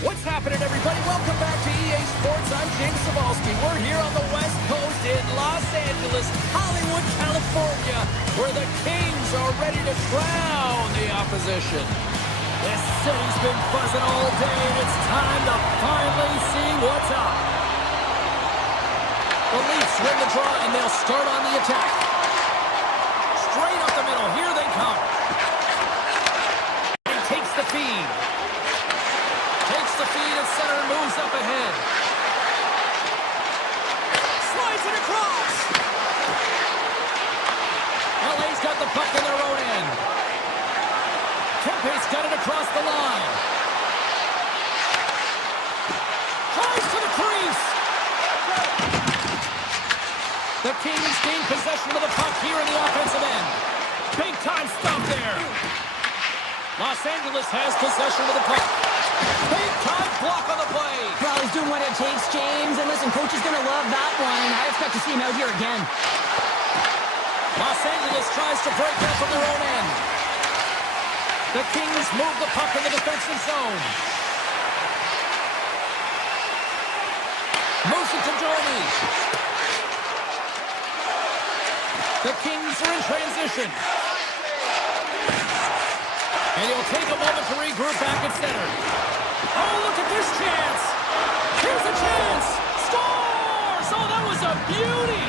What's happening, everybody? Welcome back to EA Sports. I'm James Cybulski. We're here on the West Coast in Los Angeles, Hollywood, California, where the Kings are ready to crown the opposition. This city's been buzzing all day, and it's time to finally see what's up. The Leafs win the draw, and they'll start on the attack. Straight up the middle. Here they come. He takes the feed. Takes the feed at center, moves up ahead. Slides it across. LA's got the puck in their own end. Kempe's got it across the line. Tries to the crease. The Kings gain possession of the puck here in the offensive end. Big time stop there. Los Angeles has possession of the puck. Big time block on the play. Well, he's doing what it takes, James. And listen, coach is going to love that one. I expect to see him out here again. Los Angeles tries to break out from their own end. The Kings move the puck in the defensive zone. Moves it to Domi. The Kings are in transition. And he'll take a moment to regroup back at center. Oh, look at this chance. Here's a chance. Scores! Oh, that was a beauty.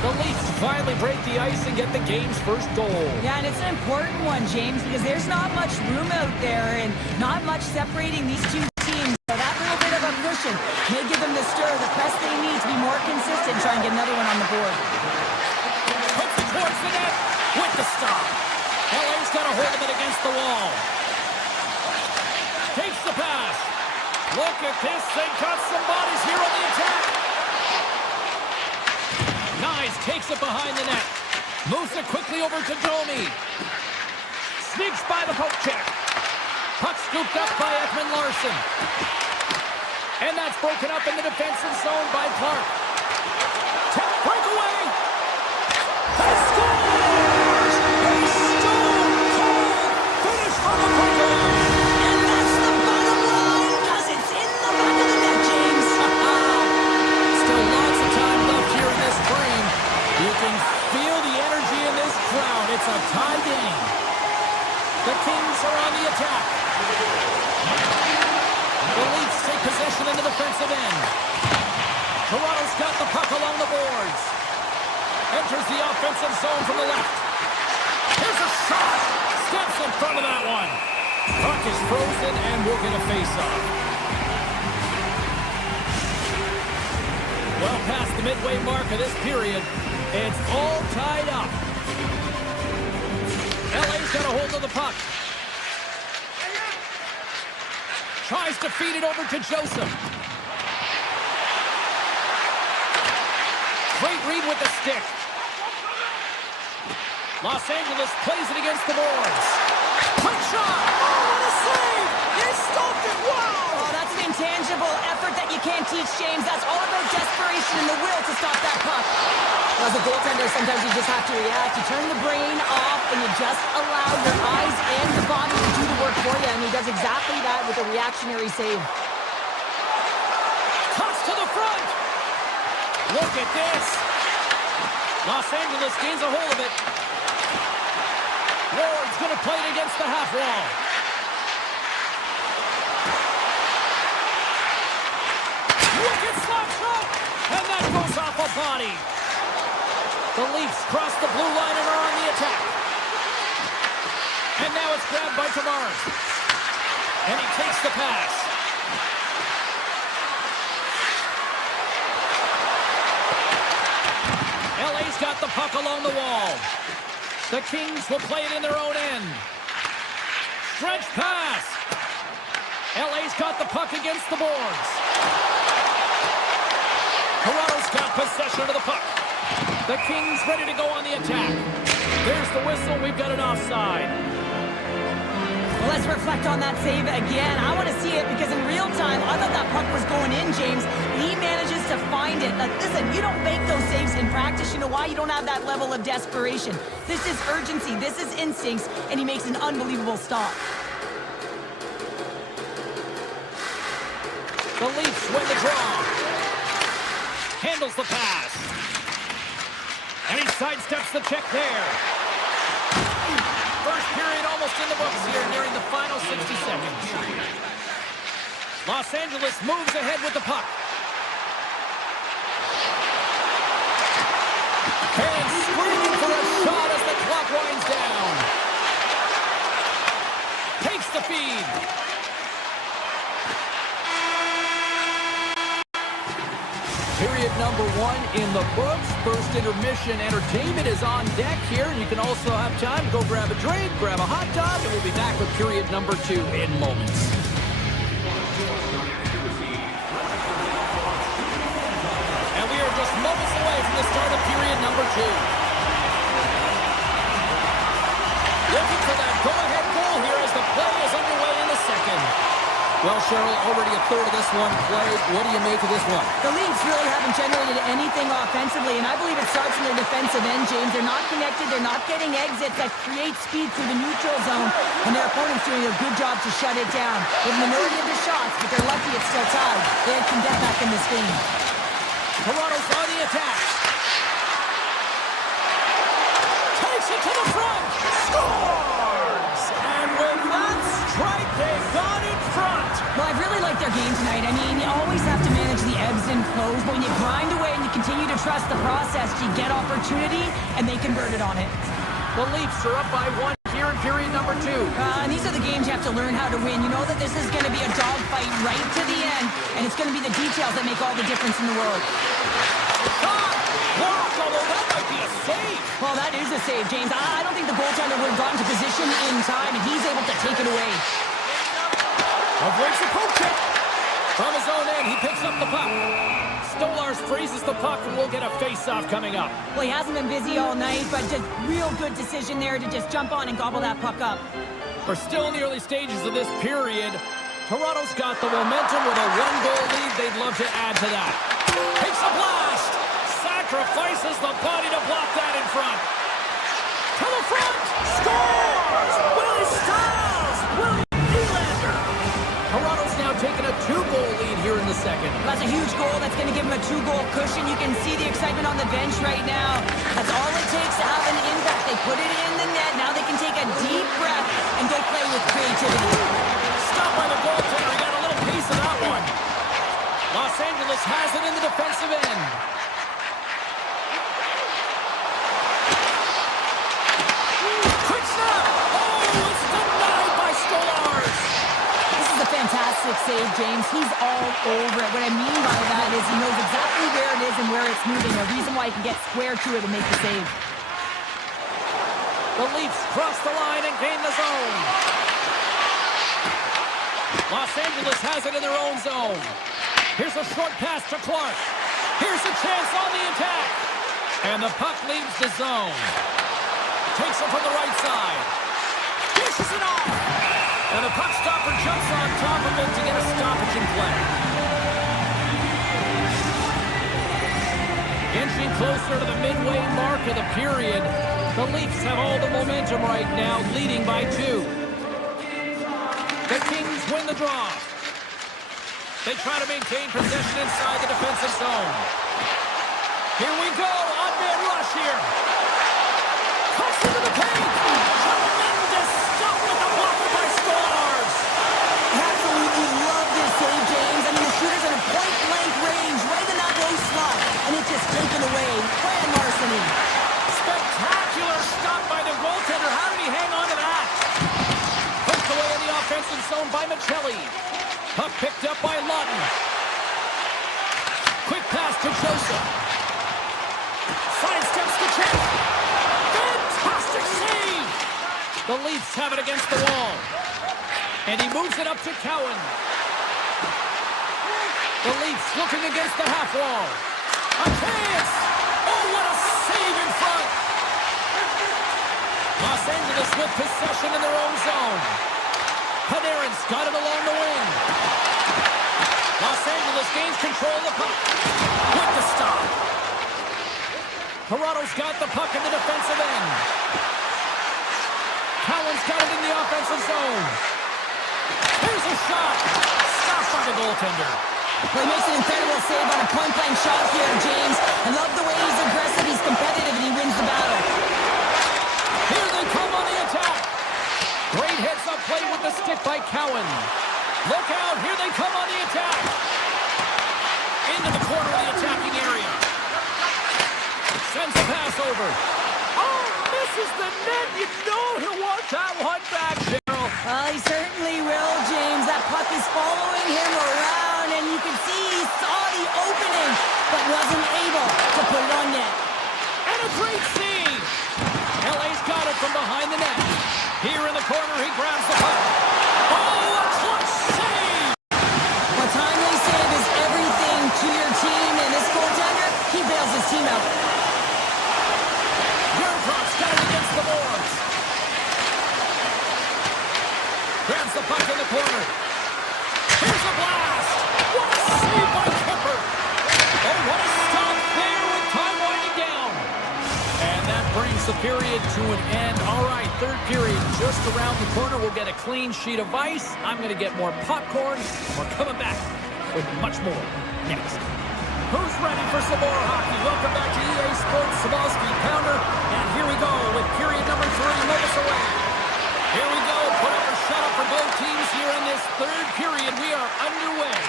The Leafs finally break the ice and get the game's first goal. Yeah, and it's an important one, James, because there's not much room out there and not much separating these two teams. So that little bit of a cushion may give them the stir, the press they need to be more consistent, try and get another one on the board. Puts it towards the net with the stop. LA's got a hold of it against the wall. Takes the pass. Look at this. They got some bodies here on the attack. Nyes takes it behind the net. Moves it quickly over to Domi. Sneaks by the poke check. Puck scooped up by Ekman Larsson. And that's broken up in the defensive zone by Clark. Breakaway. He scores! A stone-cold finish on the breakaway. And that's the bottom line, because it's in the back of the net, James. Still lots of time left here in this frame. You can feel the energy in this crowd. It's a tie game. The Kings are on the attack. The Leafs take possession in the defensive end. Toronto's got the puck along the boards. Enters the offensive zone from the left. Here's a shot. Steps in front of that one. Puck is frozen and we'll get a face-off. Well past the midway mark of this period, it's all tied up. LA's got a hold of the puck. Tries to feed it over to Joseph. Great read with the stick. Los Angeles plays it against the boards. Quick shot! Oh, what a save! He stopped it! Wow! Oh, that's an intangible effort that you can't teach, James. That's all about desperation and the will to stop that puck. Well, as a goaltender, sometimes you just have to react. You turn the brain off and you just allow your eyes and your body to do the work for you, and he does exactly that with a reactionary save. Toss to the front! Look at this! Los Angeles gains a hold of it. Ward's going to play it against the half wall. It's slap shot! And that goes off a body. The Leafs cross the blue line and are on the attack. And now it's grabbed by Tavares. And he takes the pass. LA's got the puck along the wall. The Kings will play it in their own end. Stretch pass. LA's got the puck against the boards. Toronto's got possession of the puck. The Kings ready to go on the attack. There's the whistle. We've got an offside. Well, let's reflect on that save again. I want to see it because in real time, I thought that puck was going in, James. He manages to find it. Like, listen, you don't make those saves in practice. You know why? You don't have that level of desperation. This is urgency. This is instincts. And he makes an unbelievable stop. The Leafs win the draw. Handles the pass. And he sidesteps the check there. First period almost in the books here, nearing the final 60 seconds. Los Angeles moves ahead with the puck. And screaming for a shot as the clock winds down. Takes the feed. Period number 1 in the books. First intermission entertainment is on deck here. You can also have time to go grab a drink, grab a hot dog, and we'll be back with period number 2 in moments. And we are just moments away from the start of period number 2. Looking for that go-ahead goal here as the play is underway in the second. Well, Cheryl, already a third of this one played. What do you make of this one? The Leafs really haven't generated anything offensively, and I believe it starts in their defensive end, James. They're not connected. They're not getting exits that create speed through the neutral zone, and their opponent's doing a good job to shut it down. With the minority of the shots, but they're lucky it's still tied. They can get back in this game. Toronto's on the attack. Takes it to the front. Scores! And with that strike, they've gone in front. Well, I really like their game tonight. I mean, you always have to manage the ebbs and flows, but when you grind away and you continue to trust the process, you get opportunity, and they convert it on it. The Leafs are up by 1 here in period number 2. And these are the games you have to learn how to win. You know that this is going to be a dogfight right to the end, and it's going to be the details that make all the difference in the world. Shot! Blocked, although that might be a save. Well, that is a save, James. I don't think the goaltender would have gotten to position in time, and he's able to take it away. Avoids the poke check. From his own end, he picks up the puck. Stolarz freezes the puck, and we'll get a face-off coming up. Well, he hasn't been busy all night, but just real good decision there to just jump on and gobble that puck up. We're still in the early stages of this period. Toronto's got the momentum with a 1-goal lead. They'd love to add to that. Takes a blast. Sacrifices the body to block that in front. To the front. Scores! Willie Stiles! Willie Nylander! Toronto's now taking a 2-goal lead here in the second. That's a huge goal. That's going to give him a 2-goal cushion. You can see the excitement on the bench right now. That's all it takes to have an impact. They put it in the net. Now they can take a deep breath and go play with creativity. Stopped by the goaltender. He got a little piece of that one. Los Angeles has it in the defensive end. Quick snap! Oh, it's denied by Stolarz. This is a fantastic save, James. He's all over it. What I mean by that is he knows exactly where it is and where it's moving. A reason why he can get square to it and make the save. The Leafs cross the line and gain the zone. Los Angeles has it in their own zone. Here's a short pass to Clark. Here's a chance on the attack. And the puck leaves the zone. Takes it from the right side. Dishes it off. And the puck stopper jumps on top of it to get a stoppage in play. Inching closer to the midway mark of the period. The Leafs have all the momentum right now, leading by 2. The Kings win the draw. They try to maintain possession inside the defensive zone. Here we go, on-man rush here. Cuts into the paint. Tremendous stop with the blocker by Stolarz. Absolutely love this save, James. I mean, the shooter's at a point-blank range explosive. Sidesteps the check. Fantastic save. The Leafs have it against the wall. And he moves it up to Cowan. The Leafs looking against the half wall. A chance. Oh, what a save in front. Los Angeles with possession in their own zone. Panarin's got it along the wing. Los Angeles gains control of the puck. With the stop. Toronto's got the puck in the defensive end. Cowan's got it in the offensive zone. Here's a shot. Stopped by the goaltender. Well, he makes an incredible save on a point-blank shot here, James. I love the way he's aggressive, he's competitive, and he wins the battle. Here they come on the attack. Great heads-up play with the stick by Cowan. Look out, here they come on the attack. Into the corner of the attacking area. Sends a pass over. Oh, misses the net. You know he'll want that one back, Cheryl. He certainly will, James. That puck is following him around, and you can see he saw the opening, but wasn't able to put it on net. And a great save. LA's got it from behind the net. Here in the corner, he grabs the puck. Oh, a clutch save. A timely save is everything to your team, and this goaltender, he bails his team out. Gardrop's got it against the boards. Grabs the puck in the corner. Here's a blast. What a save by Kemper. Oh, what a stop there with time winding down. And that brings the period to an end. All right, third period just around the corner. We'll get a clean sheet of ice. I'm going to get more popcorn. We're coming back with much more next. Who's ready for some more hockey? Welcome back to EA Sports Sabalski Pounder. And here we go with period number 3. Move us away. Here we go. Put up or shut up for both teams here in this third period. We are underway.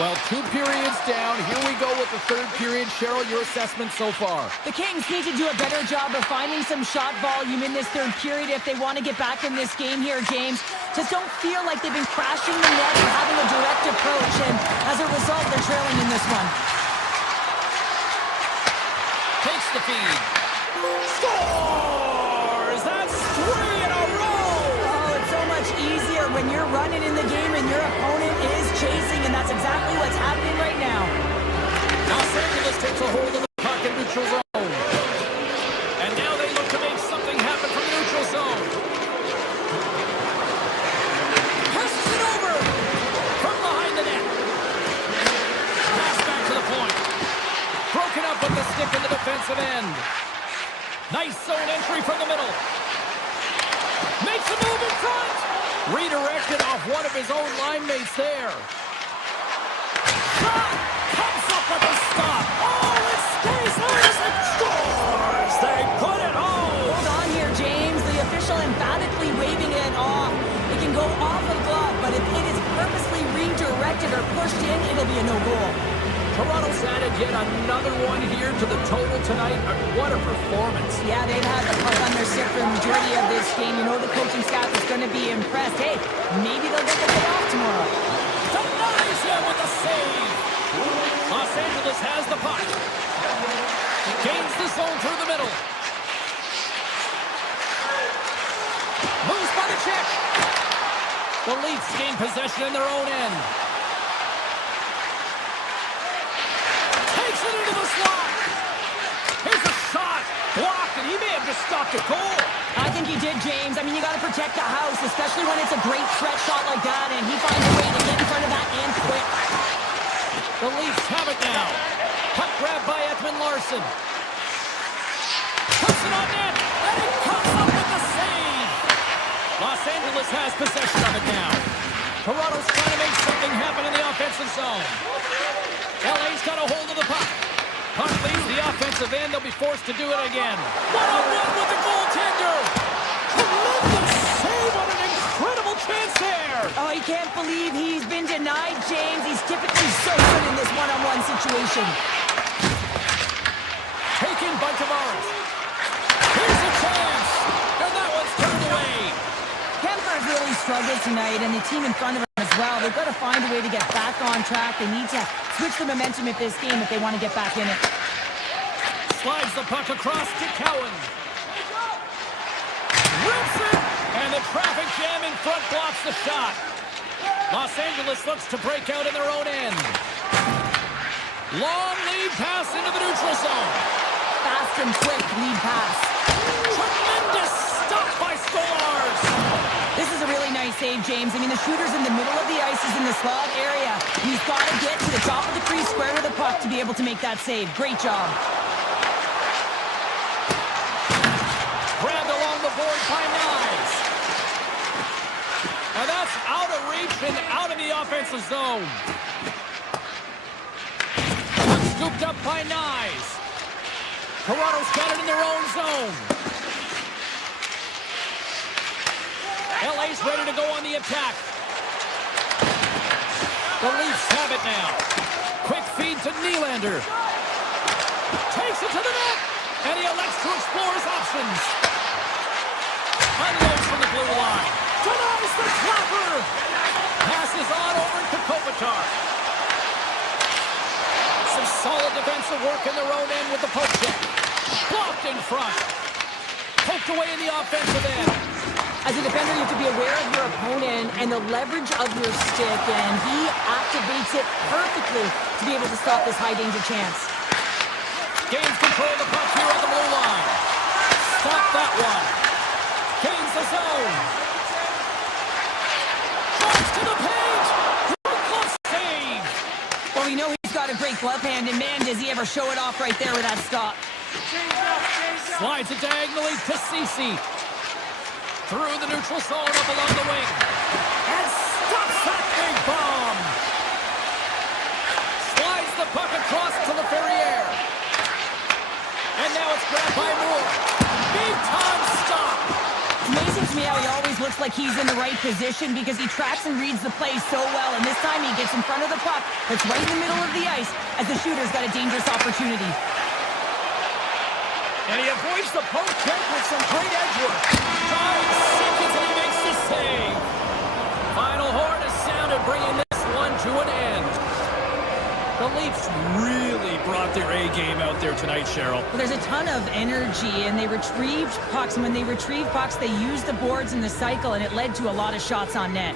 Well, 2 periods down. Here we go with the third period. Cheryl, your assessment so far? The Kings need to do a better job of finding some shot volume in this third period if they want to get back in this game here, James. Just don't feel like they've been crashing the net or having a direct approach, and as a result, they're trailing in this one. Takes the feed. Scores! That's 3 in a row! Oh, it's so much easier when you're running in the game and your opponent is chasing, and that's exactly what's happening right now. Los Angeles takes a hold of the puck in neutral zone. And now they look to make something happen from the neutral zone. Passes it over from behind the net. Pass back to the point. Broken up with the stick in the defensive end. Nice zone entry from the middle. Makes a move in front. Redirected off one of his own line mates there. Shot! Comes up with a stop. Oh, it stays loose and scores! They put it home! Hold on here, James. The official emphatically waving it off. It can go off of glove, but if it is purposely redirected or pushed in, it'll be a no-goal. Toronto's added yet another one here to the total tonight. What a performance. Yeah, they've had the puck on their stick for the majority of this game. You know the coaching staff is going to be impressed. Hey, maybe they'll get the day off tomorrow. Denies him with a save. Los Angeles has the puck. Gains the zone through the middle. Moves by the check. The Leafs gain possession in their own end. Takes it into the slot. Here's a shot. Blocked, and he may have just stopped a goal. I think he did, James. I mean, you got to protect the house, especially when it's a great threat shot like that, and he finds a way to get in front of that and quick. The Leafs have it now. Puck grab by Edmund Larson. Puts it on net, and it comes up with the save. Los Angeles has possession of it now. Toronto's trying to make something happen in the offensive zone. LA's got a hold of the puck. Puck leaves the offensive end. They'll be forced to do it again. One-on-one with the goaltender. Tremendous save on an incredible chance there. Oh, he can't believe he's been denied, James. He's typically so good in this one-on-one situation. Taken by Tavares. Here's a chance. And that one's turned away. Kemper's really struggled tonight, and the team in front of him as well. They've got to find a way to get back on track. They need to switch the momentum of this game if they want to get back in it. Slides the puck across to Cowan. Rips it! And the traffic jam in front blocks the shot. Los Angeles looks to break out in their own end. Long lead pass into the neutral zone. Fast and quick lead pass. Tremendous stop by Stolarz. This is a really nice save, James. I mean, the shooter's in the middle of the ice, is in the slot area. He's got to get to the top of the crease, square to the puck to be able to make that save. Great job. Grabbed along the board by Nyes. And that's out of reach and out of the offensive zone. Puck scooped up by Nyes. Toronto's got it in their own zone. LA's ready to go on the attack. The Leafs have it now. Quick feed to Nylander. Takes it to the net. And he elects to explore his options. Unloads from the blue line. Denies the clapper. Passes on over to Kopitar. Some solid defensive work in their own end with the poke check. Blocked in front. Poked away in the offensive end. As a defender, you have to be aware of your opponent and the leverage of your stick, and he activates it perfectly to be able to stop this high-danger chance. Gains control of the puck here on the blue line. Stop that one. Gains the zone. Drives to the paint. Great glove save. Well, we know he's got a great glove hand, and man, does he ever show it off right there with that stop. Slides it diagonally to Ceci. Through the neutral zone up along the wing. And stops that big bomb. Slides the puck across to the Ferrier. And now it's grabbed by Moore. Big time stop. It's amazing to me how he always looks like he's in the right position because he tracks and reads the play so well. And this time he gets in front of the puck that's right in the middle of the ice as the shooter's got a dangerous opportunity. And he avoids the poke check with some great edge work. 5 seconds and he makes the save. Final horn is sounded, bringing this one to an end. The Leafs really brought their A game out there tonight, Cheryl. Well, there's a ton of energy, and they retrieved pucks. And when they retrieve pucks, they used the boards in the cycle, and it led to a lot of shots on net.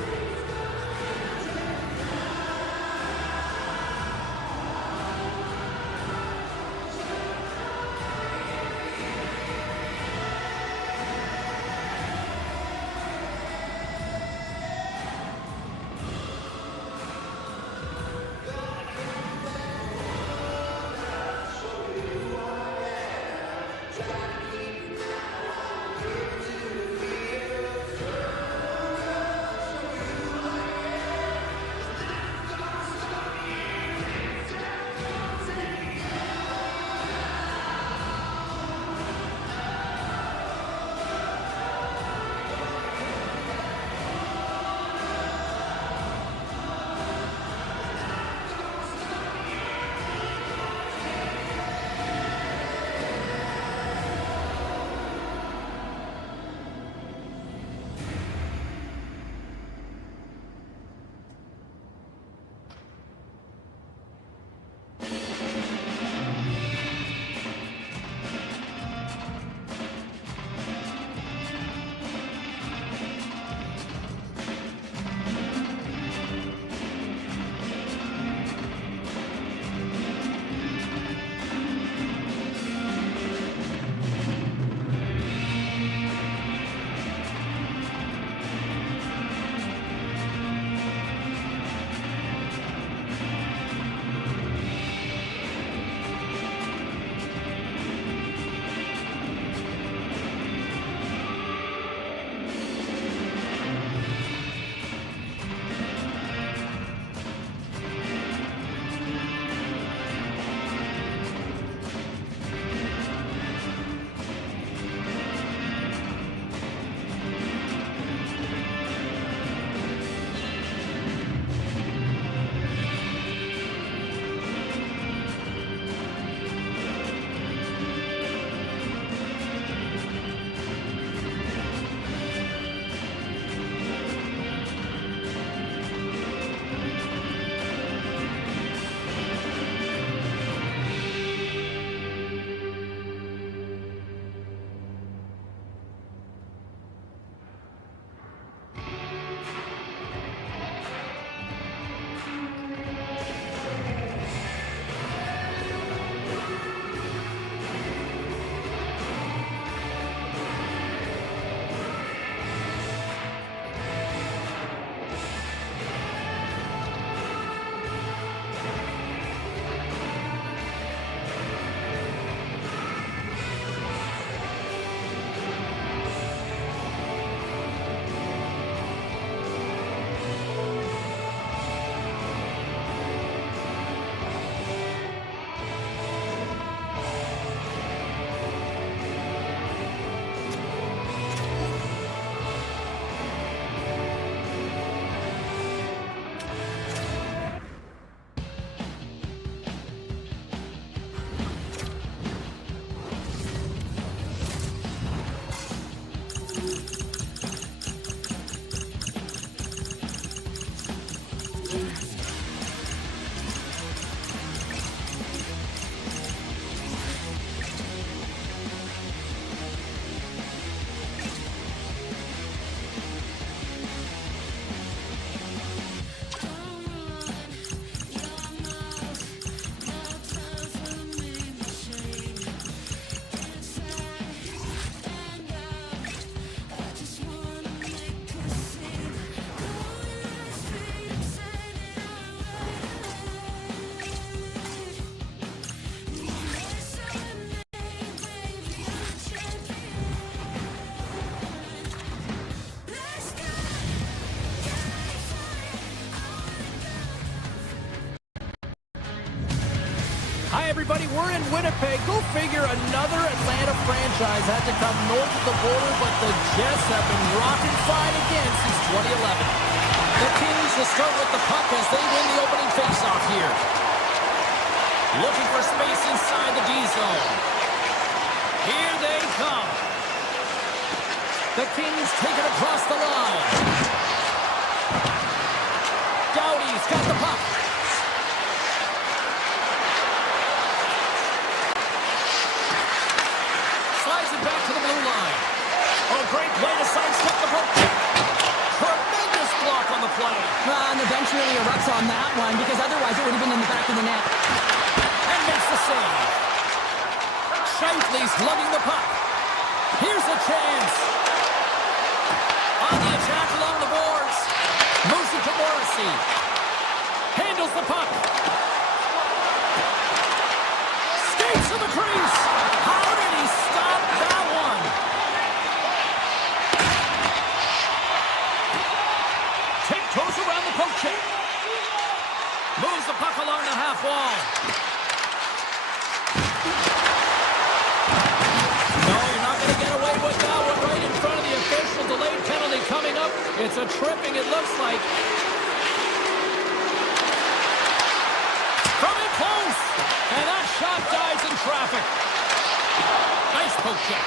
Hi, everybody. We're in Winnipeg. Go figure, another Atlanta franchise had to come north of the border, but the Jets have been rocking fine again since 2011. The Kings will start with the puck as they win the opening faceoff here. Looking for space inside the D zone. Here they come. The Kings take it across the line. Doughty's got the puck. Slides it back to the blue line. Oh, great play to sidestep the puck. Tremendous block on the play. And the bench really erupts on that one because otherwise it would have been in the back of the net. And makes the save. Shifley's lugging the puck. Here's a chance. On the attack along the boards. Moves it to Morrissey. Handles the puck. Skates to the crease. How did he stop that one? Tiptoes around the poke check. Moves the puck along the half wall. No, you're not going to get away with that one right in front of the official. Delayed penalty coming up. It's a tripping, it looks like. From in close. And that shot dies in traffic. Nice poke check.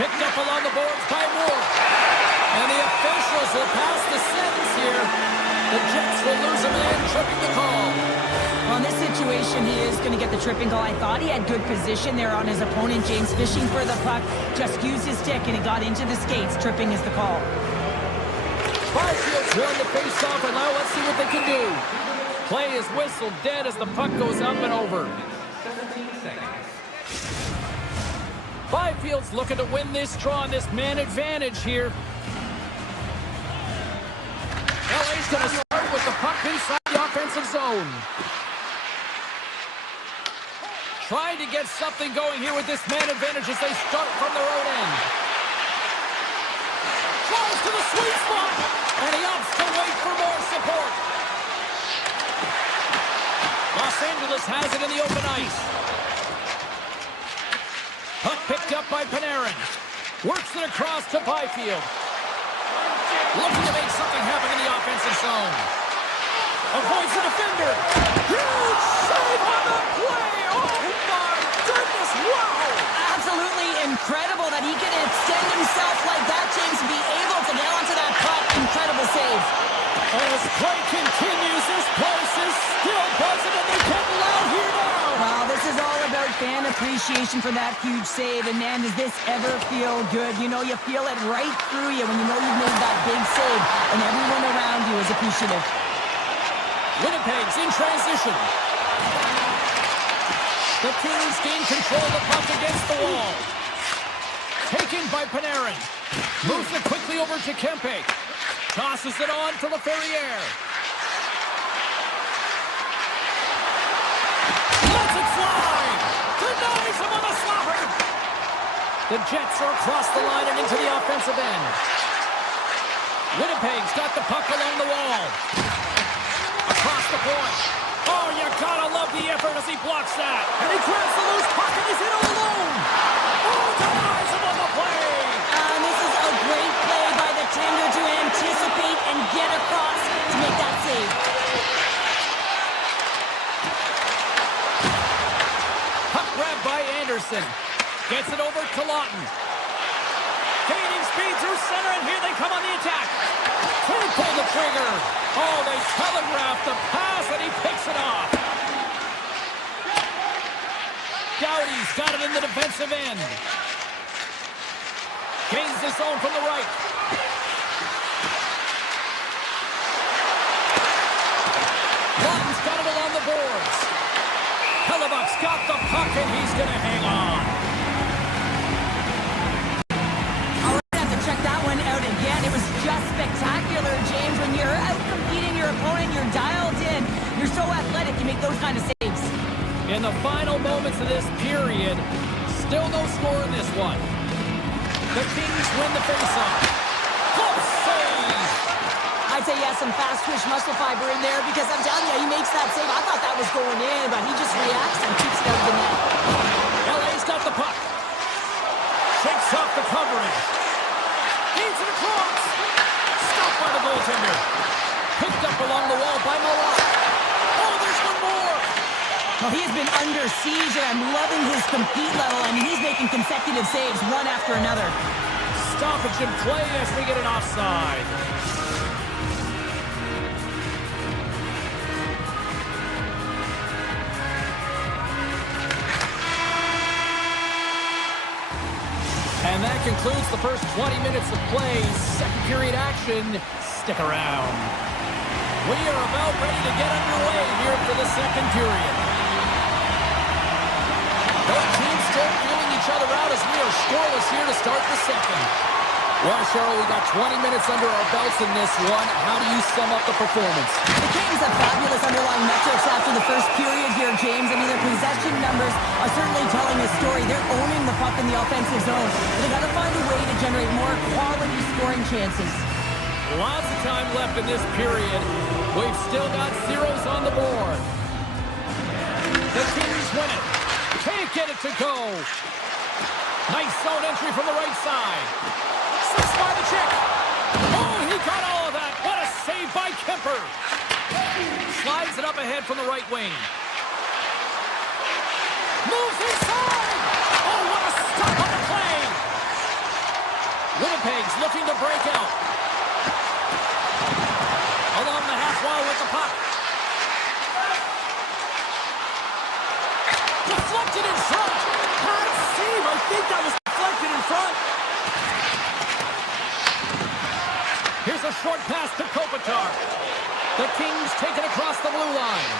Picked up along the boards by Moore. And the officials will pass the sentence here. The Jets will lose a man, tripping the call. Well, in this situation, he is going to get the tripping call. I thought he had good position there on his opponent. James fishing for the puck. Just used his stick, and he got into the skates. Tripping is the call. Byfield's won the face-off, and now let's see what they can do. Play is whistled dead as the puck goes up and over. Byfield's looking to win this draw on this man advantage here. LA's going to start with the puck inside the offensive zone. Trying to get something going here with this man advantage as they start from their own end. Tries to the sweet spot, and he opts to wait for more support. Los Angeles has it in the open ice. Puck picked up by Panarin. Works it across to Byfield. Looking to make something happen in the offensive zone. Avoids the defender. Huge save on the play. Oh my goodness, wow. Absolutely incredible that he can extend himself like that, James, and be able to get onto that puck. Incredible save. As play continues, this place is still buzzing and they're getting loud here now. Well, this is all about fan appreciation for that huge save. And man, does this ever feel good? You know, you feel it right through you when you know you've made that big save and everyone around you is appreciative. Winnipeg's in transition. The Kings gain control of the puck against the wall. Taken by Panarin. Moves it quickly over to Kempe. Tosses it on to LaFerriere. Lets it fly! Denies him on the slapper! The Jets are across the line and into the offensive end. Winnipeg's got the puck along the wall. Across the point. Oh, you gotta love the effort as he blocks that. And he grabs the loose puck and he's in all alone. Oh, denies him on the play. And this is a great play by the tender to anticipate and get across to make that save. Puck grabbed by Anderson. Gets it over to Lawton. Gaining speed through center, and here they come on the attack. Can't pull the trigger. Oh, they telegraphed the pass, and he picks it off. Doughty's got it in the defensive end. Gains the zone from the right. Lawton's got it along the boards. Hellebuck's got the puck, and he's going to hang on. I'll have to check that one out again. It was just spectacular, James. When you're out competing your opponent, you're dialed in. You're so athletic, you make those kind of saves. In the final moments of this period, still no score in this one. The Kings win the faceoff. Close save! I'd say he has some fast-twitch muscle fiber in there because I'm telling you, he makes that save. I thought that was going in, but he just reacts and keeps siege, and I'm loving his compete level. I mean, he's making consecutive saves one after another. Stoppage in play as we get an offside. And that concludes the first 20 minutes of play. Second period action. Stick around. We are about ready to get underway here for the second period. Both teams still feeling each other out as we are scoreless here to start the second. Well, Cheryl, we got 20 minutes under our belts in this one. How do you sum up the performance? The Kings have fabulous underlying metrics after the first period here, James. I mean, their possession numbers are certainly telling a story. They're owning the puck in the offensive zone. They've got to find a way to generate more quality scoring chances. Lots of time left in this period. We've still got zeros on the board. The Kings win it. Can't get it to go. Nice zone entry from the right side. Six by the check. Oh, he got all of that. What a save by Kemper. Slides it up ahead from the right wing. Moves inside. Oh, what a stop on the play. Winnipeg's looking to break out. Along the half wall with the puck. Deflected in front. Hard save. I think that was deflected in front. Here's a short pass to Kopitar. The Kings take it across the blue line.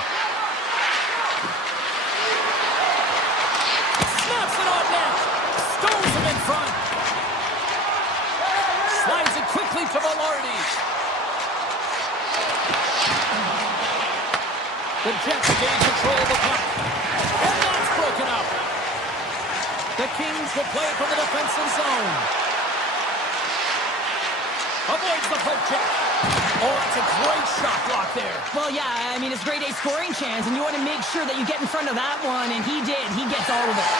Snaps it on net. Stones him in front. Slides it quickly to Velarde. The Jets gain control of the puck. And that's broken up. The Kings will play it from the defensive zone. Avoids the poke check. Oh, that's a great shot block there. Well, yeah, I mean, it's grade A scoring chance, and you want to make sure that you get in front of that one, and he did. He gets all of it.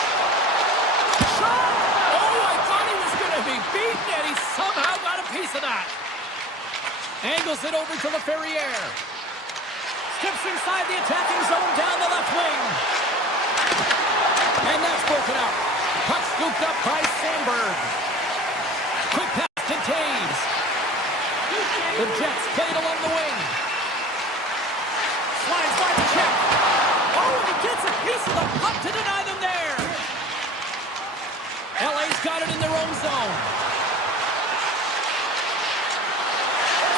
Shot! Oh, I thought he was going to be beaten, and he somehow got a piece of that. Angles it over to the Ferrier. Steps inside the attacking zone down the left wing. And that's broken up. Puck scooped up by Sandberg. Quick pass to Taves. The Jets played along the wing. Slides by the check. Oh, and he gets a piece of the puck to deny them there. LA's got it in their own zone.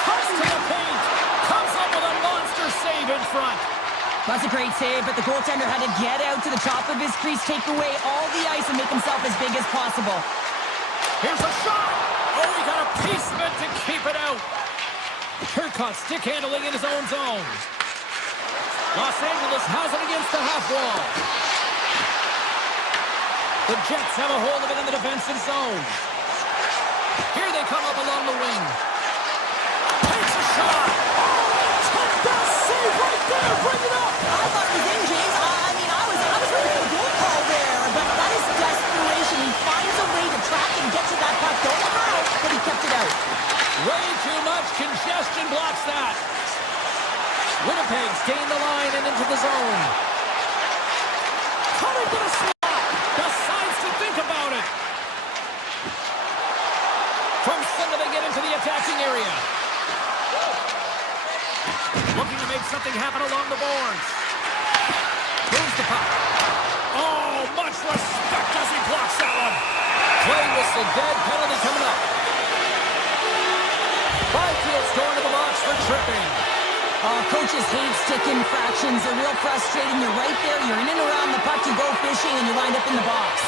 Cuts to the paint. Comes up with a monster save in front. That's a great save, but the goaltender had to get out to the top of his crease, take away all the ice, and make himself as big as possible. Here's a shot. Oh, he got a piece of it to keep it out. Turcotte stick handling in his own zone. Los Angeles has it against the half wall. The Jets have a hold of it in the defensive zone. Here they come up along the wing. Takes a shot. Touchdown save right there. Bring it up. I thought it was in, James. I was ready for the goal call there, but that is desperation. He finds a way to track and get to that puck. Don't know how, but he kept it out. Way too much congestion blocks that. Winnipeg's gained the line and into the zone. Coming to the slot. Decides to think about it. From center they get into the attacking area. Looking to make something happen along the boards. Moves the puck. Oh, much respect as he blocks that one. Play whistle dead. Penalty coming up. Byfield's going to the box for tripping. Coaches hate stick infractions. They're real frustrating. You're right there. You're in and around the puck. You go fishing, and you wind up in the box.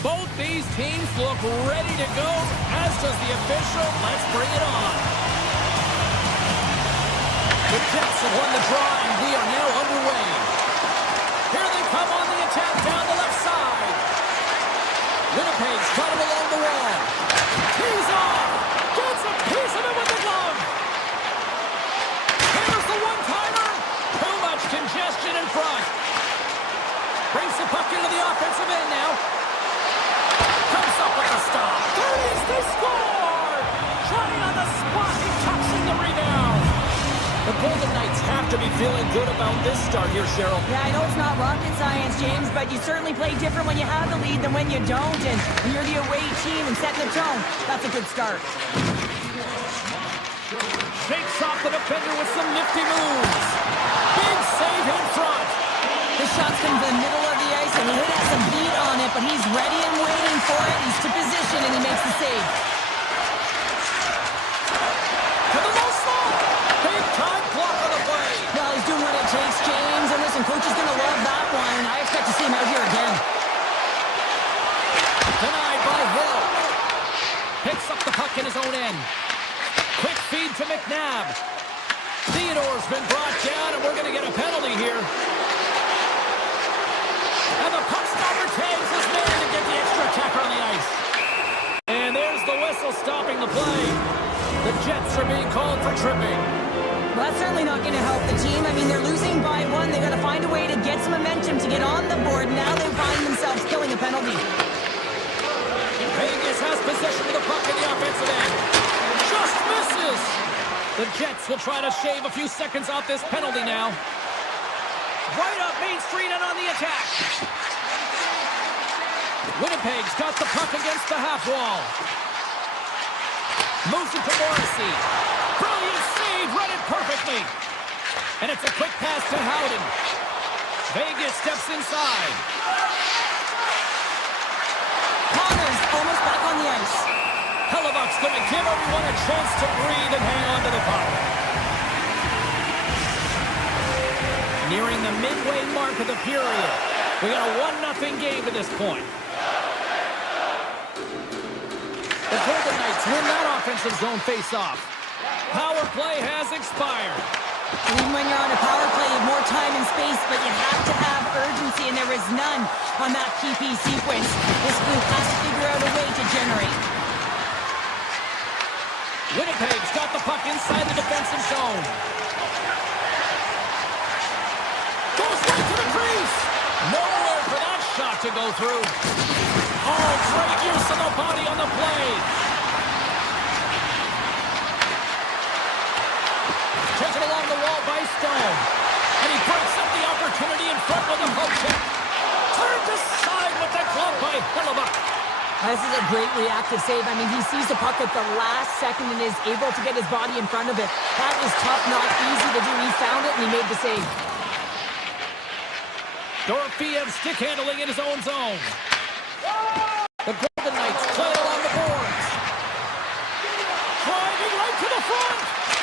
Both these teams look ready to go, as does the official. Let's bring it on. The Jets have won the draw, and we are now underway. Here they come on the attack down the left side. Winnipeg's got him along the wall. He's off. Gets a piece of it with the glove. Here's the one-timer. Too much congestion in front. Brings the puck into the offensive end now. Comes up with the stop. Threes, they score! Johnny on the spot. He tucks in the rebound. The Golden Knights have to be feeling good about this start here, Cheryl. Yeah, I know it's not rocket science, James, but you certainly play different when you have the lead than when you don't. And when you're the away team and setting the tone, that's a good start. Shakes off the defender with some nifty moves. Big save in front. The shot's come to the middle of the ice, and he has some beat on it, but he's ready and waiting for it. He's to position, and he makes the save. To the low slot. Big time block on the play. Well, he's doing what it takes, James. And listen, coach is going to love that one. I expect to see him out here again. Denied by Hill. Picks up the puck in his own end. Quick feed to McNabb. Theodore's been brought down, and we're going to get a penalty here. And the puck stopper tags his man to get the extra attacker on the ice. And there's the whistle stopping the play. The Jets are being called for tripping. Well, that's certainly not going to help the team. I mean, they're losing by one. They've got to find a way to get some momentum to get on the board. Now they find themselves killing a penalty. Vegas has possession of the puck in the offensive end. Just misses. The Jets will try to shave a few seconds off this penalty now. Right up Main Street and on the attack. Winnipeg's got the puck against the half wall. Moves it to Morrissey. Brilliant save, read it perfectly. And it's a quick pass to Howden. Vegas steps inside. Connor's almost back on the ice. Hellebuck's going to give everyone a chance to breathe and hang on to the puck. Nearing the midway mark of the period. We got a 1-0 game to this point. The Golden Knights win that offensive zone face-off. Power play has expired. And even when you're on a power play, you have more time and space, but you have to have urgency, and there is none on that PP sequence. This group has to figure out a way to generate. Winnipeg's got the puck inside the defensive zone. Goes right to the crease. Nowhere for that shot to go through. Oh, great use of the body on the play. Taken along the wall by Stone. And he breaks up the opportunity in front with a poke check. Turned aside with the glove by Hellebuck. This is a great reactive save. I mean, he sees the puck at the last second and is able to get his body in front of it. That is tough, not easy to do. He found it and he made the save. Dorofeyev stick handling in his own zone. The Golden Knights play along the boards. Driving right to the front.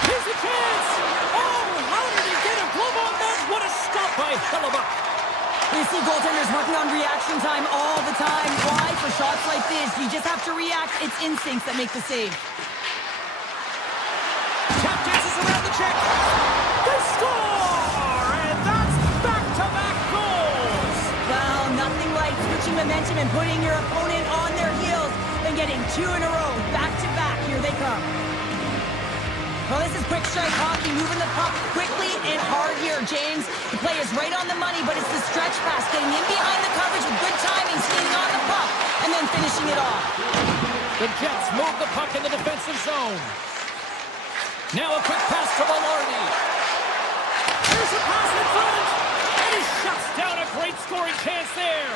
Here's a chance. Oh, how did he get a glove on that? What a stop by Hellebuck. You see goaltenders working on reaction time all the time. Why? For shots like this, you just have to react. It's instincts that make the save. Tap dances around the check. They score! And that's back-to-back goals. Well, nothing like switching momentum and putting your opponent on their heels and getting two in a row. Back-to-back. Here they come. Well, this is quick strike hockey, moving the puck quickly and hard here, James. The play is right on the money, but it's the stretch pass, getting in behind the coverage with good timing, skating on the puck, and then finishing it off. The Jets move the puck in the defensive zone. Now a quick pass to Maloney. Here's a pass in front, and he shuts down a great scoring chance there.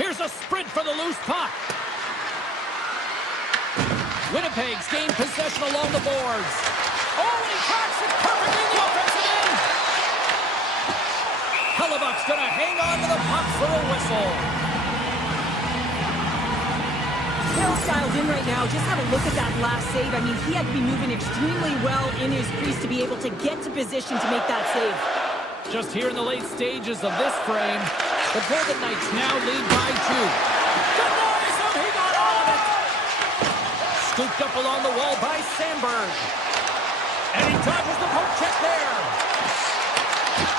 Here's a sprint for the loose puck. Winnipeg's gained possession along the boards. Oh, and he cracks it perfectly in the offensive end. Hellebuck's going to hang on to the puck for a whistle. Hill's dialed in right now. Just have a look at that last save. I mean, he had to be moving extremely well in his crease to be able to get to position to make that save. Just here in the late stages of this frame, the Golden Knights now lead by 2. Denies him. He got all of it. Scooped up along the wall by Sandberg. And he dodges the poke check there.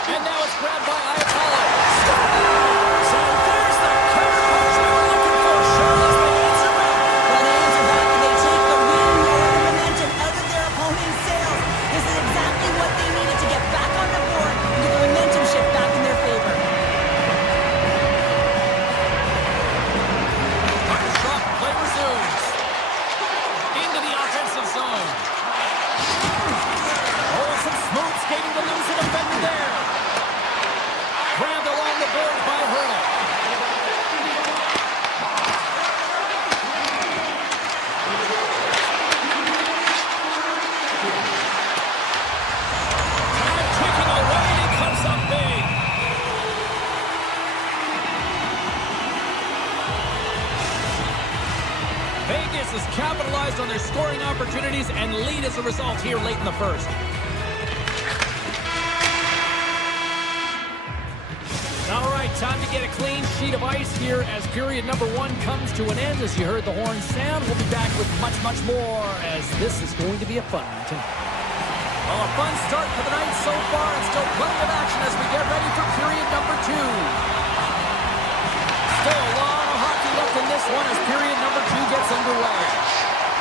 And now it's grabbed by Iapolo. Scores! And there's the counter punch they were looking for. Charlotte, they answer back. Well, they answer back and they take the win or the momentum out of their opponent's sails. This is exactly what they needed to get back on the board and get the momentum shift back in their favor. Shot play resumes. Into the offensive zone. Oh, some smooth skating to lose a defender there. Grabbed along the board by Hurdle. Time ticking away, and he comes up big. Vegas has capitalized on their scoring opportunities and lead as a result here late in the first. All right, time to get a clean sheet of ice here as period number 1 comes to an end. As you heard the horn sound, we'll be back with much, much more as this is going to be a fun one tonight. Well, a fun start for the night so far and still plenty of action as we get ready for period number 2. Still a lot of hockey left in this one as period number 2 gets underway.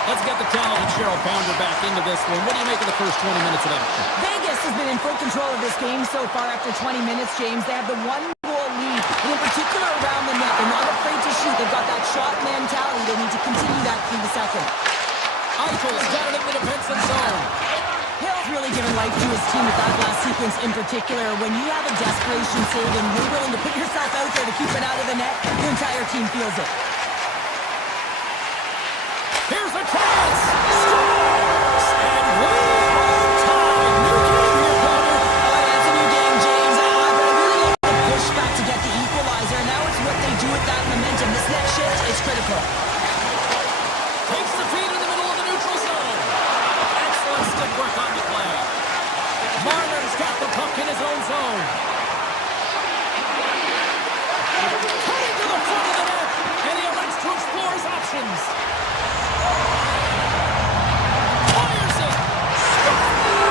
Let's get the talented Cheryl Pounder back into this one. What do you make of the first 20 minutes of action? Vegas has been in full control of this game so far after 20 minutes, James. They have the 1-goal lead, and in particular around the net. They're not afraid to shoot. They've got that shot mentality. They need to continue that through the second. Eichel's got it in the defensive zone. Hill's really given life to his team with that last sequence in particular. When you have a desperation save and you're willing to put yourself out there to keep it out of the net, your entire team feels it. Here's a chance! Scores! And we are tied. New game here, Pounder. Oh, yeah, it's a new game, James. But I really like the push back to get the equalizer. Now it's what they do with that momentum. This next shift is critical. Takes the feed in the middle of the neutral zone. Excellent stick work on the play. Marner's got the puck in his own zone. Cutting to the front of the net, and he elects to explore his options. Fires it. Scores!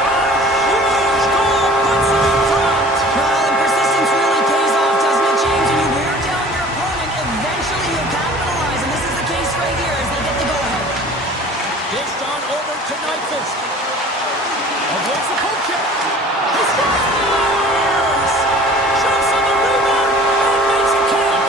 A huge goal puts him in front. Well, and persistence really pays off, doesn't it, James? When you wear down your opponent, eventually you'll capitalize. And this is the case right here as they get the go-ahead. Dished on over to Nyquist. Avoids the poke check. He scores! Jumps on the rebound and makes it count.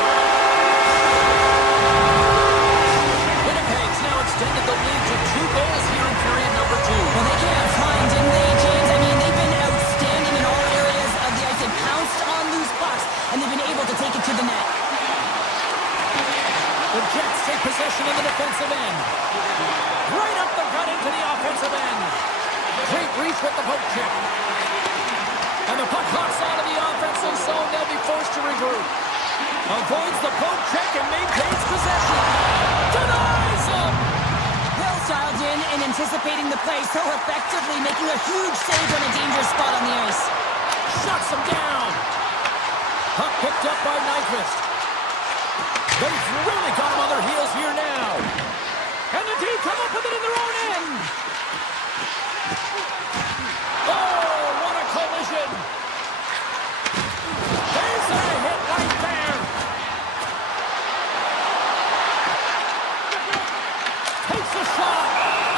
Winnipeg's now extended the lead to 2 goals here in period number 2. Well, they came out fine, didn't they, James? I mean, they've been outstanding in all areas of the ice. They pounced on loose pucks, and they've been able to take it to the net. The Jets take possession in the defensive end. Right up the gut into the offensive end. Great reach with the poke check. And the puck hops out of the offensive zone. They'll be forced to regroup. Avoids the poke check and maintains possession. Denies him! Hill's dialed in and anticipating the play so effectively, making a huge save on a dangerous spot on the ice. Shuts him down. Puck picked up by Nyquist. They've really got him on their heels here now. And the D come up with it in their own end. Oh, what a collision. There's a hit right there. Takes a shot.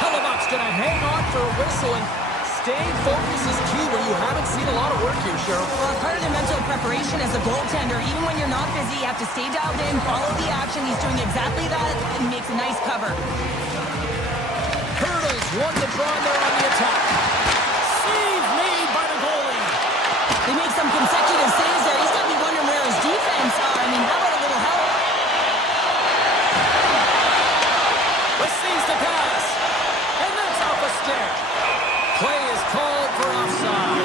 Hellebuck's going to hang on for a whistle, and staying focused is key when you haven't seen a lot of work here, Cheryl. Well, part of their mental preparation as a goaltender, even when you're not busy, you have to stay dialed in, follow the action. He's doing exactly that and makes a nice cover. Hurdles won the draw there on the attack. Save made by the goalie. They make some consecutive saves there. He's got to be wondering where his defense are. I mean, how about a little help? Receives the pass. And that's off a stick. Play is called for offside.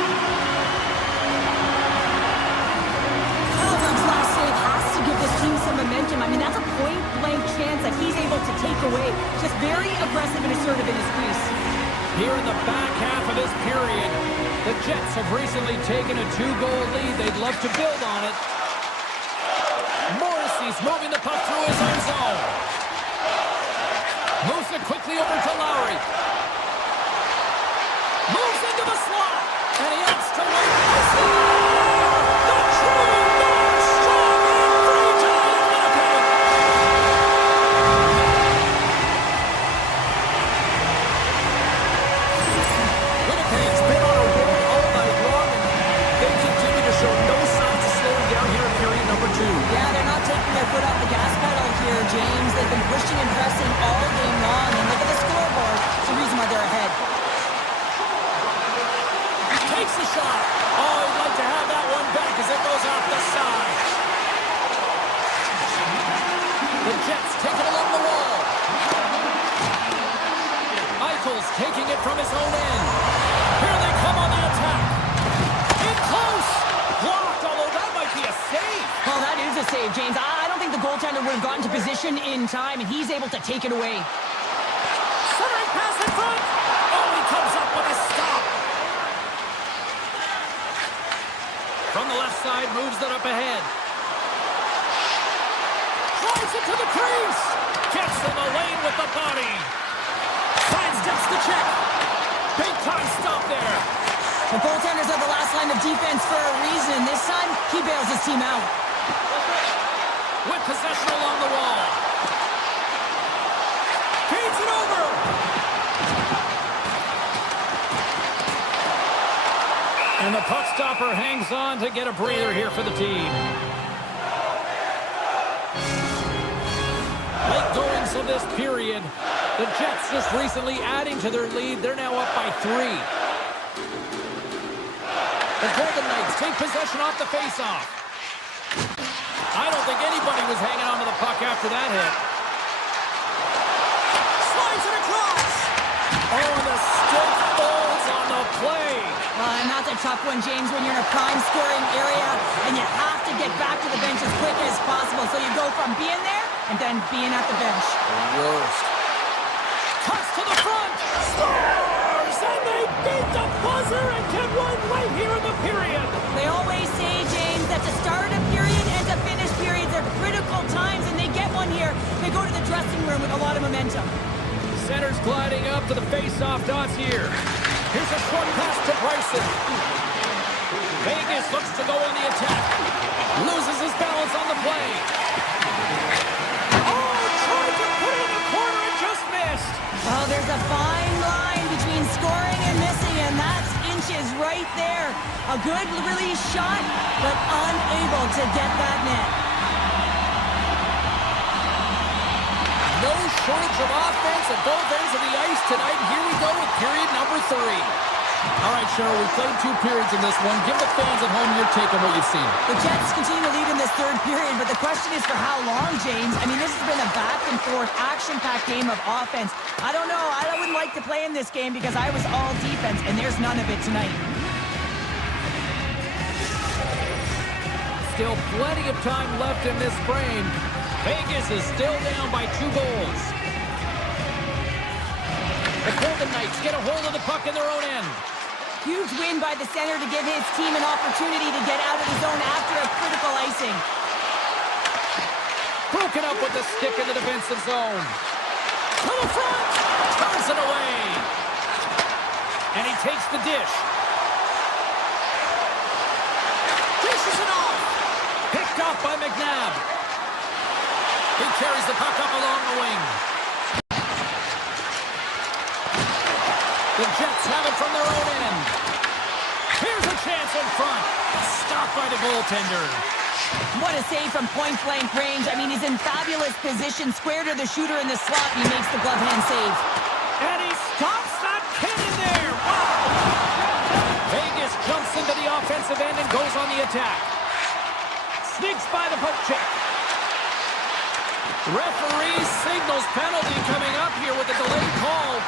Halberg's last save has to give this team some momentum. I mean, that's a point-blank chance that he's able to take away. Just very aggressive and assertive in his crease. Here in the back half of this period, the Jets have recently taken a 2-goal lead. They'd love to build on it. Morrissey's moving the puck through his own zone. Moves it quickly over to Lowry. Moves into the slot. And he opts to wait. The true north, strong and free giant Winnipeg. Winnipeg's been on a roll all night long, and they continue to show no signs of slowing down here in period number 2. Yeah, they're not taking their foot off the gas pedal here, James. They've been pushing and pressing all game long, and look at the scoreboard. It's the reason why they're ahead. Takes the shot. Oh, he'd like to have that one back as it goes off the side. The Jets take it along the wall. Eichel's taking it from his own end. Here they come on the attack. In close. Blocked, although that might be a save. Well, that is a save, James. I don't think the goaltender would have gotten to position in time, and he's able to take it away. Centering pass in front. Oh, he comes up with a stop. From the left side, moves it up ahead. Drives it to the crease. Gets in the lane with the body. Sidesteps the check. Big time stop there. The goaltenders are the last line of defense for a reason. This time, he bails his team out. With possession along the wall. Feeds it over. And the puck stopper hangs on to get a breather here for the team. Late goings of this period. The Jets just recently adding to their lead. They're now up by 3. The Golden Knights take possession off the faceoff. I don't think anybody was hanging on to the puck after that hit. Slides it across. Oh, and the stick falls on the play. And that's a tough one, James, when you're in a prime scoring area and you have to get back to the bench as quick as possible. So you go from being there and then being at the bench. Worst. Cuts to the front. Scores! And they beat the buzzer and get one right here in the period. They always say, James, that to start a period and to finish periods are critical times, and they get one here. They go to the dressing room with a lot of momentum. Center's gliding up to the face-off dots here. Here's a short pass to Bryson. Vegas looks to go on the attack. Loses his balance on the play. Oh, tried to put it in the corner and just missed. Oh, there's a fine line between scoring and missing, and that's inches right there. A good release shot, but unable to get that net. No shortage of offense at both ends of the ice tonight. Here we go with period number 3. All right, Cheryl, we've played 2 periods in this one. Give the fans at home your take on what you've seen. The Jets continue to lead in this 3rd period, but the question is for how long, James? I mean, this has been a back-and-forth, action-packed game of offense. I don't know. I wouldn't like to play in this game because I was all defense, and there's none of it tonight. Still plenty of time left in this frame. Vegas is still down by 2 goals. The Golden Knights get a hold of the puck in their own end. Huge win by the center to give his team an opportunity to get out of the zone after a critical icing. Broken up with the stick in the defensive zone. To the front. Turns it away. And he takes the dish. Dishes it off. Picked off by McNabb. He carries the puck up along the wing. The Jets have it from their own end. Here's a chance in front. Stopped by the goaltender. What a save from point-blank range. I mean, he's in fabulous position. Square to the shooter in the slot. He makes the glove hand save. And he stops that cannon there. Wow. Vegas jumps into the offensive end and goes on the attack. Sneaks by the poke check. Referee signals penalty coming up here with a delayed call.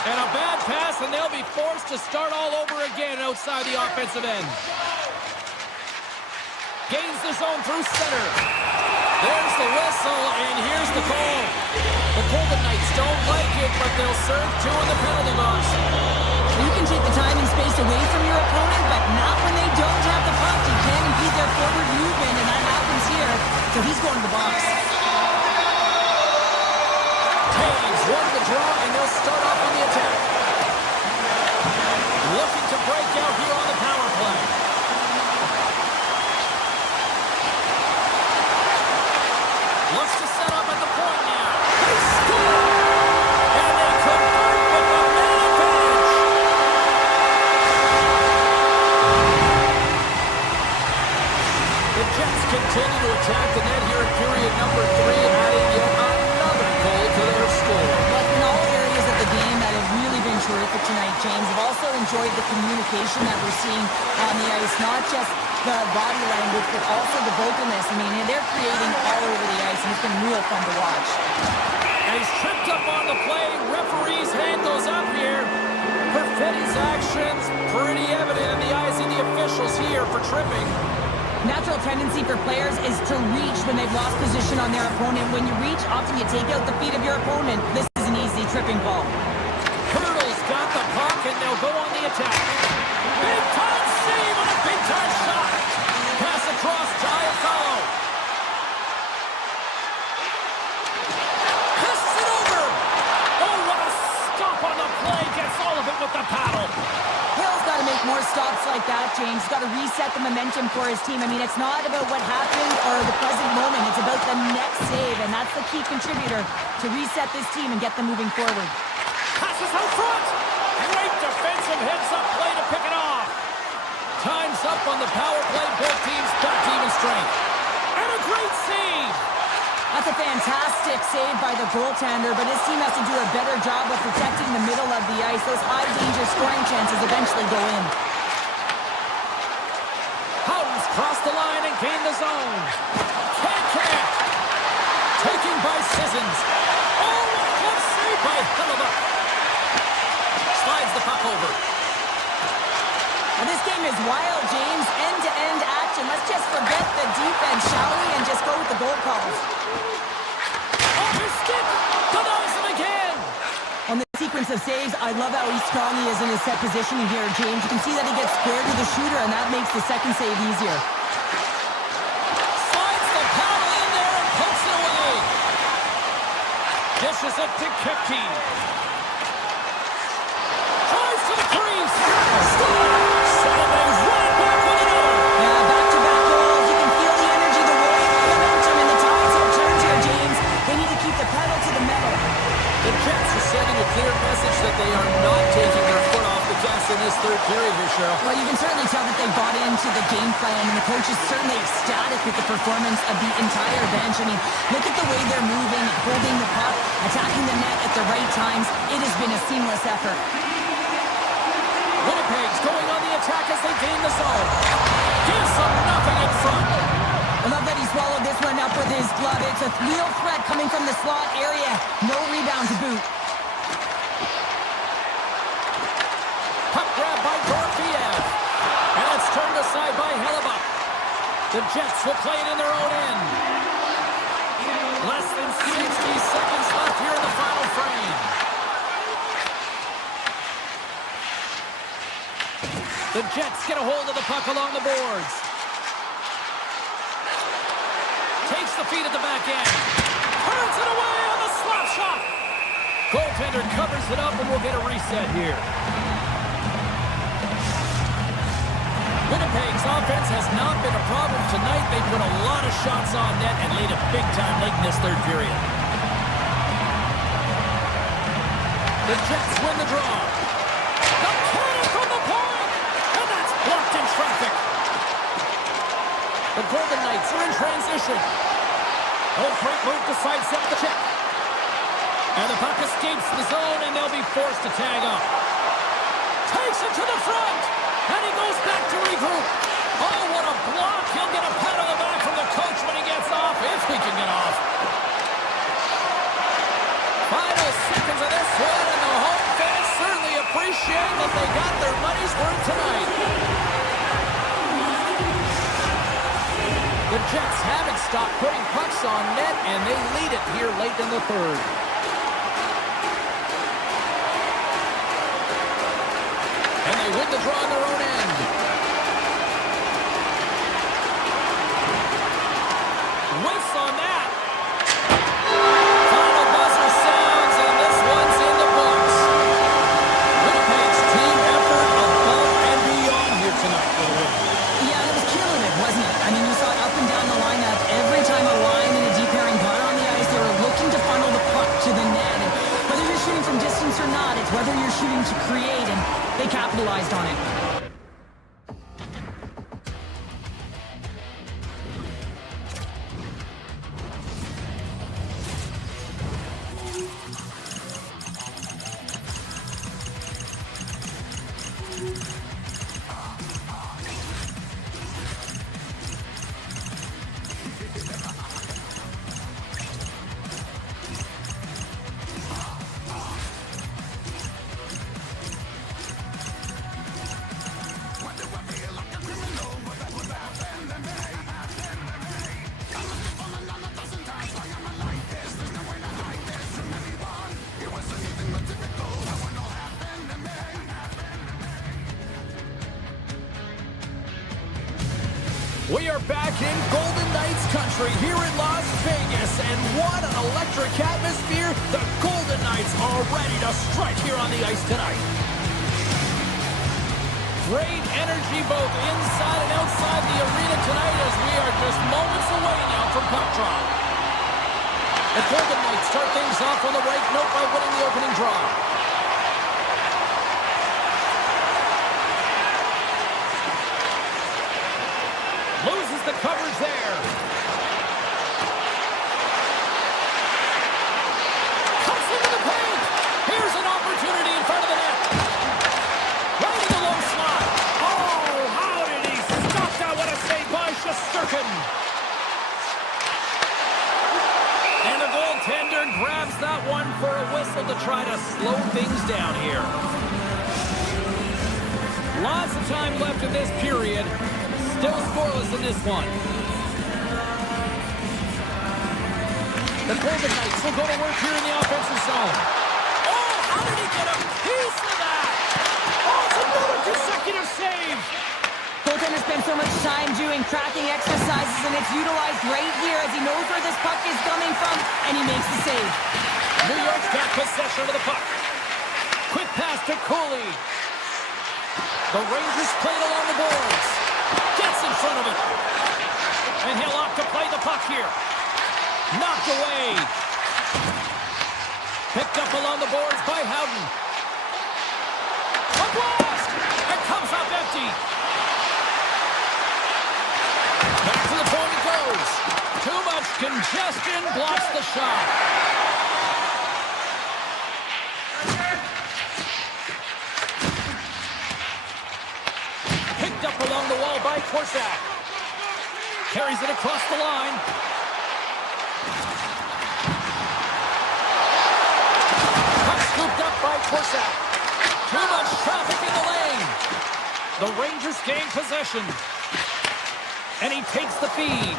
And a bad pass, and they'll be forced to start all over again outside the offensive end. Gains the zone through center. There's the whistle, and here's the call. The Golden Knights don't like it, but they'll serve 2 in the penalty box. You can take the time and space away from your opponent, but not when they don't have the puck. You can't impede their forward movement, and that happens here. So he's going to the box. draw, and they'll start off on the attack. Looking to break out here on the power play. Looks to set up at the point now. They score! And they convert with the man advantage. The Jets continue to attack the net here in period number 3, adding yet another goal to their score. But in all areas of the game that have really been terrific tonight, James, I've also enjoyed the communication that we're seeing on the ice, not just the body language, but also the vocalness. I mean, they're creating all over the ice, and it's been real fun to watch. And he's tripped up on the play. Referee's hand goes up here. Perfetti's actions pretty evident in the eyes of the officials here for tripping. Natural tendency for players is to reach when they've lost position on their opponent. When you reach, often you take out the feet of your opponent. This is an easy tripping ball. Hurdle's got the puck, and they'll go on the attack. Big-time save on a big-time shot. Pass across to Iafallo. Passes it over. Oh, what a stop on the play. Gets all of it with the paddle. Hill's got to make more stops like that, James. He's got to reset the momentum for his team. I mean, it's not about what happened or the present moment. It's about the next save, and that's the key contributor to reset this team and get them moving forward. Passes out front. Great defensive heads-up play to pick it off. Time's up on the power play. Both teams back to even strength. And a great save. That's a fantastic save by the goaltender, but his team has to do a better job of protecting the middle of the ice. Those high-danger scoring chances eventually go in. Howden's crossed the line and gained the zone. Can't connect. Taking by Sissons. Oh, what a close save by Hellebuck. Slides the puck over. Now, this game is wild, James. End-to-end action. Let's just forget the defense, shall we, and just go with the goal calls. Off his stick. Denies him again. On the sequence of saves, I love how strong he is in his set positioning here, James. You can see that he gets squared to the shooter, and that makes the second save easier. Slides the paddle in there and pokes it away. Dishes it to Kipke. Tries to the crease. Saddlebags running back with another. Yeah, back-to-back goals. You can feel the energy, the wave, the momentum, and the tides have turned here, James. They need to keep the pedal to the metal. The Jets are sending a clear message that they are not taking their foot off the gas in this third period here, Cheryl. Well, you can certainly tell that they bought into the game plan, and the coach is certainly ecstatic with the performance of the entire bench. I mean, look at the way they're moving, holding the puck, attacking the net at the right times. It has been a seamless effort. Winnipeg's going on the attack as they gain the zone. Gives them nothing in front. I love that he swallowed this one up with his glove. It's a real threat coming from the slot area. No rebound to boot. Puck grab by Dorofeev. And it's turned aside by Hellebuck. The Jets will play it in their own end. Less than 60 seconds left here in the final frame. The Jets get a hold of the puck along the boards. Takes the feed at the back end. Turns it away on the slap shot. Goaltender covers it up and we'll get a reset here. Winnipeg's offense has not been a problem tonight. They put a lot of shots on net and laid it big time late in this third period. The Jets win the draw. The cannon from the point! And that's blocked in traffic. The Golden Knights are in transition. Oh, great move to sidestep the check. And the puck escapes the zone, and they'll be forced to tag up. Takes it to the front, and he goes back to regroup. Oh, what a block. He'll get a pat on the back from the coach when he gets off, if he can get off. Final seconds of this one, and the home fans certainly appreciate that they got their money's worth tonight. The Jets haven't stopped putting pucks on net, and they lead it here late in the third. And they win the draw on their own end. Whiffs on that. Final buzzer sounds, and this one's in. We are back in Golden Knights country here in Las Vegas, and what an electric atmosphere. The Golden Knights are ready to strike here on the ice tonight. Great energy both inside and outside the arena tonight as we are just moments away now from puck drop. The Golden Knights start things off on the right note by winning the opening draw. Loses the coverage there. Cuts into the paint. Here's an opportunity in front of the net. Right in the low slot. Oh, how did he stop that? What a save by Shesterkin. And the goaltender grabs that one for a whistle to try to slow things down here. Lots of time left in this period. Still scoreless in this one. The Golden Knights will go to work here in the offensive zone. Oh, how did he get a piece of that? Oh, it's another consecutive save. Goaltender spends so much time doing tracking exercises, and it's utilized right here as he knows where this puck is coming from, and he makes the save. New York's got possession of the puck. Quick pass to Cooley. The Rangers play it along the boards. Gets in front of it. And he'll opt to play the puck here. Knocked away. Picked up along the boards by Howden. A blast! It comes up empty. Back to the point it goes. Too much congestion blocks the shot. Picked up along the wall by Korsak. Carries it across the line. Puck scooped up by Korsak. Too much traffic in the lane. The Rangers gain possession. And he takes the feed.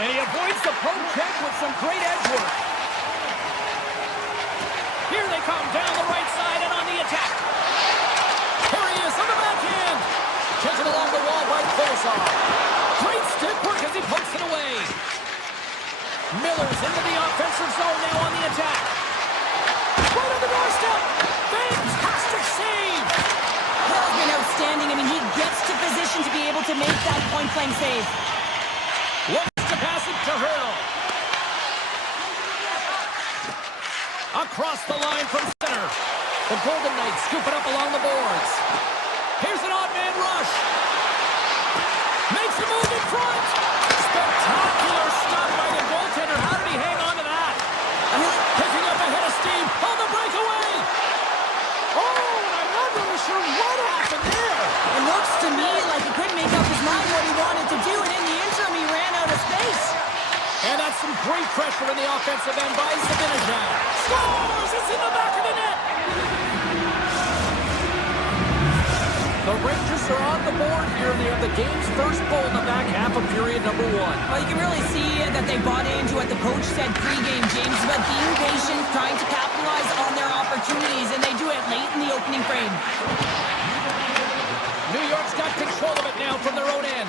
And he avoids the poke check with some great edge work. Here they come down the right side and on the attack. Here he is on the backhand. Taken along the wall by Kolosov. Great stick work as he pokes it away. Miller's into the offensive zone now on the attack. Right on the doorstep. Fantastic save. Hill's been outstanding. I mean, he gets to position to be able to make that point-blank save. Looks to pass it to Hurl. Across the line from center. The Golden Knights scoop it up along the boards. Here's an odd man rush. Makes a move in front. Spectacular stop by the goaltender. How did he hang on to that? Picking up ahead of steam on the breakaway. Oh, I'm not really sure what happened there. It looks to me like he couldn't make up his mind what he wanted to do, and in the interim, he ran out of space. And that's some great pressure in the offensive end by Zibanejad. Scores! It's in the back of the net. The Rangers are on the board here, and they have the game's first goal in the back half of period number one. Well, you can really see that they bought into what the coach said pregame, James, about being patient, trying to capitalize on their opportunities, and they do it late in the opening frame. New York's got control of it now from their own end.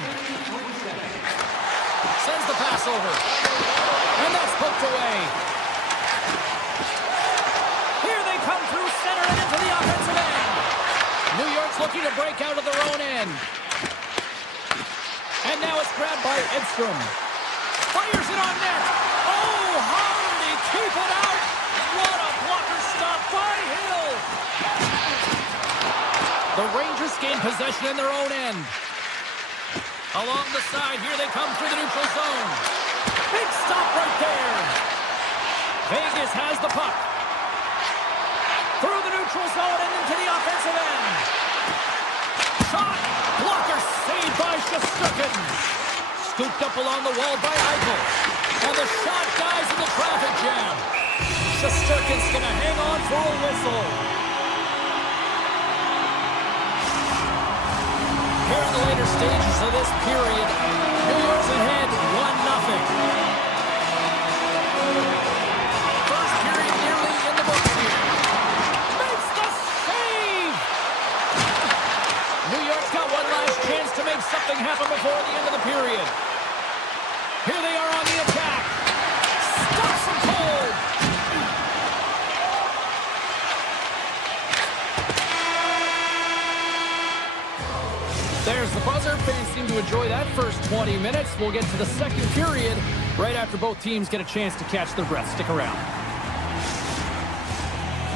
Sends the pass over. And that's poked away. Here they come through center and into the offensive end. New York's looking to break out of their own end. And now it's grabbed by Edstrom. Fires it on net. Oh, how did he keep it out? What a blocker stop by Hill. The Rangers gain possession in their own end. Along the side, here they come through the neutral zone. Big stop right there. Vegas has the puck. Through the neutral zone and into the offensive end. Shot. Blocker saved by Shesterkin. Scooped up along the wall by Eichel. And the shot dies in the traffic jam. Shesterkin's going to hang on for a whistle. Here in the later stages of this period, New York's ahead 1-0. First period nearly in the books here. Makes the save! New York's got one last chance to make something happen before the end of the period. first 20 minutes. We'll get to the second period right after both teams get a chance to catch their breath. Stick around.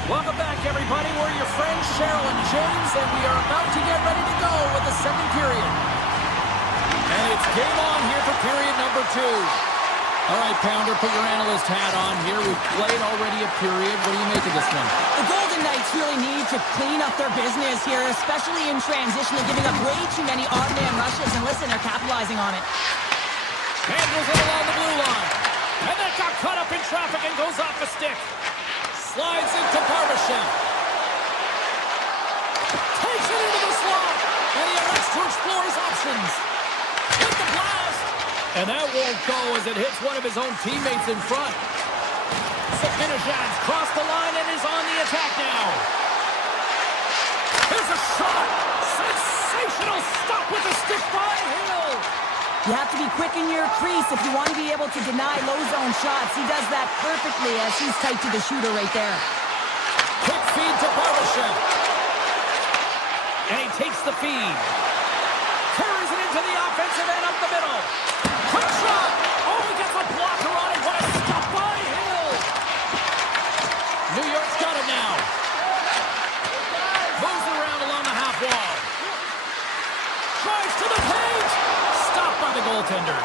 Welcome back, everybody. We're your friends, Cheryl and James, and we are about to get ready to go with the second period. And it's game on here for period number 2. All right, Pounder, put your analyst hat on here. We've played already a period. What do you make of this one? The Golden Knights really need to clean up their business here, especially in transition. They're giving up way too many odd-man rushes, and listen, they're capitalizing on it. Handles it along the blue line. And that got caught up in traffic and goes off a stick. Slides into Barbashev. Takes it into the slot. And he elects to explore his options. With the blast. And that won't go as it hits one of his own teammates in front. Zibanejad's crossed the line and is on the attack now. Here's a shot. Sensational stop with the stick by Hill. You have to be quick in your crease if you want to be able to deny low-zone shots. He does that perfectly as he's tight to the shooter right there. Quick feed to Barbashev. And he takes the feed. Carries it into the offensive end up the middle. Quick shot! Oh, he gets a blocker on it. What a stop by Hill! New York's got it now. Moves it around along the half wall. Drives to the paint! Stopped by the goaltender.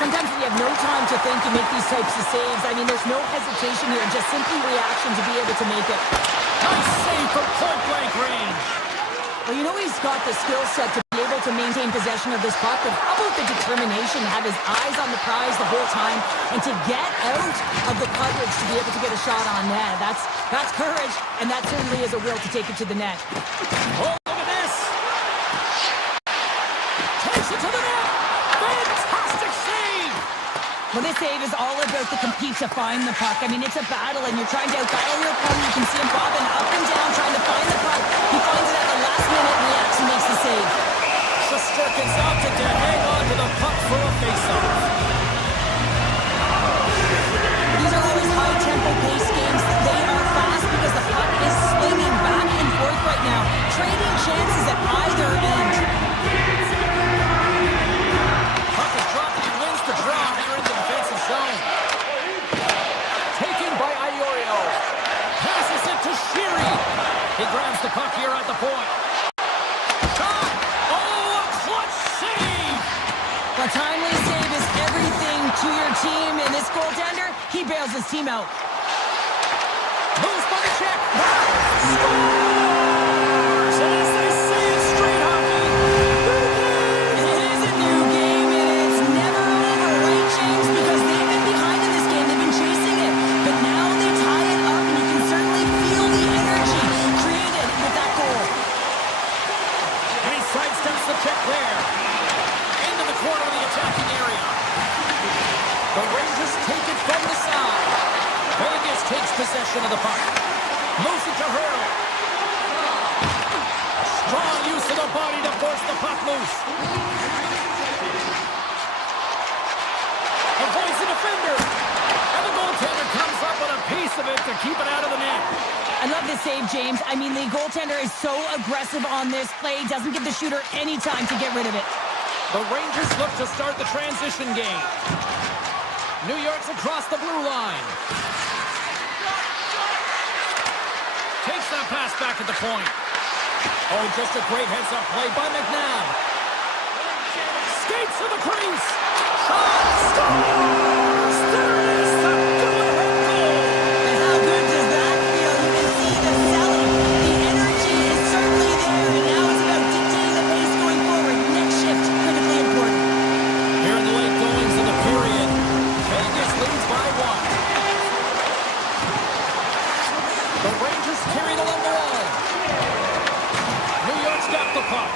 Sometimes when you have no time to think, you make these types of saves. I mean, there's no hesitation here, just simply reaction to be able to make it. Nice save from point-blank range. Well, you know he's got the skill set to be able to maintain possession of this puck, but how about the determination to have his eyes on the prize the whole time and to get out of the coverage to be able to get a shot on net? That's courage, and that certainly is a will to take it to the net. Oh, look at this. Takes it to the net. Fantastic save. Well, this save is all about the compete to find the puck. I mean, it's a battle, and you're trying to out-battle your opponent. You can see him bobbing up and down trying to find the puck. He finds it at the last minute, reacts and makes the save. Shesterkin's opted to hang on to the puck for a face-off. These are always high-tempo pace games. They are fast because the puck is swinging back and forth right now, trading chances at either end. Puck is dropped and he wins the draw here in the defensive zone. Taken by Iorio. Passes it to Sheary. He grabs the puck here at the point. Shot! Oh, a clutch save! A timely save is everything to your team, and this goaltender, he bails his team out. Moves by the check. Scores! And as they say in street hockey, It is a new game, and it's never over, right, James? Because they've been behind in this game. They've been chasing it. But now they tie it up, and you can certainly feel the energy created with that goal. and he sidesteps the check there. Into the corner of the attacking area. The Rangers take it from the side. Vegas takes possession of the puck. Moves it to Hurl. Strong use of the body to force the puck loose. Avoids the defender. And the goaltender comes up with a piece of it to keep it out of the net. I love this save, James. I mean, the goaltender is so aggressive on this play. Doesn't give the shooter any time to get rid of it. The Rangers look to start the transition game. New York's across the blue line. Takes that pass back at the point. Oh, just a great heads-up play by McNabb. Skates to the crease. Shot! Scores! There it is, the go-ahead goal! And how good does that feel? You can see the selling. The energy is certainly there, and now it's about dictating the pace going forward. Next shift, critically important. Here in the late goings of the period, Vegas leads by 1. The Rangers carry it along the wall. New York's got the puck.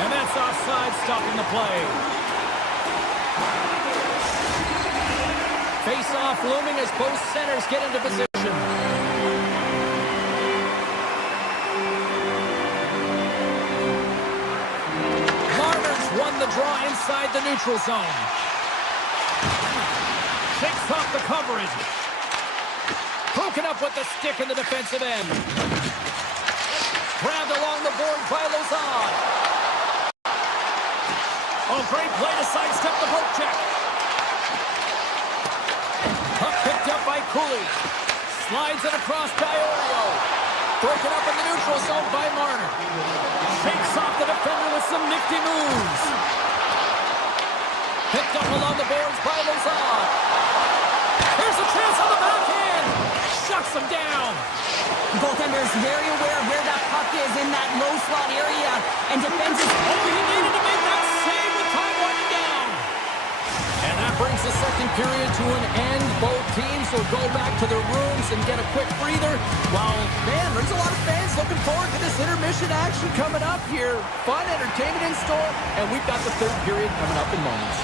And that's offside, stopping the play. Face-off looming as both centers get into position. Marner's won the draw inside the neutral zone. Shakes off the coverage. Broken up with the stick in the defensive end. Grabbed along the board by Lozon. Oh, great play to sidestep the poke check. Puck picked up by Cooley. Slides it across Diorio. Broken up in the neutral zone by Marner. Shakes off the defender with some nifty moves. Picked up along the boards by Lazar. Here's a chance on the backhand. Shuts him down. The goaltender is very aware of where that puck is in that low slot area, and defense is... Oh, he needed to make that save with time winding down. And that brings the second period to an end. Both teams will go back to their rooms and get a quick breather. While, Man, there's a lot of fans looking forward to this intermission action coming up here. Fun entertainment in store, and we've got the third period coming up in moments.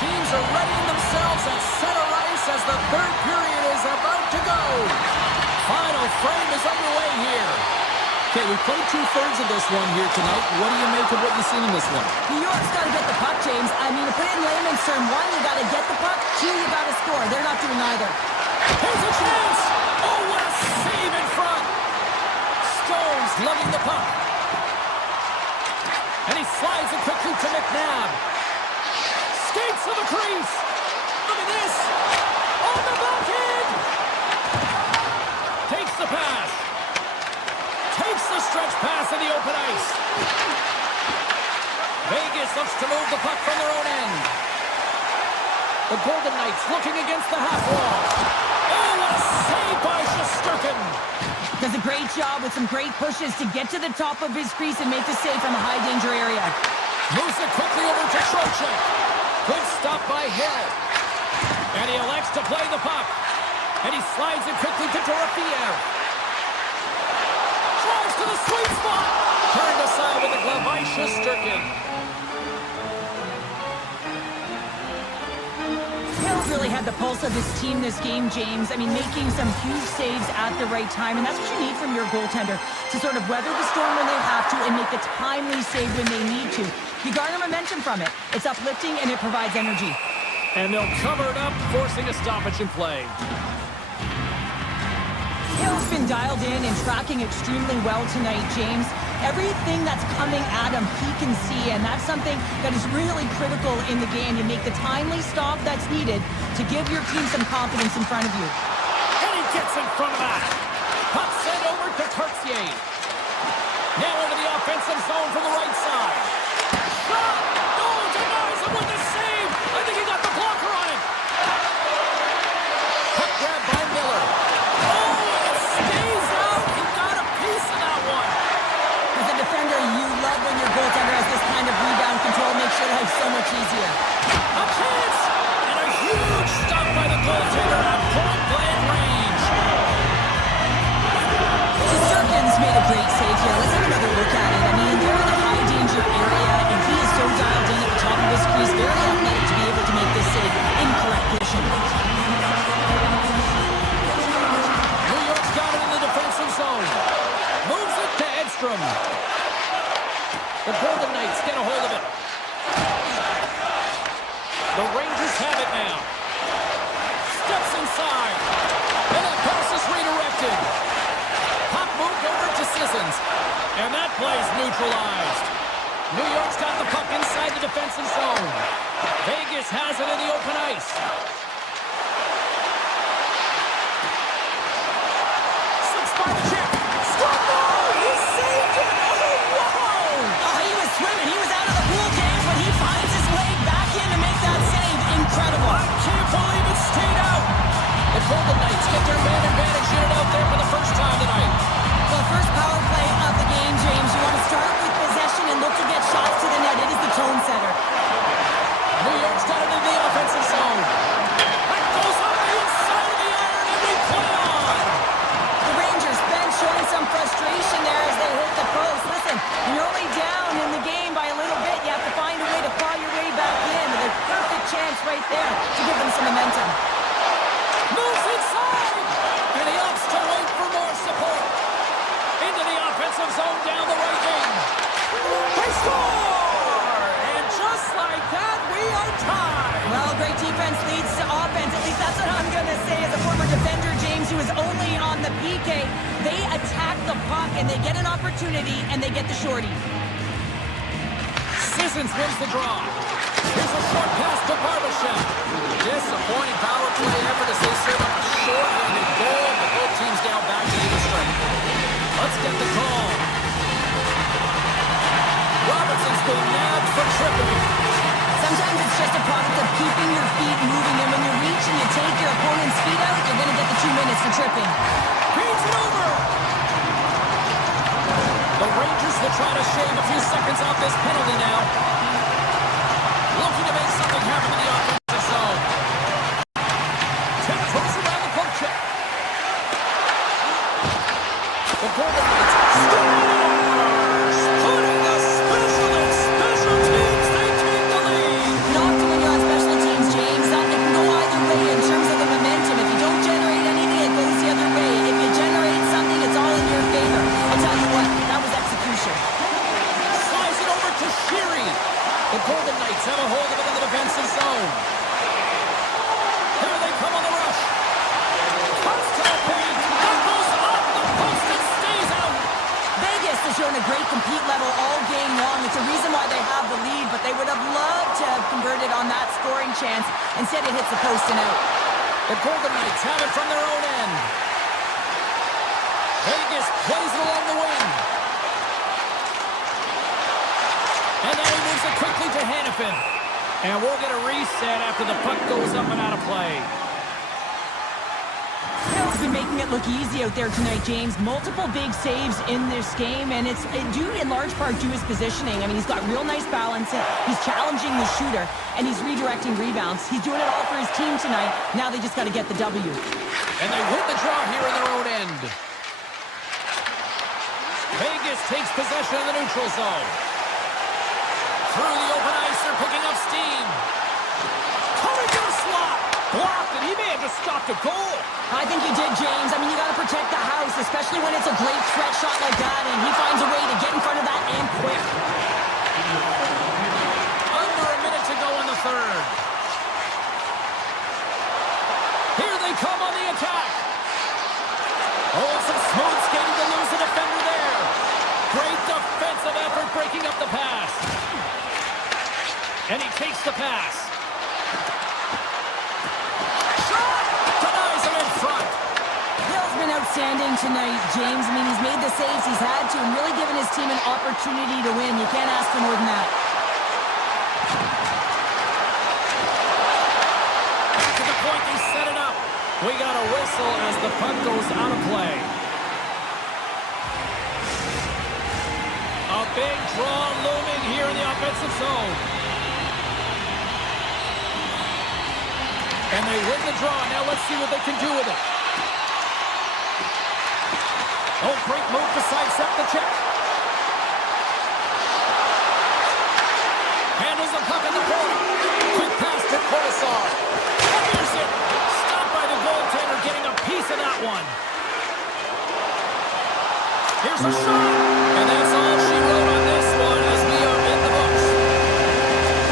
teams are readying themselves at center ice as the third period is about to go. Final frame is underway here. Okay, we played two-thirds of this one here tonight. What do you make of what you've seen in this one? New York's got to get the puck, James. I mean, to put it in layman's term, one, you got to get the puck. Two, you got to score. They're not doing either. Here's a chance! Oh, what a save in front! Stone's lugging the puck. And he slides it quickly to McNabb. Skates to the crease. Look at this. On the back end. Takes the pass. Takes the stretch pass in the open ice. Vegas looks to move the puck from their own end. The Golden Knights looking against the half wall. Oh, what a save by Shesterkin. Does a great job with some great pushes to get to the top of his crease and make the save from a high-danger area. Moves it quickly over to Trocheck. Good stop by Hill. And he elects to play the puck. And he slides it quickly to Dorofiev. Drives to the sweet spot. Turned aside with the glove by Shesterkin. Hill's really had the pulse of his team this game, James. I mean, making some huge saves at the right time, and that's what you need from your goaltender, to sort of weather the storm when they have to and make a timely save when they need to. You garner momentum from it. It's uplifting, and it provides energy. And they'll cover it up, forcing a stoppage in play. Hill's been dialed in and tracking extremely well tonight, James. Everything that's coming at him, he can see, and that's something that is really critical in the game, to make the timely stop that's needed to give your team some confidence in front of you. And he gets in front of that. Puck sent over to Cartier. Now into the offensive zone from the right side. Shot! No, denies him with the save! I think he got the blocker on it. Puck grab by Miller. Oh, and it stays out! He got a piece of that one. As a defender, you love when your goaltender has this kind of rebound control. Makes your life so much easier. A chance! And a huge stop by the goaltender at point-blank range. Shesterkin's made a great save here. Let's have another look at it. I mean, they're in a high-danger area, and he is so dialed in at the top of his crease. Very athletic to be able to make this save in correct position. New York's got it in the defensive zone. Moves it to Edstrom. The Golden Knights get a hold of it. The Rangers have it now. Steps inside. And that pass is redirected. Puck moved over to Sissons. And that play's neutralized. New York's got the puck inside the defensive zone. Vegas has it in the open ice. Slips by the check. Stop! He saved it! Oh, whoa! Oh, he was swimming. He was out of the pool, James, but he finds his way back in to make that save. Incredible. I can't believe it stayed out. The Golden Knights get their man advantage unit out there for the first time tonight. Well, first power play of the game, James. You want to start with possession and look to get shots to the net. It is the tone setter. New York's got it in the offensive zone. That goes up the inside of the iron, and we play on. The Rangers bench showing some frustration there as they hit the post. Listen, when you're only down in the game by a little bit, you have to find a way to claw your way back in. With a perfect chance right there to give them some momentum. Moves inside, and he opts to wait for more support. Into the offensive zone down the right wing. They score! And just like that, we are tied. Well, great defense leads to offense. At least that's what I'm going to say as a former defender, James, who is only on the PK. They attack the puck, and they get an opportunity, and they get the shorty. Sissons wins the draw. Here's a short pass to Barbashev. Disappointing power play effort as they serve up a short-handed goal, but both teams now back to even strength. Let's get the call. Robertson's been nabbed for tripping. Sometimes it's just a product of keeping your feet moving, and when you reach and you take your opponent's feet out, you're going to get the 2 minutes for tripping. Beats it over. The Rangers will try to shave a few seconds off this penalty now. Looking to make something happen in the offensive zone. Tiptoes around the poke check. The Golden Knights scores! Putting the special in special teams. They take the lead. Not when you're on special teams, James. It can go either way in terms of the momentum. If you don't generate anything, it goes the other way. If you generate something, it's all in your favor. I'll tell you what, that was execution. Slides it over to Sheary. The Golden Knights have a hold of it in the defensive zone. Here they come on the rush. Cuts to the paint. That goes up the post and stays out. Vegas has shown a great compete level all game long. It's a reason why they have the lead, but they would have loved to have converted on that scoring chance. Instead, it hits the post and out. The Golden Knights have it from their own end. Vegas plays it along the wing. And now he moves it quickly to Hannafin. And we'll get a reset after the puck goes up and out of play. Hill's been making it look easy out there tonight, James. Multiple big saves in this game, and it's due in large part to his positioning. I mean, he's got real nice balance. He's challenging the shooter, and he's redirecting rebounds. He's doing it all for his team tonight. Now they just got to get the W. And they win the draw here in their own end. Vegas takes possession in the neutral zone. Through the open ice, they're picking up steam. Coming to the slot. Blocked, and he may have just stopped a goal. I think he did, James. I mean, you got to protect the house, especially when it's a great threat shot like that, and he finds a way to get in front of that and quick. Under a minute to go in the third. Here they come on the attack. Oh, some smooth skating to lose the defender there. Great defensive effort breaking up the pass. And he takes the pass. Shot! Denies him in front. Hill's been outstanding tonight, James. I mean, he's made the saves he's had to and really given his team an opportunity to win. You can't ask for more than that. Back to the point, they set it up. We got a whistle as the puck goes out of play. A big draw looming here in the offensive zone. And they win the draw. Now let's see what they can do with it. Oh, great move to sidestep the check. Handles the puck at the point. Quick pass to Cortazar. Here's it. Stopped by the goaltender, getting a piece of that one. Here's a shot. And that's all she wrote on this one as we are in the books.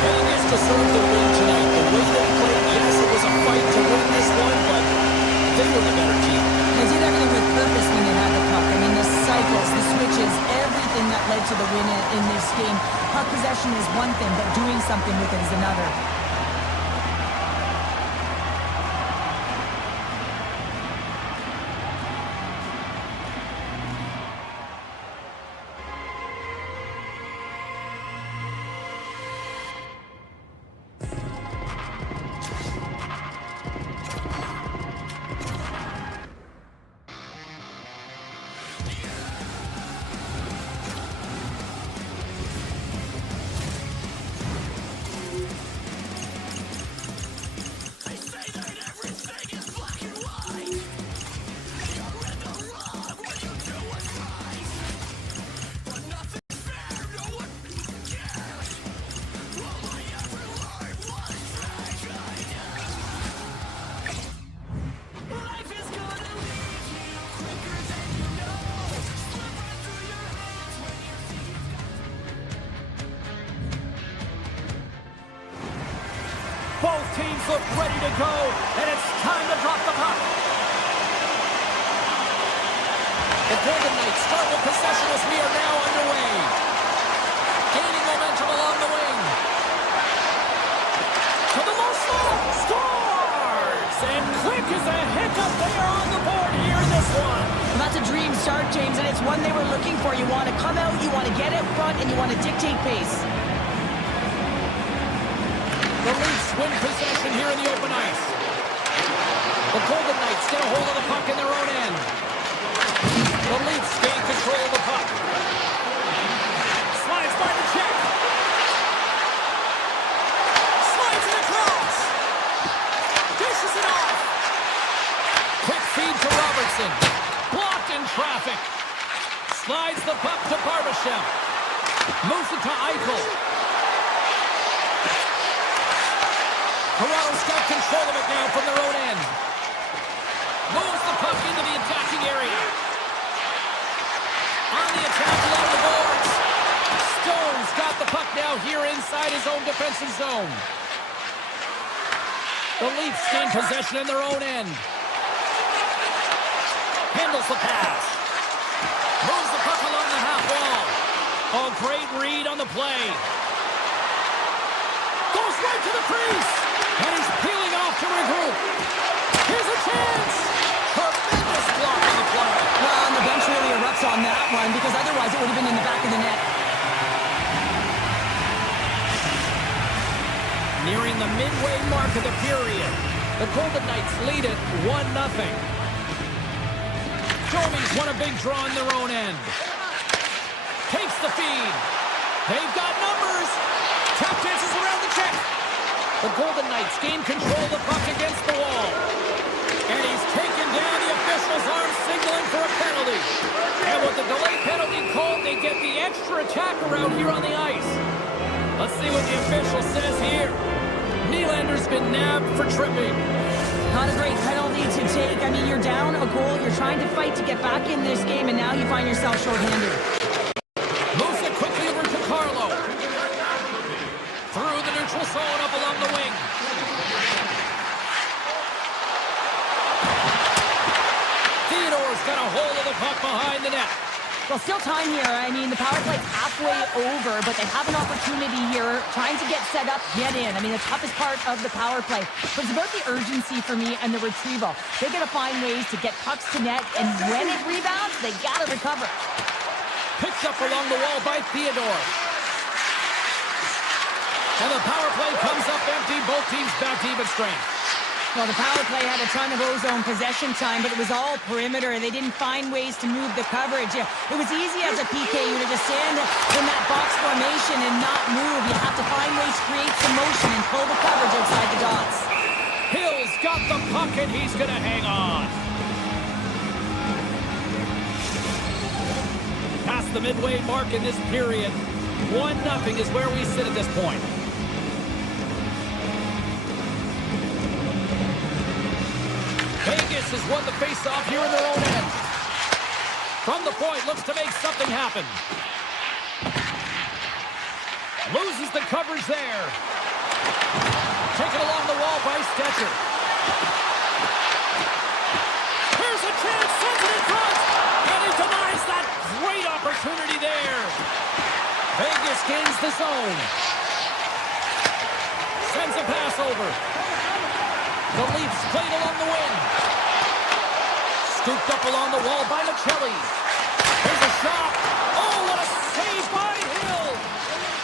Vegas deserved the win tonight. The way they played, yes, it was a fight to win this one, but they were the better team. They did everything with purpose when they had the puck. I mean, the cycles, the switches, everything that led to the win in this game. Puck possession is one thing, but doing something with it is another. Both teams look ready to go, and it's time to drop the puck. The Golden Knights start with possession as we are now underway. Gaining momentum along the wing. quick as a hiccup. They are on the board here in this one. Well, that's a dream start, James, and it's one they were looking for. You want to come out, you want to get out front, and you want to dictate pace. The Leafs win possession here in the open ice. The Golden Knights get a hold of the puck in their own end. The Leafs gain control of the puck. Slides by the check. Slides it across. Dishes it off. Quick feed to Robertson. Blocked in traffic. Slides the puck to Barbashev. Moves it to Eichel. Toronto's got control of it now from their own end. Moves the puck into the attacking area. On the attack along the boards. Stone's got the puck now here inside his own defensive zone. The Leafs gain possession in their own end. Handles the pass. Moves the puck along the half wall. Oh, great read on the play. Goes right to the crease. And he's peeling off to regroup. Here's a chance. Tremendous block on the play. Well, and the bench really erupts on that one because otherwise it would have been in the back of the net. Nearing the midway mark of the period, the Golden Knights lead it 1-0. Domi's won a big draw in their own end. Takes the feed. They've got numbers. Tap dances around the check. The Golden Knights gain control of the puck against the wall. And he's taken down. The official's arm signaling for a penalty. And with the delay penalty called, they get the extra attacker out here on the ice. Let's see what the official says here. Nylander's been nabbed for tripping. Not a great penalty to take. I mean, you're down a goal. You're trying to fight to get back in this game, and now you find yourself shorthanded. Moves it quickly over to Carlo. Through the neutral zone up along the wing. Theodore's got a hold of the puck behind the net. Well, still time here. I mean, the power play's halfway over, but they have an opportunity here trying to get set up, get in. I mean, the toughest part of the power play. But it's about the urgency for me and the retrieval. They got to find ways to get pucks to net, and when it rebounds, they got to recover. Picked up along the wall by Theodore. And the power play comes up empty. Both teams back to even strength. Well, the power play had a ton of ozone possession time, but it was all perimeter. They didn't find ways to move the coverage. It was easy as a PK to just stand in that box formation and not move. You have to find ways to create some motion and pull the coverage outside the dots. Hill's got the puck, and he's going to hang on. Past the midway mark in this period, 1-0 is where we sit at this point. Vegas has won the face-off here in their own end. From the point, looks to make something happen. Loses the coverage there. Taken along the wall by Stetcher. Here's a chance, sends it in front. And he denies that great opportunity there. Vegas gains the zone. Sends a pass over. The Leafs played along the wing. Scooped up along the wall by Michelli. Here's a shot. Oh, what a save by Hill.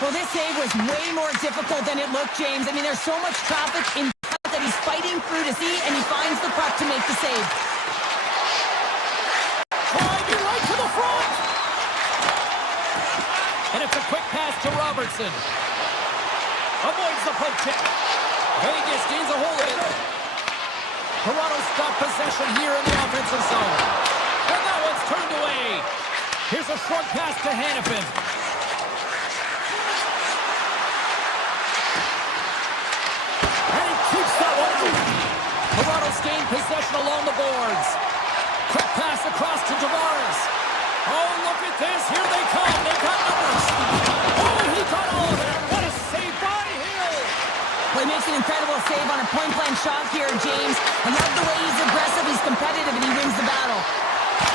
Well, this save was way more difficult than it looked, James. I mean, there's so much traffic in front that he's fighting through to see, and he finds the puck to make the save. Driving right to the front. And it's a quick pass to Robertson. Avoids the poke check. Vegas gains a hold of it. Toronto's got possession here in the offensive zone. And that one's turned away. Here's a short pass to Hannafin. And he keeps that one out. Toronto's gained possession along the boards. Quick pass across to Tavares. Oh, look at this. Here they come. They've got numbers. Oh, he got all of it. What a save by Hill. Well, he makes an incredible save on a point-blank shot here, James. I love the way he's aggressive, he's competitive, and he wins the battle.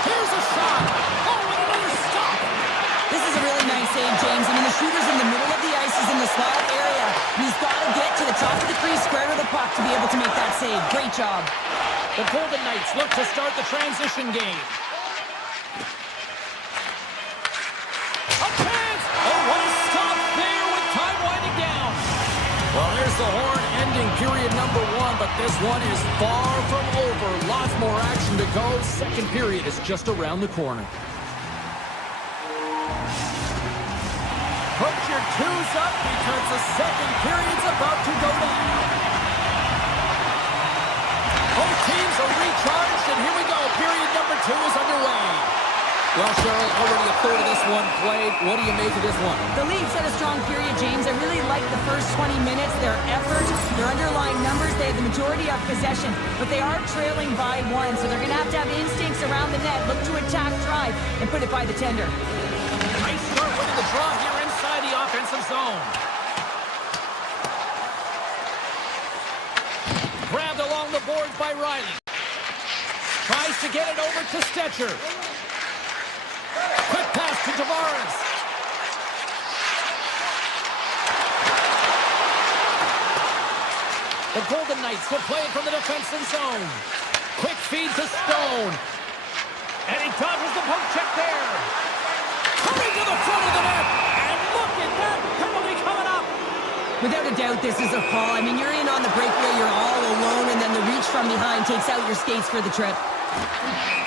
Here's a shot. Oh, and another stop. This is a really nice save, James. I mean, the shooter's in the middle of the ice. He's in the slot area. And he's got to get to the top of the crease, square to the puck to be able to make that save. Great job. The Golden Knights look to start the transition game. A chance! Oh, what a stop there with time winding down. Well, there's the horn ending period number 1, but this one is far from over. Lots more action to go. Second period is just around the corner. Put your twos up because the second period's about to go down. Both teams are recharged, and here we go. Period number 2 is underway. Well, Cheryl, already a third of this one played. What do you make of this one? The Leafs had a strong period, James. I really like the first 20 minutes, their effort, their underlying numbers. They have the majority of possession, but they are trailing by 1, so they're going to have instincts around the net, look to attack, drive, and put it by the tender. Nice start winning the draw here inside the offensive zone. Grabbed along the boards by Riley. Tries to get it over to Stetcher. Quick pass to Tavares. The Golden Knights will play it from the defensive zone. Quick feed to Stone. And he dodges the poke check there. Coming to the front of the net. And look at that penalty coming up. Without a doubt, this is a call. I mean, you're in on the breakaway, you're all alone, and then the reach from behind takes out your skates for the trip.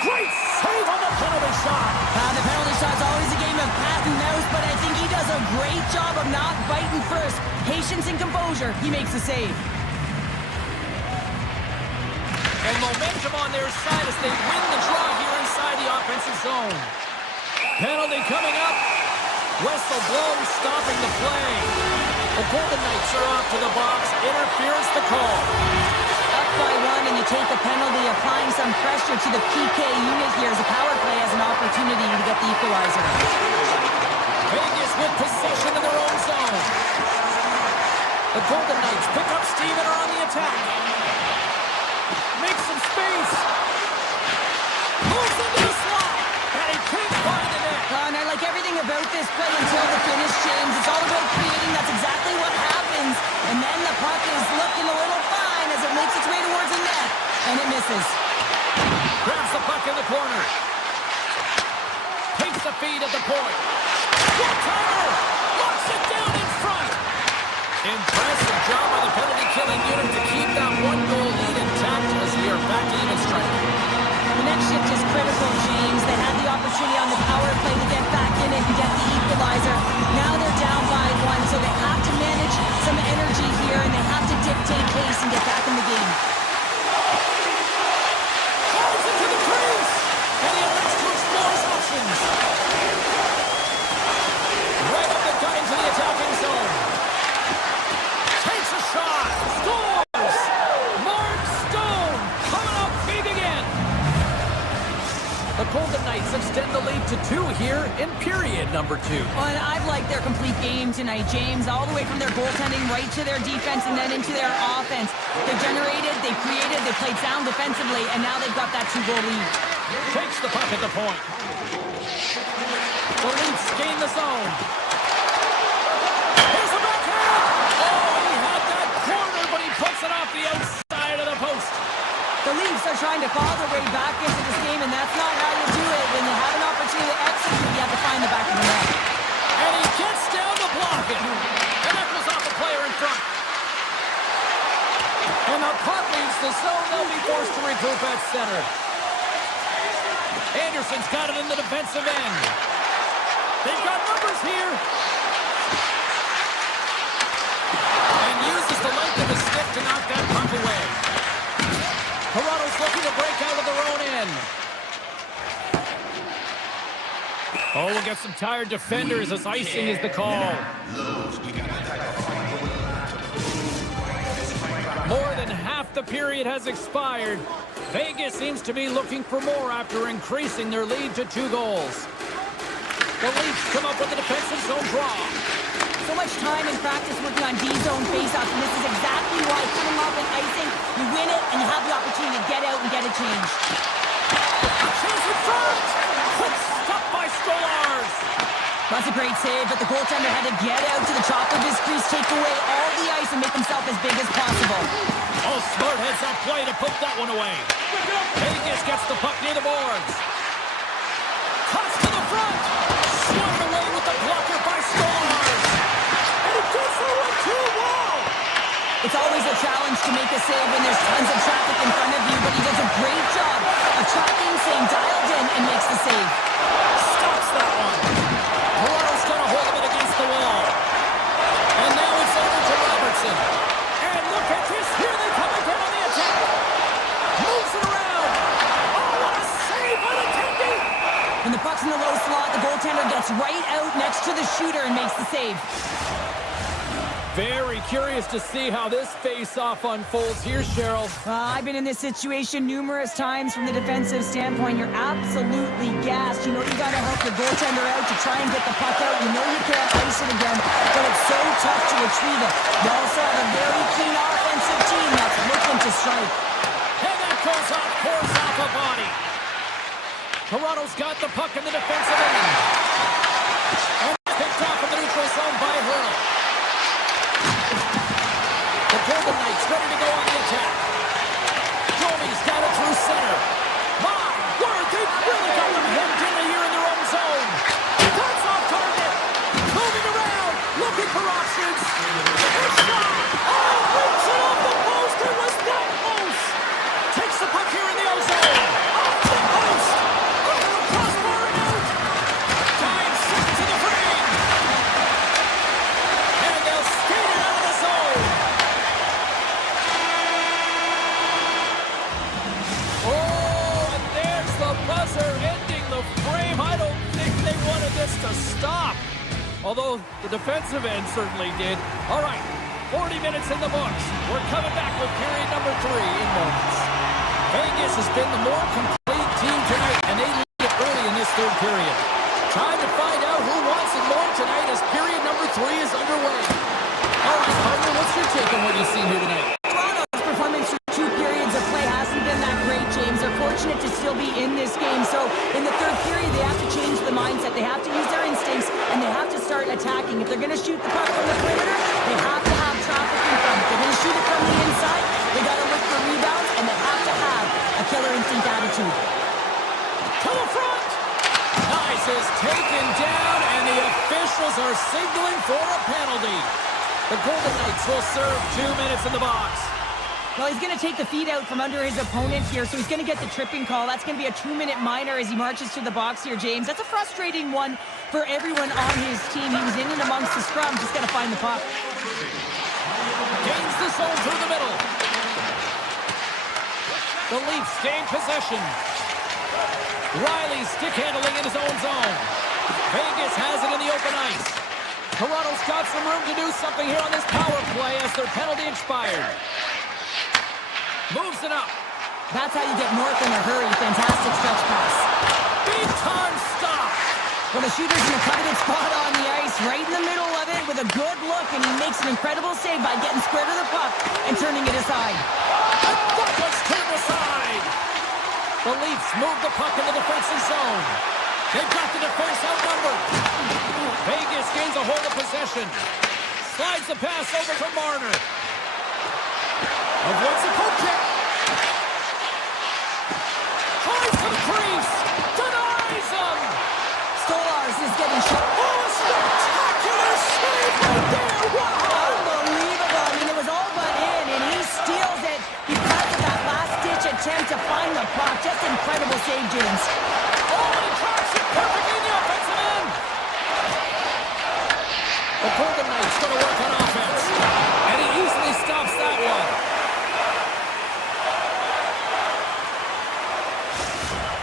Great save on the penalty shot. The penalty shot's always a game of cat and mouse, but I think he does a great job of not biting first. Patience and composure, he makes the save. And momentum on their side as they win the draw here inside the offensive zone. Penalty coming up. Whistle blown, stopping the play. The Golden Knights are off to the box. Interference the call. Up by 1 and you take the penalty, applying some pressure to the PK unit here as the power play has an opportunity to get the equalizer. Vegas with possession in their own zone. The Golden Knights pick up steam and are on the attack. Make some space. Moves into the slot. And he can't find the net. And I like everything about this play until the finish, James. It's all about creating. That's exactly what happens. And then the puck is looking a little fine as it makes its way towards the net. And it misses. Grabs the puck in the corner. Takes the feed at the point. One-timer. Locks it down in front. Impressive job by the penalty-killing unit to keep that one-goal lead intact as we are back to even strength. The next shift is critical, James. They had the opportunity on the power play to get back in it and get the equalizer. Now they're down by 1, so they have to manage some energy here, and they have to dictate pace and get back in the game. Falls into the crease, and he elects to explore his options. Right up the gut into the attacking zone. Takes a shot. Scores! Mark Stone coming up big again. The Golden Knights extend the lead to 2 here in period number 2. Well, and I've liked their complete game tonight, James, all the way from their goaltending right to their defense and then into their offense. They generated, they created, they played sound defensively, and now they've got that 2-goal lead. Takes the puck at the point. The Leafs gain the zone. Here's the backhand! Oh, he had that corner, but he puts it off the outside of the post. The Leafs are trying to claw their way back into this game, and that's not how you do it. When you have an opportunity to execute, you have to find the back of the net. And he gets down to block it. And that goes off the player in front. And the puck leaves the zone. They'll be forced to regroup at center. Anderson's got it in the defensive end. They've got numbers here. And uses the length of his stick to knock that puck away. Toronto's looking to break out of their own end. Oh, we'll get some tired defenders as icing is the call. More than half the period has expired. Vegas seems to be looking for more after increasing their lead to 2 goals. The Leafs come up with a defensive zone draw. So much time in practice working on D-zone faceoffs, and this is exactly why coming off an icing, you win it, and you have the opportunity to get out and get a change. A chance in front! Quick stop by Stolarz! That's a great save, but the goaltender had to get out to the top of his crease, take away all the ice, and make himself as big as possible. Oh, smart heads-up play to put that one away. Vegas gets the puck near the boards. Toss to the front. Swung away with the blocker by Stars. And it does so with two wall. It's always a challenge to make a save when there's tons of traffic in front of you, but he does a great job of tracking, staying dialed in, and makes the save. Stops that one. Toronto's got a hold of it against the wall. And now it's over to Robertson. And look at this. Here they come again on the attack. Moves it around. Oh, what a save by the Tendy. When the puck's in the low slot, the goaltender gets right out next to the shooter and makes the save. Very curious to see how this face-off unfolds here, Cheryl. I've been in this situation numerous times from the defensive standpoint. You're absolutely gassed. You know you got to help your goaltender out to try and get the puck out. You know you can't ice it again, but it's so tough to retrieve it. You also have a very keen offensive team that's looking to strike. And that goes off, pours off a body. Toronto's got the puck in the defensive end. And picked off in the neutral zone by Hurley. The Golden Knights ready to go on the attack. Domi's got it through center. My word, they've really got them hemmed in here in their own zone. That's off target. Moving around, looking for options. A shot. Oh, reach it off the post. It was that close. Takes the puck here in the ozone. Off the post. Over the crossbar and out. 9 seconds in the frame. And they'll skate it out of the zone. Oh, and there's the buzzer ending the frame. I don't think they wanted this to stop. Although the defensive end certainly did. All right, 40 minutes in the books. We're coming back with period number 3 in moments. Vegas has been the more complete team tonight, and they lead it early in this third period. Time to find out who wants it more tonight as period number 3 is underway. All right, partner, what's your take on what you've seen here tonight? Toronto's performance through 2 periods of play hasn't been that great, James. They're fortunate to still be in this game. So in the third period, they have to change the mindset. They have to use their instincts, and they have to start attacking. If they're going to shoot the puck from the perimeter, they have to have traffic in front. If they're going to shoot it from the inside, they got to look for rebounds, and they have to have a killer instinct attitude. To the front! Nice is taken down, and the officials are signaling for a penalty. The Golden Knights will serve 2 minutes in the box. Well, he's going to take the feet out from under his opponent here, so he's going to get the tripping call. That's going to be a 2-minute minor as he marches to the box here, James. That's a frustrating one for everyone on his team. He was in and amongst the scrum, just got to find the puck. Gains the zone through the middle. The Leafs gain possession. Riley stick handling in his own zone. Vegas has it in the open ice. Toronto's got some room to do something here on this power play as their penalty expired. Moves it up. That's how you get north in a hurry. Fantastic stretch pass. Big time stop. Well, the shooter's in a coveted spot on the ice, right in the middle of it with a good look, and he makes an incredible save by getting square to the puck and turning it aside. And that was turned aside. The Leafs move the puck in the defensive zone. They've got the defense outnumbered. Vegas gains a hold of possession. Slides the pass over to Marner. Avoids the poke check. Tries to the crease. Denies him. Stolarz is getting shot. Oh, a spectacular save right there. Wow. Unbelievable. I mean, it was all but in, and he steals it because of that last-ditch attempt to find the puck. Just incredible save, James. Oh, and he tracks it perfectly in the offensive end. The Golden Knights going to work on offense. And he easily stops that one.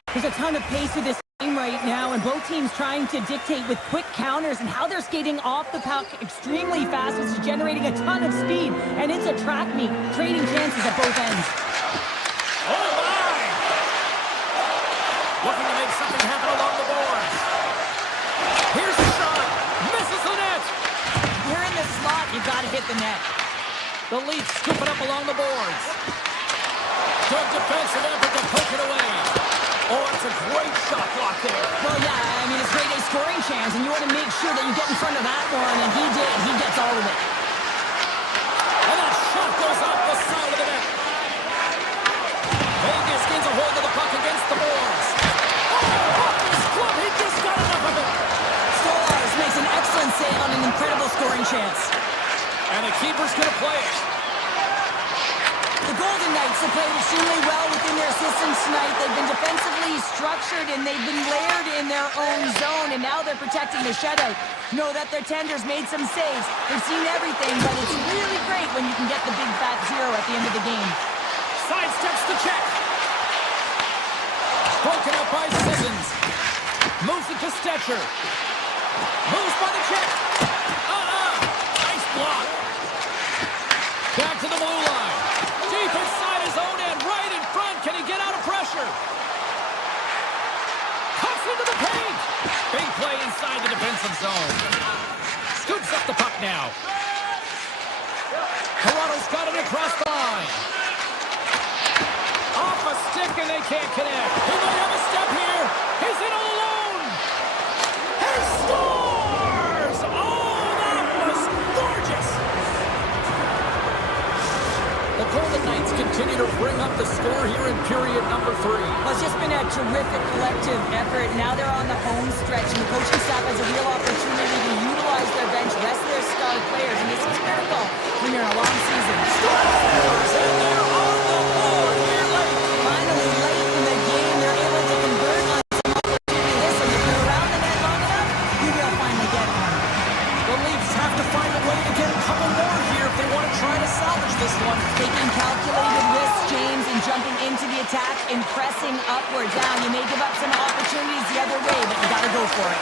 There's a ton of pace to this game right now, and both teams trying to dictate with quick counters and how they're skating off the puck extremely fast, which is generating a ton of speed. And it's a track meet, trading chances at both ends. Oh, my! Looking to make something happen along the boards. Here's the shot. Misses the net. You're in the slot, you got to hit the net. The Leafs scoop it up along the boards. Good defensive effort to poke it away. Oh, it's a great shot block there. Well, yeah, I mean, it's great. They scoring chance, and you want to make sure that you get in front of that one, and he did. He gets all of it. And that shot goes off the side of the net. Vegas gains a hold of the puck against the boards. Oh, off his glove. He just got enough of it. Stolarz makes an excellent save on an incredible scoring chance. And the keeper's going to play it. The Golden Knights have played extremely well within their systems tonight. They've been defensively structured, and they've been layered in their own zone, and now they're protecting the shutout. Know that their tenders made some saves. They've seen everything, but it's really great when you can get the big fat zero at the end of the game. Sidesteps the check. Broken up by Sissons. Moves it to Stetcher. Moves by the check. Nice block. Back to the blue line. Deep inside his own end, right in front. Can he get out of pressure? Cuts into the paint. Big play inside the defensive zone. Scoops up the puck now. Toronto's got it across the line. Off a stick and they can't connect. He might have a step here. He's in alone. He scores! Oh, that was gorgeous. The Golden Knights continue to bring up the score here in period number 3. Well, it's just been a terrific collective effort. Now they're on the home stretch, and the coaching staff has a real opportunity to utilize their bench, rest their star players, and this is critical when you're in a long season. Scores! And they're on the board here late. Finally, late in the game, they're able to convert on some opportunity. Listen, if you're around the net long enough, you will finally get one. The Leafs have to find a way to get a couple more here if they want to try to salvage this one. Taking calculated risks, James, and jumping into the attack and pressing upwards. Now, you may give up some opportunities the other way, but you got to go for it.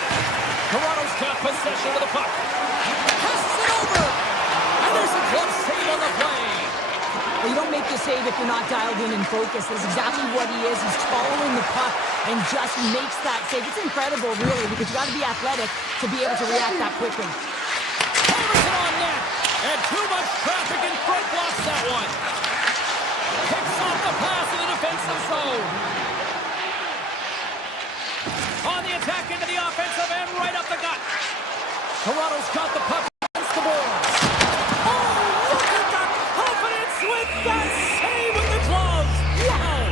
Toronto's got possession of the puck. Passes it over. And there's a glove save on the play. Well, you don't make the save if you're not dialed in and focused. That's exactly what he is. He's following the puck and just makes that save. It's incredible, really, because you got to be athletic to be able to react that quickly. Hammers it on net. And too much traffic in front blocks that one. Picks off the pass in the defensive zone. On the attack into the offensive end, right up the gut. Toronto's got the puck against the boards. Oh, look at that confidence with that save with the glove. Wow.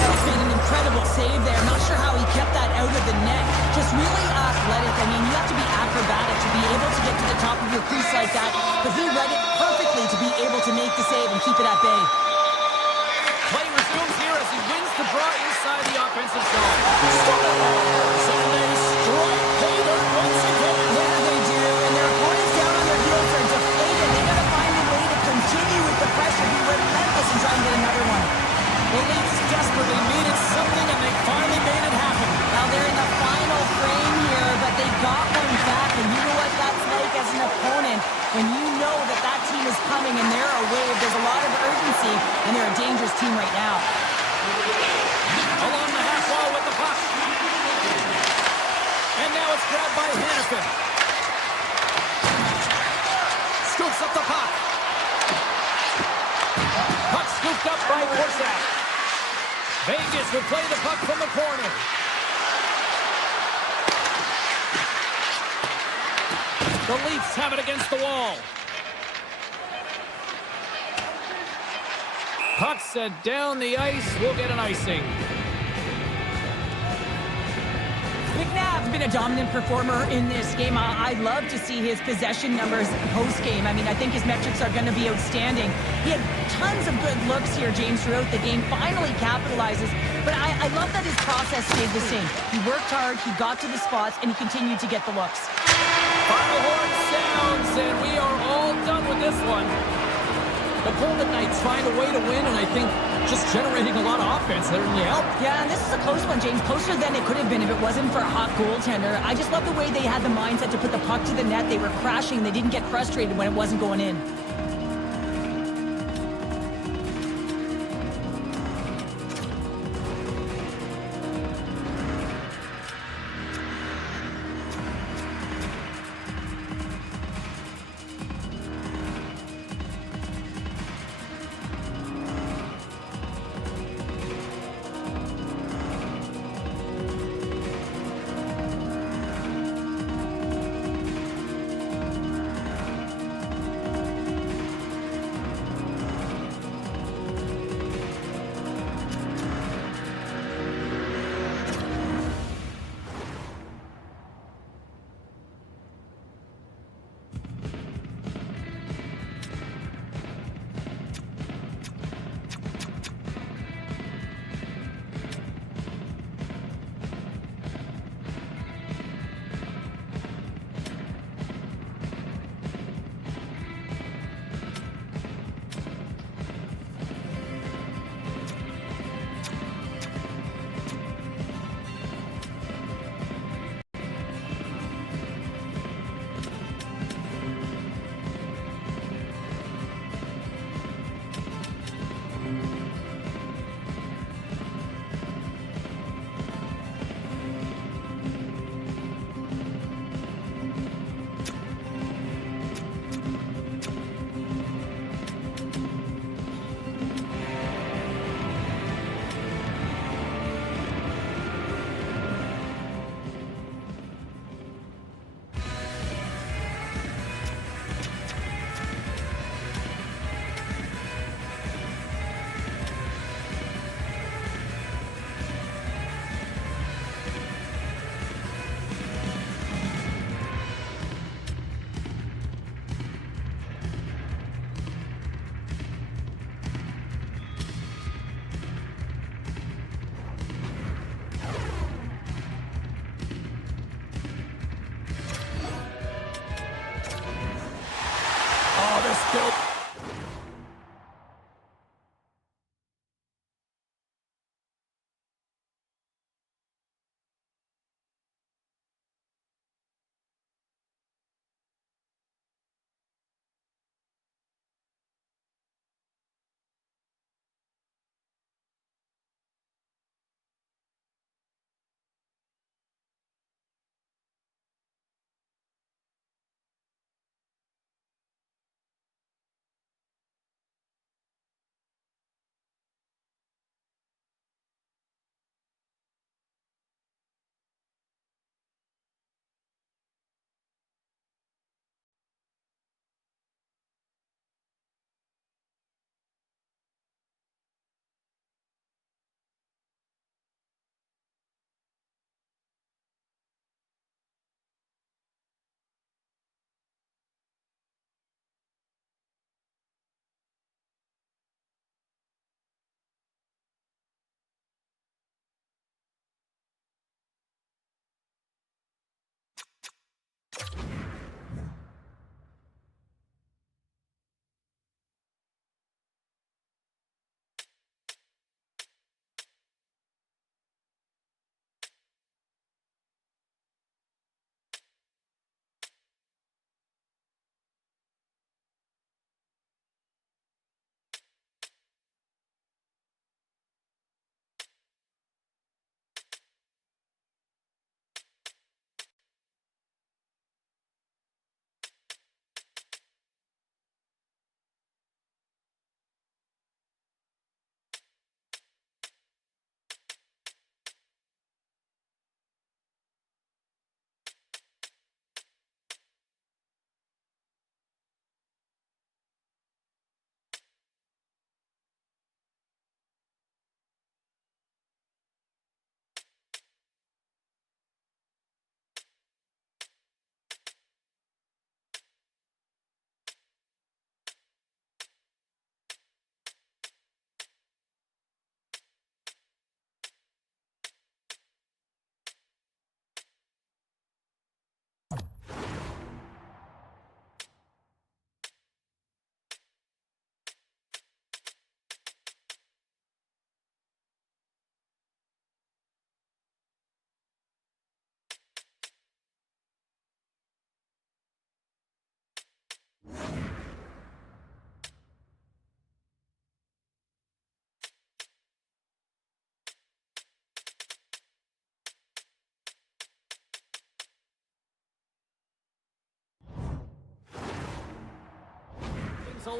He's made an incredible save there. Not sure how he kept that out of the net. Just really athletic. I mean, you have to be acrobatic to be able to get to the top of your crease like that. But he read it perfectly to be able to make the save and keep it at bay. Play resumes here as he wins the draw inside the offensive zone. And they strike Taylor once again. Yeah, they do. And their opponents down on their heels are deflated. They got to find a way to continue with the pressure. Be relentless and try and get another one. The Leafs desperately needed something, and they finally made it happen. Now they're in the final frame here, but they got one back. And you know what that's like as an opponent. When you know that that team is coming and they're a wave, there's a lot of urgency, and they're a dangerous team right now. Along the half wall with the puck. And now it's grabbed by Hanifin. Scoops up the puck. Puck scooped up by Korsak. Vegas will play the puck from the corner. The Leafs have it against the wall. Puck set down the ice. We'll get an icing. McNabb's been a dominant performer in this game. I'd love to see his possession numbers post-game. I mean, I think his metrics are going to be outstanding. He had tons of good looks here, James, throughout the game. Finally capitalizes. But I love that his process stayed the same. He worked hard, he got to the spots, and he continued to get the looks. Final horn sounds, and we are all done with this one. The Golden Knights find a way to win, and I think just generating a lot of offense certainly helped. Yeah, and this is a close one, James. Closer than it could have been if it wasn't for a hot goaltender. I just love the way they had the mindset to put the puck to the net. They were crashing. They didn't get frustrated when it wasn't going in.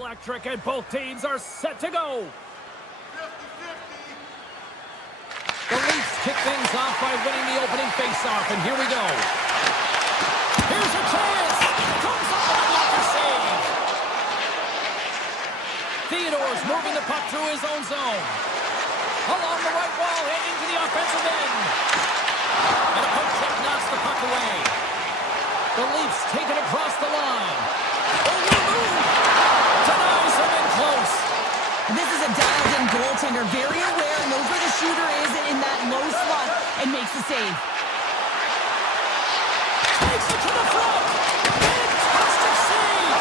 electric, and both teams are set to go. The Leafs kick things off by winning the opening faceoff, and here we go. Here's a chance. Comes up with a blocker save. Theodore's moving the puck through his own zone. Along the right wall, heading to the offensive end. And a poke check knocks the puck away. The Leafs take it across the line. Oh, what a move! Denies him in close. This is a dialed-in goaltender, very aware, knows where the shooter is in that low slot, and makes the save. Takes it to the front. Fantastic save.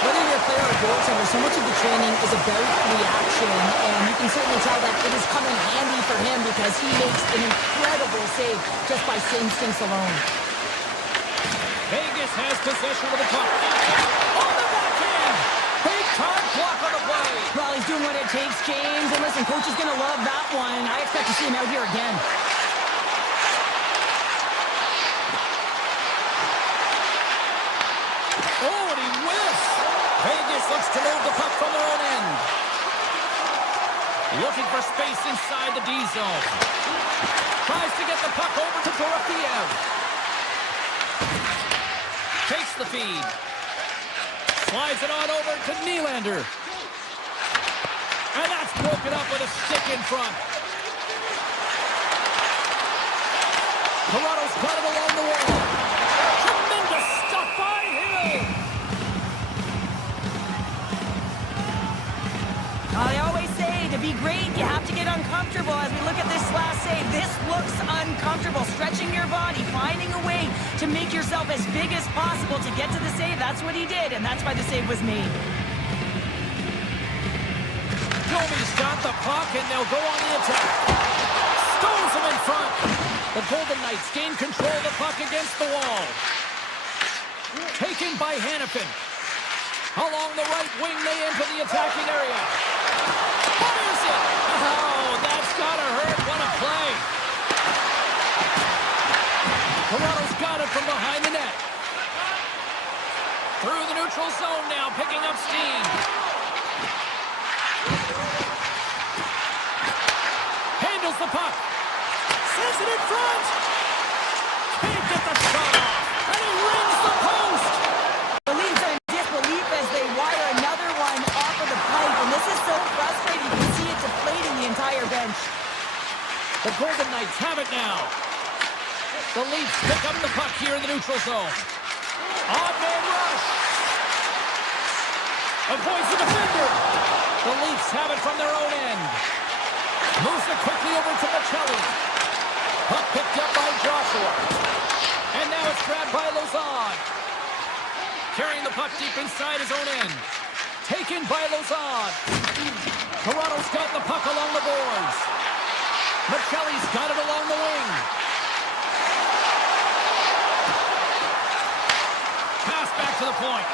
Whether you're a player or a goaltender, so much of the training is about reaction, and you can certainly tell that it is coming handy for him because he makes an incredible save just by instincts alone. Vegas has possession of the puck. On the backhand. Big time block on the play. Well, he's doing what it takes, James. And listen, coach is going to love that one. I expect to see him out here again. Oh, and he whiffs. Vegas looks to move the puck from their own end. Looking for space inside the D zone. Tries to get the puck over to Dorofiev. Takes the feed. Slides it on over to Nylander. And that's broken up with a stick in front. Toronto's got it along the wall. Tremendous stuff by Hill. I always say, to be great, you have to get uncomfortable. As we look at this last save, this looks uncomfortable. Stretching your body, finding a way to make yourself as big as possible to get to the save. That's what he did, and that's why the save was made. Domi's got the puck, and they'll go on the attack. Stones him in front. The Golden Knights gain control of the puck against the wall. Taken by Hannafin. Along the right wing, they enter the attacking area. Fires it! Oh, that's gotta hurt. What a play. Toronto's got it from behind the net. Through the neutral zone now, picking up steam. Handles the puck. Sends it in front. Can't get the shot off. And he rings the post. The Leafs are in disbelief as they wire another one off of the pipe, and this is so frustrating. You can see it deflating the entire bench. The Golden Knights have it now. The Leafs pick up the puck here in the neutral zone. Odd man rush. Avoids the defender. The Leafs have it from their own end. Moves it quickly over to Machelli. Puck picked up by Joshua. And now it's grabbed by Lozon. Carrying the puck deep inside his own end. Taken by Lozon. Toronto's got the puck along the boards. Machelli's got it along the wing. Pass back to the point.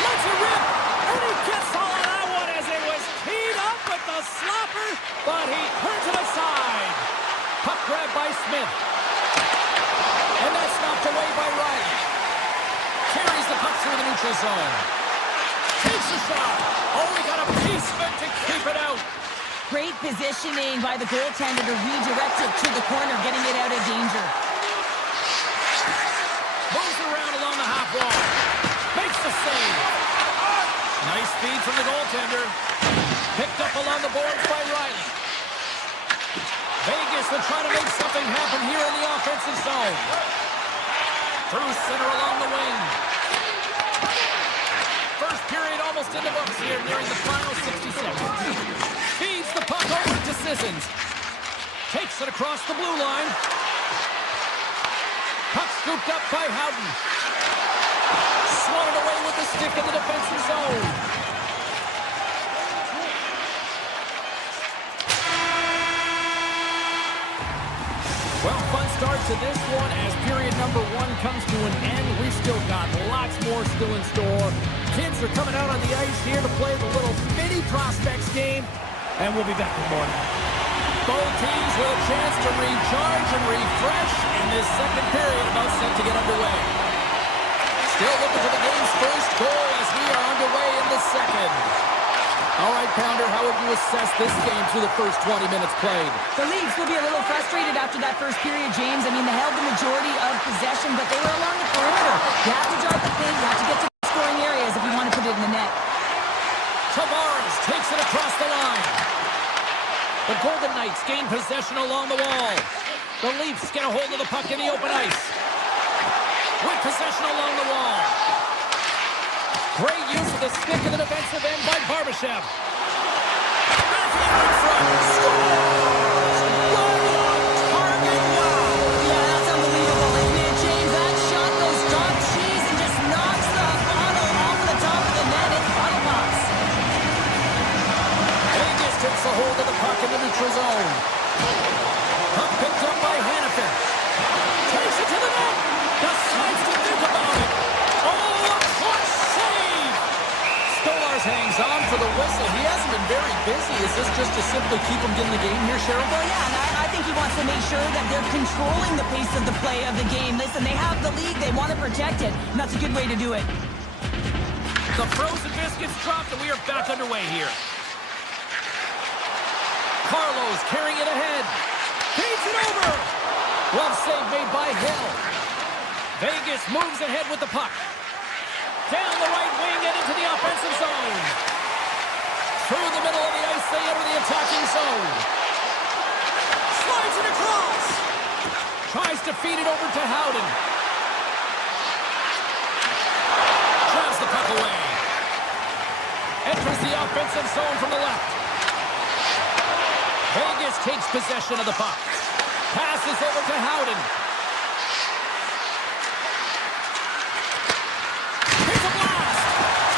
Let's it rip. And he gets all of that one as it was teed up with the slapper, but he turns it aside. Puck grabbed by Smith. And that's knocked away by Riley. Carries the puck through the neutral zone. Takes a shot. Oh, he got a pieceman to keep it out. Great positioning by the goaltender to redirect it to the corner, getting it out of danger. Moves around along the half wall. Makes the save. Nice feed from the goaltender. Picked up along the boards by Riley. Vegas will try to make something happen here in the offensive zone. Through center along the wing. First period almost in the books here, nearing the final 60 seconds. Feeds the puck over to Sissons. Takes it across the blue line. Puck scooped up by Howden. Swatted away with the stick in the defensive zone. Well, fun start to this one as period number one comes to an end. We've still got lots more still in store. Kids are coming out on the ice here to play the little mini prospects game, and we'll be back with more. Both teams with a chance to recharge and refresh, and this second period about set to get underway. Still looking for the game's first goal as we are underway in the second. All right, Pounder, how would you assess this game through the first 20 minutes played? The Leafs will be a little frustrated after that first period, James. I mean, they held the majority of possession, but they were along the perimeter. You have to drive the paint. You have to get to the scoring areas if you want to put it in the net. Tavares takes it across the line. The Golden Knights gain possession along the wall. The Leafs get a hold of the puck in the open ice. With possession along the wall. Great use of the stick in the defensive end by Barbashev. Backhand in front. Scores! Right on target. Wow! Yeah, that's unbelievable, isn't it, James? That shot goes top cheese and just knocks the bottle off the top of the net. It's bottle pops. Vegas takes a hold of the puck in the neutral zone. Puck picked up by Hannafin. Takes it to the net. Decides to think about it. Oh, a clutch save! Stolarz hangs on for the whistle. He hasn't been very busy. Is this just to simply keep him in the game here, Cheryl? Well, yeah, and I think he wants to make sure that they're controlling the pace of the play of the game. Listen, they have the lead. They want to protect it, and that's a good way to do it. The frozen biscuits dropped, and we are back underway here. Carlos carrying it ahead. Feeds it over. Glove save made by Hill. Vegas moves ahead with the puck. Down the right wing and into the offensive zone. Through the middle of the ice, they enter the attacking zone. Slides it across. Tries to feed it over to Howden. Drives the puck away. Enters the offensive zone from the left. Vegas takes possession of the puck. Passes over to Howden. Here's a blast.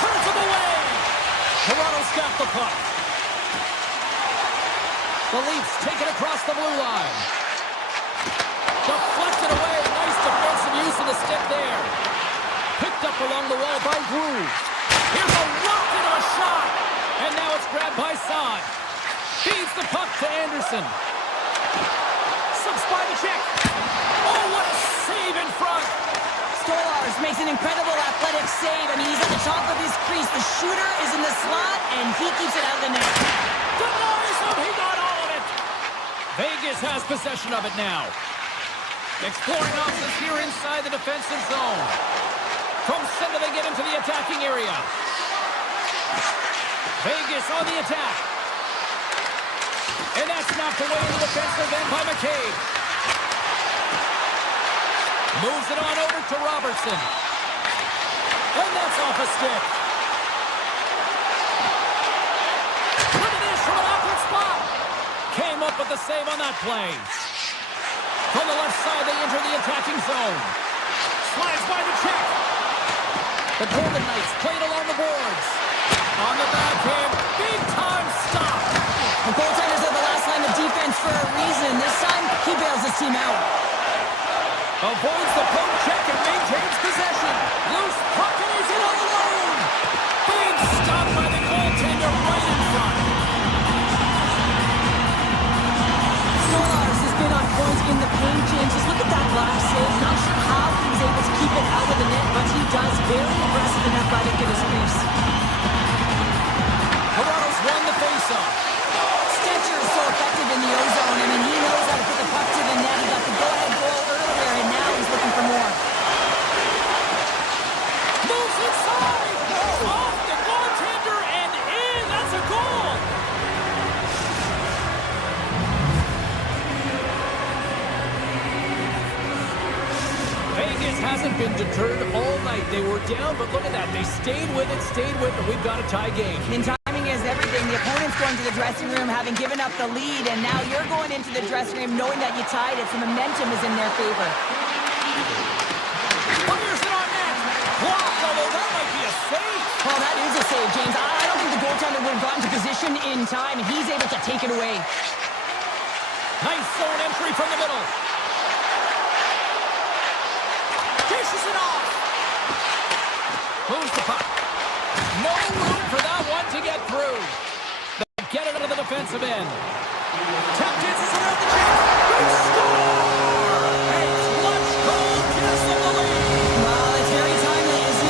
Turns him away. Toronto's got the puck. The Leafs take it across the blue line. Deflected away. Nice defensive use of the stick there. Picked up along the wall by Groove. Here's a rocket of a shot. And now it's grabbed by Saad. Feeds the puck to Anderson. Subs by the check. Oh, what a save in front. Stolarz makes an incredible athletic save. I mean, he's at the top of his crease. The shooter is in the slot, and he keeps it out of the net. Denies him. He got all of it. Vegas has possession of it now. Exploring options here inside the defensive zone. From center, they get into the attacking area. Vegas on the attack. And that's knocked away in the defensive end by McCabe. Moves it on over to Robertson. And that's off a stick. Look at this from an awkward spot. Came up with the save on that play. From the left side, they enter the attacking zone. Slides by the check. The Golden Knights played along the boards. On the backhand, big time stop. The goaltenders are the last line of defense for a reason. This time, he bails his team out. Avoids the poke check and maintains possession. Loose puck and he's in all alone. Big stop by the goaltender right in front. Stolarz has been on point in the paint, James. Just look at that last save. Not sure how he was able to keep it out of the net, but he does. Very aggressive and athletic in his crease. Toronto's won the faceoff. Stetcher is so effective in the O-zone. I mean, he knows how to put the puck to the net. He got the go-ahead goal earlier, and now he's looking for more. Moves inside. Off the goaltender and in. That's a goal. Vegas hasn't been deterred all night. They were down, but look at that. They stayed with it, and we've got a tie game. And timing is everything. The opponent's going to the dressing room having given up the lead, and now you're going into the dressing room knowing that you tied it, so momentum is in their favor. Fires it on net. Blocked, although that might be a save. Oh, that is a save, James. I don't think the goaltender would have gotten to position in time, and he's able to take it away. Nice zone entry from the middle. Dishes it off. Moves the puck. No room for that one to get through. They get it into the defensive end. Tap dances around the check. They score! A clutch goal gives them the lead. Well, it's very timely, isn't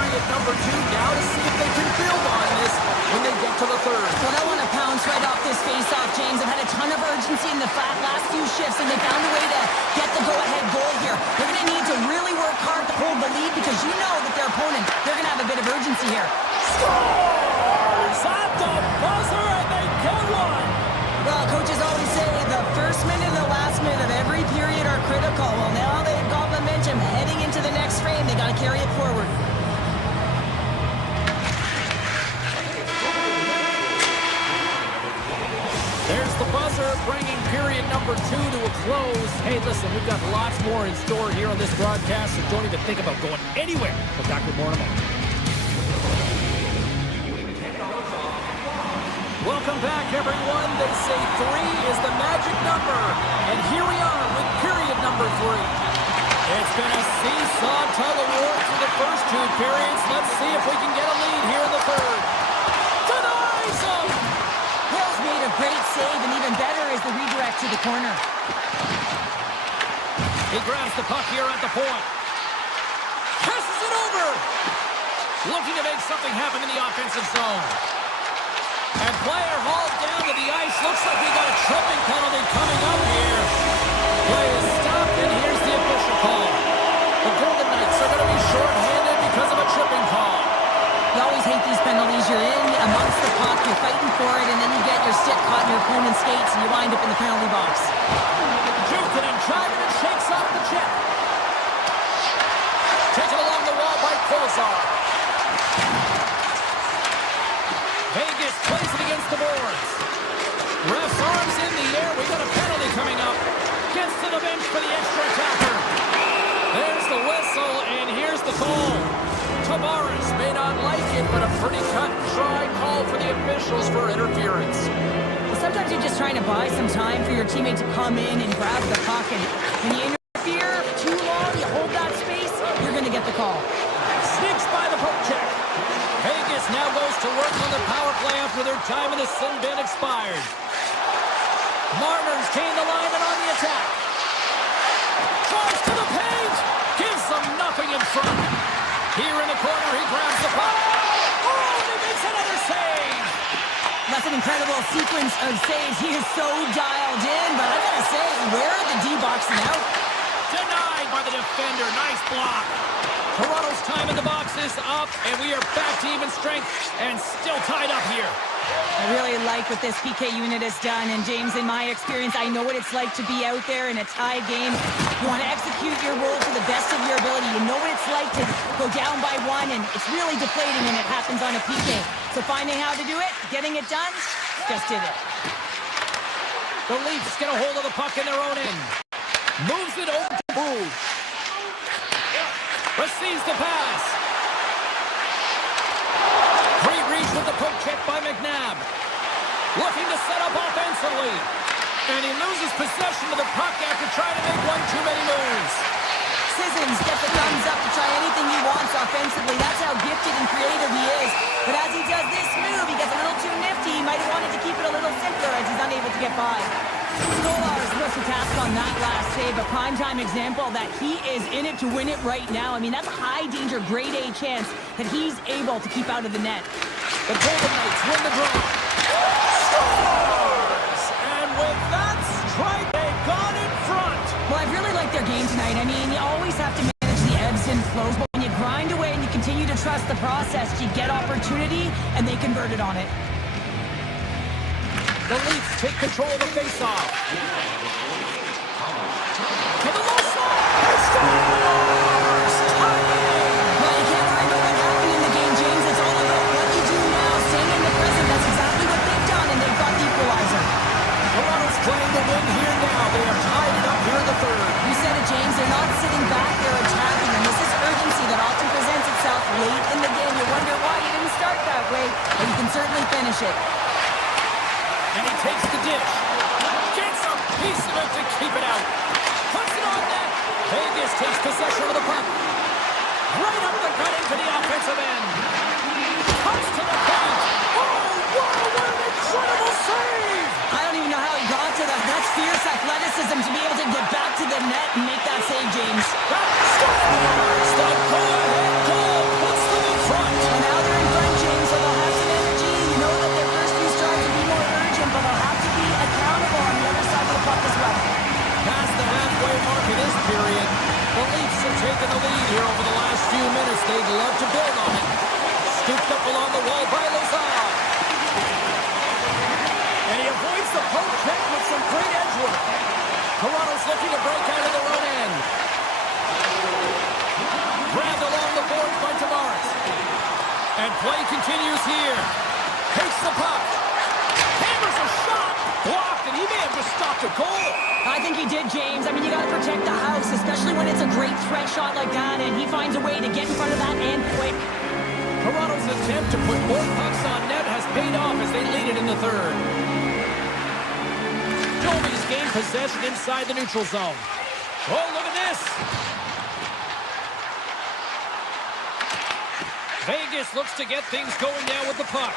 period number 2. Now to see if they can build on this when they get to the third. Well, they want to pounce right off this face-off, James. They've had a ton of urgency in the last few shifts, and they found a way to get the go-ahead goal here. They're going to need to really work hard to hold the lead because you know that their opponent, they're going to have a bit of urgency here. Scores at the buzzer, and they get one. Well, coaches always say the first minute and the last minute of every period are critical. Well, now they've got momentum heading into the next frame. They got to carry it forward. There's the buzzer, bringing period number 2 to a close. Hey, listen, we've got lots more in store here on this broadcast, so don't even think about going anywhere. We'll back with more in a moment. Welcome back, everyone. They say 3 is the magic number. And here we are with period number 3. It's been a seesaw tug-of-war through the first 2 periods. Let's see if we can get a lead here in the third. Denies him! Hill's made a great save, and even better is the redirect to the corner. He grabs the puck here at the point. Passes it over! Looking to make something happen in the offensive zone. And player hauled down to the ice. Looks like we got a tripping penalty coming up here. Play is stopped, and here's the official call. The Golden Knights are going to be short-handed because of a tripping call. You always hate these penalties. You're in amongst the puck, you're fighting for it, and then you get your stick caught in your opponent's skates, and you wind up in the penalty box. Jukin and driving and shakes off the check. Taken along the wall by Kolzar. Vegas plays it against the boards. Ref's arms in the air. We got a penalty coming up. Gets to the bench for the extra attacker. There's the whistle, and here's the call. Tavares may not like it, but a pretty cut-and-dry call for the officials for interference. Well, sometimes you're just trying to buy some time for your teammate to come in and grab the puck, and when you interfere too long, you hold that space, you're going to get the call. Sneaks by the poke check. Vegas now goes to work on their power play after their time in the sin bin expired. Marner's gained the line and on the attack. Tries to the paint. Gives them nothing in front. Here in the corner, he grabs the puck. Oh, and he makes another save. That's an incredible sequence of saves. He is so dialed in, but I gotta say, where are the D-boxing out? Denied by the defender. Nice block. Toronto's time in the box is up, and we are back to even strength and still tied up here. I really like what this PK unit has done, and James, in my experience, I know what it's like to be out there in a tie game. You want to execute your role to the best of your ability. You know what it's like to go down by 1, and it's really deflating when it happens on a PK. So finding how to do it, getting it done, just did it. The Leafs get a hold of the puck in their own end. Moves it over to Boo. Receives the pass. Great reach with the poke check by McNabb. Looking to set up offensively. And he loses possession of the puck after trying to make one too many moves. Sissons gets a thumbs up to try anything he wants offensively. That's how gifted and creative he is. But as he does this move, he gets a little too nifty. He might have wanted to keep it a little simpler as he's unable to get by. Stolar's rookie task on that last save, a primetime example that he is in it to win it right now. I mean, that's a high-danger, grade-A chance that he's able to keep out of the net. The Golden Knights win the draw. Scores! And with that strike, they've gone in front. Well, I've really liked their game tonight. I mean, you always have to manage the ebbs and flows, but when you grind away and you continue to trust the process, you get opportunity, and they converted on it. The Leafs take control of the faceoff. To the low side. Scores! Well, you can't worry about what happened in the game, James. It's all about what you do now, staying in the present. That's exactly what they've done, and they've got the equalizer. Toronto's playing to win here now. They have tied it up here in the third. You said it, James. They're not sitting back. They're attacking, and this is urgency that often presents itself late in the game. You wonder why you didn't start that way, but you can certainly finish it. And he takes the dish. Gets a piece of it to keep it out. Puts it on net. Vegas takes possession of the puck. Right up the gut into the offensive end. Comes to the paint. Oh, wow, what an incredible save! I don't even know how he got to that. That's fierce athleticism to be able to get back to the net and make that save, James. That scores! The go-ahead goal puts them in They'd love to build on it. Scooped up along the wall by Lazar. And he avoids the poke check with some great edge work. Toronto's looking to break out of their own end. Grabbed along the boards by Tavares. And play continues here. Takes the puck. Hammers a shot. Blocked, and he may have just stopped a goal. I think he did, James. I mean, you got to protect the house, especially when it's a great threat shot like that, and he finds a way to get in front of that and quick. Toronto's attempt to put more pucks on net has paid off as they lead it in the third. Domi's gained possession inside the neutral zone. Oh, look at this. Vegas looks to get things going now with the puck.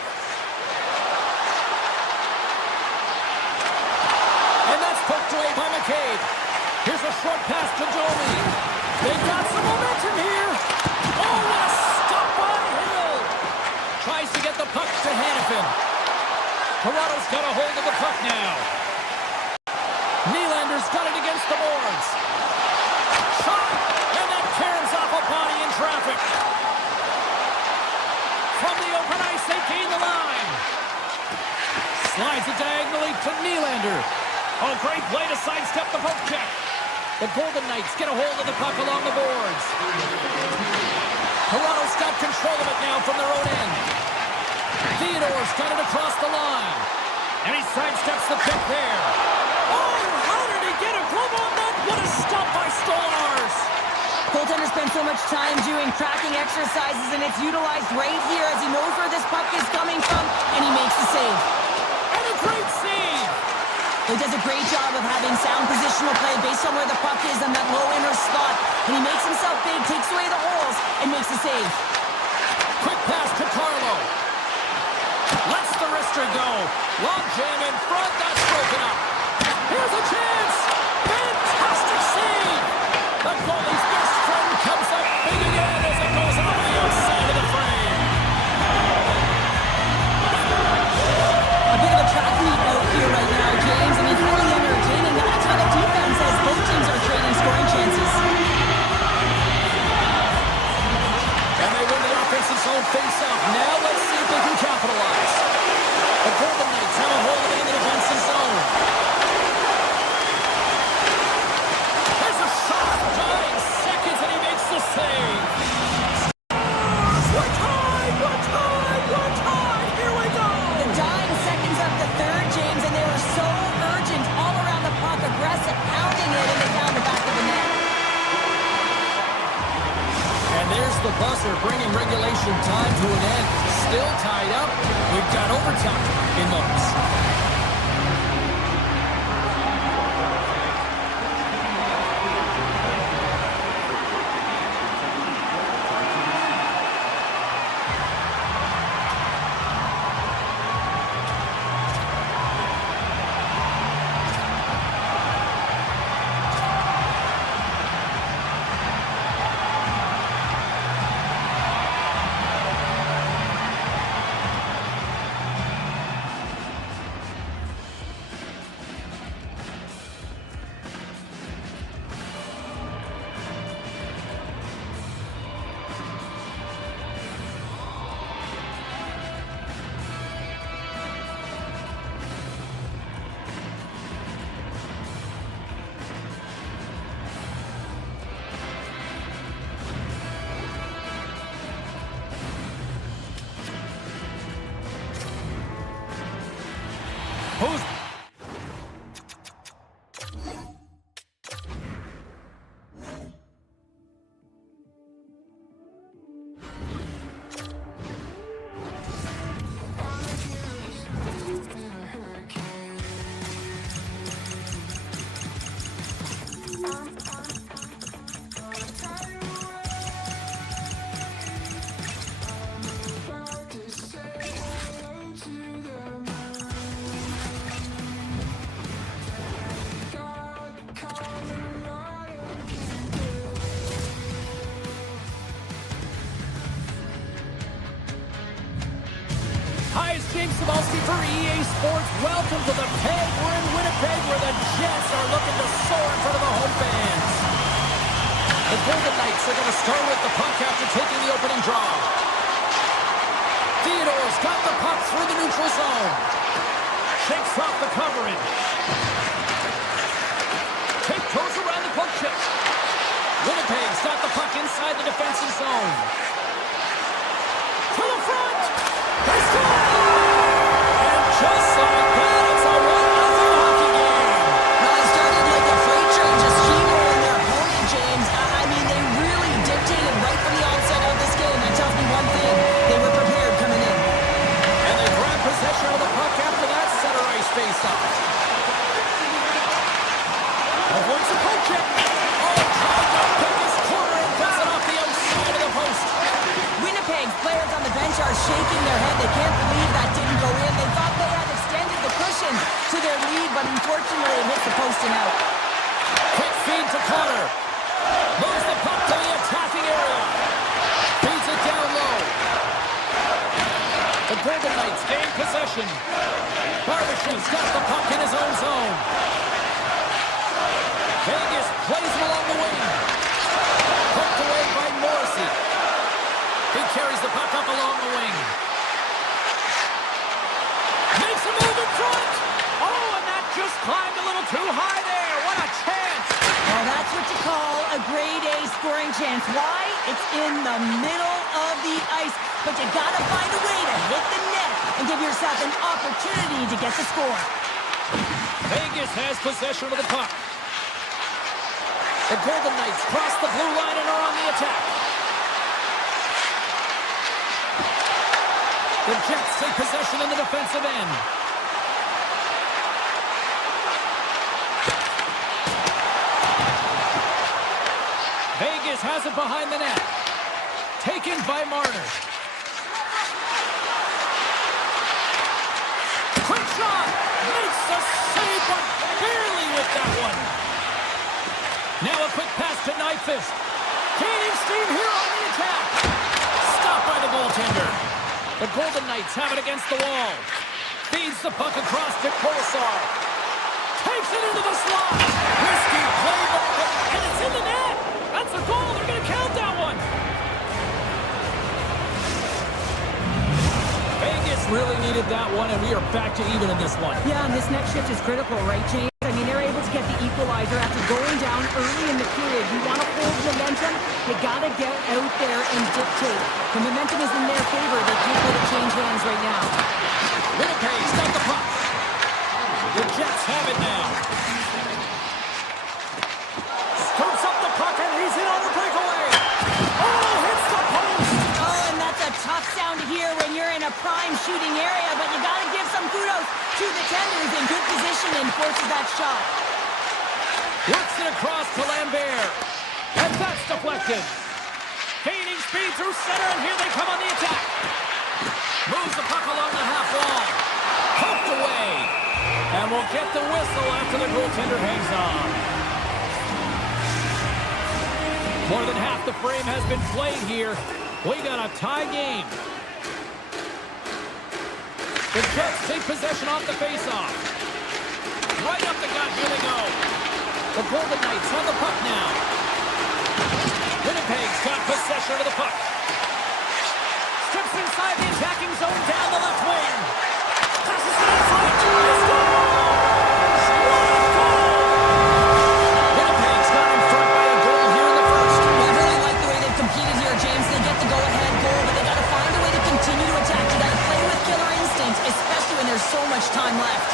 And that's poked away by McCabe. Here's a short pass to Domi. They've got some momentum here. Oh, what a stop by Hill. Tries to get the puck to Hannafin. Toronto's got a hold of the puck now. Nylander's got it against the boards. Shot, and that caroms off a body in traffic. From the open ice, they gain the line. Slides it diagonally to Nylander. Oh, great play to sidestep the poke check. The Golden Knights get a hold of the puck along the boards. Toronto's got control of it now from their own end. Theodore's got it across the line. And he sidesteps the pick there. Oh, how did he get a glove on that? What a stop by Stolarz. Goaltender spends so much time doing tracking exercises, and it's utilized right here as he knows where this puck is coming from, and he makes the save. And a great save. He does a great job of having sound positional play based on where the puck is in that low inner slot, and he makes himself big, takes away the holes, and makes the save. Quick pass to Carlo. Lets the wrister go. Long jam in front, that's broken up. Here's a chance. Fantastic save. The goalie's best friend comes up big again as it goes off the outside of the frame. A bit of a track meet out here right now, James. I mean, it's really entertaining. That's how the defense says both teams are trading scoring chances. And they win the offensive zone face-off. Now let's see if they can capitalize. The Golden Knights have a hold of it in the defensive zone. There's a shot. 9 seconds and he makes the save. We're tied! We're tied! We're tied! Here we go! The dying seconds of the third, James, and they were so urgent all around the puck, aggressive, pounding it, and they down the back of the net. And there's the buzzer, bringing regulation time to an end. Still tied up. We've got overtime in moments. Who's... Hi, it's James Cebulski for EA Sports. Welcome to the Peg. We're in Winnipeg where the Jets are looking to soar in front of the home fans. The Golden Knights are going to start with the puck after taking the opening draw. Theodore's got the puck through the neutral zone. Shakes off the coverage. Tiptoes around the poke check. Winnipeg's got the puck inside the defensive zone. To the front. They score! And just like that, it's a 1-0 hockey game. Well, it started like a freight train just steamrolling their opponent, James. I mean, they really dictated right from the onset of this game. That tells me one thing. They were prepared coming in. And they grab possession of the puck after that center ice face-off. Avoids a poke check. Oh, tried to pick his corner and puts it off the outside of the post. Winnipeg's players on the bench are shaking their head. They can't believe that didn't go in. They thought they had extended the cushion to their lead, but unfortunately it hits the post and out. Quick feed to Connor. Moves the puck to the attacking area. Feeds it down low. The Golden Knights gain possession. Barbashe's got the puck in his own zone. Vegas plays him along the wing. Poked away by Morrissey. He carries the puck up along the wing. Makes a move in front. Oh, and that just climbed a little too high there. What a chance. Well, that's what you call a grade A scoring chance. Why? It's in the middle of the ice. But you gotta find a way to hit the net and give yourself an opportunity to get the score. Vegas has possession of the puck. The Golden Knights cross the blue line and are on the attack. The Jets take possession in the defensive end. Vegas has it behind the net. Taken by Marner. Quick shot! Makes the save, but barely with that one. Now a quick pass to Nyquist. Gaining steam here on the attack. Stopped by the goaltender. The Golden Knights have it against the wall. Feeds the puck across to Kolesar. Takes it into the slot. Risky play, and it's in the net. That's a goal. They're going to count that one. Vegas really needed that one, and we are back to even in this one. Yeah, and this next shift is critical, right, James? I mean, they're able to get the equalizer after going down early in the period. You want to hold momentum, you got to get out there and dictate. The momentum is in their favor. They can't let it change hands right now. Winnipeg's got the puck. The Jets have it now. Scoops up the puck, and he's in on the breakaway. Oh, hits the post. Oh, and that's a tough sound to hear when you're in a prime shooting area, but you got to give some kudos to the tenders in good position and forces that shot. Works it across to Lambert. And that's deflected. Gaining speed through center, and here they come on the attack. Moves the puck along the half wall. Poked away. And we'll get the whistle after the goaltender hangs on. More than half the frame has been played here. We got a tie game. The Jets take possession off the faceoff. Right up the gut, here they go. The Golden Knights have the puck now. Winnipeg's got possession of the puck. Steps inside the attacking zone down the left wing. Passes it in front. He scores! What a goal! Winnipeg's got in front by a goal here in the first. Well, I really like the way they've competed here, James. They get the go-ahead goal, but they got to find a way to continue to attack. You got to play with killer instinct, especially when there's so much time left.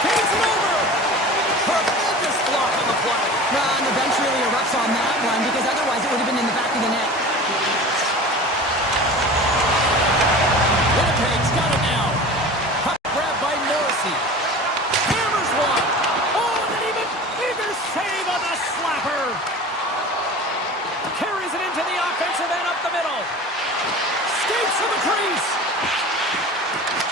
Hands it over. Tremendous block on the play. Well, and the bench really erupts on that one, because otherwise it would have been in the back of the net. Winnipeg's got it now. Puck grabbed by Morrissey. Hammers one. Oh, and an even bigger save on the slapper. Carries it into the offensive end up the middle. Skates to the crease.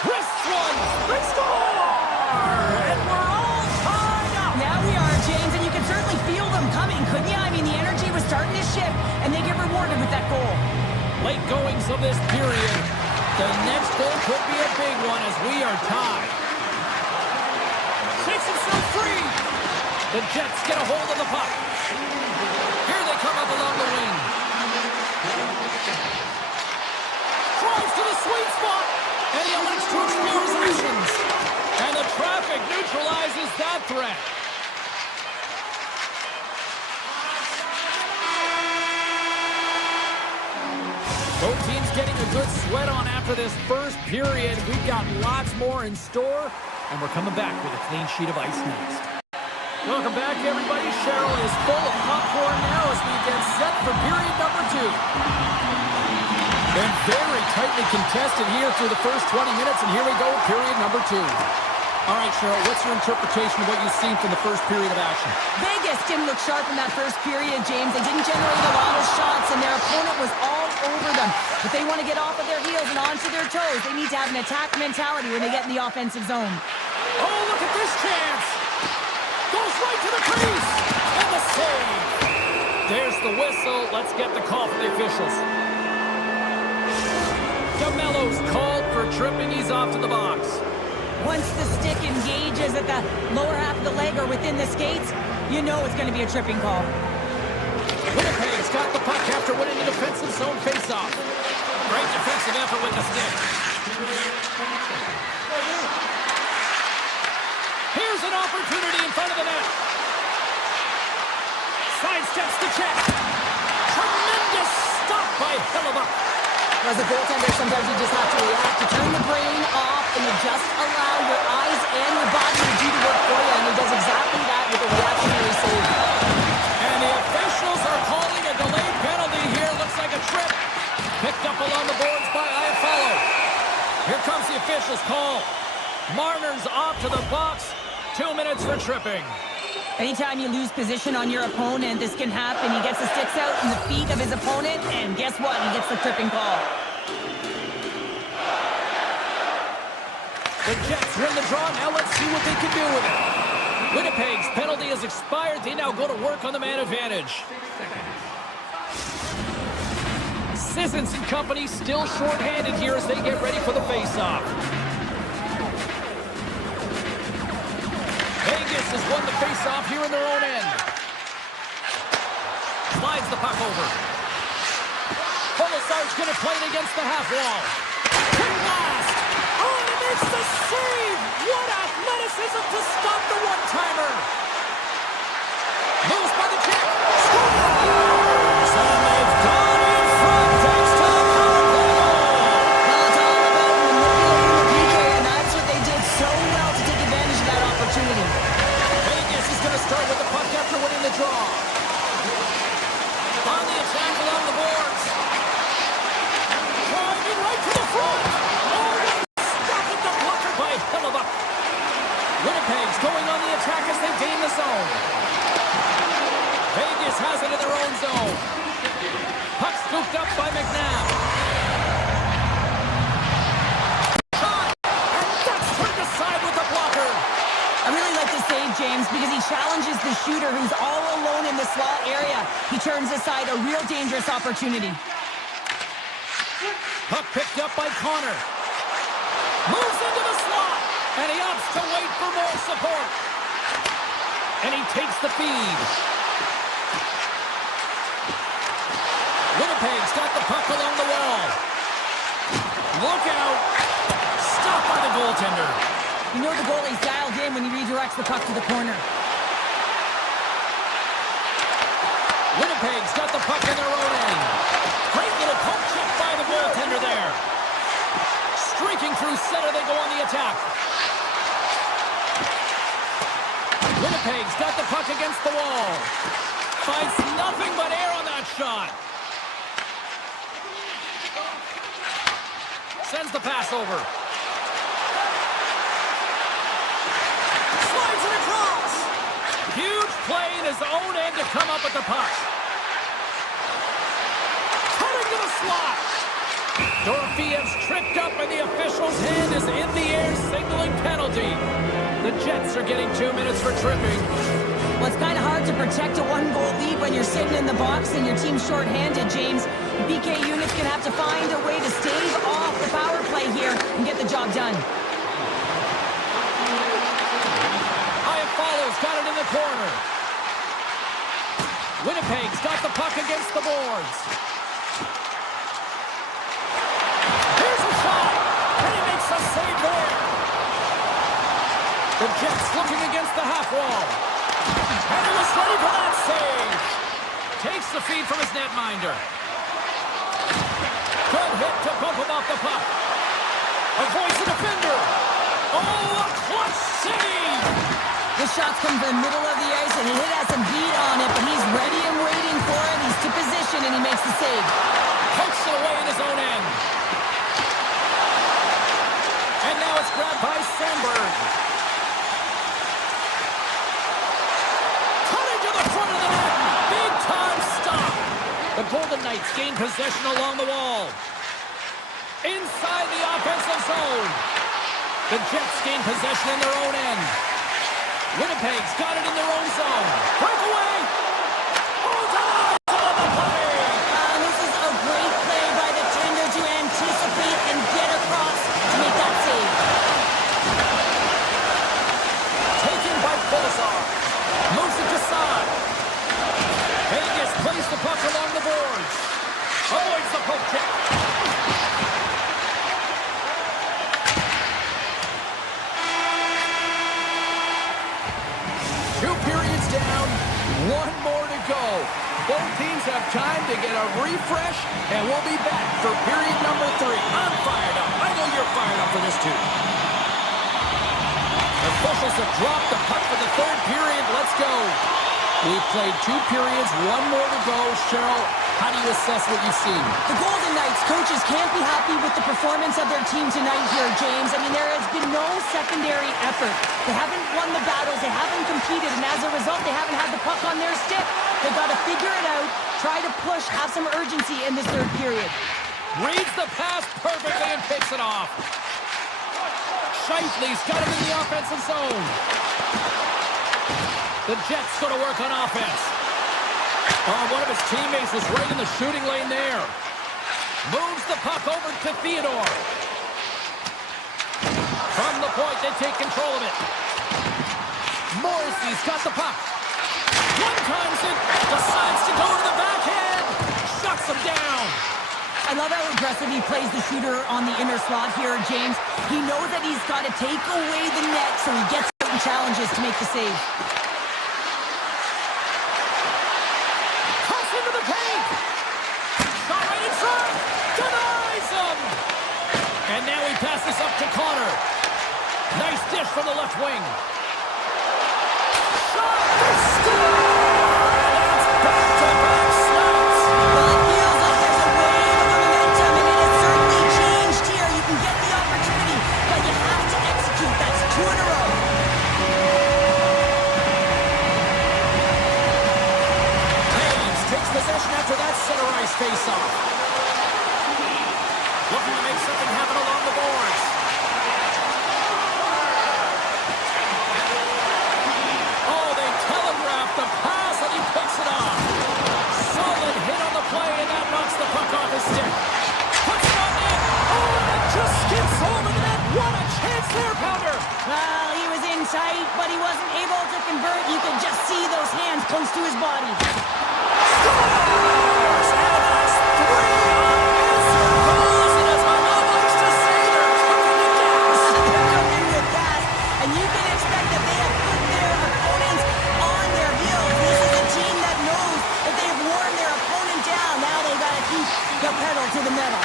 Wrists one. They score! And we're all tied up. Yeah, we are, James, and you can certainly feel them coming, couldn't you? I mean, the energy was starting to shift, and they get rewarded with that goal. Late goings of this period. The next goal could be a big one as we are tied. Takes himself free. The Jets get a hold of the puck. Here they come up along the wing. Drives to the sweet spot. And he elects to explore his options. And the traffic neutralizes that threat. Both teams getting a good sweat on after this first period. We've got lots more in store, and we're coming back with a clean sheet of ice next. Welcome back, everybody. Cheryl is full of popcorn now as we get set for period number 2. Been very tightly contested here through the first 20 minutes, and here we go, period number 2. All right, Cheryl, what's your interpretation of what you've seen from the first period of action? Vegas didn't look sharp in that first period, James. They didn't generate a lot of shots, and their opponent was all over them. If they want to get off of their heels and onto their toes, they need to have an attack mentality when they get in the offensive zone. Oh, look at this chance! Goes right to the crease! And the save! There's the whistle. Let's get the call from the officials. DeMello's called for tripping. He's off to the box. Once the stick engages at the lower half of the leg or within the skates, you know it's going to be a tripping call. Winnipeg's got the puck after winning the defensive zone faceoff. Great defensive effort with the stick. Here's an opportunity in front of the net. Sidesteps the check. Tremendous stop by Hellebuyck. As a goaltender, sometimes you just have to react. You turn the brain off, and you just allow your eyes and your body to do the work for you, and he does exactly that with a reactionary save. And the officials are calling a delayed penalty here. Looks like a trip. Picked up along the boards by Iafallo. Here comes the officials' call. Marner's off to the box. 2 minutes for tripping. Anytime you lose position on your opponent, this can happen. He gets the sticks out in the feet of his opponent, and guess what? He gets the tripping call. The Jets win the draw. Now let's see what they can do with it. Winnipeg's penalty has expired. They now go to work on the man advantage. Sissons and company still shorthanded here as they get ready for the faceoff. Vegas has won the faceoff here in their own end. Slides the puck over. Polisar's going to play it against the half wall. Quick blast! Oh, and he makes the save! What athleticism to stop the one-timer! Moves by the check. Scores! And they've gone in front thanks to the power play goal! Well, it's all about manipulating the PK, and that's what they did so well to take advantage of that opportunity. Vegas is going to start with the puck after winning the draw. On the attack along the boards. Driving right to the front. Oh, stop at the blocker by Hellebuyck. Winnipeg's going on the attack as they gain the zone. Vegas has it in their own zone. Puck scooped up by McNabb. Shot! And that's turned aside with the blocker. I really like the save, James, because he challenges the shooter who's all alone in the slot area. He turns aside a real dangerous opportunity. Puck picked up by Connor. Moves into the slot. And he opts to wait for more support. And he takes the feed. Winnipeg's got the puck along the wall. Look out. Stopped by the goaltender. You know the goalie's dialed in when he redirects the puck to the corner. Winnipeg's got the puck in their own end. Great little poke check by the goaltender there. Streaking through center, they go on the attack. Winnipeg's got the puck against the wall. Finds nothing but air on that shot. Sends the pass over. Slides it across. Huge play in his own end to come up with the puck. Cutting to the slot. Dorfiev's tripped up and the official's hand is in the air signaling penalty. The Jets are getting 2 minutes for tripping. Well, it's kind of hard to protect a one-goal lead when you're sitting in the box and your team's shorthanded, James. BK unit's going to have to find a way to stave off the power play here and get the job done. Iafallo's got it in the corner. Winnipeg's got the puck against the boards. Here's a shot, and he makes a save there. The Jets looking against the half wall. And he was ready for that save. Takes the feed from his netminder. Good hit to bump him off the puck. Avoids the defender. Oh, a clutch save! The shots come from the middle of the ice, and he has some beat on it, but he's ready and waiting for it. He's to position, and he makes the save. Pokes it away in his own end. And now it's grabbed by Sandberg. Cutting to the front of the net. Big time stop. The Golden Knights gain possession along the wall. Inside the offensive zone. The Jets gain possession in their own end. Winnipeg's got it in their own zone. Breakaway. Oh, denies on the play. This is a great play by the tender to anticipate and get across to make that save. Taken by Bolazar. Moves it to side. Vegas plays the puck along the boards. Avoids the poke check. Two periods down, one more to go. Both teams have time to get a refresh, and we'll be back for period number 3. I'm fired up. I know you're fired up for this too. Officials have dropped the puck for the third period. Let's go. We've played 2 periods, one more to go. Cheryl, how do you assess what you've seen? The Golden Knights coaches can't be happy with the performance of their team tonight here, James. I mean, there has been no secondary effort. They haven't won the battles. They haven't competed. And as a result, they haven't had the puck on their stick. They've got to figure it out, try to push, have some urgency in this third period. Reads the pass perfectly and picks it off. Scheifele's got him in the offensive zone. The Jets go to work on offense. Oh, one of his teammates was right in the shooting lane there. Moves the puck over to Theodore. From the point, they take control of it. Morrissey's got the puck. One-times it. Decides to go to the backhand. Shuts him down. I love how aggressive he plays the shooter on the inner slot here, James. He knows that he's got to take away the net, so he gets certain challenges to make the save. Cuts into the paint. Shot right in front. Denies him. And now he passes up to Connor. Nice dish from the left wing. Shot. They score. That's back-to-back slaps. Well, it feels like there's a wave of momentum, and it has certainly changed here. You can get the opportunity, but you have to execute. That's 2 in a row. Hayes takes possession after that center ice face-off. Looking to make something happen along the boards. Oh, they telegraphed the pass, and he picks it off. Solid hit on the play, and that knocks the puck off his stick. Puts it on net. Oh, and it just skips over the net. What a chance there, Pounder. Well, he was in tight, but he wasn't able to convert. You could just see those hands close to his body. Scores! And that's 3 unanswered goals, and as my mom likes to say, they're cooking with gas. They're cooking with gas, and you can expect that they have put their opponents on their heels. This is a team that knows that they've worn their opponent down. Now they've got to keep the pedal to the metal.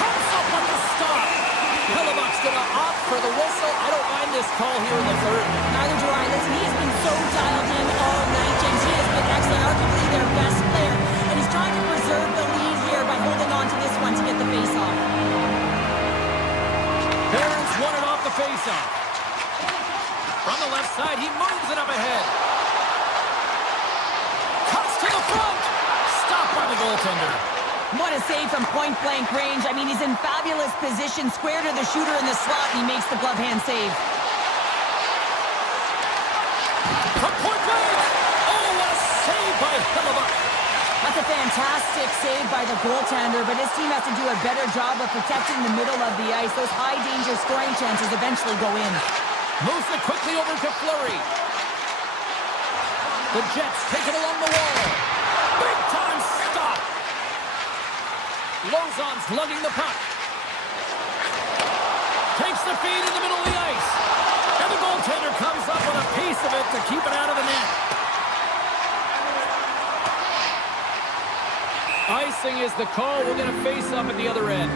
Comes up on the stop. Hellebuck's going to opt for the whistle. I don't mind this call here in the third. Neither do I. Listen, he has been so dialed in all night, James. He has been excellent, arguably their best player, and he's trying to preserve the lead here by holding on to this one to get the face-off. Barons won it off the face-off. From the left side, he moves it up ahead. Cuts to the front. Stopped by the goaltender. What a save from point-blank range. I mean, he's in fabulous position, square to the shooter in the slot, and he makes the glove hand save. From point blank. Oh, what a save by Hellebuck. That's a fantastic save by the goaltender, but his team has to do a better job of protecting the middle of the ice. Those high-danger scoring chances eventually go in. Moves it quickly over to Fleury. The Jets take it along the wall. Lozon's lugging the puck. Takes the feed in the middle of the ice. And the goaltender comes up with a piece of it to keep it out of the net. Icing is the call. We'll get a face-up at the other end.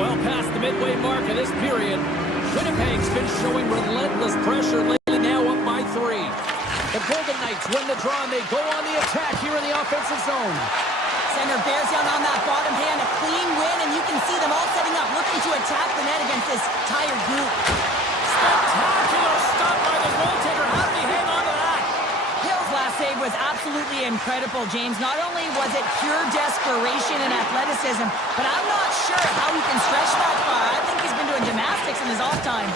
Well past the midway mark of this period, Winnipeg's been showing relentless pressure lately, now up by 3. The Golden Knights win the draw and they go on the attack here in the offensive zone. Center bears down on that bottom hand, a clean win, and you can see them all setting up, looking to attack the net against this tired group. Spectacular stop by the goaltender. How did he hang on to that? Hill's last save was absolutely incredible, James. Not only was it pure desperation and athleticism, but I'm not sure how he can stretch that far. I think he's been doing gymnastics in his off time.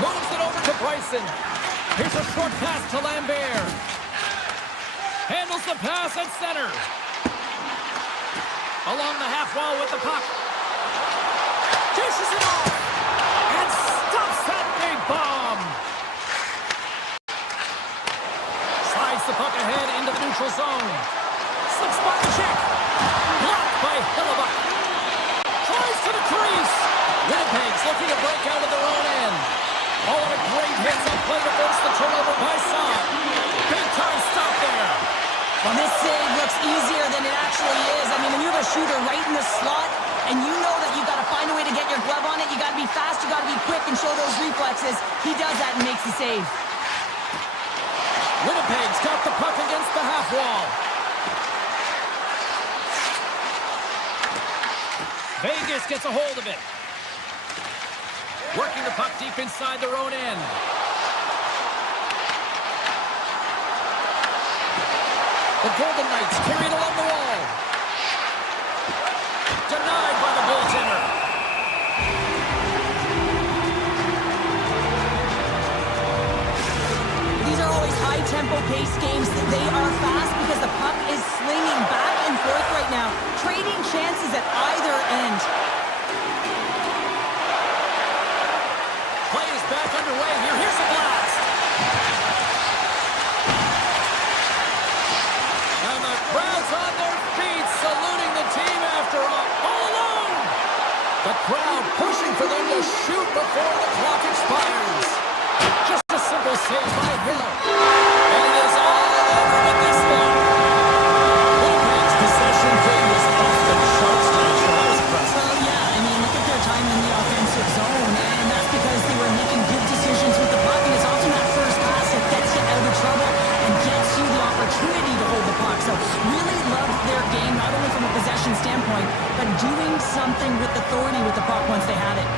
Moves it over to Bryson. Here's a short pass to Lambert. Handles the pass at center. Along the half wall with the puck. Dishes it off. And stuffs that big bomb. Slides the puck ahead into the neutral zone. Slips by the check. Blocked by Hillebuck. Tries to the crease. Winnipeg's looking to break out of their own end. Oh, and a great hits-up play to force the turnover by Saad. Big-time stop there. Well, this save looks easier than it actually is. I mean, when you have a shooter right in the slot, and you know that you've got to find a way to get your glove on it, you got to be fast, you got to be quick, and show those reflexes. He does that and makes the save. Winnipeg's got the puck against the half wall. Vegas gets a hold of it. Working the puck deep inside their own end. The Golden Knights carried along the wall. Denied by the goaltender. These are always high-tempo pace games. They are fast because the puck is slinging back and forth right now, trading chances at either end. Play is back underway here. Here's the blast. And the crowd's on their feet, saluting the team after all alone. The crowd pushing for them to shoot before the clock expires. Just a simple save by Hill. And it is all over with this one. Winnipeg's possession game was off the charts tonight. So that was impressive. Well, yeah, I mean, look at their time in the offensive zone, and that's because they were making good decisions with the puck, and it's often that first pass that gets you out of trouble and gets you the opportunity to hold the puck. So really loved their game, not only from a possession standpoint, but doing something with authority with the puck once they had it.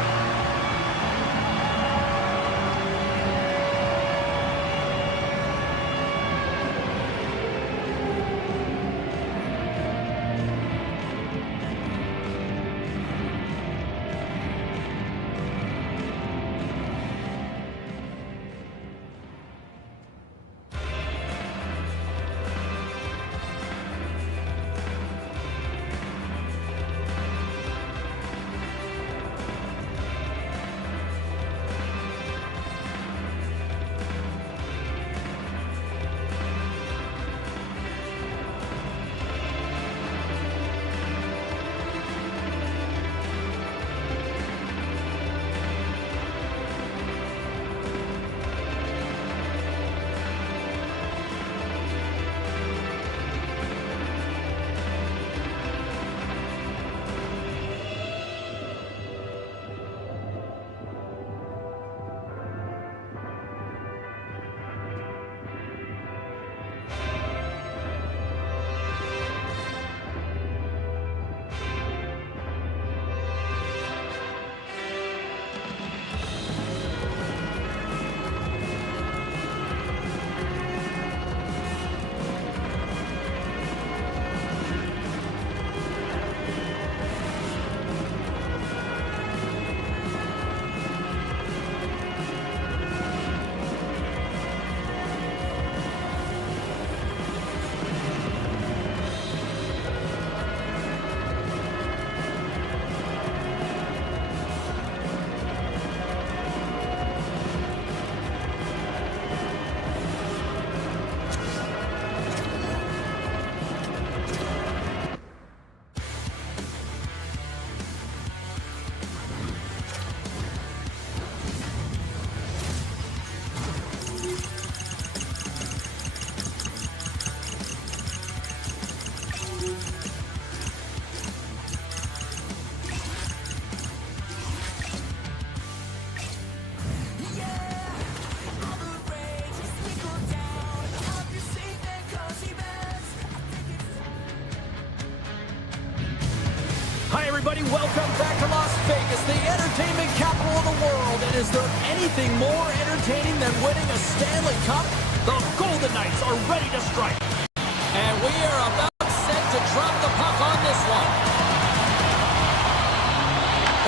everybody. Welcome back to Las Vegas, the entertainment capital of the world. And is there anything more entertaining than winning a Stanley Cup? The Golden Knights are ready to strike. And we are about set to drop the puck on this one.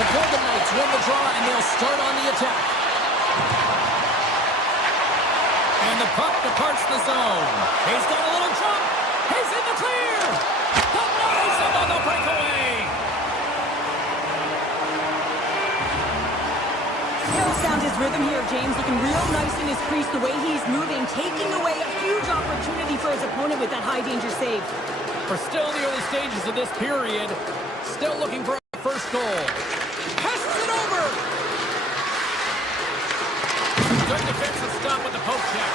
The Golden Knights win the draw, and they'll start on the attack. And the puck departs the zone. He's got a little jump. He's in the clear. Denies him on the breakaway. He'll sound his rhythm here, James. Looking real nice in his crease, the way he's moving, taking away a huge opportunity for his opponent with that high-danger save. We're still in the early stages of this period. Still looking for a first goal. Passes it over. Good defensive stop with the poke check.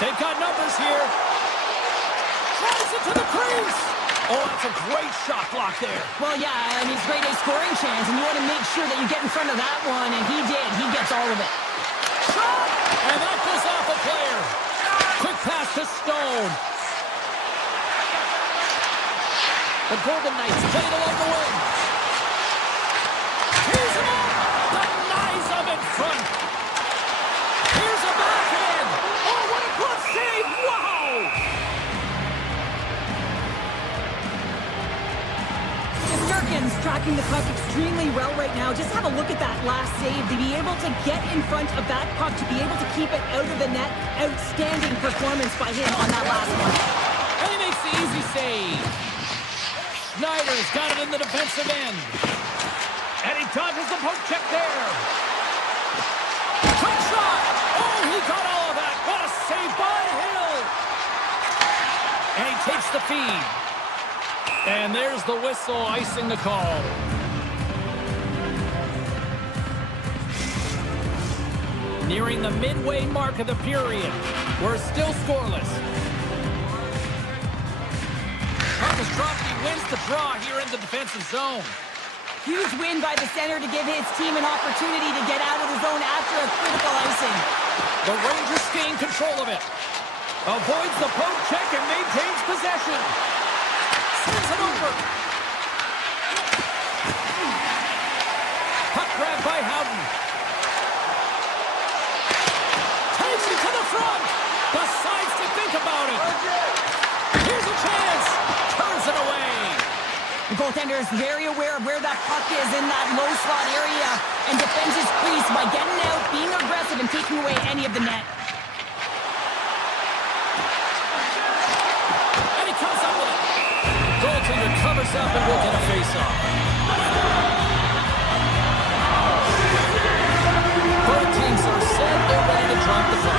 They've got numbers here. Tries it to the crease. Oh, that's a great shot block there. Well, yeah, and it's grade A scoring chance, and you want to make sure that you get in front of that one, and he did. He gets all of it. Shot! And that goes off a player. Quick pass to Stone. The Golden Knights play it along the wing. Here's him up. Denies him in front. Here's a backhand. Oh, what a glove save. Wow! Sturkin's tracking the puck extremely well right now. Just have a look at that last save. To be able to get in front of that puck, to be able to keep it out of the net. Outstanding performance by him on that last one. And he makes the easy save. Schneider's got it in the defensive end. And he dodges the poke check there. Quick shot! Oh, he got all of that. What a save by Hill! And he takes the feed. And there's the whistle icing the call. Nearing the midway mark of the period. We're still scoreless. Puck is dropped. He wins the draw here in the defensive zone. Huge win by the center to give his team an opportunity to get out of the zone after a critical icing. The Rangers gain control of it. Avoids the poke check and maintains possession. Sends it over. Puck grabbed by Howden. Takes it to the front. Decides to think about it. Here's a chance. Turns it away. The goaltender is very aware of where that puck is in that low slot area and defends his crease by getting out, being aggressive, and taking away any of the net. And he comes up with it. Goaltender covers up and will get a face-off. Both teams are set. They're ready to drop the puck.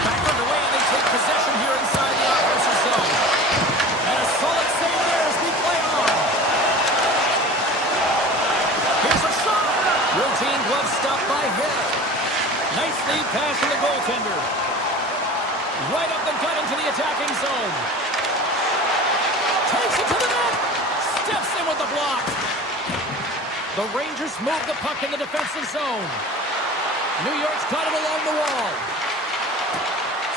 Back underway, and they take possession here inside the offensive zone. And a solid save there as we play on. Here's a shot. Routine glove stop by Hill. Nice lead pass to the goaltender. Right up the gut into the attacking zone. Takes it to the net. Steps in with the block. The Rangers move the puck in the defensive zone. New York's got it along the wall.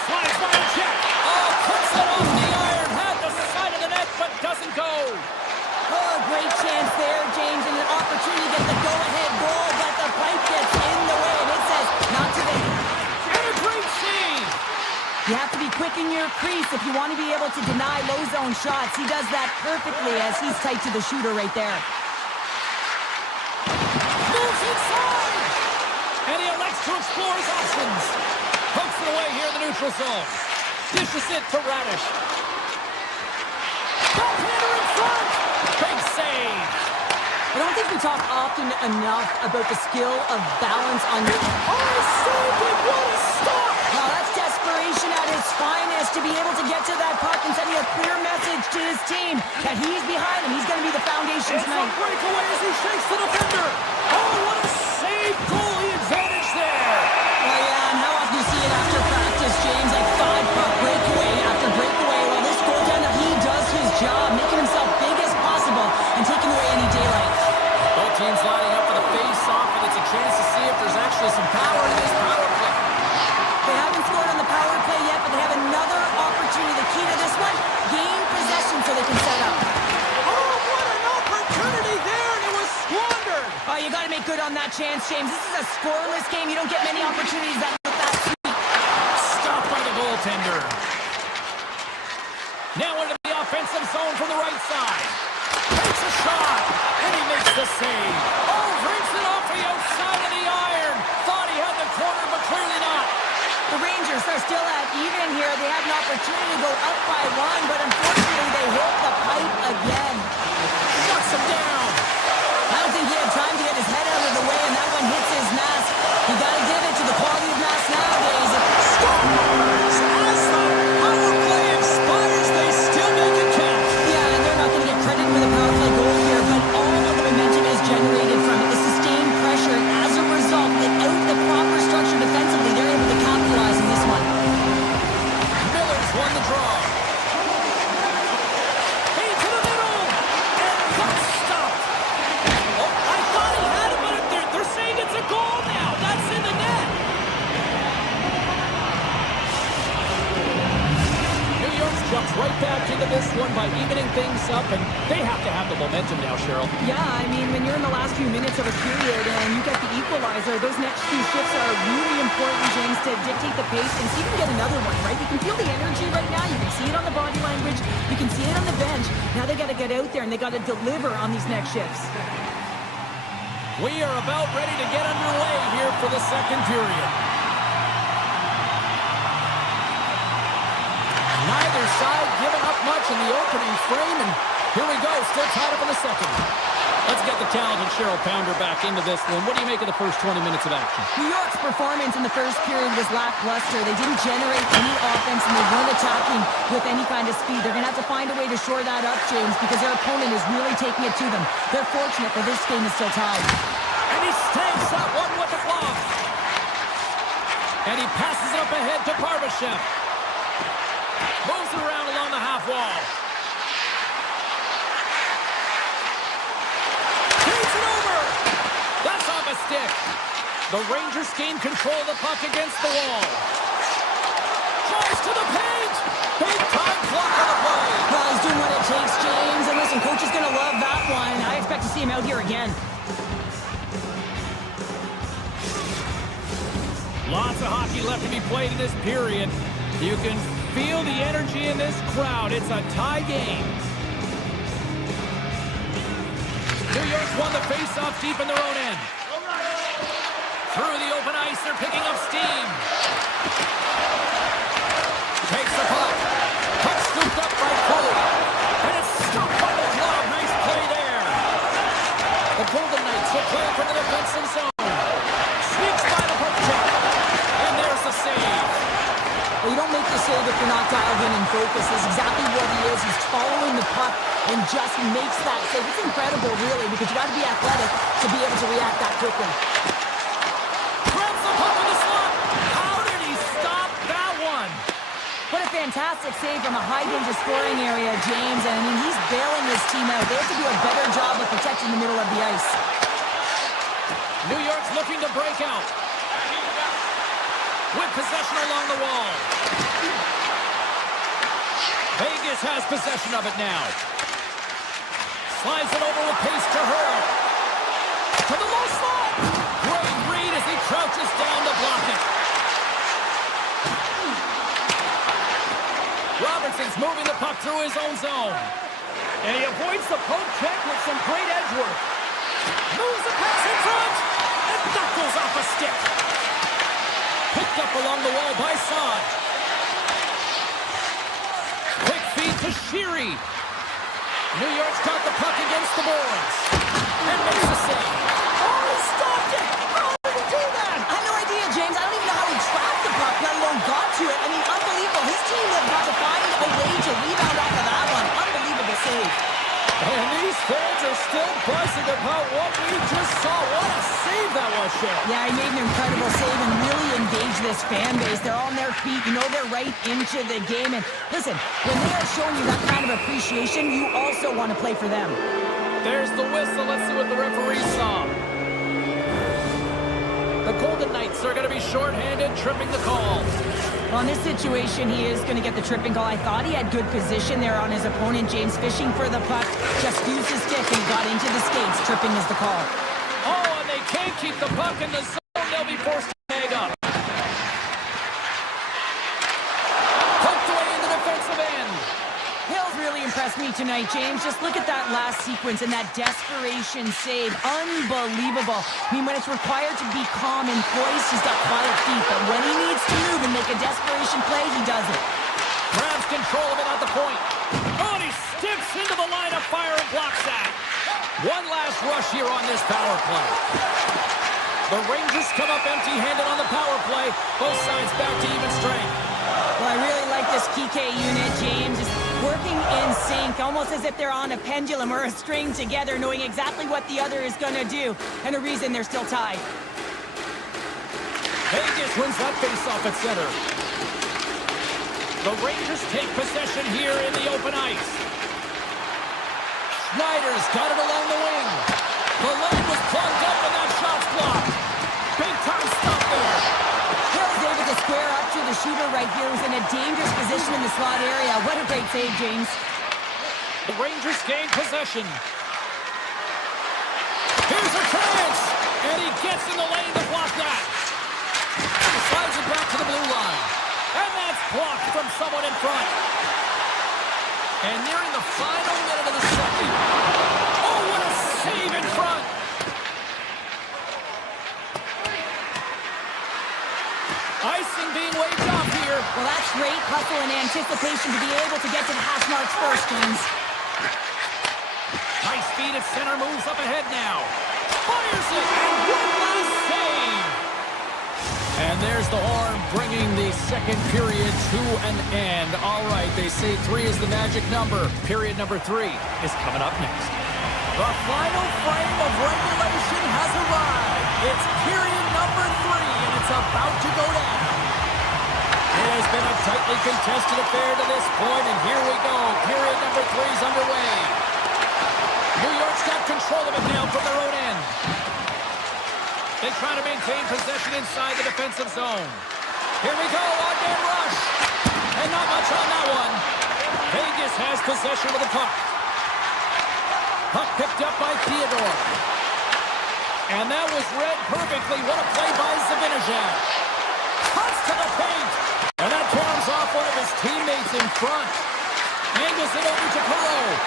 Slides by the check. Oh, puts it off the iron. Had the side of the net, but doesn't go. Oh, great chance there, James, and an opportunity to get the go-ahead goal, but the pipe gets in the way, and it says not today. And a great save. You have to be quick in your crease if you want to be able to deny low zone shots. He does that perfectly as he's tight to the shooter right there. Moves inside. And he elects to explore his options. Pokes it away here in the neutral zone. Dishes it to Radish. Backhander in front. Big save. I don't think we talk often enough about the skill of balance on your... Oh, saved it. What a stop. Well, that's desperation at its finest to be able to get to that puck and sending a clear message to his team that he's behind him. He's going to be the foundation It's tonight. a breakaway as he shakes the defender. Oh, what a save. Goalie advantage there. Well, yeah, and how often do you see it after practice, James? Like 5-puck breakaway after breakaway. Well, this goaltender, he does his job, making himself big as possible and taking away any daylight. Both teams lining up for the face-off, and it's a chance to see if there's actually some power in this power play. They haven't scored on the power play yet, but they have another opportunity. The key to moments, James. This is a scoreless game. You don't get many opportunities that look that sweet. Stopped by the goaltender. Now into the offensive zone from the right side. Takes a shot, and he makes the save. Oh, rips it off the outside of the iron. Thought he had the corner, but clearly not. The Rangers are still at even here. They have an opportunity to go up by one, but unfortunately they hit the pipe again. Shuts him down. I don't think he had time to get his head out of the way, and that one hits his mask. You got to give it to the quality of mask nowadays. Scores! As the power play expires, they still make it count. Yeah, and they're not going to get credit for the power play goal here, but all of the momentum is generated from the sustained pressure, and as a result, without the proper structure defensively, they're able to capitalize on this one. Miller's won the draw. Hey, to the middle, and that's stopped. Oh, I thought he had it, but they're saying it's a goal now. That's in the net. New York's jumps right back into this one by evening things up, and they have to have the momentum now, Cheryl. Yeah, I mean, when you're in the last few minutes of a period and you get the equalizer, those next few shifts are really important, James, to dictate the pace and see if you can get another one, right? You can feel the energy right now. You can see it on the body language. You can see it on the bench. Now they got to get out there and they got to deliver on these next shifts. We are about ready to get underway here for the second period. Neither side giving up much in the opening frame, and here we go, still tied up in the second. Let's get the talented Cheryl Pounder back into this one. What do you make of the first 20 minutes of action? New York's performance in the first period was lackluster. They didn't generate any offense, and they weren't attacking with any kind of speed. They're going to have to find a way to shore that up, James, because their opponent is really taking it to them. They're fortunate that this game is still tied. And he stays that one with the glove. And he passes it up ahead to Barbashev. Moves it around along the half wall. Takes it over. That's off a stick. The Rangers gain control of the puck against the wall. Tries to the paint. Big time block on the play. Well, he's doing what it takes, James. And listen, coach is going to love that one. I expect to see him out here again. Lots of hockey left to be played in this period. You can feel the energy in this crowd. It's a tie game. New York's won the face-off deep in their own end. Through the open ice, they're picking up steam. Takes the puck. Puck scooped up by Cole. And it's stopped by the glove. Nice play there. The Golden Knights will play from the defensive zone. Sneaks by the puck check. And there's the save. Well, you don't make the save if you're not dialed in and focused. That's exactly what he is. He's following the puck and just makes that save. It's incredible, really, because you got to be athletic to be able to react that quickly. Grabs the puck in the slot. How did he stop that one? What a fantastic save from a high-danger scoring area, James. And I mean, he's bailing his team out. They have to do a better job of protecting the middle of the ice. New York's looking to break out. With possession along the wall. Vegas has possession of it now. Slides it over with pace to her. To the low slot. Great read as he crouches down to block it. Robertson's moving the puck through his own zone. And he avoids the poke check with some great edge work. Moves the pass in front. And that goes off a stick. Picked up along the wall by Saad. Quick feed to Sheary. New York's got the puck against the boards. And makes the save. Oh, he stopped it! How did he do that? I have no idea, James. I don't even know how he trapped the puck, let alone got to it. I mean, unbelievable. His team have got to find a way to rebound off of that one. Unbelievable save. And these fans are still buzzing about what we just saw. What a save that was, Cheryl. Yeah, he made an incredible save and really engaged this fan base. They're on their feet. You know they're right into the game. And listen, when they are showing you that kind of appreciation, you also want to play for them. There's the whistle. Let's see what the referee saw. The Golden Knights are going to be shorthanded, tripping the call. Well, in this situation, he is going to get the tripping call. I thought he had good position there on his opponent. James fishing for the puck, just used his stick and got into the skates. Tripping is the call. Oh, and they can't keep the puck in the zone. They'll be forced to tag up. Poked away in the defensive end. Hill's really impressed me tonight, James. Just look at that last sequence and that desperation save. Unbelievable. I mean, when it's required to be calm and poised, he's got quiet feet. But when he needs to move and make a desperation play, he does it. Grabs control of it at the point. Oh, and he steps into the line of fire and blocks that. One last rush here on this power play. The Rangers come up empty-handed on the power play. Both sides back to even strength. Well, I really like this PK unit, James. Just working in sync, almost as if they're on a pendulum or a string together, knowing exactly what the other is going to do, and a reason they're still tied. Vegas wins that face-off at center. The Rangers take possession here in the open ice. Schneider's got it along the wing. The lane was plugged up and that shot's blocked. Big time stop there. Hill is able to square up to the shooter right here, who's in a dangerous position in the slot area. What a great save, James. The Rangers gain possession. Here's a chance. And he gets in the lane to block that. He slides it back to the blue line. And that's blocked from someone in front. And nearing the final minute of the second. Oh, what a save in front. Icing being waved off here. Well, that's great hustle and anticipation to be able to get to the hash marks first, James. High speed at center, moves up ahead now. Fires it, and one last save. And there's the horn, bringing the second period to an end. All right, they say 3 is the magic number. Period number 3 is coming up next. The final frame of regulation has arrived. It's period number 3, and it's about to go down. It has been a tightly contested affair to this point, and here we go. Period number 3 is underway. New York's got control of it now from their own end. They try to maintain possession inside the defensive zone. Here we go, on-man rush. And not much on that one. Vegas has possession of the puck. Puck picked up by Theodore. And that was read perfectly. What a play by Zibanejad. Cuts to the paint. And that corners off one of his teammates in front. Angles it over to Perreault.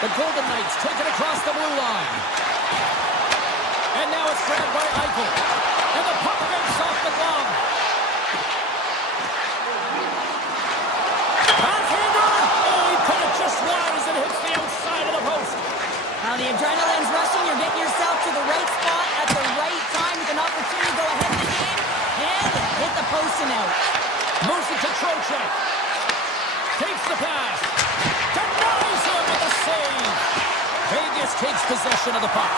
The Golden Knights take it across the blue line. And now it's grabbed by Eichel. And the puck bends off the glove. Backhander! Oh, he put it just wide as it hits the outside of the post. Now the adrenaline's rushing. You're getting yourself to the right spot at the right time with an opportunity to go ahead in the game. And hit the post and out. Moves it to Trocheck. Takes the pass. Denies him with a save. Vegas takes possession of the puck.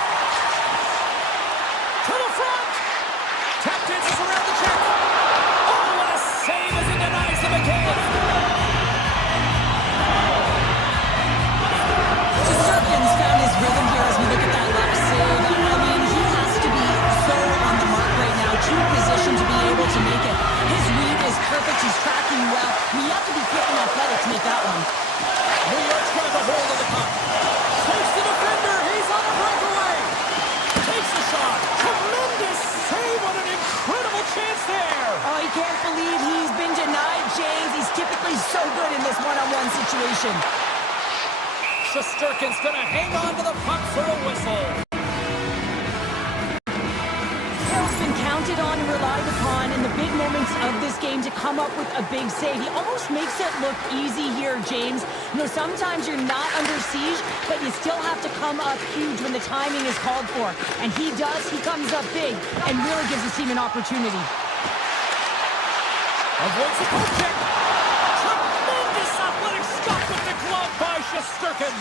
To the front. Tap dances around the check. Oh, what a save as he denies the McCann. Shesterkin's found his rhythm here as we look at that last save. I mean, he has to be so on the mark right now. True position to be able to make it. His read is perfect. He's tracking well. We have to be quick and athletic to make that one. New York's got a hold of the puck. Takes the defender. He's on a breakaway. Takes the shot. Tremendous save. What an incredible chance there. Oh, he can't believe he's been denied, James. He's typically so good in this one-on-one situation. Shesterkin's going to hang on to the puck for a whistle. Hill's been counted on and relied upon in the big moments of this game to come up with a big save. He almost makes it look easy here, James. You know, sometimes you're not under siege, but you still have to come up huge when the timing is called for. And he does. He comes up big and really gives his team an opportunity. Avoids the poke check. Tremendous athletic stop with the glove by Shesterkin.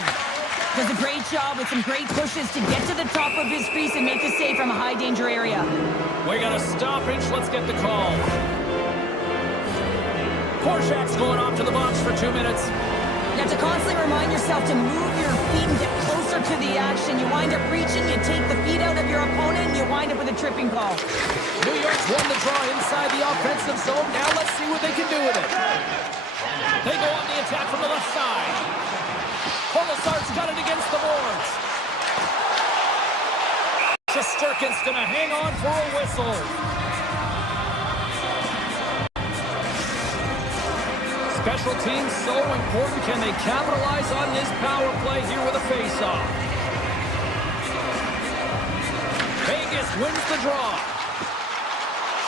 Does a great job with some great pushes to get to the top of his crease and make the save from a high danger area. We got a stoppage. Let's get the call. Korshak's going off to the box for 2 minutes. You have to constantly remind yourself to move your feet and get closer to the action. You wind up reaching, you take the feet out of your opponent, and you wind up with a tripping call. New York's won the draw inside the offensive zone. Now let's see what they can do with it. They go on the attack from the left side. Kolasar's got it against the boards. Shesterkin's going to hang on for a whistle. Special teams so important. Can they capitalize on this power play here with a face-off? Vegas wins the draw.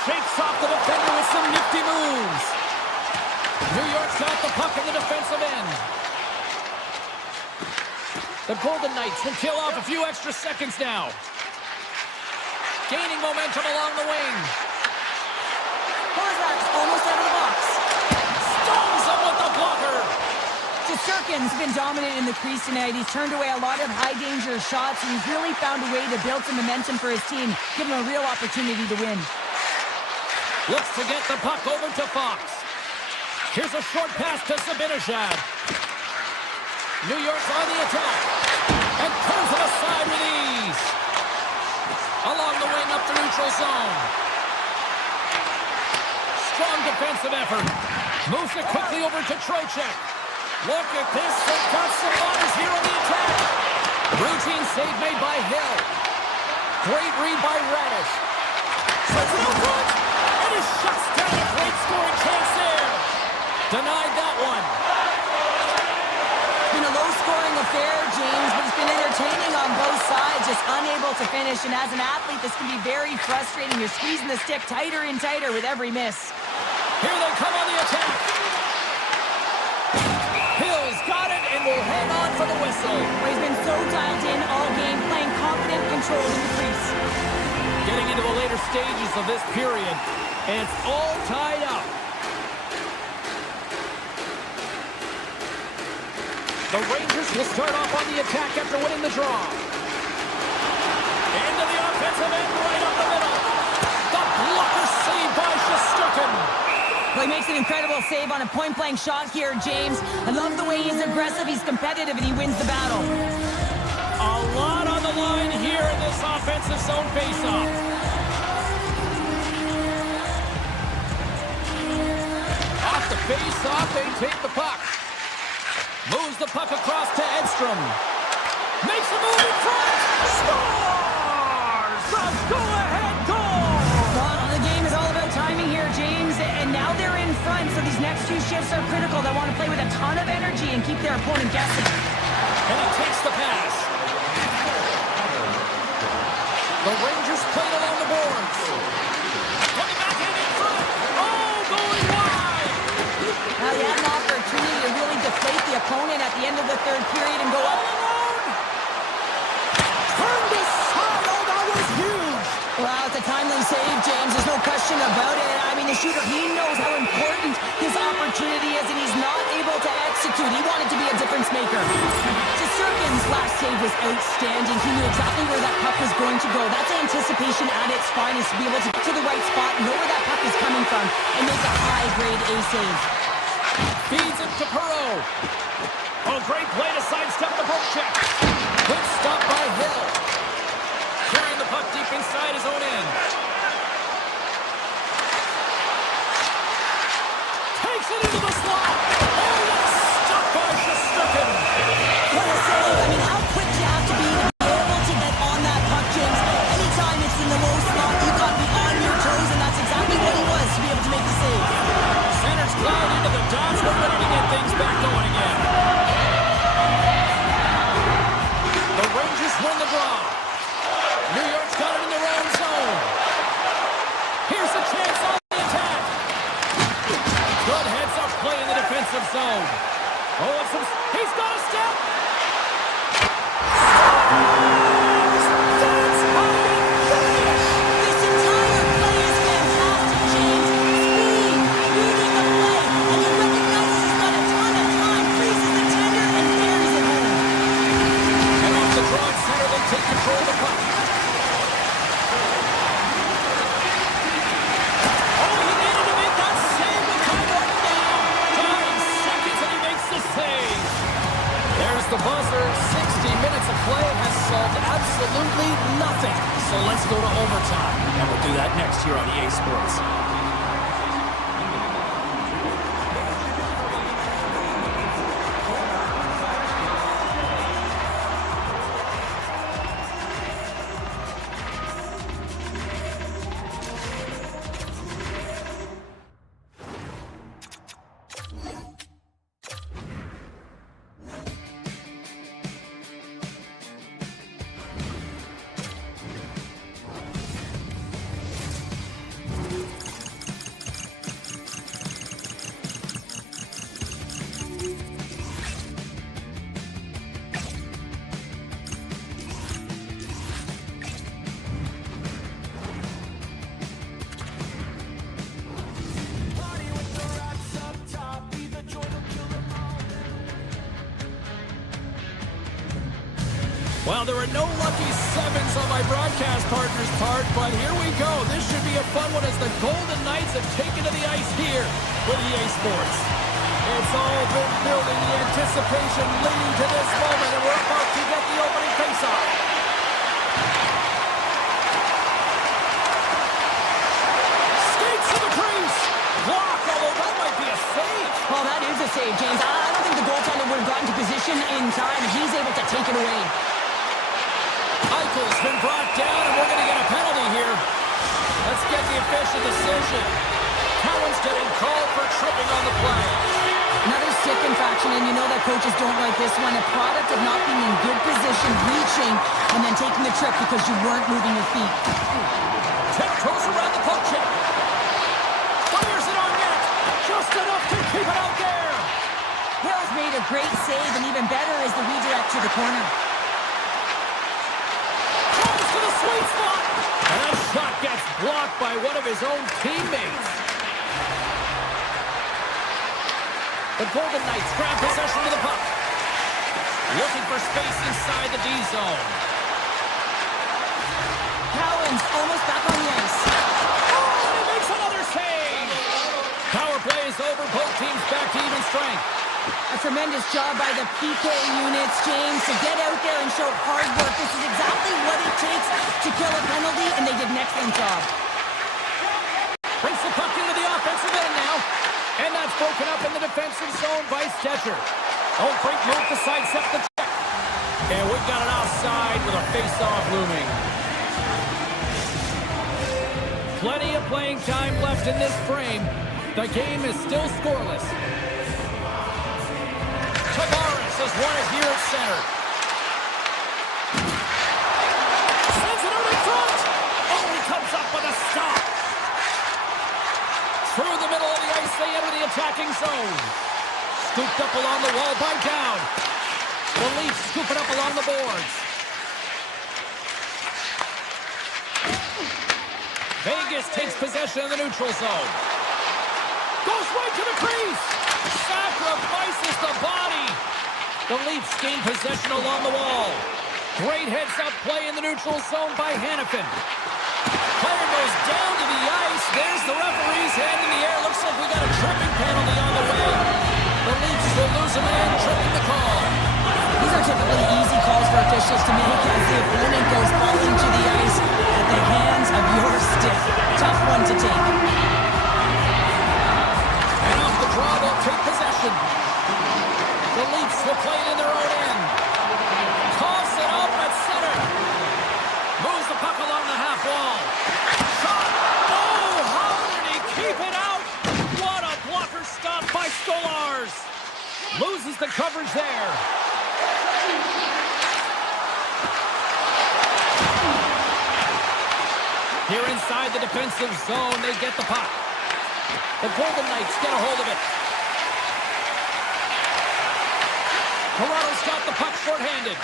Shakes off the defender with some nifty moves. New York's got the puck in the defensive end. The Golden Knights can kill off a few extra seconds now. Gaining momentum along the wing. Horzak's almost out of the box. Stones him with the blocker. Shesterkin's been dominant in the crease tonight. He's turned away a lot of high-danger shots, and he's really found a way to build some momentum for his team, give him a real opportunity to win. Looks to get the puck over to Fox. Here's a short pass to Zibanejad. New York's on the attack. And turns it aside with ease. Along the wing up the neutral zone. Strong defensive effort. Moves it quickly over to Trocheck. Look at this. They've got some bodies here on the attack. Routine save made by Hill. Great read by Radish. Sets it up front. And he shuts down a great scoring chance there. Denied that one. It's been a low-scoring affair, James, but it's been entertaining on both sides, just unable to finish. And as an athlete, this can be very frustrating. You're squeezing the stick tighter and tighter with every miss. Here they come on the attack. Hill's got it and will hang on for the whistle. Well, he's been so dialed in all game, playing confident control in the crease. Getting into the later stages of this period, and it's all tied up. The Rangers will start off on the attack after winning the draw. Into the offensive end, right up the middle. The blocker saved by Shesterkin. Well, he makes an incredible save on a point-blank shot here, James. I love the way he's aggressive, he's competitive, and he wins the battle. A lot on the line here in this offensive zone faceoff. Off the faceoff, they take the puck. Moves the puck across to Edstrom. Makes a move in front. Scores! The go-ahead goal! Well, the game is all about timing here, James. And now they're in front, so these next two shifts are critical. They want to play with a ton of energy and keep their opponent guessing. And he takes the pass. The Rangers played along the boards. Coming back in front. Oh, going wide! Now he had an opportunity to really deflate the opponent at the end of the third period and go up. Turn this side. Oh, that was huge. Well, it's a timely save, James. There's no question about it. I mean, the shooter, he knows how important his opportunity is, and he's not able to execute. He wanted to be a difference maker. Shesterkin's last save was outstanding. He knew exactly where that puck was going to go. That's anticipation at its finest, to be able to get to the right spot, know where that puck is coming from, and make a high-grade A save. Feeds it to Perreault. Oh, great play to sidestep the poke check. Good stop by Hill. Carrying the puck deep inside his own end. Takes it into the slot. Oh, what a stop by Shesterkin. What a save. I mean, how quick you have to be able to get on that puck, James. Anytime it's in the low slot, you've got to be on your toes, and that's exactly what he was to be able to make the save. Center's glide into the dots. We're ready to get things back going again. The Rangers win the draw. New York's got it in their own zone. Here's a chance on the attack. Good heads-up play in the defensive zone. Oh, and he's got a step. That's how you finish. This entire play is fantastic, James. Speed, reading the play, and he recognizes he's got a ton of time, freezes the tender, and buries it home. And off the draw center, they take control of the puck. Oh, he needed to make that save with time running down. 9 seconds, and he makes the save. There's the buzzer. 60 minutes of play has solved absolutely nothing. So let's go to overtime. And we'll do that next here on EA Sports. Well, there are no lucky sevens on my broadcast partner's part, but here we go. This should be a fun one as the Golden Knights have taken to the ice here with EA Sports. It's all been building, the anticipation leading to this moment, and we're about to get the opening faceoff. Skates to the crease. Block, although that might be a save. Well, that is a save, James. I don't think the goaltender would have gotten to position in time. He's able to take it away. Eichel's been brought down, and we're going to get a penalty here. Let's get the official decision. Cowan's getting called for tripping on the play. Another stick infraction, and you know that coaches don't like this one. A product of not being in good position, reaching, and then taking the trip because you weren't moving your feet. Tiptoes around the poke check. Fires it on net. Just enough to keep it out there. Hill's made a great save, and even better is the redirect to the corner. Comes to the sweet spot. And that shot gets blocked by one of his own teammates. The Golden Knights grab possession of the puck. Looking for space inside the D zone. Cowan's almost back on the ice. Oh, and he makes another save. Power play is over. Both teams back to even strength. A tremendous job by the PK units, James, to get out there and show hard work. This is exactly what it takes to kill a penalty, and they did an excellent job. Brings the puck into the offensive end now. And that's broken up in the defensive zone by Stetcher. Oh, great move to sidestep the check. And we've got an offside with a face-off looming. Plenty of playing time left in this frame. The game is still scoreless. Tavares has won it here at center. Sends it out in front. Oh, he comes up with a stop. Through the middle of the ice, they enter the attacking zone. Scooped up along the wall by Down. The Leafs scoop it up along the boards. Vegas takes possession of the neutral zone. Goes right to the crease. Sacrifices the body. The Leafs gain possession along the wall. Great heads-up play in the neutral zone by Hannafin. Player goes down to the ice. There's the referee's hand in the air. Looks like we got a tripping penalty on the way. The Leafs will lose a man, tripping the call. These are typically easy calls for officials to make as the opponent goes falling to the ice at the hands of your stick. Tough one to take. And off the draw, they'll take possession. The Leafs will play it in their own end. Toss it up at center. Moves the puck along the half wall. Shot! Oh, how did he keep it out? What a blocker stop by Stolarz. Loses the coverage there. Here inside the defensive zone, they get the puck. The Golden Knights get a hold of it. Toronto's got the puck shorthanded.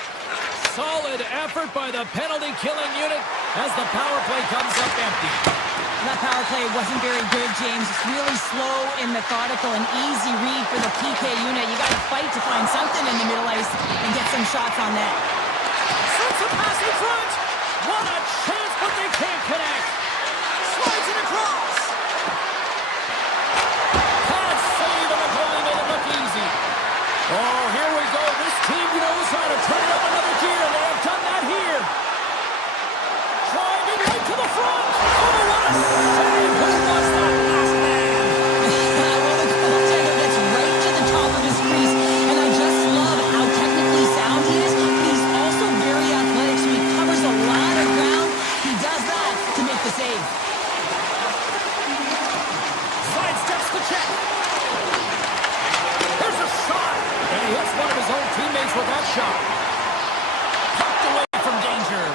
Solid effort by the penalty-killing unit as the power play comes up empty. That power play wasn't very good, James. It's really slow and methodical, an easy read for the PK unit. You got to fight to find something in the middle ice and get some shots on net. Sends a pass in front. What a chance, but they can't connect. Slides it across. Can't save, and the goalie made it look easy. Oh, here we go. This team knows how to turn up another gear, and they have done that here. Driving right to the front. Oh, what a save. Who was that last man? Well, the goaltender gets right to the top of his crease, and I just love how technically sound he is, but he's also very athletic, so he covers a lot of ground. He does that to make the save. Sidesteps the check. There's a shot. And he hits one of his own teammates with that shot. Tucked away from danger.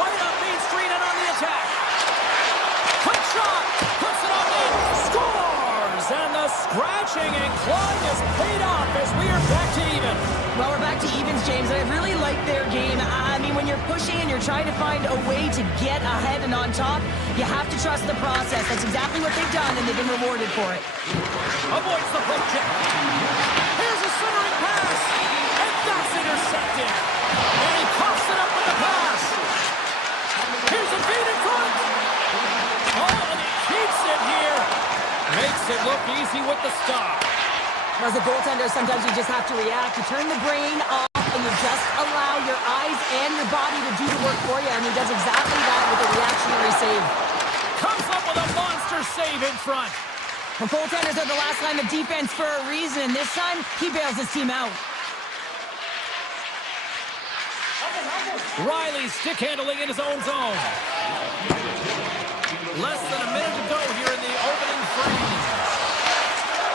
Right up Main Street and on the attack. Quick shot. Puts it on net. Scores! And the scratching and clawing is paid off as we are back to even. Well, we're back to evens, James. I really like their game. I mean, when you're pushing and you're trying to find a way to get ahead and on top, you have to trust the process. That's exactly what they've done, and they've been rewarded for it. Avoids the poke check. Here's a centering pass. And that's look easy with the stop. As a goaltender, sometimes you just have to react. You turn the brain off and you just allow your eyes and your body to do the work for you, and he does exactly that with a reactionary save. Comes up with a monster save in front. The goaltenders are the last line of defense for a reason, and this time, he bails his team out. Riley stick handling in his own zone. Less than a minute to go here in the opening frame.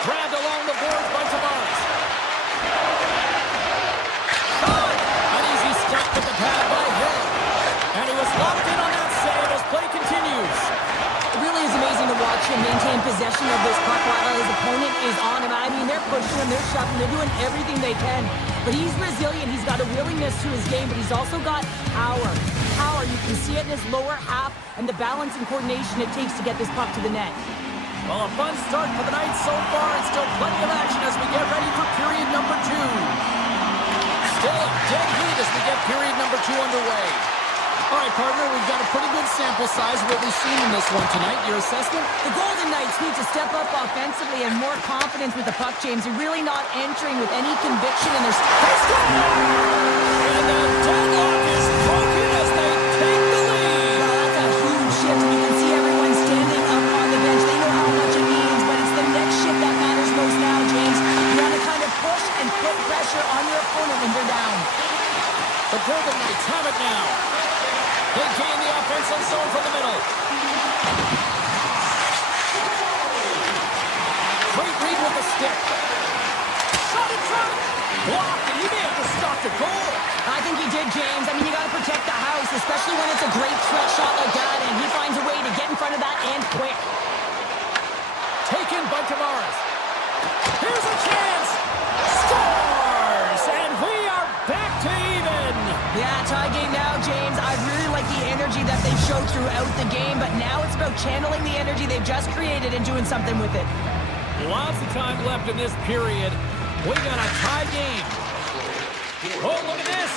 Grabbed along the boards by Tavares. Shot! An easy stop with the pad by Hill. And he was locked in on that save as play continues. It really is amazing to watch him maintain possession of this puck while his opponent is on him. I mean, they're pushing him, they're shoving, they're doing everything they can. But he's resilient, he's got a willingness to his game, but he's also got power. Power, you can see it in his lower half and the balance and coordination it takes to get this puck to the net. Well, a fun start for the night so far, and still plenty of action as we get ready for period number 2. Still a dead heat as we get period number 2 underway. All right, partner, we've got a pretty good sample size of what we've seen in this one tonight. Your assessment? The Golden Knights need to step up offensively and more confidence with the puck, James. They're really not entering with any conviction in their... And the deadlock is broken as they take the lead. Well, that's a huge shift. You can see everyone standing up on the bench. They know how much it means, but it's the next shift that matters most now, James. You want to kind of push and put pressure on your opponent when they're down. The Golden Knights have it now. They gain the offensive zone from the middle. Great read with the stick. Shot in front. Blocked, and he may have just stopped a goal. I think he did, James. I mean, you got to protect the house, especially when it's a great threat shot like that, and he finds a way to get in front of that and quick. Taken by Tavares. Here's a chance. Scores! And we are back to even. Yeah, tie game now, James. I really like the energy that they showed throughout the game, but now it's about channeling the energy they've just created and doing something with it. Lots of time left in this period. We got a tie game. Oh, look at this.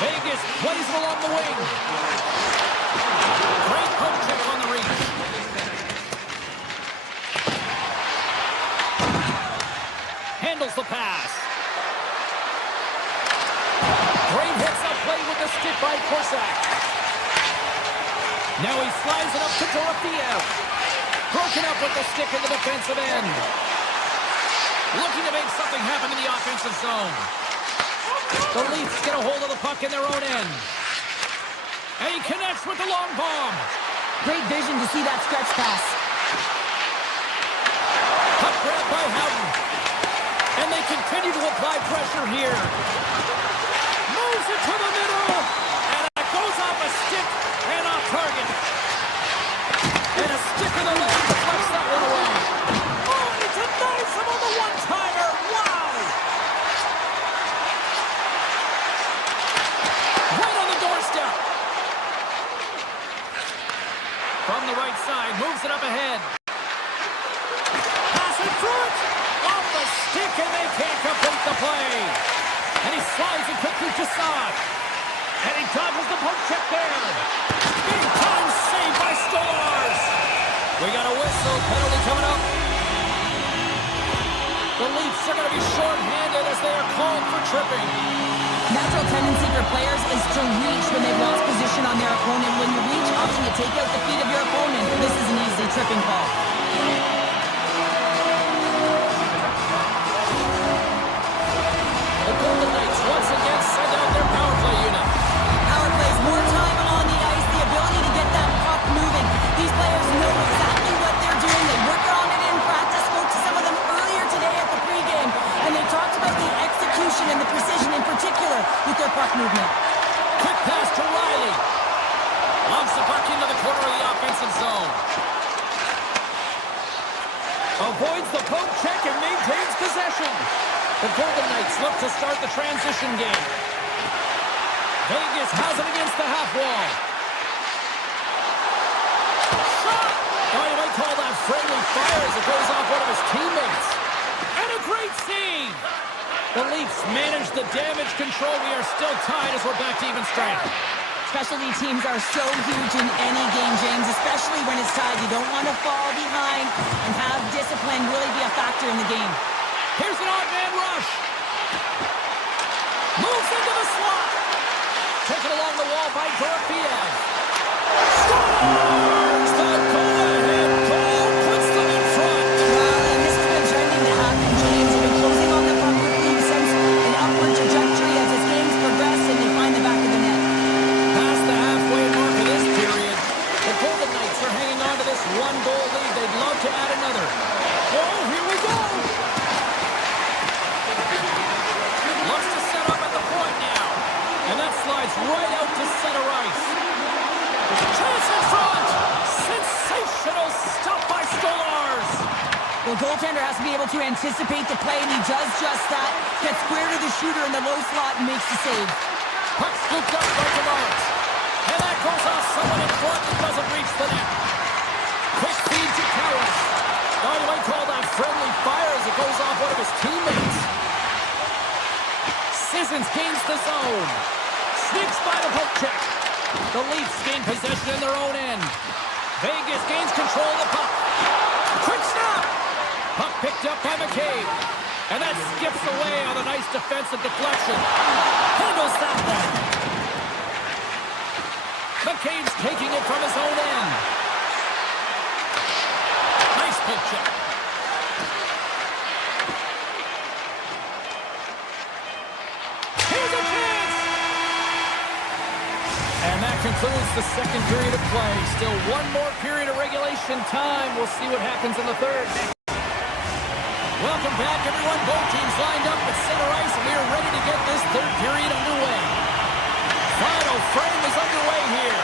Vegas plays it along the wing. Great poke check on the reach. Handles the pass. Great hits up play with the stick by Korsak. Now he slides it up to Dorofeev. Broken up with the stick in the defensive end. Looking to make something happen in the offensive zone. The Leafs get a hold of the puck in their own end. And he connects with the long bomb. Great vision to see that stretch pass. Puck grab by Howden. And they continue to apply pressure here. Moves it to the middle. And it goes off a stick and off target. And a stick of the left deflects that one away. Oh, and he denies him on the one-timer. Wow! Right on the doorstep. From the right side, moves it up ahead. Pass in front. Off the stick, and they can't complete the play. And he slides it quickly to Saad. And he dodges the poke check there. Big time save by Stars. We got a whistle, penalty coming up. The Leafs are going to be short-handed as they are called for tripping. Natural tendency for players is to reach when they've lost position on their opponent. When you reach up and you take out the feet of your opponent, this is an easy tripping call. The Golden Knights once again send out their power play unit. Power plays more time on the ice, the ability to get that puck moving. These players know exactly what they're doing. They work on it in practice. Spoke to some of them earlier today at the pregame, and they talked about the execution and the precision in particular with their puck movement. Quick pass to Riley. Lobs the puck into the corner of the offensive zone. Avoids the poke check and maintains possession. The Golden Knights look to start the transition game. Vegas has it against the half wall. Shot! Oh, you might call that friendly fire as it goes off one of his teammates. And a great save! The Leafs manage the damage control. We are still tied as we're back to even strength. Specialty teams are so huge in any game, James, especially when it's tied. You don't want to fall behind and have discipline really be a factor in the game. Here's an odd man rush. Moves into the slot. Taken along the wall by Dorofiev. Scores! The go-ahead goal puts them in front. Well, and this has been trending to happen, James. They've been closing on the puck with lead since an upward trajectory as this game's progressed and they find the back of the net. Past the halfway mark of this period, the Golden Knights are hanging on to this one-goal lead. They'd love to add another. Oh, here we go! Looks to set up at the point now. And that slides right out to center ice. Chance in front! Sensational stop by Stolarz! The goaltender has to be able to anticipate the play, and he does just that. Gets square to the shooter in the low slot and makes the save. Puck scooped up by Tavares. And that goes off someone in front that doesn't reach the net. Quick feed to Karras. Oh, you might call that friendly fire as it goes off one of his teammates. Sissons gains the zone. Sneaks by the poke check. The Leafs gain possession in their own end. Vegas gains control of the puck. Quick snap! Puck picked up by McCabe. And that skips away on a nice defensive deflection. Handles that one. McCabe's taking it from his own end. Nice poke check. Here's a chance! And that concludes the second period of play. Still one more period of regulation time. We'll see what happens in the third. Welcome back, everyone. Both teams lined up at center ice, and we are ready to get this third period underway. Final frame is underway here.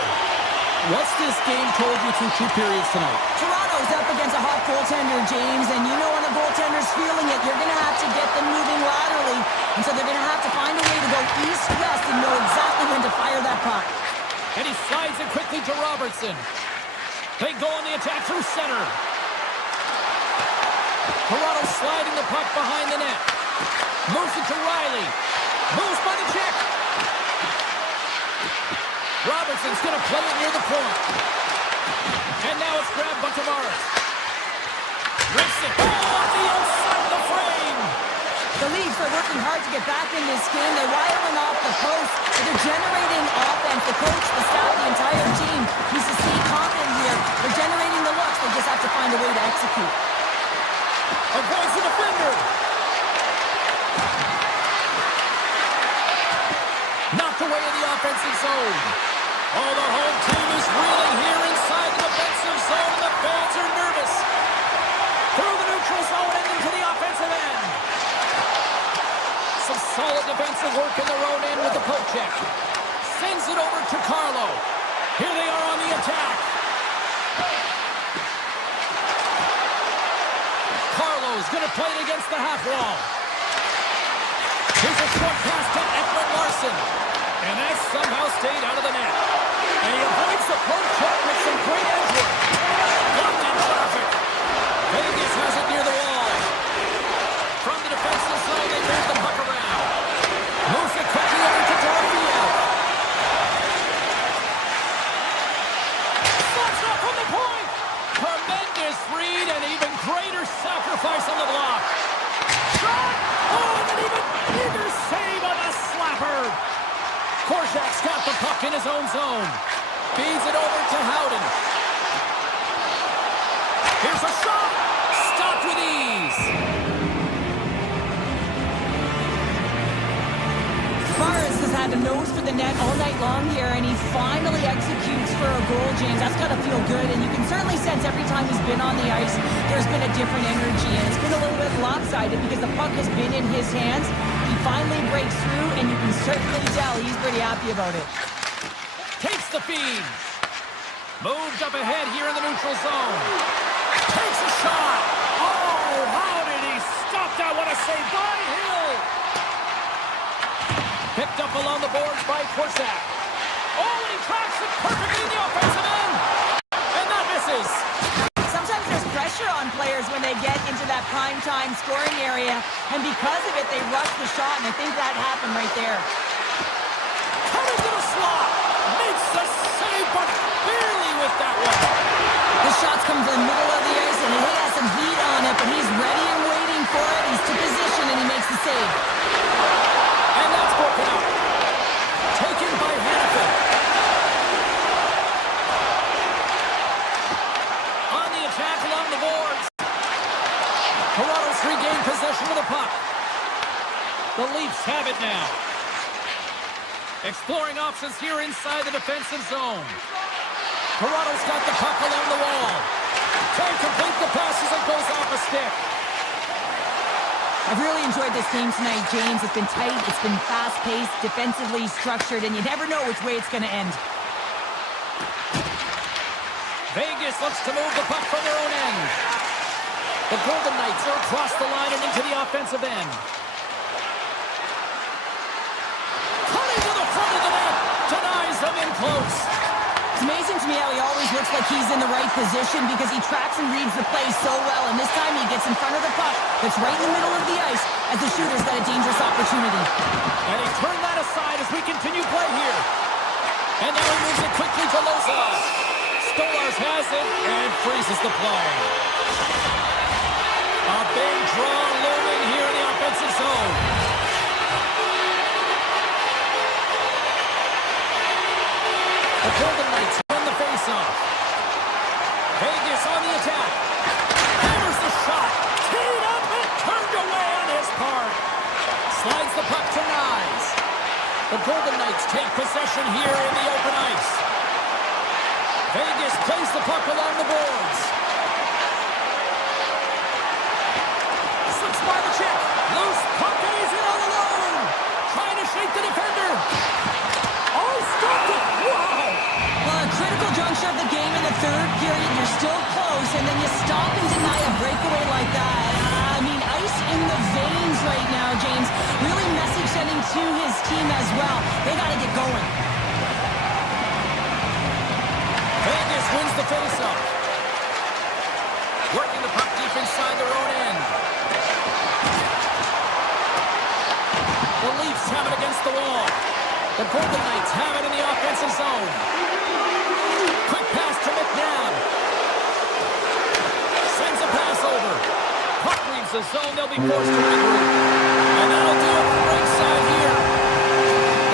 What's this game told you through 2 periods tonight? Toronto's up against a hot goaltender, James, and you know when a goaltender's feeling it, you're going to have to get them moving laterally, and so they're going to have to find a way to go east-west and know exactly when to fire that puck. And he slides it quickly to Robertson. They go on the attack through center. Toronto sliding the puck behind the net. Moves it to Riley. Moves by the check. Robertson's going to play it near the point. And now it's grabbed by Tavares. Rips it. Oh, off the outside of the frame. The Leafs are working hard to get back in this game. They're wiring off the post. They're generating offense. The coach, the staff, the entire team needs to stay confident here. They're generating the looks. They just have to find a way to execute. Avoids the defender. Knocked away in the offensive zone. Oh, the home team is reeling here inside the defensive zone, and the fans are nervous. Through the neutral zone and into the offensive end. Some solid defensive work in their own end with the poke check. Sends it over to Carlo. Here they are on the attack. Carlo's going to play it against the half wall. Here's a short pass to Ekman Larsson. And that somehow stayed out of the net. And he avoids the poke check with some great edge work. Blocked in traffic. Vegas has it near the wall. From the defensive zone, they move the puck around. Moves it quickly over to Dorofiev. Slots up from the point. Tremendous read and even greater sacrifice on the block. Shot! Oh, and an even bigger save on the slapper. Korczak's got the puck in his own zone. Feeds it over to Howden. Here's a shot. Stopped with ease. Forrest has had a nose for the net all night long here, and he finally executes for a goal, James. That's got to feel good, and you can certainly sense every time he's been on the ice, there's been a different energy, and it's been a little bit lopsided because the puck has been in his hands. He finally breaks through, and you can certainly tell he's pretty happy about it. Takes the feed. Moved up ahead here in the neutral zone. Takes a shot. Oh, how did he stop that? What a save by Hill. Picked up along the boards by Korczak. Oh, and he tracks it perfectly in the offensive end. And that misses. Sometimes there's pressure on players when they get into that prime-time scoring area, and because of it, they rush the shot, and I think that happened right there. Cut into the slot. Makes but barely with that one. The shot's come from the middle of the ice, and he has some heat on it, but he's ready and waiting for it. He's to position, and he makes the save. And that's broken up. Taken by Hannafin. On the attack along the boards. Toronto's regained possession of the puck. The Leafs have it now. Exploring options here inside the defensive zone. Toronto's got the puck along the wall. Can't complete the pass as it goes off a stick. I've really enjoyed this game tonight, James. It's been tight, it's been fast-paced, defensively structured, and you never know which way it's going to end. Vegas looks to move the puck from their own end. The Golden Knights are across the line and into the offensive end. Cutting to the front of the net. Denies them in close. It's amazing to me how he always looks like he's in the right position because he tracks and reads the play so well, and this time he gets in front of the puck that's right in the middle of the ice as the shooter's got a dangerous opportunity. And he turned that aside as we continue play here. And now he moves it quickly to Loza. Stolarz has it and freezes the play. A big draw looming here in the offensive zone. The Golden Knights win the faceoff. Vegas on the attack. Hammers the shot. Teed up and turned away on his part. Slides the puck to Nyes. The Golden Knights take possession here in the open ice. Vegas plays the puck along the boards. Slips by the check. Loose puck and he's in all alone. Trying to shake the defender. Oh, stopped it. Wow. Well, a critical juncture of the game in the third period, you're still close, and then you stop and deny a breakaway like that. I mean, ice in the veins right now, James. Really message sending to his team as well. They got to get going. Vegas wins the faceoff. Working the puck deep inside their own end. The Leafs have it against the wall. The Golden Knights have it in the offensive zone. Quick pass to McNabb. Sends a pass over. Puck leaves the zone. They'll be forced to regroup. And that'll do it from right side here.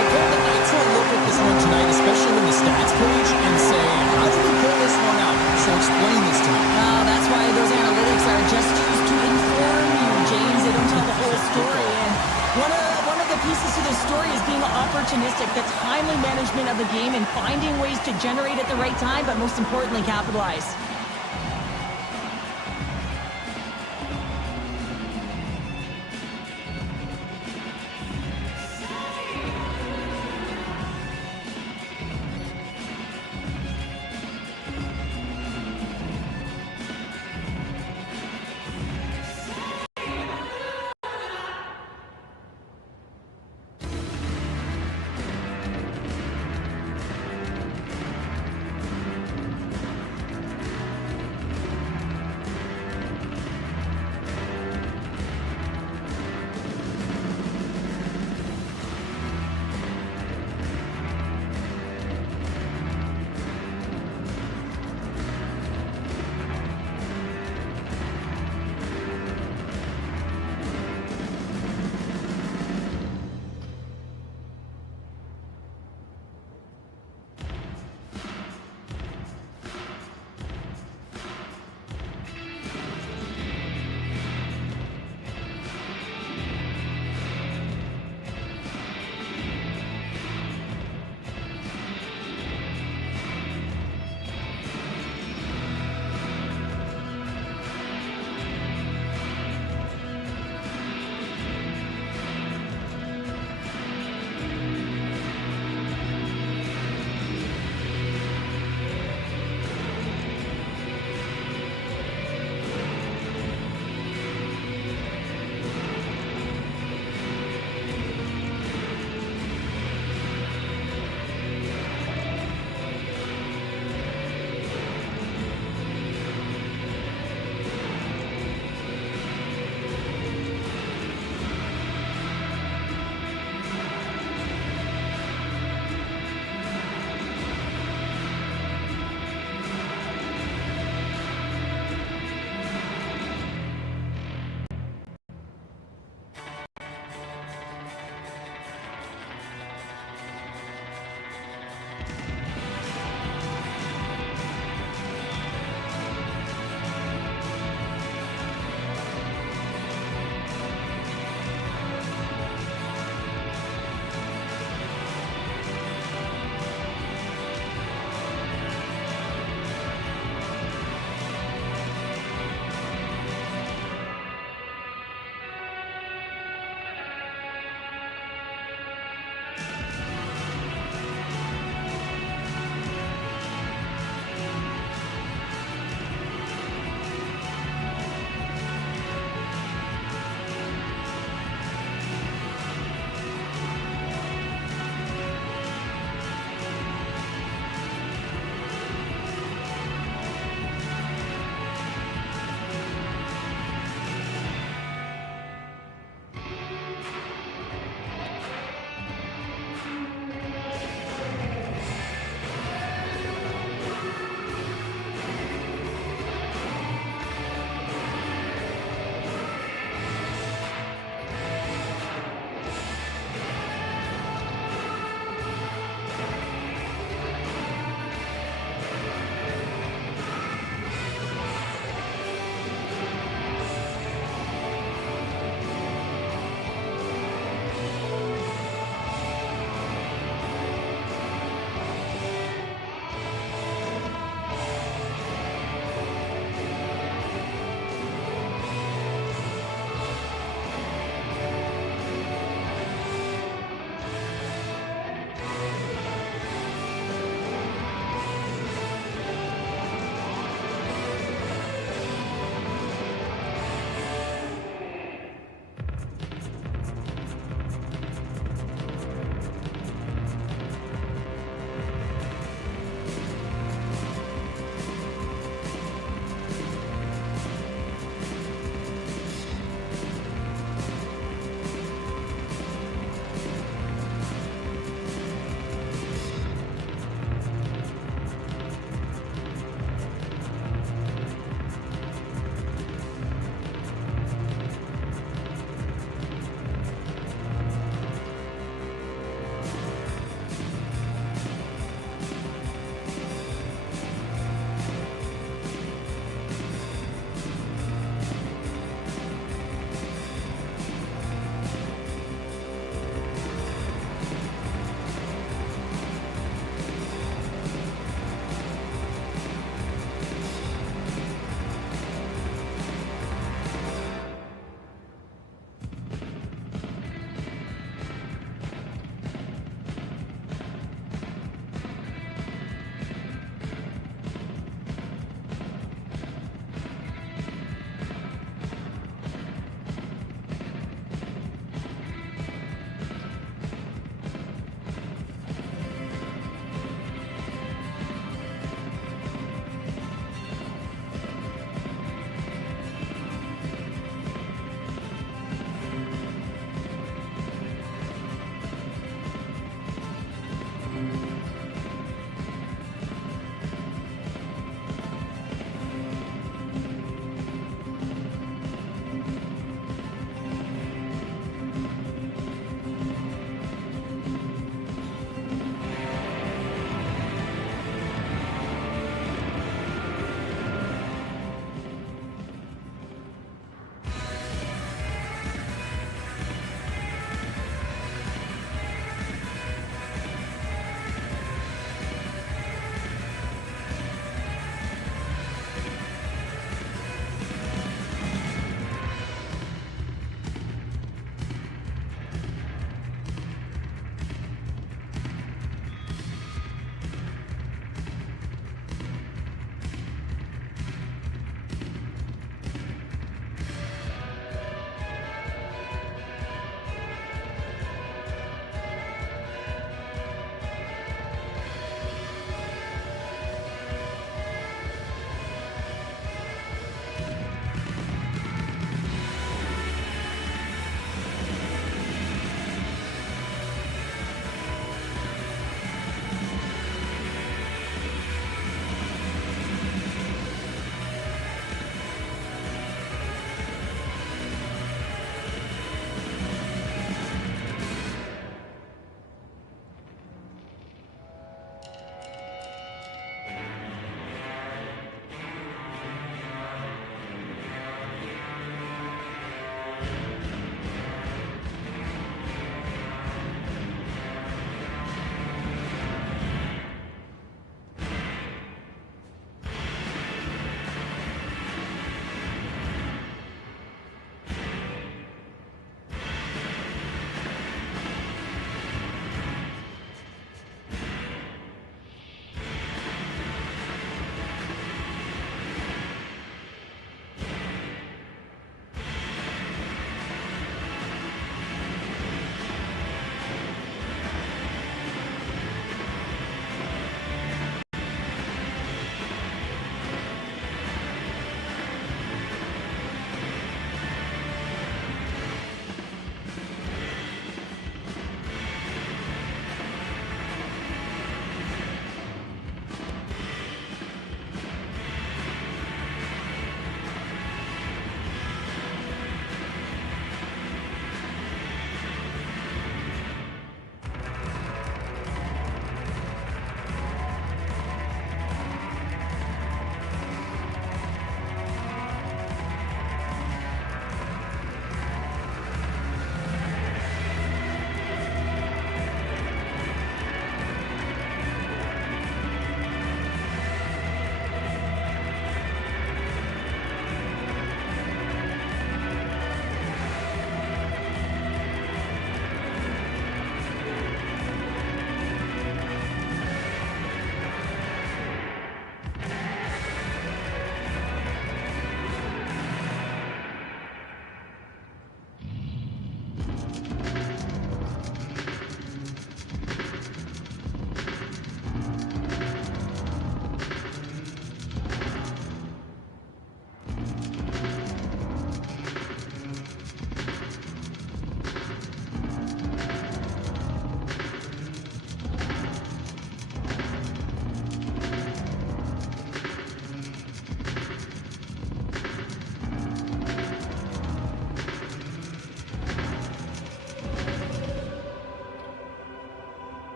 The Golden Knights will look at this one tonight, especially with the stats page, and say, how do we pull this one out? So explain this to me. Well, that's why those analytics are just used to inform you, James. They don't tell the whole story. And one of the pieces to this story is being opportunistic, the timely management of the game and finding ways to generate at the right time, but most importantly, capitalize.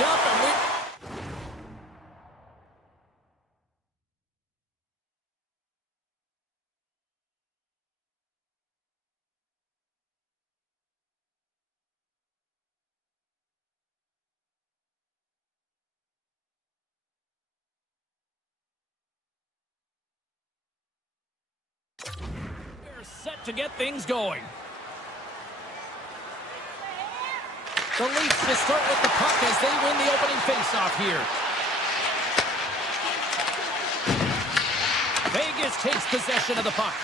lined up, and we... They're set to get things going. The Leafs to start with the puck as they win the opening faceoff here. Vegas takes possession of the puck.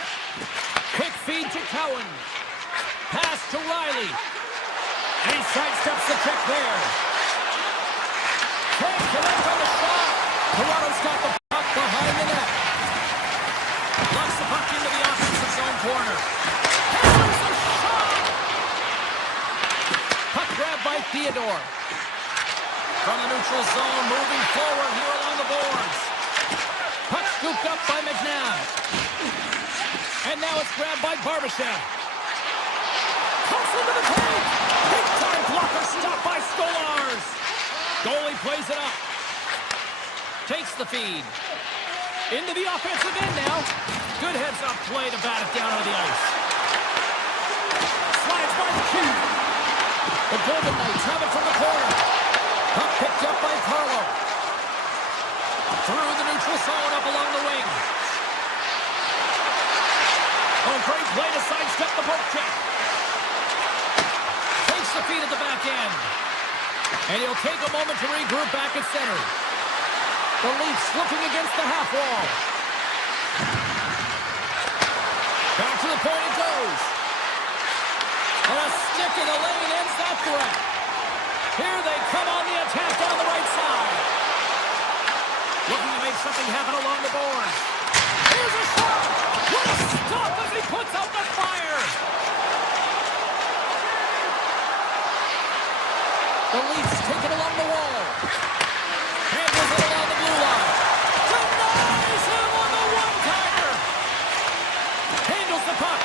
Quick feed to Cowan. Pass to Riley. And he sidesteps the check there. Can't connect on the shot. Toronto's got the puck behind the net. Locks the puck into the offensive zone corner. There's a shot! Puck grab by Theodore. From the neutral zone, moving forward here along the boards. Puck scooped up by McNabb. And now it's grabbed by Barbashev. Comes into the paint. Big time blocker stopped by Stolarz. Goalie plays it up. Takes the feed. Into the offensive end now. Good heads-up play to bat it down on the ice. Slides by the cube. The Golden Knights have it from the corner. Puck picked up by Carlo. Through the neutral zone up along the wing. Oh, great play to sidestep the poke check. Takes the feed at the back end. And he'll take a moment to regroup back at center. The Leafs looking against the half wall. Back to the point it goes. And a stick in the lane ends that threat. Here they come on the attack down the right side. Looking to make something happen along the boards. Here's a shot. What a stop as he puts out the fire. The Leafs take it along the wall. Handles it along the blue line. Denies him on the one-timer. Handles the puck.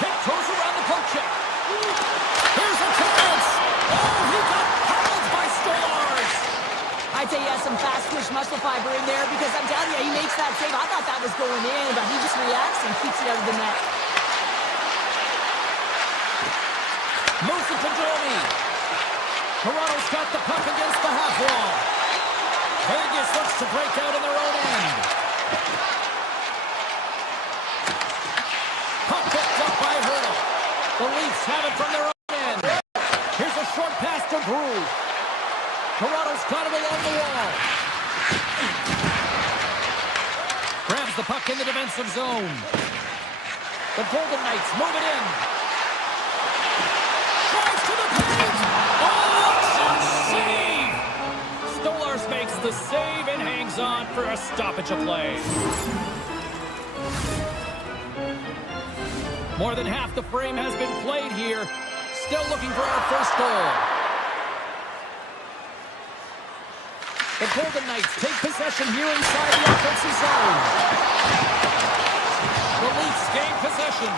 Tiptoes around the poke check. Here's a chance. Oh, he got held by Stolarz. I'd say he has some fast-twitch muscle fiber in there because I'm telling you, he makes that save. I thought that was going in, but he just reacts and keeps it out of the net. Moves it to Domi. Toronto's got the puck against the half wall. Vegas looks to break out in their own end. Puck picked up by Hurdle. The Leafs have it from their own end. Here's a short pass to Drew. Toronto's got it along the wall. Grabs the puck in the defensive zone. The Golden Knights move it in. Tries to the paint. Oh, it's a save! Stolarz makes the save and hangs on for a stoppage of play. More than half the frame has been played here. Still looking for our first goal. The Golden Knights take possession here inside the offensive zone. The Leafs gain possession.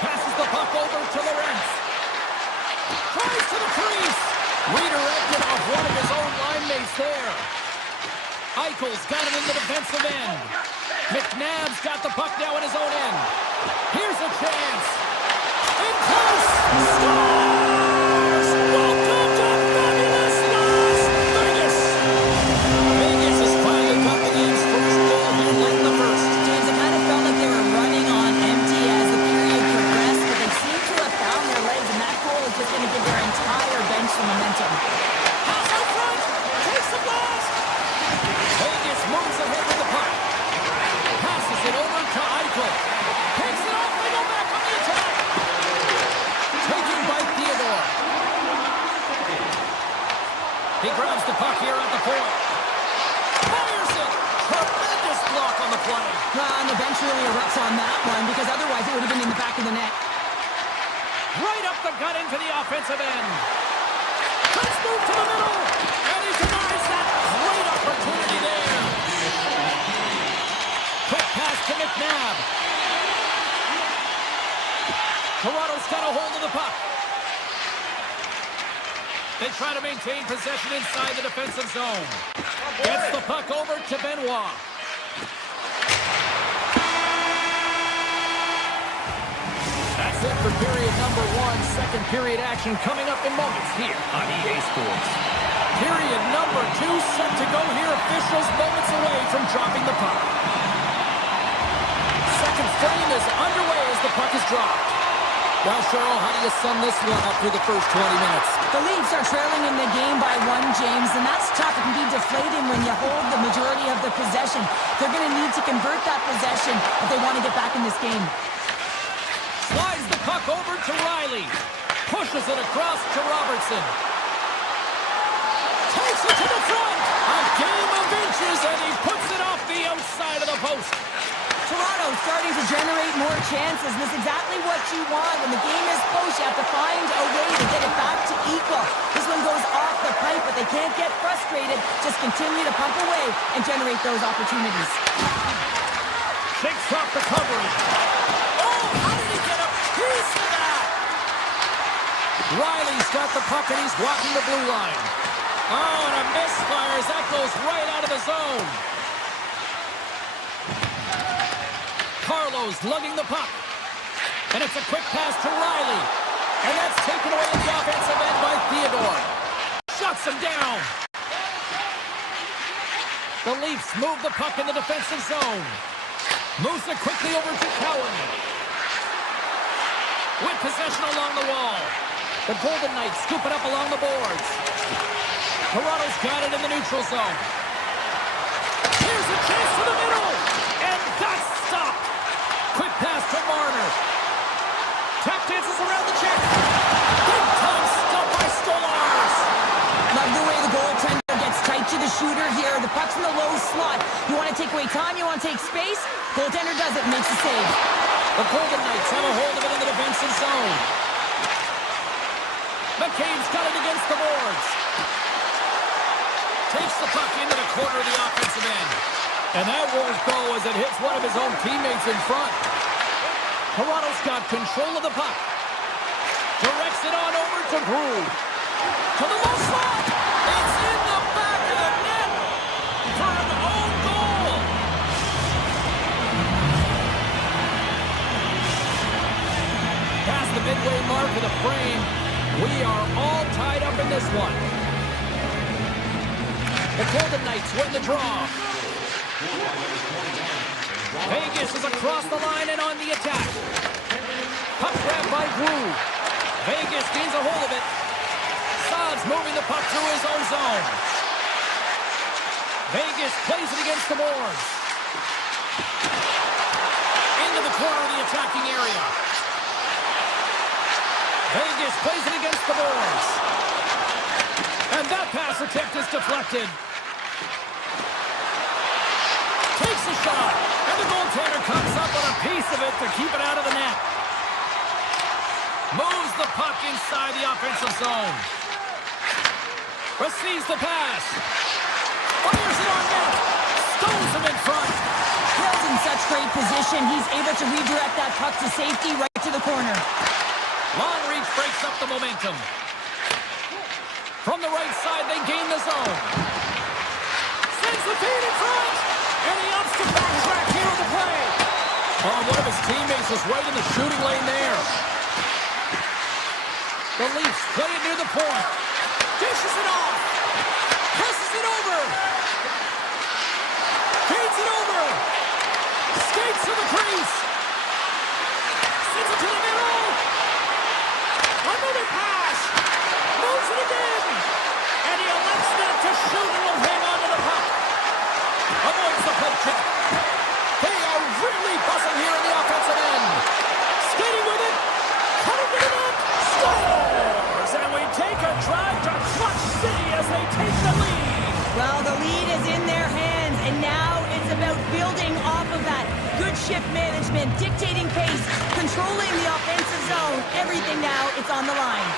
Passes the puck over to Lorentz. Tries to the crease. Redirected off one of his own line mates there. Eichel's got it in the defensive end. McNabb's got the puck now in his own end. Here's a chance. In close. Scores! Welcome to fabulous Las Vegas. Vegas has finally got the game's first goal here late in the first. James, it kind of felt like they were running on empty as the period progressed, but they seem to have found their legs, and that goal is just going to give their entire bench some momentum. Pass out front. Takes the blast. Vegas moves ahead with the puck. Passes it over to Eichel. Takes it off. They go back on the attack. Taken by Theodore. He grabs the puck here at the point. Fires it. Tremendous block on the play. And the bench really erupts on that one because otherwise it would have been in the back of the net. Right up the gut into the offensive end. Let's move to the middle. And he denies that great opportunity there. Quick pass to McNabb. Toronto's got a hold of the puck. It's try to maintain possession inside the defensive zone. Gets the puck over to Benoit. That's it for period number 1. Second period action coming up in moments here on EA Sports. Period number 2 set to go here. Officials moments away from dropping the puck. Second frame is underway as the puck is dropped. Well, Cheryl, how do you sum this one up through the first 20 minutes? The Leafs are trailing in the game by 1, James, and that's tough. It can be deflating when you hold the majority of the possession. They're going to need to convert that possession if they want to get back in this game. Slides the puck over to Riley. Pushes it across to Robertson. Takes it to the front. A game of inches, and he puts it off the outside of the post. Toronto starting to generate more chances. This is exactly what you want. When the game is close, you have to find a way to get it back to equal. This one goes off the pipe, but they can't get frustrated. Just continue to pump away and generate those opportunities. Shakes off the coverage. Oh, how did he get a piece of that? Riley's got the puck, and he's walking the blue line. Oh, and a misfire as that goes right out of the zone. Carlo's lugging the puck. And it's a quick pass to Riley. And that's taken away at the offensive end by Theodore. Shuts him down. The Leafs move the puck in the defensive zone. Moves it quickly over to Cowan. With possession along the wall. The Golden Knights scoop it up along the boards. Toronto's got it in the neutral zone. Here's a chance to the middle. And that's stopped. Quick pass to Marner. Tap dances around the check. Big time stop by Stolarz. Love the way the goaltender gets tight to the shooter here. The puck's in the low slot. You want to take away time, you want to take space. Goaltender does it, makes a save. The Golden Knights have a hold of it in the defensive zone. McCabe's got it against the boards. Takes the puck into the corner of the offensive end. And that won't go as it hits one of his own teammates in front. Toronto's got control of the puck. Directs it on over to Groove. To the low slot. It's in the back of the net for an own goal. Past the midway mark of the frame. We are all tied up in this one. The Golden Knights win the draw. Vegas is across the line and on the attack. Puck grab by Groove. Vegas gains a hold of it. Saad's moving the puck through his own zone. Vegas plays it against the boards. Into the corner of the attacking area. Vegas plays it against the boards. And that pass attempt is deflected. Takes a shot. And the goaltender comes up with a piece of it to keep it out of the net. Moves the puck inside the offensive zone. Receives the pass. Fires it on net. Stones him in front. Hill's in such great position. He's able to redirect that puck to safety right to the corner. Long reach breaks up the momentum. From the right side, they gain the zone. Sends the feed in front. And he opts to backtrack here on the play. Oh, one of his teammates was right in the shooting lane there. The Leafs play it near the point. Dishes it off. Passes it over. Feeds it over. Skates to the crease. Sends it to the middle. Another pass. Moves it again. And he elects not to shoot and will hang on to the puck. Avoids the poke check. They are really buzzing here in the offensive end. Skating with it. Cutting it up. Scores! And we take a drive to Clutch City as they take the lead. Well, the lead is in their hands, and now it's about building off of that. Good shift management, dictating pace, controlling the offensive zone. Everything now, it's on the line.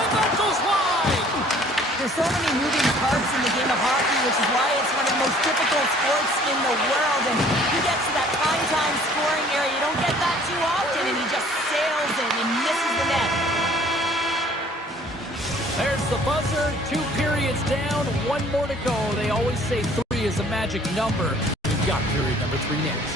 And that goes wide! There's so many moving parts in the game of hockey, which is why it's one of the most difficult sports in the world. And he gets to that prime time scoring area. You don't get that too often, and he just sails it and misses the net. the buzzer. 2 periods down, 1 more to go. They always say 3 is a magic number. We've got period number 3 next.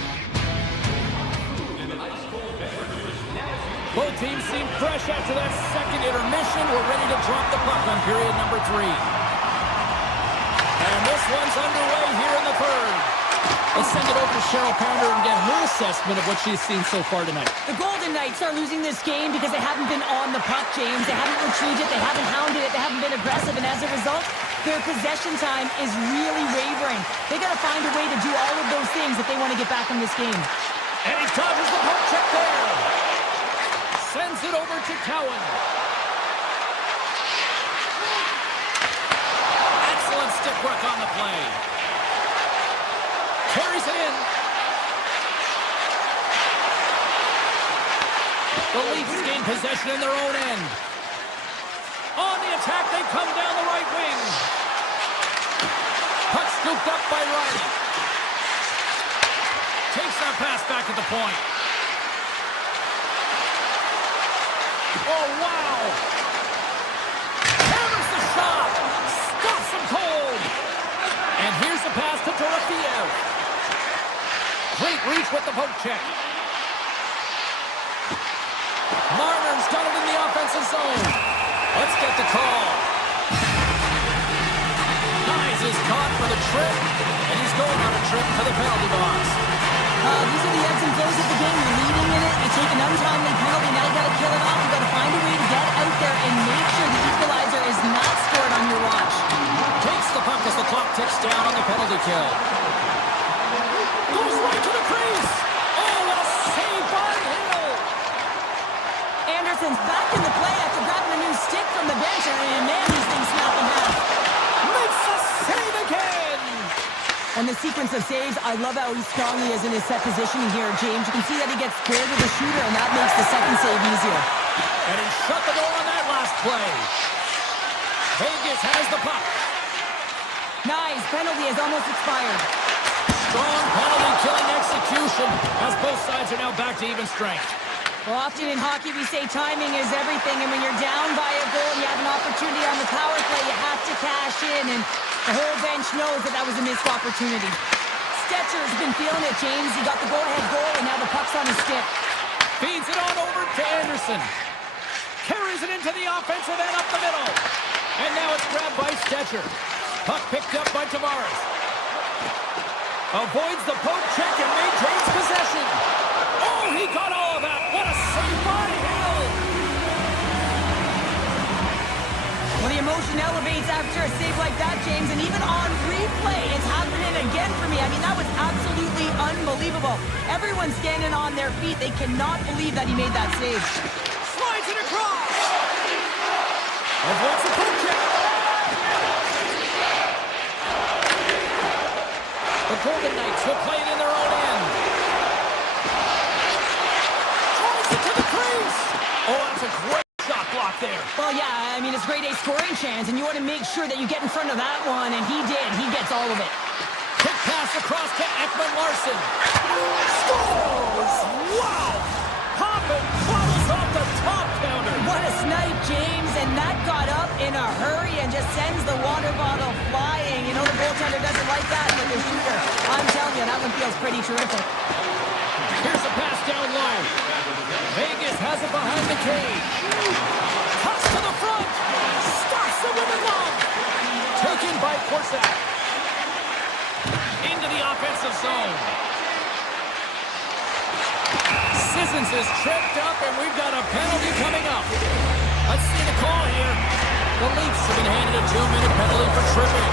Both teams seem fresh after that second intermission. We're ready to drop the puck on period number 3. And this one's underway here in the third. Let's send it over to Cheryl Pounder and get her assessment of what she's seen so far tonight. The Golden Knights are losing this game because they haven't been on the puck, James. They haven't retrieved it, they haven't hounded it, they haven't been aggressive, and as a result, their possession time is really wavering. They got to find a way to do all of those things if they want to get back in this game. And he dodges the poke check there. Sends it over to Cowan. Excellent stick work on the play. Carries it in. The Leafs gain possession in their own end. On the attack, they come down the right wing. Puck scooped up by Riley. Takes that pass back at the point. Oh, wow! Hammers the shot! Stops him cold! And here's the pass to Dorofiev. Great reach with the poke check. Marner's got it in the offensive zone. Let's get the call. Nyes is caught for the trip, and he's going on a trip to the penalty box. These are the ebbs and flows of the game. You're leading in it, you take an untimely penalty, now you got to kill it off. You got to find a way to get out there and make sure the equalizer is not scored on your watch. Takes the puck as the clock ticks down on the penalty kill. Goes right to the crease. Oh, what a save by Hill. Anderson's back in the play after grabbing a new stick from the bench, and man, these things snap in half. Makes the save again. On the sequence of saves, I love how strong he is in his set positioning here, James. You can see that he gets squared with the shooter, and that makes the second save easier. And he shut the door on that last play. Vegas has the puck. Nice. Penalty has almost expired. Strong penalty killing execution as both sides are now back to even strength. Well, often in hockey we say timing is everything, and when you're down by a goal, you have an opportunity on the power play, you have to cash in, and the whole bench knows that that was a missed opportunity. Stetcher's been feeling it, James. He got the go-ahead goal, and now the puck's on his stick. Feeds it on over to Anderson. Carries it into the offensive end up the middle. And now it's grabbed by Stetcher. Puck picked up by Tavares. Avoids the poke check and maintains possession. Oh, he got all of that. What a save by Hill. Well, the emotion elevates after a save like that, James, and even on replay, it's happening again for me. I mean, that was absolutely unbelievable. Everyone's standing on their feet. They cannot believe that he made that save. Slides it across. Avoids the poke check. The Golden Knights will play it in their own end. Tries it to the crease. Oh, that's a great shot block there. Well, yeah, I mean, it's grade A scoring chance, and you want to make sure that you get in front of that one, and he did. He gets all of it. Quick pass across to Ekman Larson. Scores! Wow! Hoppin bottles off the top counter. What a snipe, James, and that got up in a hurry and just sends the water bottle flying. You know, the goaltender doesn't like that with the shooter. I'm telling you, that one feels pretty terrific. Here's a pass down low. Vegas has it behind the cage. Cuts to the front. Stops the with a glove. Taken by Corsac. Into the offensive zone. Sissons is tripped up, and we've got a penalty coming up. Let's see the call here. The Leafs have been handed a 2-minute penalty for tripping.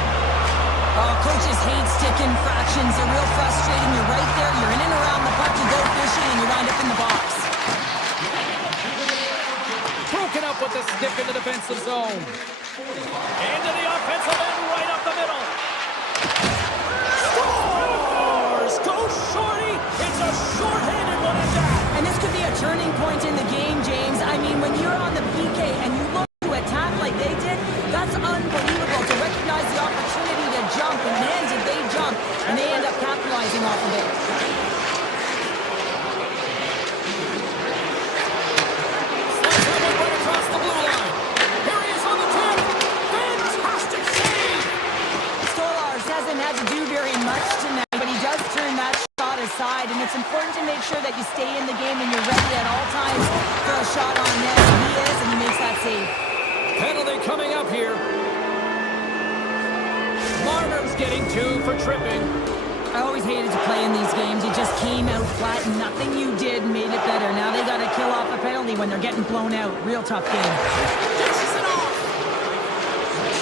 Oh, coaches hate stick infractions. They're real frustrating. You're right there. You're in and around the puck. You go fishing, and you wind up in the box. Broken up with the stick in the defensive zone. Into the offensive end, right up the middle. Scores! Go Shorty! It's a short-handed one at that. And this could be a turning point in the game, James. I mean, when you're on the PK and you look to attack like they did, that's unbelievable. To recognize the opportunity to jump, and man, did they jump, and they end up capitalizing off of it. Slides that one right across the blue line. Here he is on the tip. stay in the game and you're ready at all times for a shot on net. And he is, and he makes that save. Penalty coming up here. Marner's getting 2 for tripping. I always hated to play in these games. You just came out flat and nothing you did made it better. Now they got to kill off a penalty when they're getting blown out. Real tough game. Dishes it off.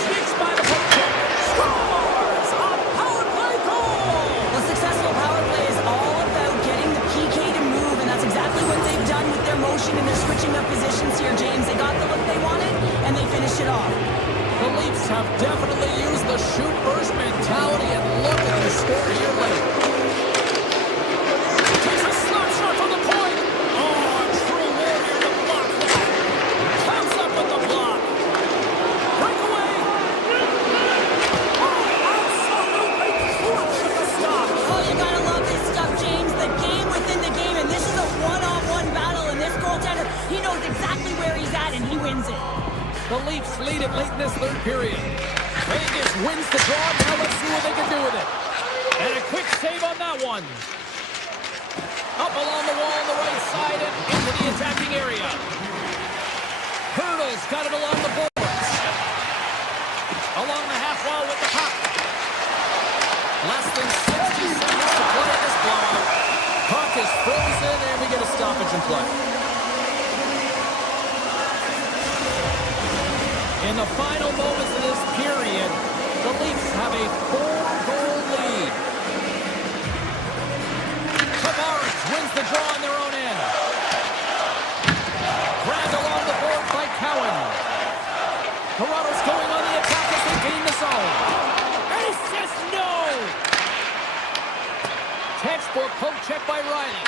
Sneaks by the hook check. Scores! A power play goal! The successful power play is all about getting the PK to move, and that's exactly what they've done with their motion and their switching up positions here, James. They got the look they wanted, and they finished it off. The Leafs have definitely used the shoot-first mentality, and look at the score here late. Takes a slap shot from the point. Oh, a true warrior to block that. Comes up with the block. Breakaway. Oh, absolutely crushing the stop. Oh, you gotta love this stuff, James. The game within the game, and this is a one-on-one battle, and this goaltender, he knows exactly where he's at, and he wins it. The Leafs lead it late in this third period. Vegas wins the draw. Now let's see what they can do with it. And a quick save on that one. Up along the wall on the right side and into the attacking area. Hurdles got it along the boards. Along the half wall with the puck. Less than 60 seconds to play in this blowout. Puck is frozen and we get a stoppage in play. In the final moments of this period, the Leafs have a 4-goal lead. Tavares wins the draw on their own end. Grabbed along the board by Cowan. Toronto's going on the attack as they gain the zone. And he says no! Textbook poke check by Riley.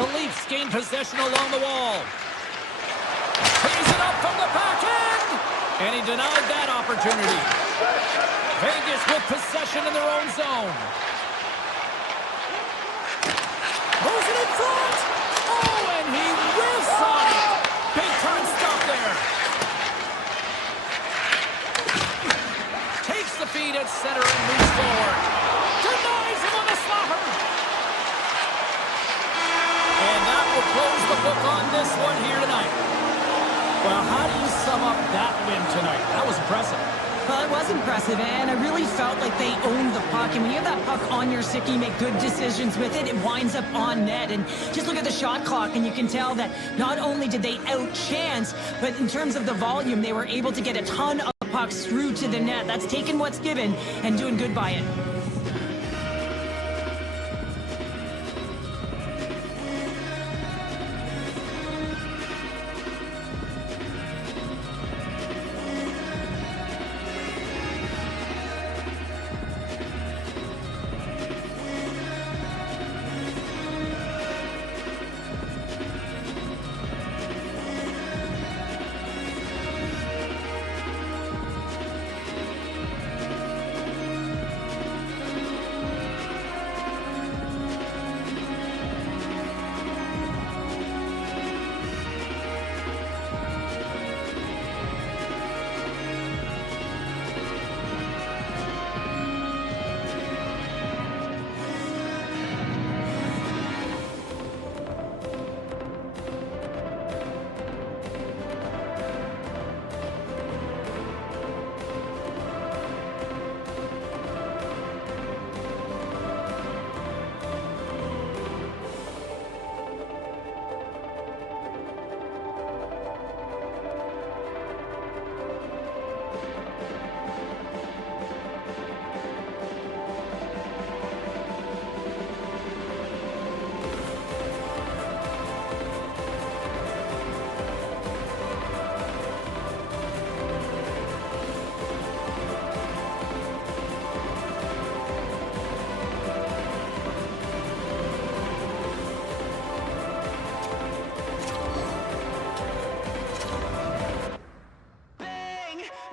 The Leafs gain possession along the wall. Tees it up from the back end! And he denied that opportunity. Vegas with possession in their own zone. Moves it in front. Oh, and he whiffs on it. Big time stop there. Takes the feed at center and moves forward. Denies him on the slaughter. And that will close the book on this one here tonight. Well, how do you sum up that win tonight? That was impressive. Well, it was impressive, and I really felt like they owned the puck. And when you have that puck on your stick, you make good decisions with it. It winds up on net. And just look at the shot clock, and you can tell that not only did they outchance, but in terms of the volume, they were able to get a ton of pucks through to the net. That's taking what's given and doing good by it.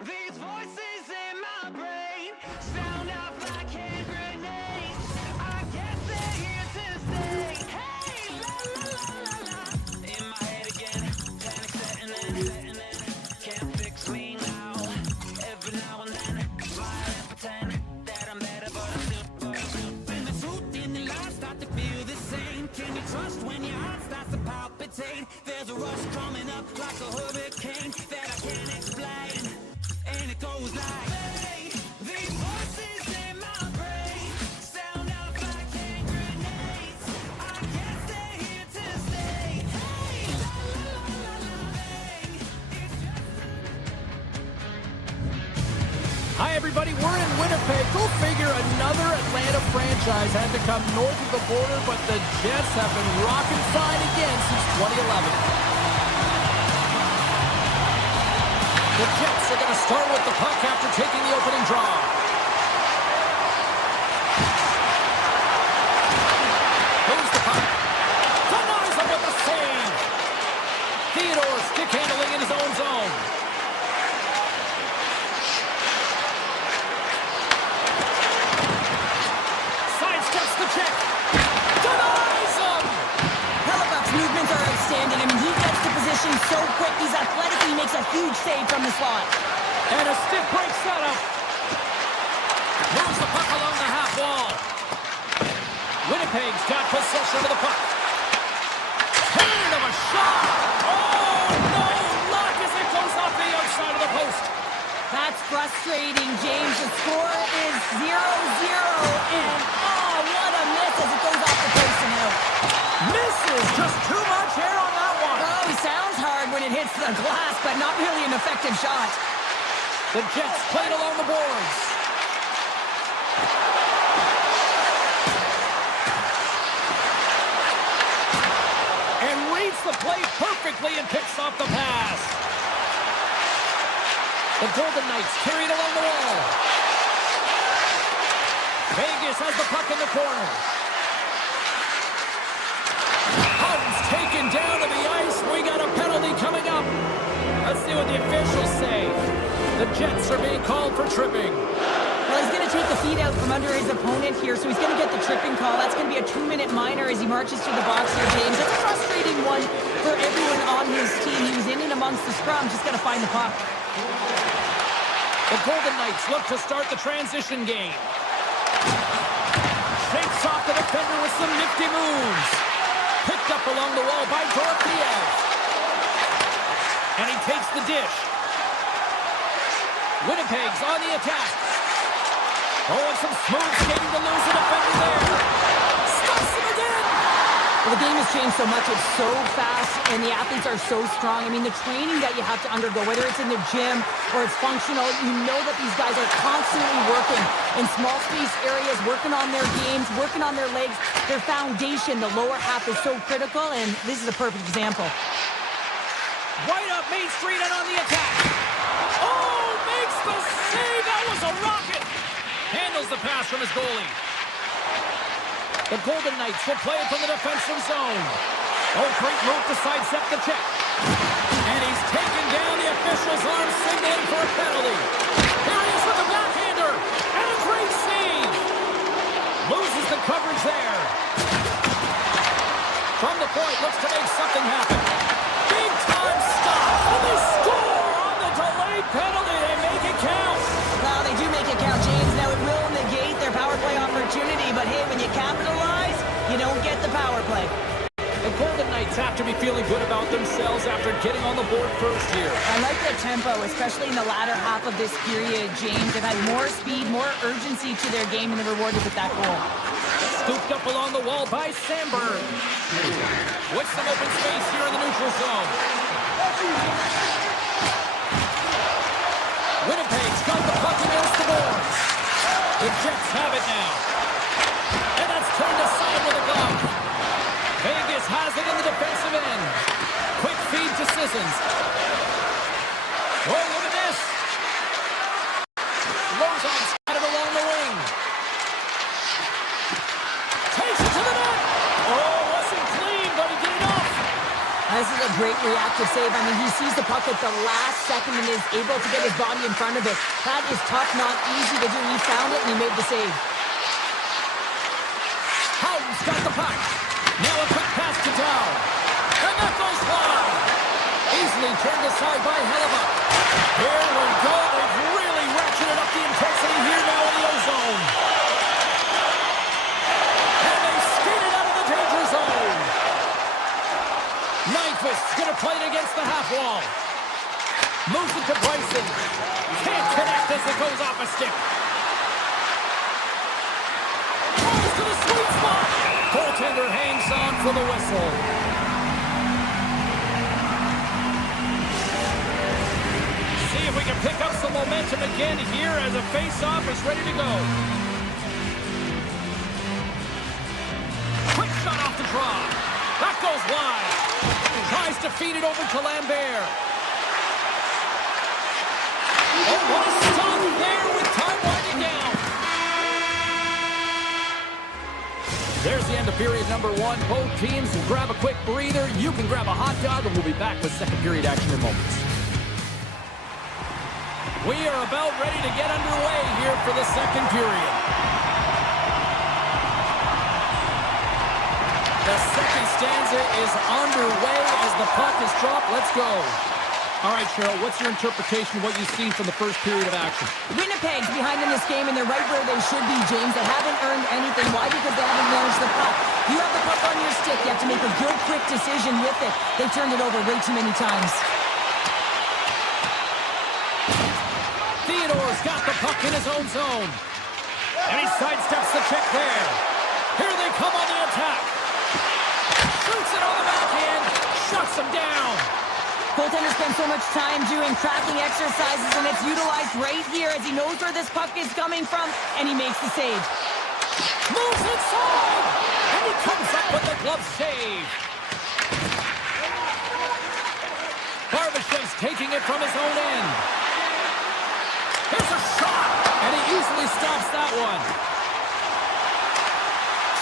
These voices and it goes like, hey, these voices in my brain sound out like hand grenades. I guess they're here to stay. Hey, la la la la la, hey, it's just Hi, everybody. We're in Winnipeg. Go figure, another Atlanta franchise had to come north of the border, but the Jets have been rocking fine again since 2011. The Jets are going to start with the puck after taking the opening draw. Moves the puck. Denies him with the save. Theodore stick handling in his own zone. Sidesteps the check. Denies him. Hellebuck's movements are outstanding. I mean, he gets to position so quick. He's athletic. He makes a huge save from the slot. And a stick break setup. Moves the puck along the half wall. Winnipeg's got possession of the puck. Turn of a shot. Oh, no luck as it goes off the outside of the post. That's frustrating, James. The score is 0-0. And, oh, what a miss as it goes off the post and out. Misses. Just too much air on that one. Oh, he sounds hard when it hits the glass, but not really an effective shot. The Jets played along the boards. And reads the play perfectly and picks off the pass. The Golden Knights carried along the wall. Vegas has the puck in the corner. Houghton's taken down to the ice. We got a penalty coming up. Let's see what the officials say. The Jets are being called for tripping. Well, he's going to take the feet out from under his opponent here, so he's going to get the tripping call. That's going to be a 2-minute minor as he marches through the box here, James. That's a frustrating one for everyone on his team. He was in and amongst the scrum, just got to find the puck. The Golden Knights look to start the transition game. Shakes off the defender with some nifty moves. Picked up along the wall by Dorofiev. And he takes the dish. Winnipeg's on the attack. Oh, and some smooth skating to lose the defender there. Stuffs him again. Well, the game has changed so much. It's so fast, and the athletes are so strong. I mean, the training that you have to undergo, whether it's in the gym or it's functional, you know that these guys are constantly working in small space areas, working on their games, working on their legs. Their foundation, the lower half, is so critical, and this is a perfect example. Right up Main Street and on the attack. Oh, makes the save. That was a rocket. Handles the pass from his goalie. The Golden Knights will play it from the defensive zone. Oh, great move to sidestep the check. And he's taken down. The official's arm signaling for a penalty. Here he is with the backhander. And a great save. Loses the coverage there. From the point, looks to make something happen. Big time stop. And they score on the delayed penalty. They make it count. Well, they do make it count, James. Now, it will negate their power play opportunity, but hey, when you capitalize, you don't get the power play. The Golden Knights have to be feeling good about themselves after getting on the board first here. I like the tempo, especially in the latter half of this period, James. They've had more speed, more urgency to their game, and they're rewarded with that goal. Scooped up along the wall by Sandberg. With some open space here in the neutral zone. Winnipeg's got the puck against the boards. The Jets have it now. And that's turned aside with a glove. Vegas has it in the defensive end. Quick feed to Sissons. Oh, look at this. Lozon's got it along the wing. Takes it to the net. Oh, wasn't clean, but he did enough. This is a great reactive save. I mean, he sees the puck at the last second and is able to get his body in front of it. That is tough, not easy to do. He found it and he made the save. Houghton's got the puck. Now a quick pass to Dow. And that goes wide. Easily turned aside by Hellebuck. Here we go. They've really ratcheted up the intensity here now in the O-zone. And they skated out of the danger zone. Nyquist's going to play it against the half wall. Moves it to Bryson. Can't connect as it goes off a stick. Goes to the sweet spot. Goaltender hangs on for the whistle. See if we can pick up some momentum again here as the face-off is ready to go. Quick shot off the draw. That goes wide. Tries to feed it over to Lambert. Oh, what a stop there with time winding down. There's the end of period number one. Both teams will grab a quick breather. You can grab a hot dog, and we'll be back with second period action in moments. We are about ready to get underway here for the second period. The second stanza is underway as the puck is dropped. Let's go. All right, Cheryl, what's your interpretation of what you've seen from the first period of action? Winnipeg's behind in this game, and they're right where they should be, James. They haven't earned anything. Why? Because they haven't managed the puck. You have the puck on your stick. You have to make a good, quick decision with it. They've turned it over way too many times. Theodore's got the puck in his own zone. And he sidesteps the check there. Here they come on the attack. Shoots it on the backhand. Shuts him down. Goaltender spends so much time doing tracking exercises, and it's utilized right here as he knows where this puck is coming from, and he makes the save. Moves inside. And he comes up with the glove save. Barbashev's taking it from his own end. Here's a shot, and he easily stops that one.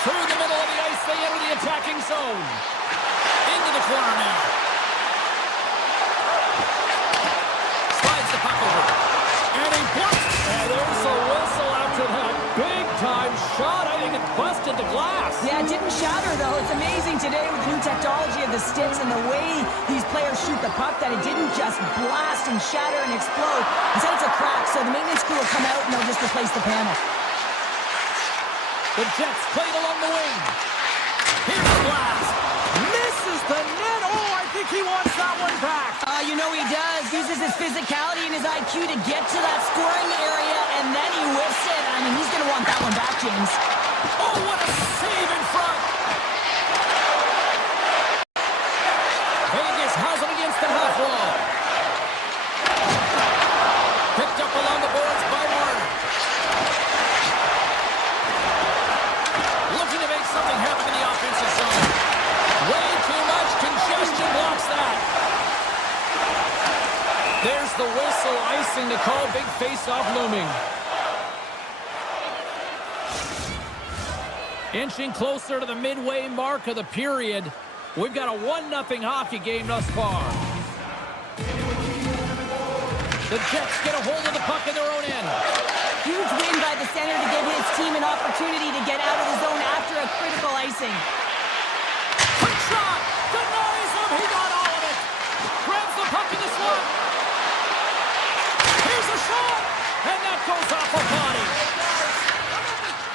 Through the middle of the ice, they enter the attacking zone. Into the corner now. Slides the puck over. And he blocks. And there's a whistle after that big-time shot. I think it busted the glass. Yeah, it didn't shatter, though. It's amazing today with the new technology of the sticks and the way these players shoot the puck that it didn't just blast and shatter and explode. Instead, it's a crack, so the maintenance crew will come out and they'll just replace the panel. The Jets played along the wing. Here's the blast. Misses the net. Oh, I think he wants that one back. You know he does. Uses his physicality and his IQ to get to that scoring area, and then he whiffs it. I mean, he's going to want that one back, James. Oh, what a save in front. Vegas has it against the half wall. Picked up along the boards by Martin. Looking to make something happen in the offensive zone. Way too much congestion blocks that. There's the whistle, icing to call. Big face-off looming. Inching closer to the midway mark of the period. We've got a 1-0 hockey game thus far. The Jets get a hold of the puck in their own end. Huge win by the center to give his team an opportunity to get out of the zone after a critical icing. Quick shot! Denies him! He got all of it! Grabs the puck in the slot! Here's a shot! And that goes off a body.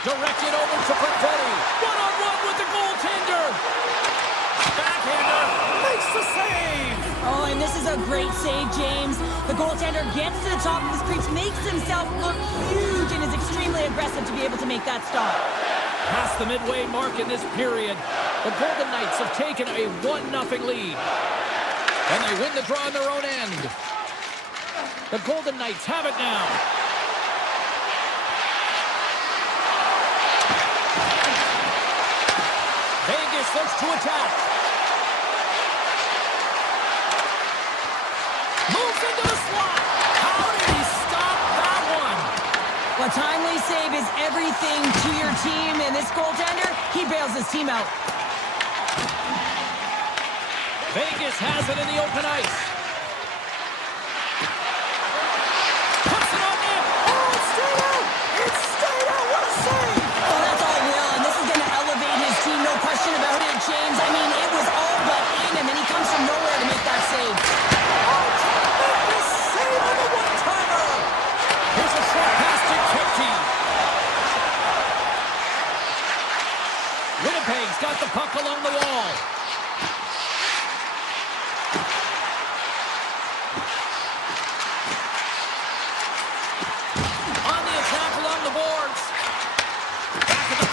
Directed over to Perfetti. One-on-one with the goaltender. Backhander makes the save. Oh, and this is a great save, James. The goaltender gets to the top of the crease, makes himself look huge, and is extremely aggressive to be able to make that stop. Past the midway mark in this period, the Golden Knights have taken a 1-0 lead. And they win the draw on their own end. The Golden Knights have it now. Vegas looks to attack. Moves into the slot. How did he stop that one? A timely save is everything to your team, and this goaltender, he bails his team out. Vegas has it in the open ice. Puts it on net. Oh, it stayed out. It stayed out. What a save. Oh, that's all will, and this is going to elevate his team, no question about it, James. I mean, it was all but in, and then he comes from nowhere to make that save. Oh, tremendous save on the one-timer. Here's a short pass to Kipke. Winnipeg's got the puck along the wall.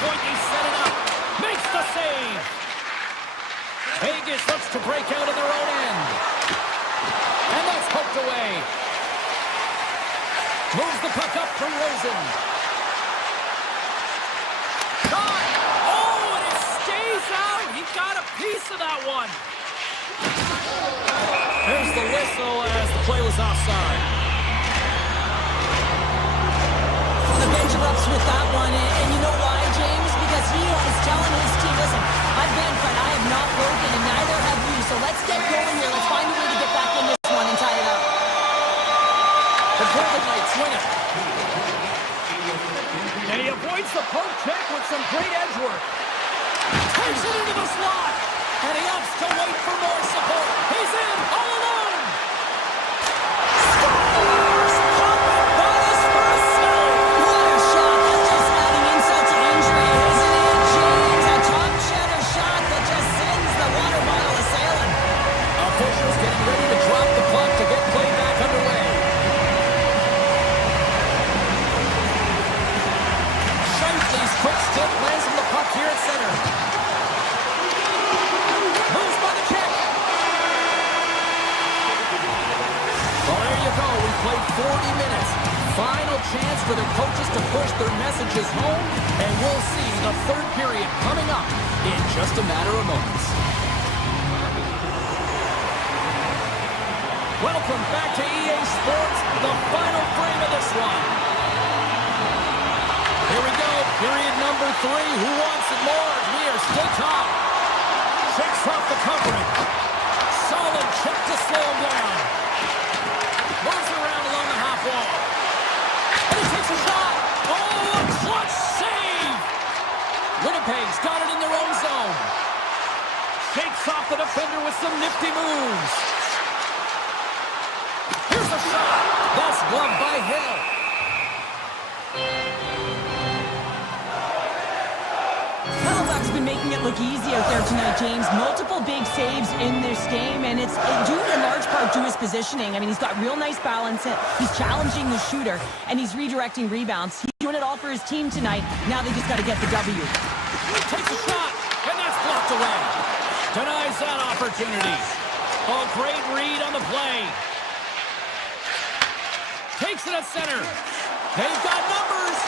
point, they set it up. Makes the save. Vegas looks to break out in their own end. And that's poked away. Moves the puck up from Rosen. Shot! Oh, and it stays out. He got a piece of that one. There's the whistle as the play was offside. The bench erupts with that one, and you know why, James? Because he is telling his team, listen, I've been fine, I have not broken, and neither have you, so let's get going here. Let's find a way to get back in this one and tie it up. The Golden Knights win it. And he avoids the poke check with some great edge work. Takes it into the slot. And he opts to wait for more support. He's in all alone. Scores! Jumping bonus for a save. What a shot. That's just adding insult to injury, isn't it, James? A top cheddar shot that just sends the water bottle a-sailing. Officials getting ready to drop the puck to get play back underway. Shifley's quick stick lands on the puck here at center. Moves by the check. Well, there you go. We played 40 minutes. Final chance for the coaches to push their messages home, and we'll see the third period coming up in just a matter of moments. Welcome back to EA Sports, the final frame of this one. Here we go, period number 3. Who wants it more? We are still top. Shakes off the covering. Solid check to slow him down. Moves around along the half wall. And he takes a shot. Oh, a clutch save. Winnipeg's got it in their own zone. Shakes off the defender with some nifty moves. Here's a shot. That's gloved by Hill. Halifax has been making it look easy out there tonight, James. Multiple big saves in this game, and it's due in large part to his positioning. I mean, he's got real nice balance. He's challenging the shooter, and he's redirecting rebounds. He's doing it all for his team tonight. Now they just got to get the W. Takes a shot, and that's blocked away. Denies that opportunity. Oh, great read on the play. Takes it at center. They've got numbers.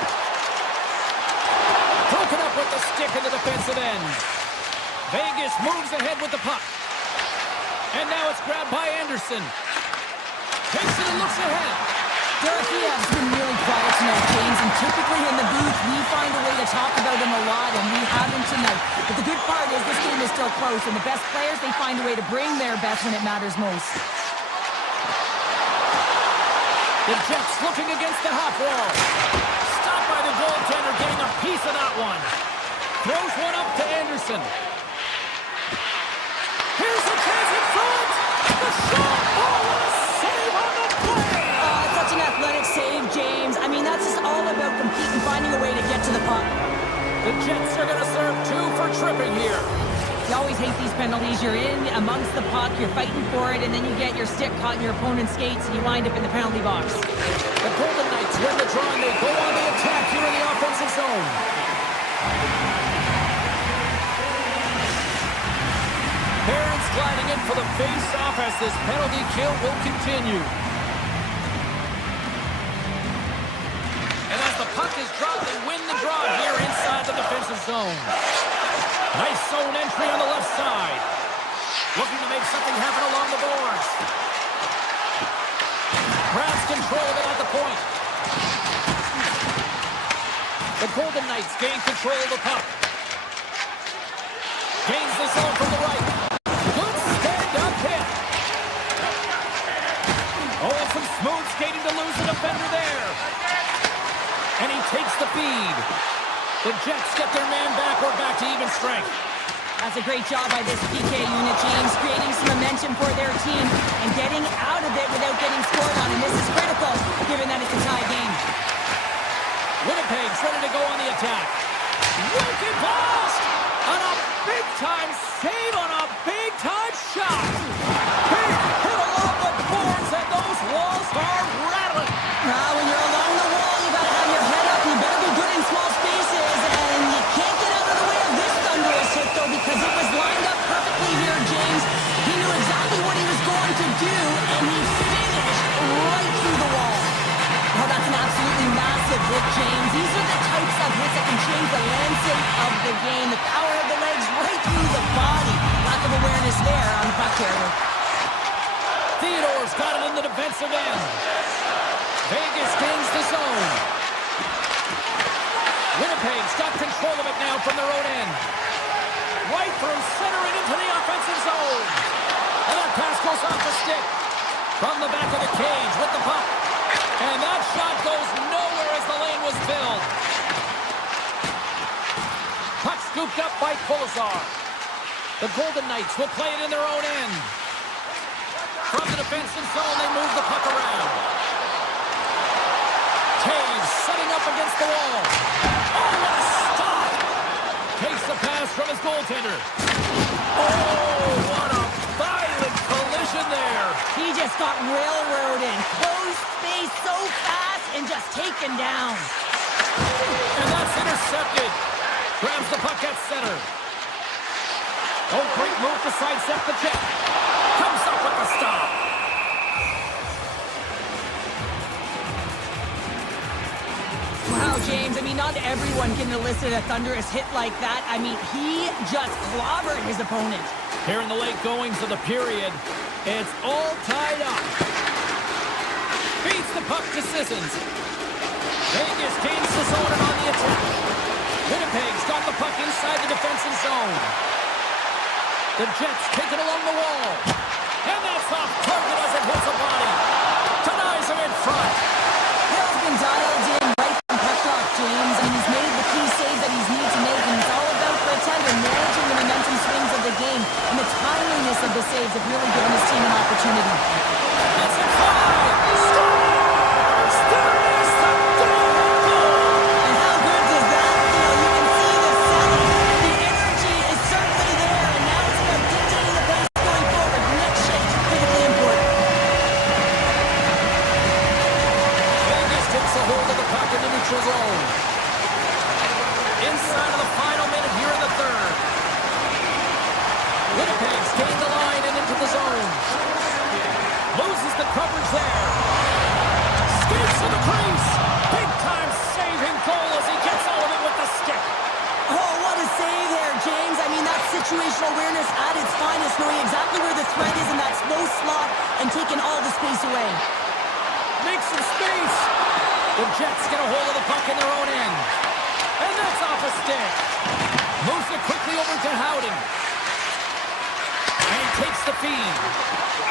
Broken up with the stick in the defensive end. Vegas moves ahead with the puck. And now it's grabbed by Anderson. Takes it and looks ahead. Dorofeyev's been really quiet tonight, James, and typically in the booth, we find a way to talk about him a lot, and we haven't tonight. But the good part is this game is still close, and the best players, they find a way to bring their best when it matters most. The Jets looking against the half wall. Stopped by the goaltender, getting a piece of that one. Throws one up to Anderson. Here's a chance in front. The shot. Oh, what a save on the play. Such an athletic save, James. I mean, that's just all about competing, finding a way to get to the puck. The Jets are going to serve 2 for tripping here. You always hate these penalties. You're in amongst the puck, you're fighting for it, and then you get your stick caught in your opponent's skates, and you wind up in the penalty box. The Golden Knights win the draw, and they go on the attack here in the offensive zone. Barron's gliding in for the face-off as this penalty kill will continue. And as the puck is dropped, they win the draw here inside the defensive zone. Nice zone entry on the left side. Looking to make something happen along the boards. Grabs control of it at the point. The Golden Knights gain control of the puck. Gains the zone from the right. Good stand-up hit. Oh, some smooth skating to lose the defender there. And he takes the feed. The Jets get their man back. We're back to even strength. That's a great job by this PK unit, James, creating some momentum for their team and getting out of it without getting scored on. And this is critical, given that it's a tie game. Winnipeg's ready to go on the attack. Wicked blast! On a big-time save on a big-time shot. Big hit along the boards, and those walls are rattling. Now, when you're along the wall, you got to have your head up. You better be good in small spaces, and you can't can change the landscape of the game. The power of the legs right through the body. Lack of awareness there on the puck carrier. Theodore's got it in the defensive end. Vegas gains the zone. Winnipeg's got control of it now from their own end. Right through center and into the offensive zone. And that pass goes off the stick. From the back of the cage with the puck. And that shot goes nowhere as the lane was filled. Puck scooped up by Pulsar. The Golden Knights will play it in their own end. From the defensive zone, they move the puck around. Taves setting up against the wall. Oh, what a stop! Takes the pass from his goaltender. Oh, what a violent collision there. He just got railroaded. Closed space so fast and just taken down. And that's intercepted. Grabs the puck at center. Oh, great move to sidestep the check. Comes up with the stop. Wow, James, I mean, not everyone can elicit a thunderous hit like that. I mean, he just clobbered his opponent. Here in the late goings of the period, it's all tied up. Feeds the puck to Sissons. Vegas gains the zone and on the attack. Winnipeg's got the puck inside the defensive zone. The Jets take it along the wall. And that's off target as it hits a body. Denies him in front. Hill's been dialed in right from puck drop, James, and he's made the key save that he's needed to make, and it's all about goaltender managing the momentum swings of the game, and the timeliness of the saves have really given his team an opportunity. It's in front. Scores! There is the goal! And how good does that feel? You can see the setting. The energy is certainly there, and now it's about dictating the pace going forward. Next shift, critically important. Vegas takes a hold of the puck in the neutral zone. Inside of the final minute here in the third. Winnipeg's gained the line and into the zone. Loses the coverage there. Skates to the crease. Big time saving goal as he gets out of it with the stick. Oh, what a save there, James. I mean, that's situational awareness at its finest, knowing exactly where the threat is in that slow slot and taking all the space away. Makes some space. The Jets get a hold of the puck in their own end. And that's off a stick. Moves it quickly over to Howden. And he takes the feed.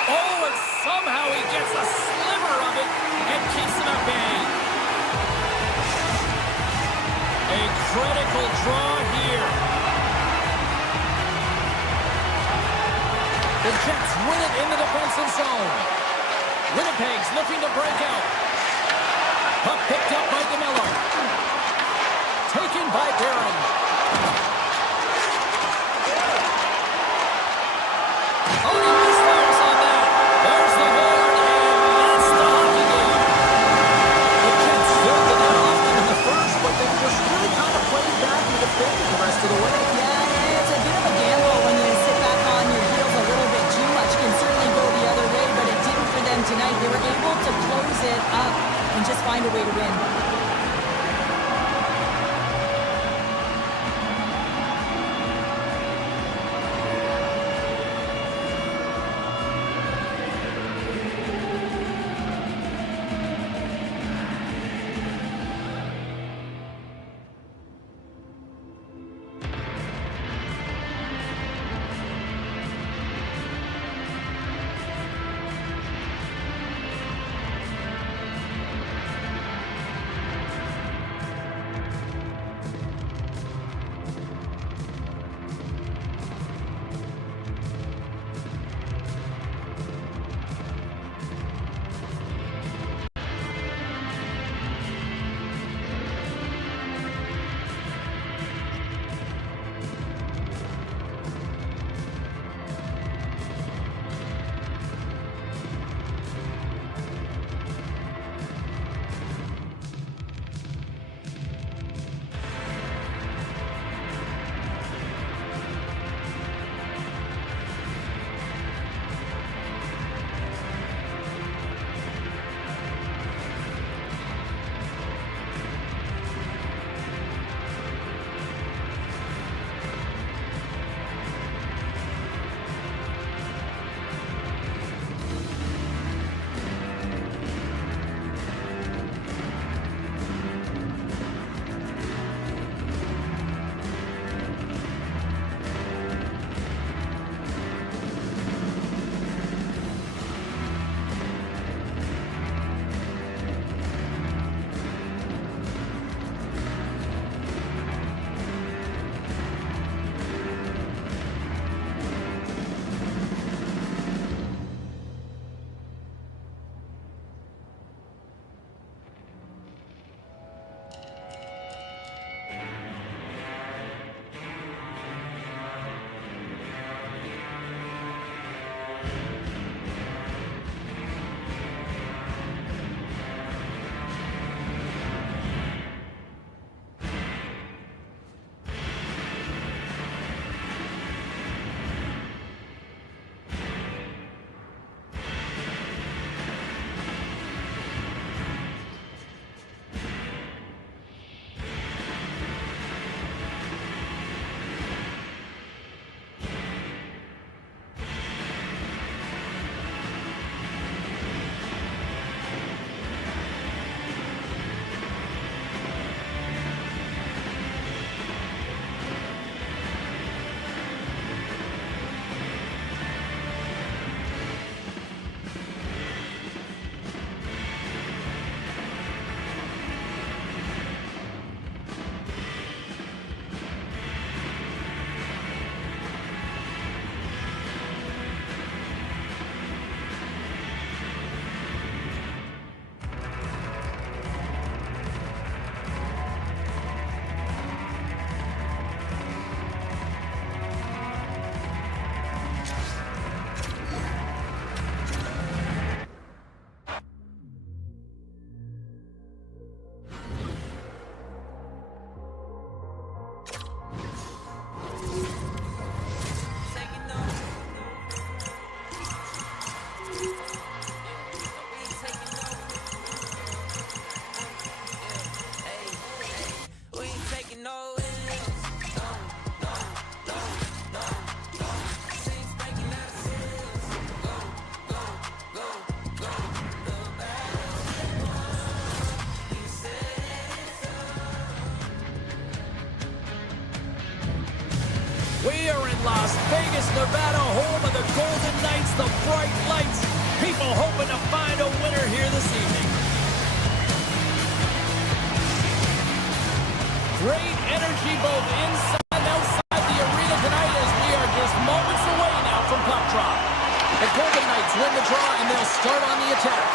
Oh, and somehow he gets a sliver of it and keeps him at bay. A critical draw here. The Jets win it in the defensive zone. Winnipeg's looking to break out. Puck picked up by DeMello. Taken by Barron. Oh, he misfires on that. There's the horn, and that's the hockey game. The Jets filled the net often in the first, but they just really kind of played back and defended the rest of the way. Yeah, it's a bit of a gamble when you sit back on your heels a little bit too much. Can certainly go the other way, but it didn't for them tonight. They were able to close it up and just find a way to win. Las Vegas, Nevada, home of the Golden Knights, the bright lights. People hoping to find a winner here this evening. Great energy both inside and outside the arena tonight as we are just moments away now from puck drop. The Golden Knights win the draw and they'll start on the attack.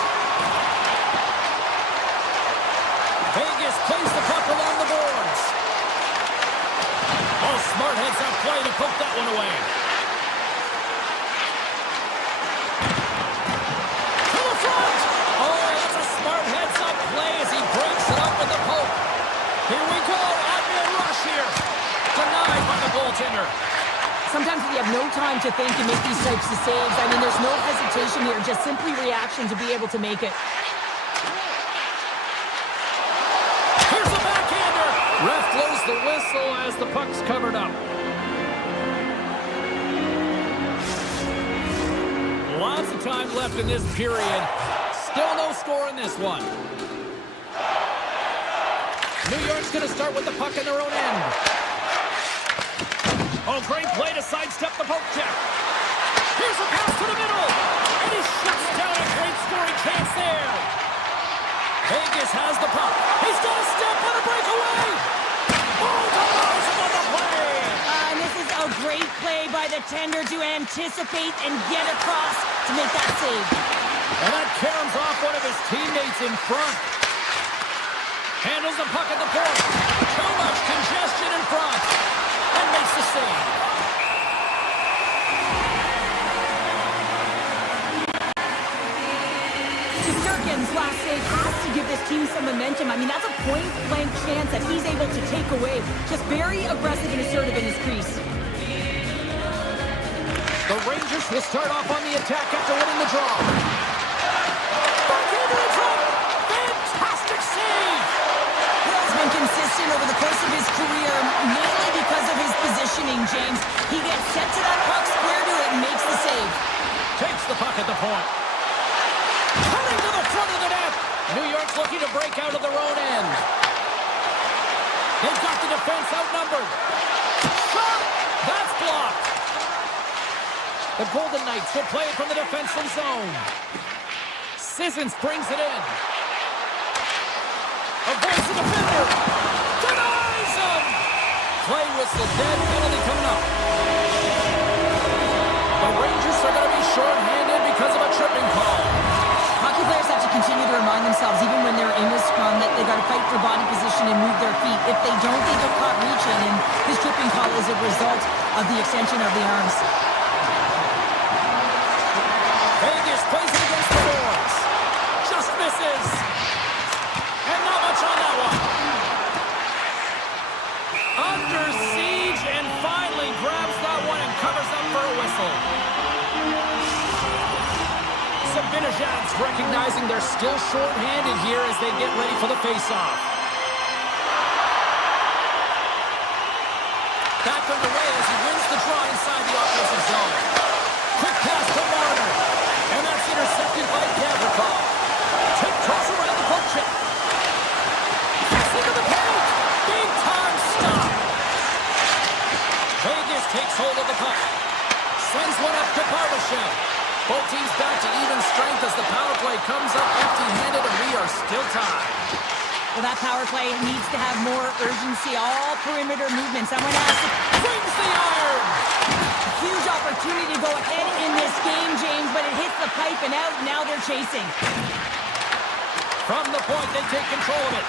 Vegas plays the puck along the boards. Oh, smart heads-up play to poke that one away. To the front! Oh, that's a smart heads-up play as he breaks it up with the poke. Here we go, admiral rush here. Denied by the goaltender. Sometimes if you have no time to think and make these types of saves, I mean, there's no hesitation here, just simply reaction to be able to make it. Here's a backhander. Ref blows the whistle as the puck's covered up. Lots of time left in this period. Still no score in this one. New York's going to start with the puck in their own end. Oh, great play to sidestep the poke check. Here's a pass to the middle. And he shuts down a great scoring chance there. Vegas has the puck. He's got a step on a breakaway. Oh, denies him on the play. And this is a great play by the tender to anticipate and get across to make that save. And that caroms off one of his teammates in front. Handles the puck at the point. Too much congestion in front. And makes the save. Shesterkin's last save has to give this team some momentum. I mean, that's a point-blank chance that he's able to take away. Just very aggressive and assertive in his crease. The Rangers will start off on the attack after winning the draw. Backhander in front. Fantastic save. Hill's been consistent over the course of his career, mainly because of his positioning, James. He gets set to that puck, square to it, and makes the save. Takes the puck at the point. Cutting to the front of the net. New York's looking to break out of their own end. They've got the defense outnumbered. Shot! That's blocked. The Golden Knights will play it from the defensive zone. Sissons brings it in. Avoids the defender. Denies him. Play whistle dead. Penalty coming up. The Rangers are going to be short-handed because of a tripping call. Hockey players have to continue to remind themselves, even when they're in this scrum, that they got to fight for body position and move their feet. If they don't, they get caught reaching, and this tripping call is a result of the extension of the arms. Vegas plays it against the boards. Just misses. And not much on that one. Under siege and finally grabs that one and covers up for a whistle. Sabinajad's recognizing they're still short-handed here as they get ready for the face-off. Back underway as he wins the draw inside the offensive zone. Quick pass to Marner. And that's intercepted by Gavrikov. Tip-toss around the poke check. Pass into the paint. Big-time stop. Vegas takes hold of the puck. Sends one up to Barbashev. Both teams back to even strength as the power play comes up empty-handed, and we are still tied. Well, that power play needs to have more urgency. All perimeter movement. Someone has to... Brings the iron. Huge opportunity to go ahead in this game, James, but it hits the pipe and out. Now they're chasing. From the point, they take control of it.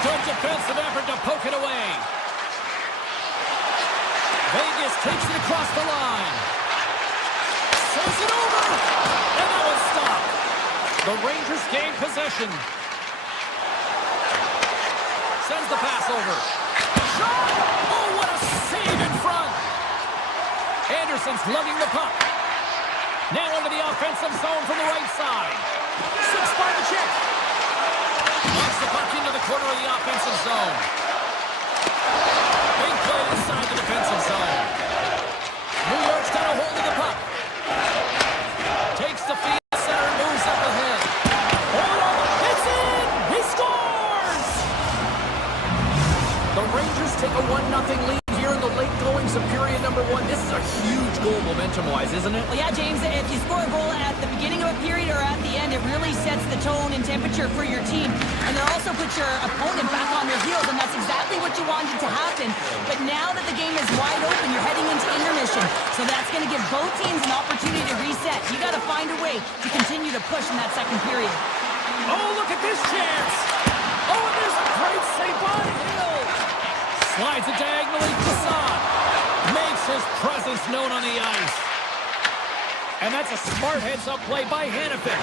Good defensive effort to poke it away. Vegas takes it across the line. Sends it over. And that was stopped. The Rangers gain possession. Sends the pass over. Shot! Oh, what a save in front. Anderson's lugging the puck. Now into the offensive zone from the right side. Six by the check. Knocks the puck into the corner of the offensive zone. Big play inside the defensive zone. New York's got a hold of the puck. Takes the field center and moves up ahead. Oh, it's in! He scores! The Rangers take a 1-0 lead here in the late going superior. momentum-wise, isn't it? Well, yeah, James, if you score a goal at the beginning of a period or at the end, it really sets the tone and temperature for your team. And it also puts your opponent back on their heels, and that's exactly what you wanted to happen. But now that the game is wide open, you're heading into intermission. So that's going to give both teams an opportunity to reset. You got to find a way to continue to push in that second period. Oh, look at this chance! Oh, and there's a great save by Hill! Slides it diagonally to Son. Makes his presence known on the ice. And that's a smart heads-up play by Hannafin.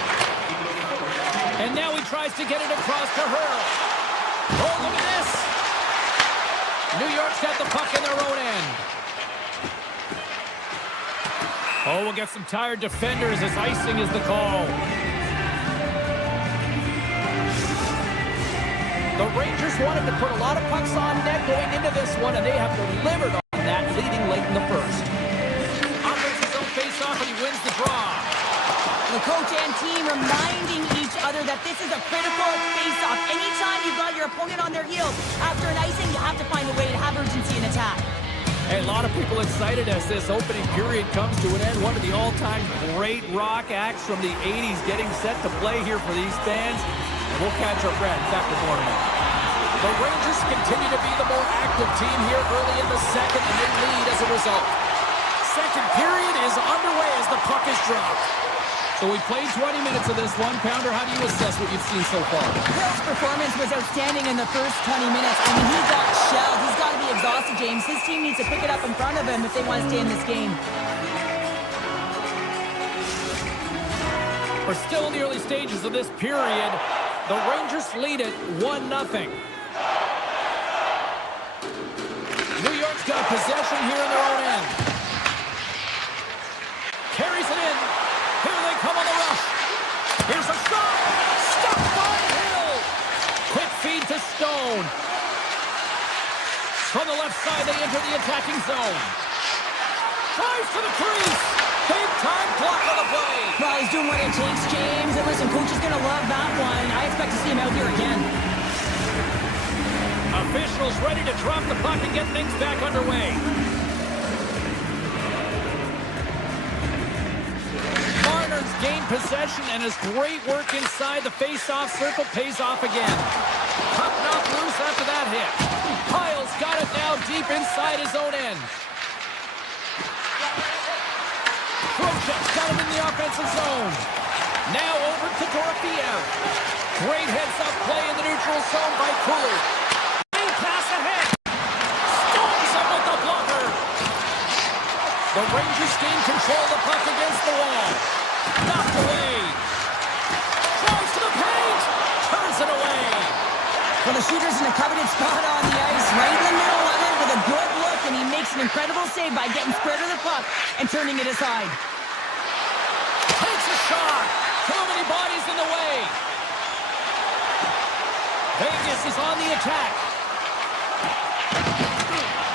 And now he tries to get it across to Hurl. Oh, look at this! New York's got the puck in their own end. Oh, we'll get some tired defenders as icing is the call. The Rangers wanted to put a lot of pucks on net going into this one, and they have delivered on that, leading late in the first. Offers his own face-off, and he wins the draw. The coach and team reminding each other that this is a critical face-off. Anytime you've got your opponent on their heels after an icing, you have to find a way to have urgency in attack. Hey, a lot of people excited as this opening period comes to an end. One of the all-time great rock acts from the 80s getting set to play here for these fans. And we'll catch our breath after more tonight. The Rangers continue to be the more active team here early in the second, and they lead as a result. Second period is underway as the puck is dropped. So we played 20 minutes of this one. Pounder, how do you assess what you've seen so far? Hill's performance was outstanding in the first 20 minutes. I mean, he got shelled. He's got to be exhausted, James. His team needs to pick it up in front of him if they want to stay in this game. We're still in the early stages of this period. The Rangers lead it 1-0. New York's got possession here in their own end. Carries it in. Here they come on the rush. Here's a shot. Stopped by Hill. Quick feed to Stone. From the left side, they enter the attacking zone. Tries to the crease. Big time block on the play. Well, he's doing what it takes, James. And listen, coach is going to love that one. I expect to see him out here again. Officials ready to drop the puck and get things back underway. Marner's gained possession, and his great work inside the face-off circle pays off again. Puck knocked loose after that hit. Kyle's got it now deep inside his own end. Trocheck's got him in the offensive zone. Now over to Dorofiev. Great heads-up play in the neutral zone by Cooley. Big pass ahead. Storms him with the blocker. The Rangers gain control of the puck against the wall. Knocked away. Tries to the paint. Turns it away. Well, the shooter's in a coveted spot on the ice, right in the middle of it with a good look, and he makes an incredible save by getting square to the puck and turning it aside. Takes a shot. Too many bodies in the way. Vegas is on the attack.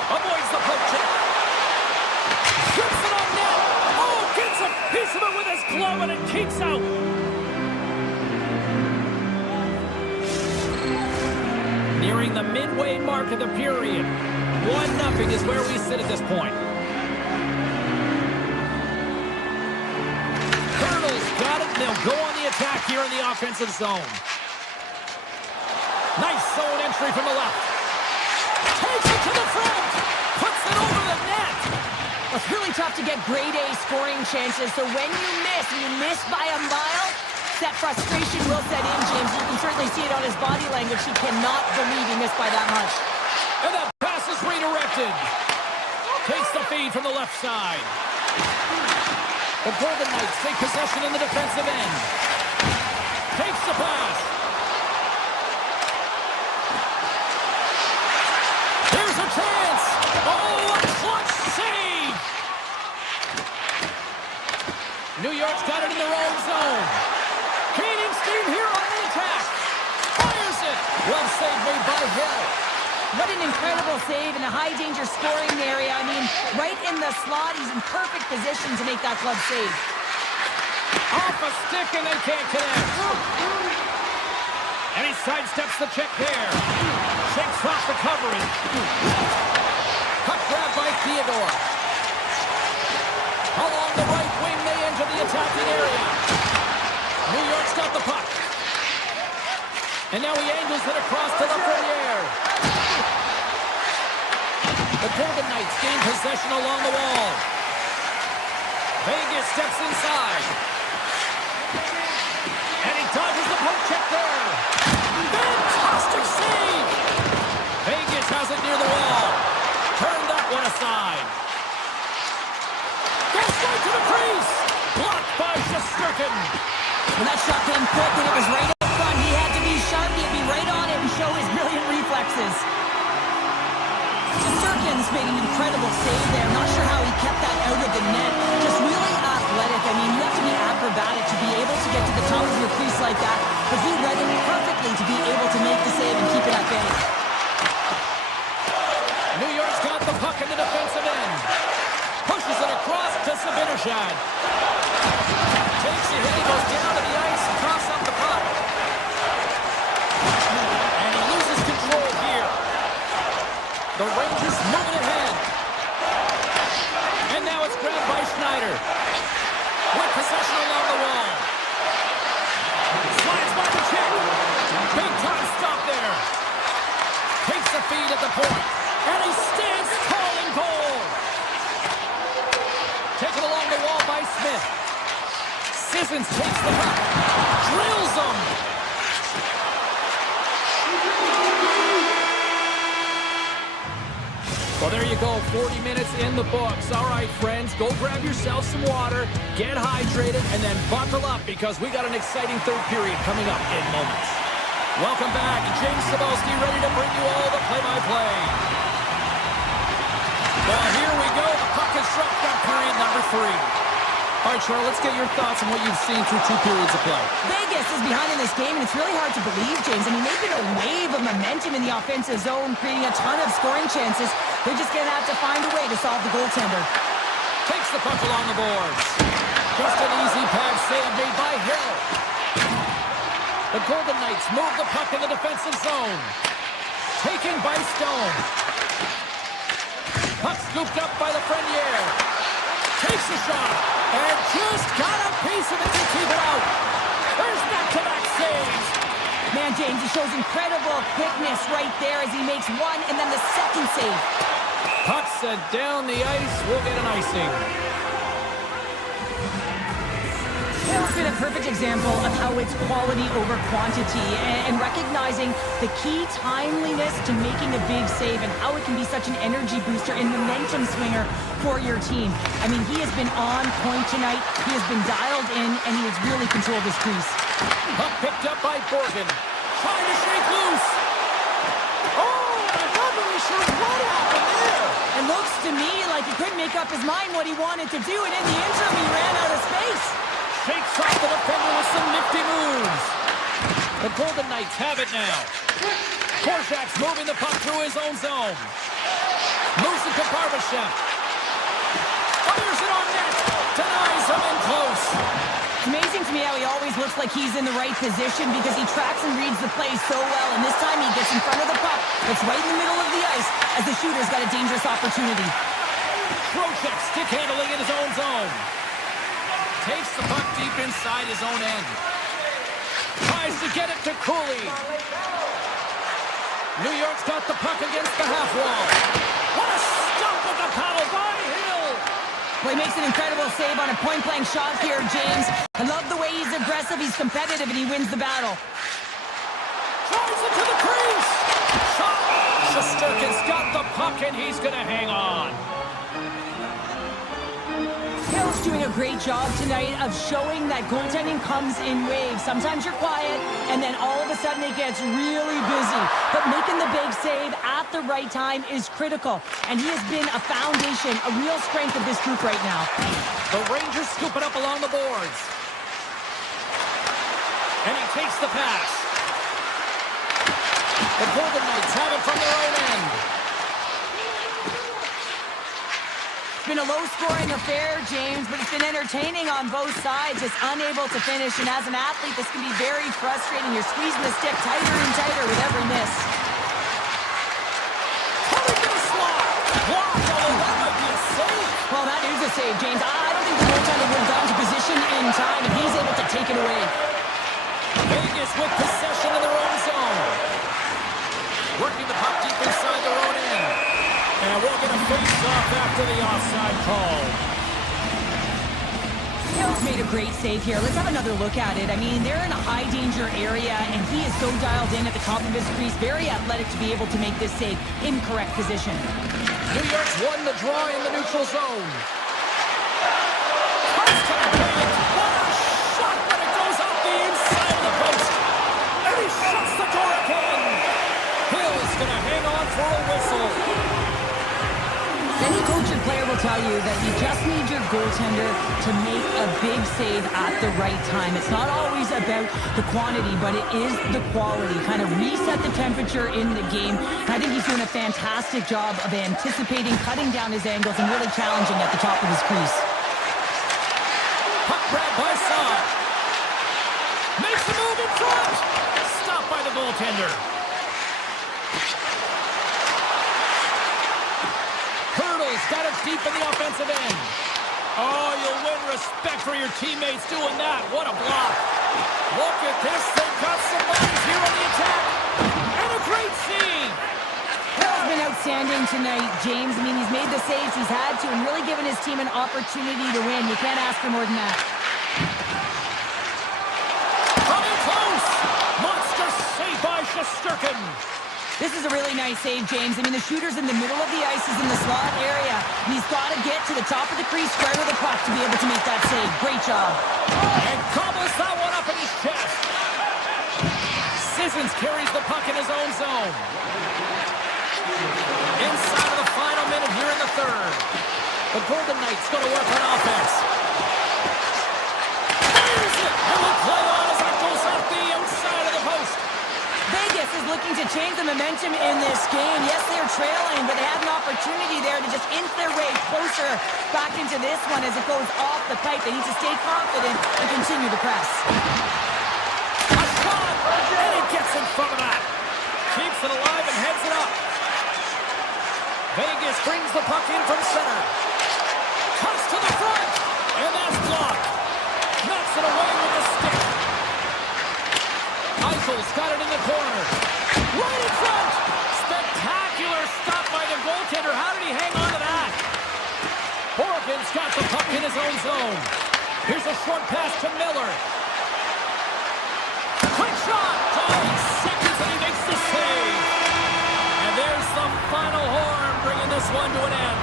Avoids the poke check. Shoots it on net. Oh, gets a piece of it with his glove, and it keeps out. Nearing the midway mark of the period. 1-0 is where we sit at this point. Colonel's got it. They'll go on the attack here in the offensive zone. Nice zone entry from the left. Takes it to the front. Puts it over the net. It's really tough to get grade A scoring chances, so when you miss by a mile, that frustration will set in, James. You can certainly see it on his body language. He cannot believe he missed by that much. And that pass is redirected. Takes the feed from the left side. The Golden Knights take possession in the defensive end. Takes the pass. Here's a chance. Oh, a clutch save. New York's got it in their own zone. Gaining steam here on the attack. Fires it. Well saved made by Hill. What an incredible save in a high-danger scoring area. I mean, right in the slot, he's in perfect position to make that club save. Off a stick, and they can't connect. And he sidesteps the check there. Shakes off the coverage. Puck grab by Theodore. How long attacking area. New York's got the puck. And now he angles it across to Lafreniere. The Golden Knights gain possession along the wall. Vegas steps inside. And he dodges the poke check there. Fantastic save! Vegas has it near the wall. Turn that one aside. Goes right to the crease. Blocked by Shesterkin. When that shot came quick and it was right up front, he had to be sharp, he had to be right on it and show his brilliant reflexes. Shesterkin's made an incredible save there. Not sure how he kept that out of the net. Just really athletic. I mean, you have to be acrobatic to be able to get to the top of your crease like that. But he read it perfectly to be able to make the save and keep it at bay. New York's got the puck in the defensive end. Pushes it across to Zibanejad. Takes a hit, he goes down to the ice and crosses up the puck. And he loses control here. The Rangers moving ahead. And now it's grabbed by Schneider. With possession along the wall. Slides by the check. Big time stop there. Takes the feed at the point. And he stands tall in goal. Taken along the wall by Smith. Sissons takes the puck. Drills him. Well, there you go. 40 minutes in the books. All right, friends, go grab yourself some water, get hydrated, and then buckle up because we got an exciting third period coming up in moments. Welcome back. James Cybulski ready to bring you all the play-by-play. Well, here we go. The puck is dropped on period number 3. All right, Charles, let's get your thoughts on what you've seen through 2 periods of play. Vegas is behind in this game, and it's really hard to believe, James. I mean, they've been a wave of momentum in the offensive zone, creating a ton of scoring chances. They're just going to have to find a way to solve the goaltender. Takes the puck along the boards. Just an easy pass save made by Hill. The Golden Knights move the puck in the defensive zone. Taken by Stone. Puck scooped up by Lafreniere. Takes the shot. And just got a piece of it to keep it out. There's back-to-back saves. Man, James, he shows incredible quickness right there as he makes one and then the second save. Puck sent down the ice. We'll get an icing. Hill's been a perfect example of how it's quality over quantity and recognizing the key timeliness to making a big save and how it can be such an energy booster and momentum swinger for your team. I mean, he has been on point tonight. He has been dialed in, and he has really controlled his crease. Puck picked up by Borgen. Trying to shake loose. Oh, I'm not really sure what happened there. It looks to me like he couldn't make up his mind what he wanted to do, and in the interim, he ran out of space. Shakes off the defender with some nifty moves. The Golden Knights have it now. Korczak's moving the puck through his own zone. Moves it to Barbashev. Fires it on net. Denies him in close. It's amazing to me how he always looks like he's in the right position because he tracks and reads the play so well, and this time he gets in front of the puck. It's right in the middle of the ice as the shooter's got a dangerous opportunity. Korczak stick handling in his own zone. Takes the puck deep inside his own end. Tries to get it to Cooley. New York's got the puck against the half wall. What a stop with the paddle by Hill. Well, he makes an incredible save on a point-blank shot here, James. I love the way he's aggressive, he's competitive, and he wins the battle. Tries it to the crease. Shot. Shesterkin's got the puck, and he's going to hang on. Hill's doing a great job tonight of showing that goaltending comes in waves. Sometimes you're quiet, and then all of a sudden it gets really busy. But making the big save at the right time is critical. And he has been a foundation, a real strength of this group right now. The Rangers scoop it up along the boards. And he takes the pass. The Golden Knights have it from their own end. It's been a low-scoring affair, James, but it's been entertaining on both sides, just unable to finish. And as an athlete, this can be very frustrating. You're squeezing the stick tighter and tighter with every miss. Coming to the slot. Blocked, although that might be a save. Well, that is a save, James. I don't think the goaltender would have gotten to position in time, and he's able to take it away. Vegas with possession in their own zone. Working the puck deep inside their own end. And we'll get a face-off after the offside call. Hill's made a great save here. Let's have another look at it. I mean, they're in a high-danger area, and he is so dialed in at the top of his crease. Very athletic to be able to make this save. Incorrect position. New York's won the draw in the neutral zone. Comes to the net. What a shot, but it goes off the inside of the post. And he shuts the door again. Hill is going to hang on for a whistle. Any coach or player will tell you that you just need your goaltender to make a big save at the right time. It's not always about the quantity, but it is the quality. Kind of reset the temperature in the game. I think he's doing a fantastic job of anticipating, cutting down his angles, and really challenging at the top of his crease. Puck grabbed by Saad. Makes the move in front. Stopped by the goaltender. Got it deep in the offensive end. Oh, you'll win respect for your teammates doing that. What a block. Look at this. They've got some bodies here on the attack. And a great save. Hill's been outstanding tonight, James. I mean, he's made the saves he's had to and really given his team an opportunity to win. You can't ask for more than that. Coming close. Monster save by Shesterkin. This is a really nice save, James. I mean, the shooter's in the middle of the ice. He's in the slot area. And he's got to get to the top of the crease square with the puck to be able to make that save. Great job. And gobbles that one up in his chest. Sissons carries the puck in his own zone. Inside of the final minute here in the third. The Golden Knights going to work on offense. Fires it. And will play on as that goes off the outside of the post. Vegas is looking to change the momentum in this game. Yes, they're trailing, but they have an opportunity there to just inch their way closer back into this one as it goes off the pipe. They need to stay confident and continue to press. A shot, and he gets in front of that. Keeps it alive and heads it up. Vegas brings the puck in from center. Cuts to the front, and that's blocked. Knocks it away with the stick. Eichel's got it in the corner. Right in front. Spectacular stop by the goaltender. How did he hang on to that? Horgan's got the puck in his own zone. Here's a short pass to Miller. Quick shot. 5 seconds and he makes the save. And there's the final horn, bringing this one to an end.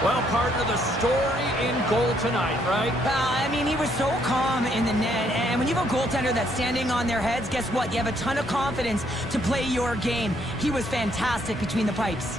Well, partner, the story in goal tonight, right? I mean, he was so calm in the net. And when you have a goaltender that's standing on their heads, guess what? You have a ton of confidence to play your game. He was fantastic between the pipes.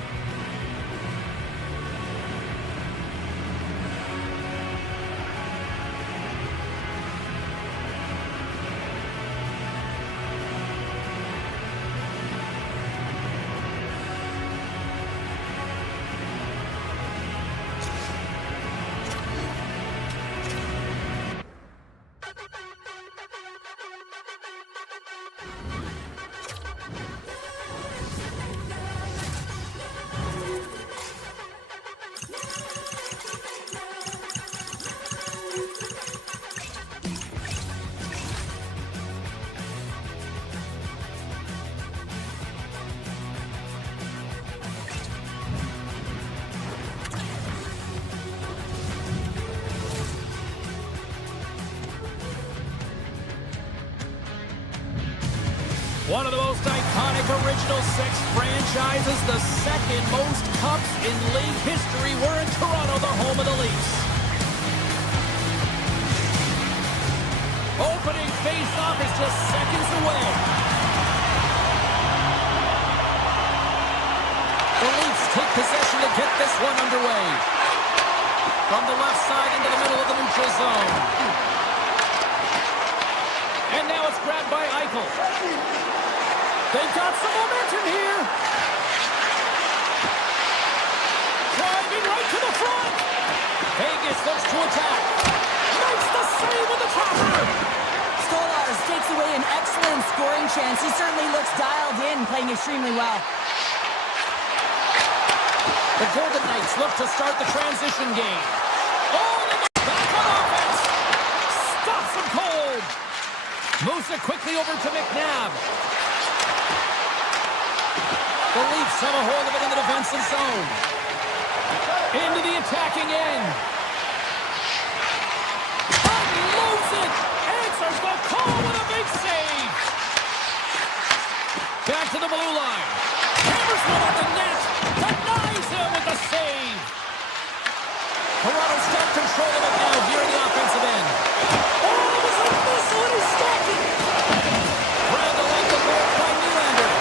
One of the most iconic Original Six franchises, the second most cups in league history. We're in Toronto, the home of the Leafs. Opening face-off is just seconds away. The Leafs take possession to get this one underway. From the left side into the middle of the neutral zone. And now it's grabbed by Eichel. They've got some momentum here. Driving right to the front. Vegas looks to attack. Makes the save with the topper. Stolarz takes away an excellent scoring chance. He certainly looks dialed in, playing extremely well. The Golden Knights look to start the transition game. Oh, back on offense. Stops him cold. Moves it quickly over to McNabb. The Leafs have a hold of it in the defensive zone. Into the attacking end. Unloads it. Answers the call with a big save. Back to the blue line. Hammers one at the net. Denies him with the save. Toronto's got control of it now here in the offensive end. Oh, it was a missile and he stopped it. Grabbed along the board by Nylander.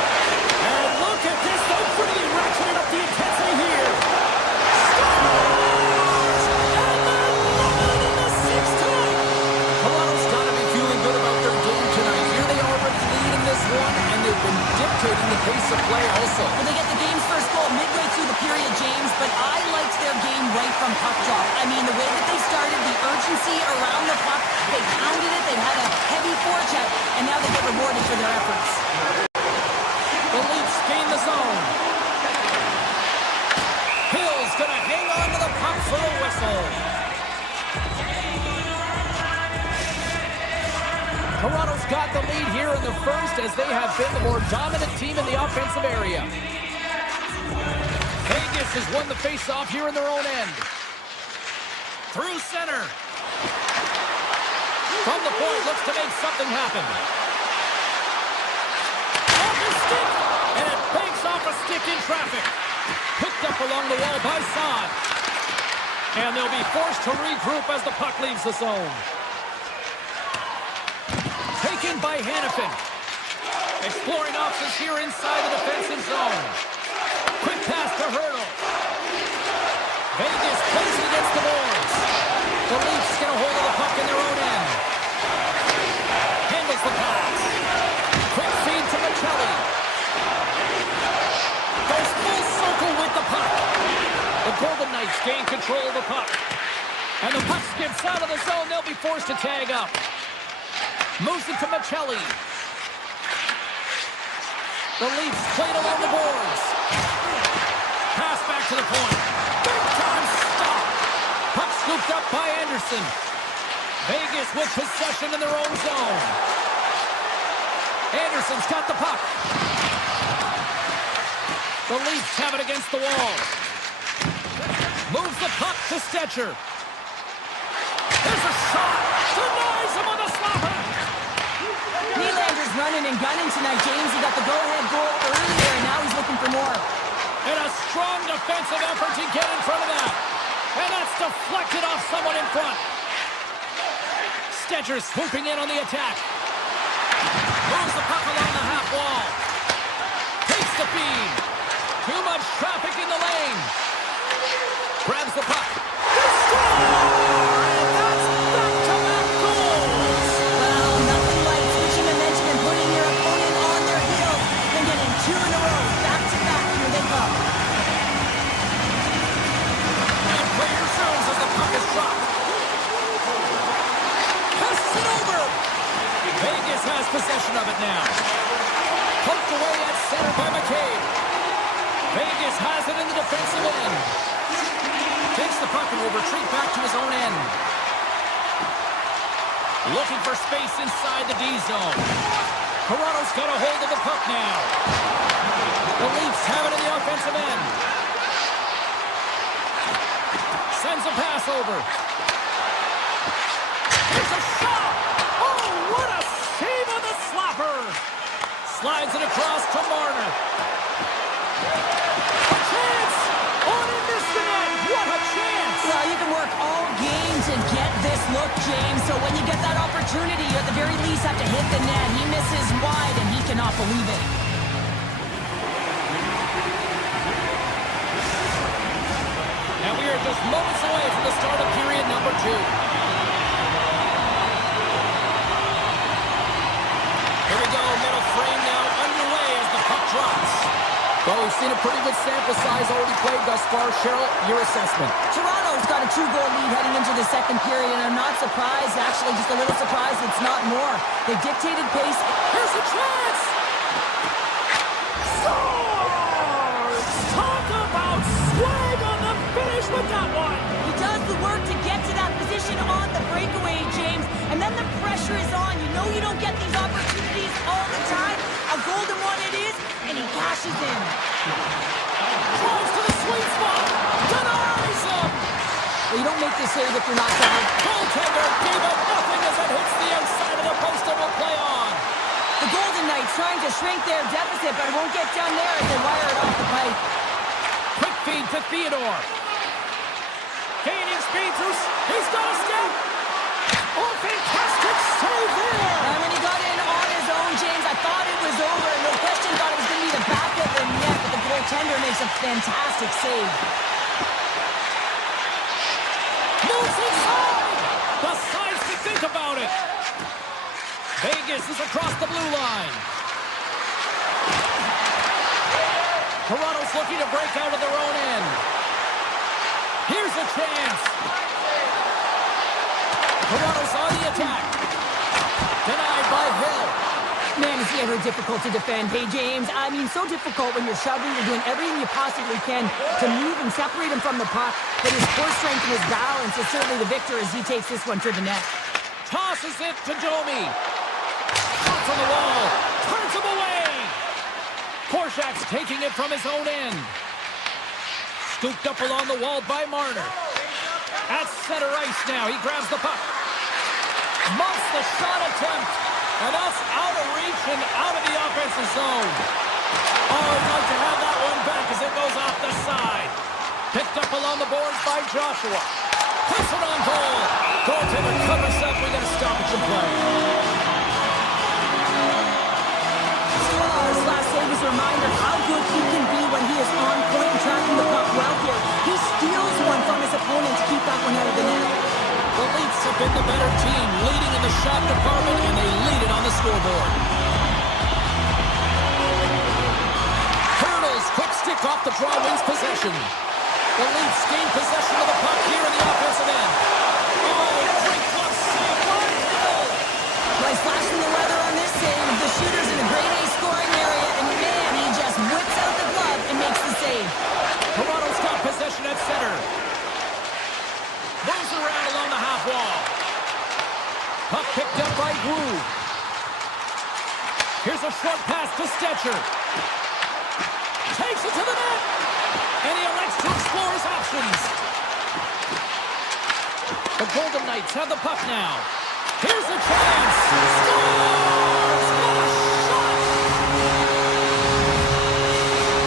And look at this, though, pretty ratcheting up the intensity here. Scores! And they're leveling in the sixth time. Toronto's got to be feeling good about their game tonight. Here they already lead in this one, and they've been dictating the pace of play also. Well, they get the game's first goal midway through the period, James, but I liked their game right from puck drop. I mean, the way that they started, the urgency around the puck, they pounded it, they had a heavy forecheck, and now they get rewarded for their efforts. The Leafs gain the zone. Hill's going to hang on to the puck for a whistle. Toronto's got the lead here in the first as they have been the more dominant team in the offensive area. Vegas has won the faceoff here in their own end. Through center. From the point, looks to make something happen. Off his stick, and it banks off a stick in traffic. Picked up along the wall by Saad. And they'll be forced to regroup as the puck leaves the zone. Taken by Hannafin. Exploring options here inside the defensive zone. Quick pass to Hurdle. Vegas plays it against the boards. The Leafs get a hold of the puck in their own end. Handles the pass. Quick feed to Michelli. Goes full circle with the puck. The Golden Knights gain control of the puck. And the puck skips out of the zone. They'll be forced to tag up. Moves it to Michelli. The Leafs played along the boards. Pass back to the point. Big time stop. Puck scooped up by Anderson. Vegas with possession in their own zone. Anderson's got the puck. The Leafs have it against the wall. Moves the puck to Stetcher. There's a shot. Denies him on the slapper. Nylander's running and gunning tonight, James. He got the go-ahead goal earlier, and now he's looking for more. And a strong defensive effort to get in front of that. And that's deflected off someone in front. Stetcher swooping in on the attack. Moves the puck along the half wall. Takes the feed. Too much traffic in the lane. Grabs the puck. They score! And that's back-to-back goals. Well, nothing like switching momentum and putting your opponent on their heels than getting two in a row, back-to-back. Here they come. And play resumes as the puck is dropped. Passes it over. Vegas has possession of it now. Poked away at center by McCabe. Vegas has it in the defensive end. Takes the puck and will retreat back to his own end. Looking for space inside the D zone. Toronto's got a hold of the puck now. The Leafs have it in the offensive end. Sends a pass over. It's a shot! Oh, what a save on the slapper! Slides it across to Marner. A chance! On in this net! What a chance! Well, you can work all game to get this look, James. So when you get that opportunity, you at the very least have to hit the net. He misses wide, and he cannot believe it. And we are just moments away from the start of period number 2. Here we go, middle frame now underway as the puck drops. Well, we've seen a pretty good sample size already played thus far. Cheryl, your assessment. Toronto's got a 2-goal lead heading into the second period, and I'm not surprised, actually, just a little surprised it's not more. They dictated pace. Here's a chance! Scores! Talk about pressure is on. You know you don't get these opportunities all the time. A golden one it is, and he cashes in. Drives to the sweet spot. Denies him. Well, you don't make the save if you're not down. Goaltender gave up nothing as it hits the outside of the post and will play on. The Golden Knights trying to shrink their deficit, but it won't get done there as they wire it off the pipe. Quick feed to Theodore. Gaining speed through. He's got a step. Oh, fantastic save there. And when he got in on his own, James, I thought it was over. No question, thought it was going to be the back of the net, but the goaltender makes a fantastic save. Moves inside. Decides to think about it. Vegas is across the blue line. Toronto's looking to break out of their own end. Here's a chance. Toronto's on the attack. Denied by Hill. Man, is he ever difficult to defend. Hey, James, I mean, so difficult when you're shoving, you're doing everything you possibly can to move and separate him from the puck, but his core strength and his balance is certainly the victor as he takes this one to the net. Tosses it to Domi. Shot from the wall. Turns him away. Korshak's taking it from his own end. Scooped up along the wall by Marner. At center ice now. He grabs the puck. Muffs the shot attempt. And that's out of reach and out of the offensive zone. Oh, I'd like to have that one back as it goes off the side. Picked up along the boards by Joshua. Puts it on goal. Goaltender covers up. We got to stop it from play. This last save is a reminder how good he can be when he is on point and tracking the puck well here. He steals one from his opponent to keep that one out of the net. The Leafs have been the better team, leading in the shot department, and they lead it on the scoreboard. Colonel's quick stick off the draw wins possession. The Leafs gain possession of the puck here in the offensive end. Oh, great glove save by Hill. Nice flashing the weather on this save. The shooter's in a grade A scoring area, and man, he just whips out the glove and makes the save. Toronto's got possession at center. Moves around along the half wall. Puck picked up by Wu. Here's a short pass to Stetcher. Takes it to the net. And he elects to explore his options. The Golden Knights have the puck now. Here's a chance. Scores! What a shot!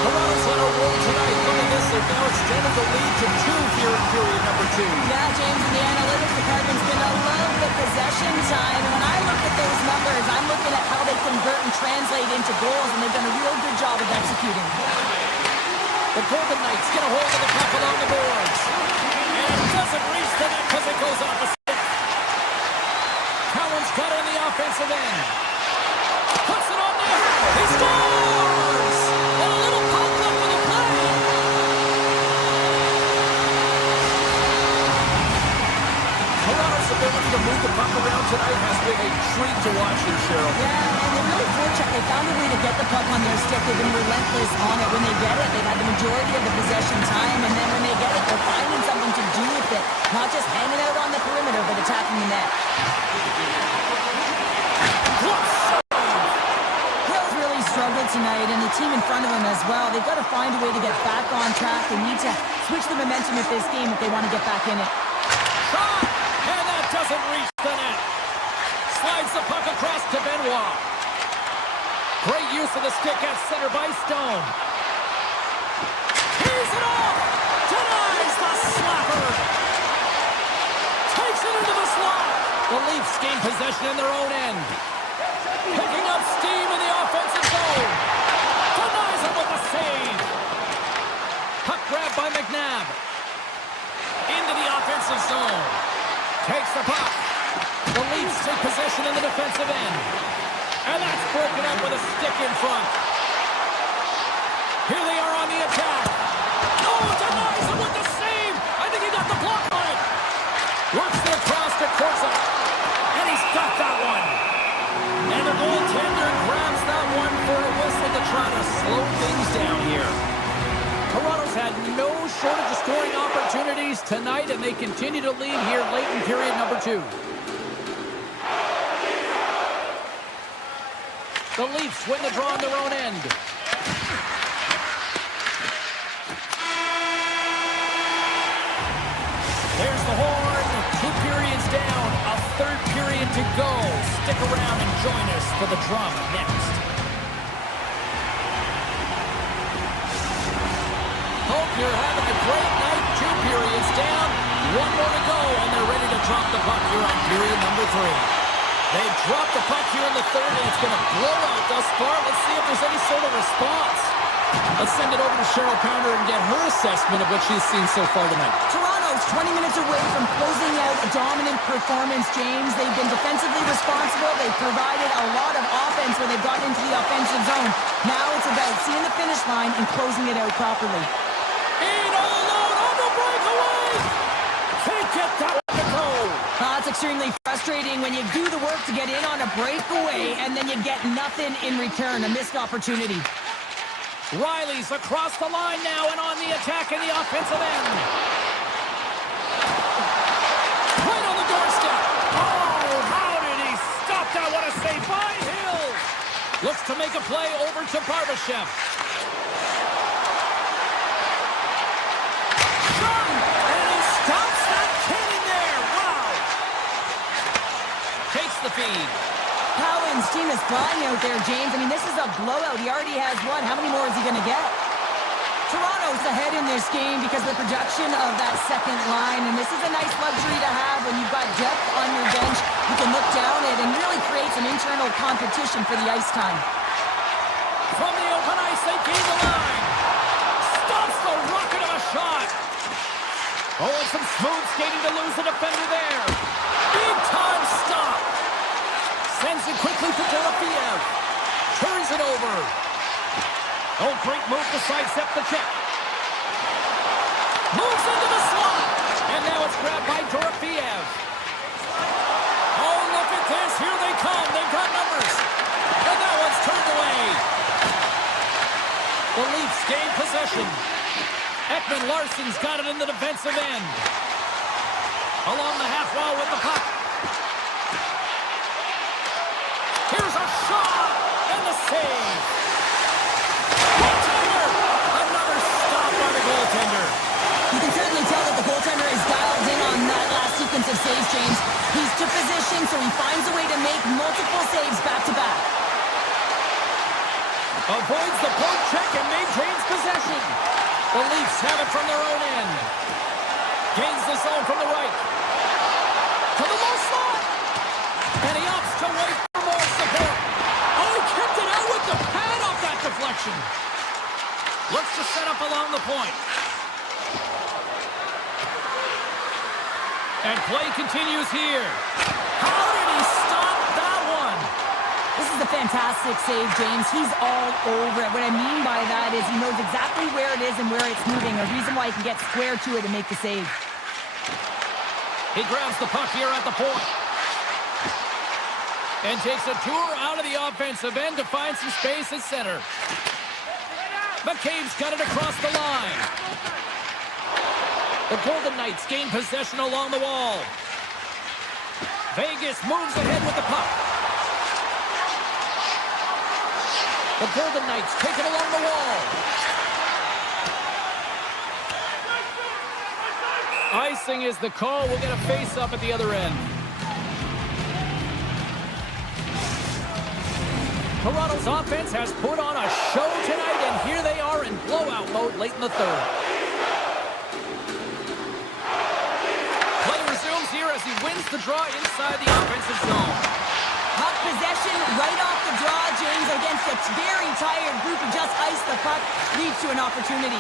Toronto's on a roll tonight. Look at this. They've now extended the lead to 2 here in period number 2. Yeah, James, in the analytics department's going to love the possession time. And when I look at those numbers, I'm looking at how they convert and translate into goals, and they've done a real good job of executing. The Golden Knights get a hold of the puck along the boards. And it doesn't reach the net because it goes off the stick. Cowan's got it in the offensive end. Puts it on there. He scores! A little pop up with a play. Toronto's ability to move the puck around tonight has been a treat to watch here, Cheryl. Yeah, and they're really fortunate. They found a way to get the puck on their stick. They've been relentless on it. When they get it, they've had the majority of the possession time, and then when they get it, they're finding something to do with it. Not just hanging out on the perimeter, but attacking the net. Hill's really struggled tonight, and the team in front of him as well. They've got to find a way to get back on track. They need to switch the momentum of this game if they want to get back in it. Shot! And that doesn't reach the net. Slides the puck across to Benoit. Great use of the stick at center by Stone. Tees it off! Denies the slapper! Takes it into the slot! The Leafs gain possession in their own end. Picking up steam in the offensive zone. Denies him with the save. Puck grab by McNabb. Into the offensive zone. Takes the puck. The Leafs take possession in the defensive end. And that's broken up with a stick in front. Here they are on the attack. Oh, denies him with the save. I think he got the block on it. Works it across to Korsa. And he's got that one. And the goaltender grabs that one for a whistle to try to slow things down here. Toronto's had no shortage of scoring opportunities tonight, and they continue to lead here late in period number 2. The Leafs win the draw on their own end. There's the horn. 2 periods down. A third period to go. Stick around and join us for the drama next. Hope you're having a great night. 2 periods down. 1 more to go, and they're ready to drop the puck here on period number 3. They dropped the puck here in the third, and it's going to blow out thus far. Let's see if there's any sort of response. Let's send it over to Cheryl Pounder and get her assessment of what she's seen so far tonight. Toronto's 20 minutes away from closing out a dominant performance, James. They've been defensively responsible. They've provided a lot of offense when they've gotten into the offensive zone. Now it's about seeing the finish line and closing it out properly. In all alone on the breakaway! Can't get that one to go! That's extremely frustrating when you do the work to get in on a breakaway and then you get nothing in return, a missed opportunity. Riley's across the line now and on the attack in the offensive end. Right on the doorstep. Oh, how did he stop that? What a save by Hill. Looks to make a play over to Barbashev. Shot! And he stops that cannon there. Wow. Takes the feed. Cowan's team is flying out there, James. I mean, this is a blowout. He already has one. How many more is he going to get? Toronto's ahead in this game because of the production of that second line, and this is a nice luxury to have when you've got depth on your bench. You can look down it and really create some internal competition for the ice time. From the open ice, they gain the line. Stops the rocket of a shot. Oh, and some smooth skating to lose the defender there. Big time stop. Sends it quickly to Dorofeev. Turns it over. Oh, great move to sidestep the check. Moves into the slot. And now it's grabbed by Dorofeev. Oh, look at this. Here they come. They've got numbers. And that one's turned away. The Leafs gain possession. Ekman Larsson's got it in the defensive end. Along the half wall with the puck. Here's a shot, and the save. Goaltender! Another stop by the goaltender. You can certainly tell that the goaltender is dialed in on that last sequence of saves, James. He's to position, so he finds a way to make multiple saves back-to-back. Avoids the poke check and maintains possession. The Leafs have it from their own end. Gains the zone from the right. To the low slot. And he opts to wait for more support. Oh, he kept it out with the pad off that deflection. Looks to set up along the point. And play continues here. How did he stop that one? This is a fantastic save, James. He's all over it. What I mean by that is he knows exactly where it is and where it's moving. A reason why he can get square to it and make the save. He grabs the puck here at the point. And takes a tour out of the offensive end to find some space at center. McCabe's got it across the line. The Golden Knights gain possession along the wall. Vegas moves ahead with the puck. The Golden Knights take it along the wall. Icing is the call. We'll get a face-up at the other end. Toronto's offense has put on a show tonight, and here they are in blowout mode late in the third. Play resumes here as he wins the draw inside the offensive zone. Puck possession right off the draw, James, against a very tired group who just iced the puck, leads to an opportunity.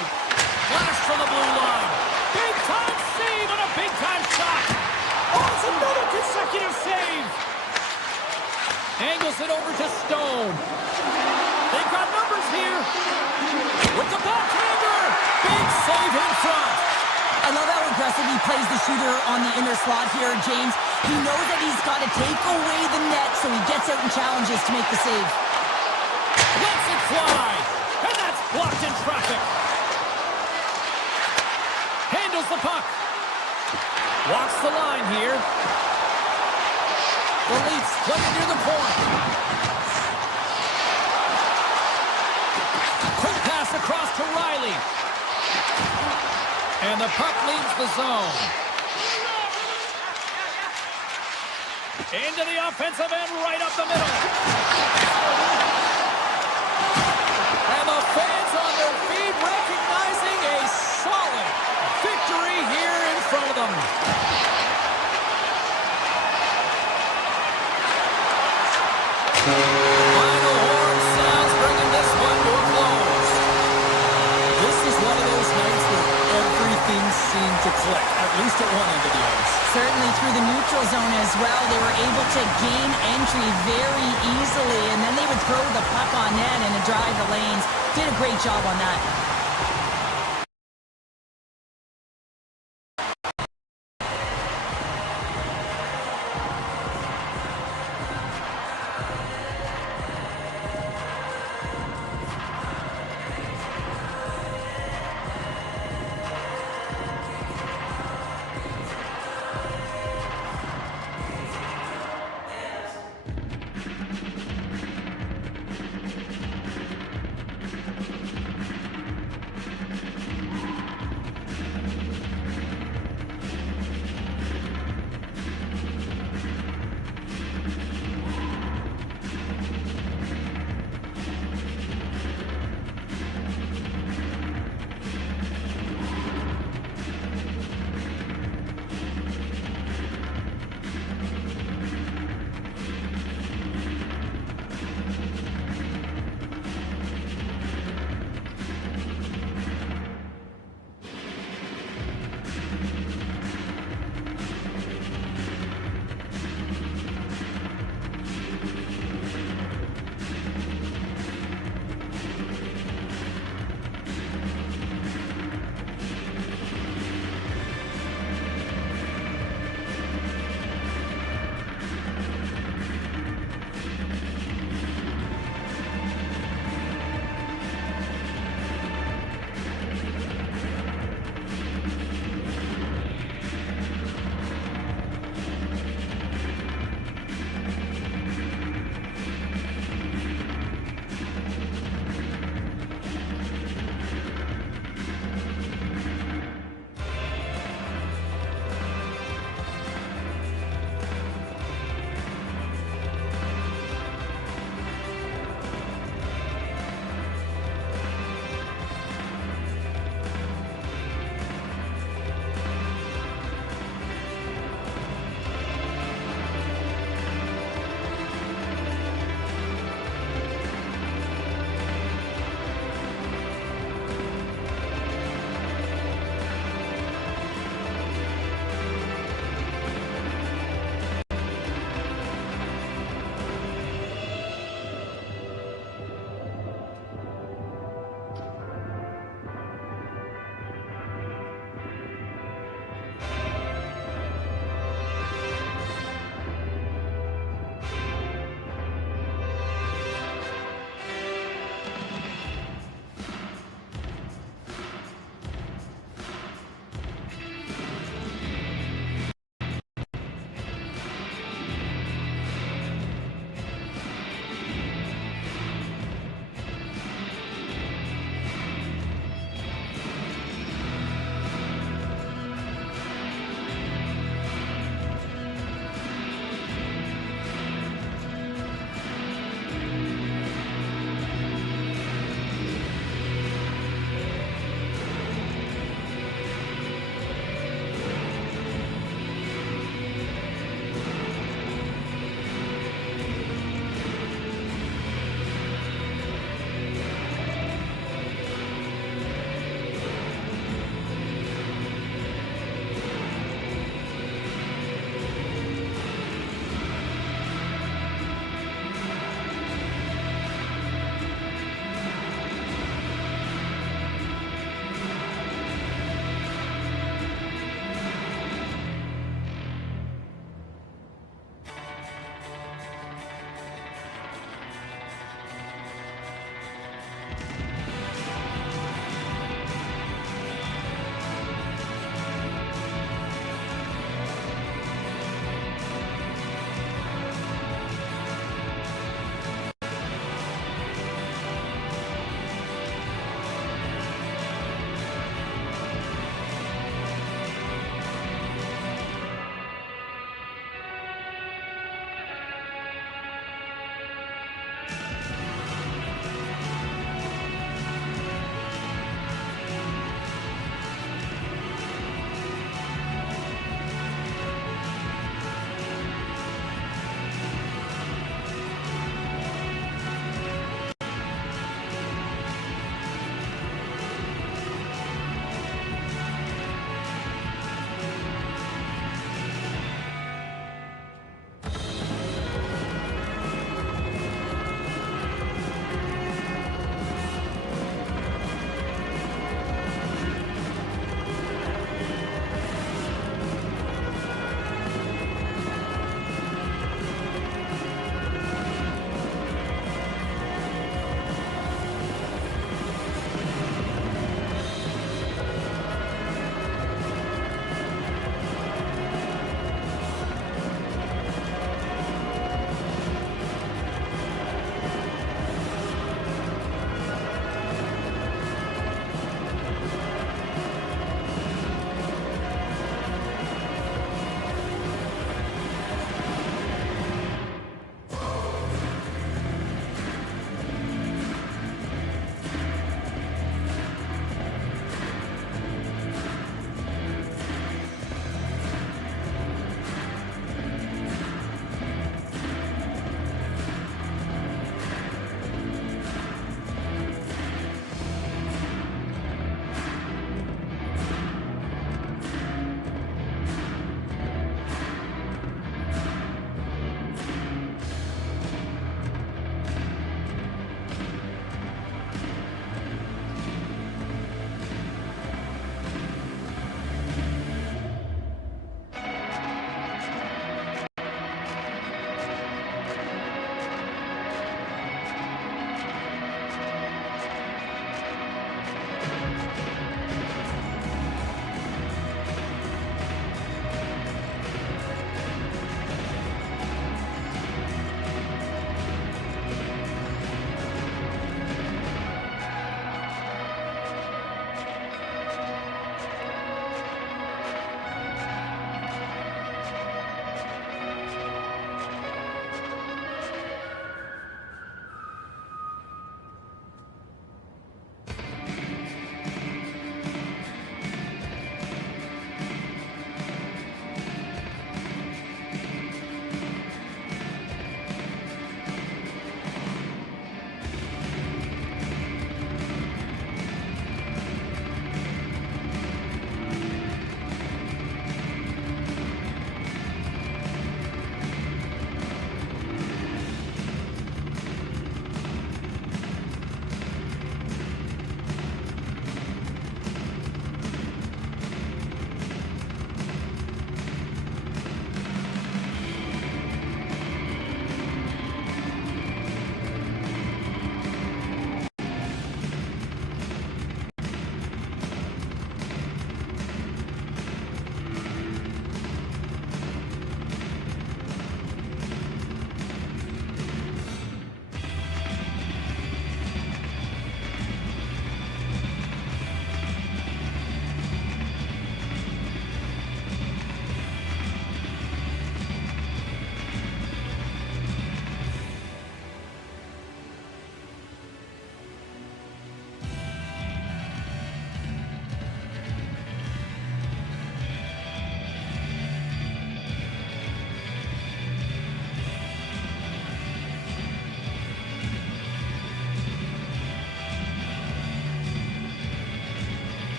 Flash from the blue line. Big-time save and a big-time shot. Oh, it's another consecutive save. Angles it over to Stone. They've got numbers here. With the backhander. Big save in front. I love how aggressive he plays the shooter on the inner slot here, James. He knows that he's got to take away the net, so he gets out and challenges to make the save. Lets it fly. And that's blocked in traffic. Handles the puck. Walks the line here. The Leafs play it near the point. Quick pass across to Riley. And the puck leaves the zone. Into the offensive end, right up the middle. And the fans on their feet recognizing a solid victory here in front of them. Final horn sounds, bringing this one to a close. This is one of those nights where everything seemed to click, at least at one end of the ice. Certainly through the neutral zone as well. They were able to gain entry very easily, and then they would throw the puck on net and drive the lanes. Did a great job on that.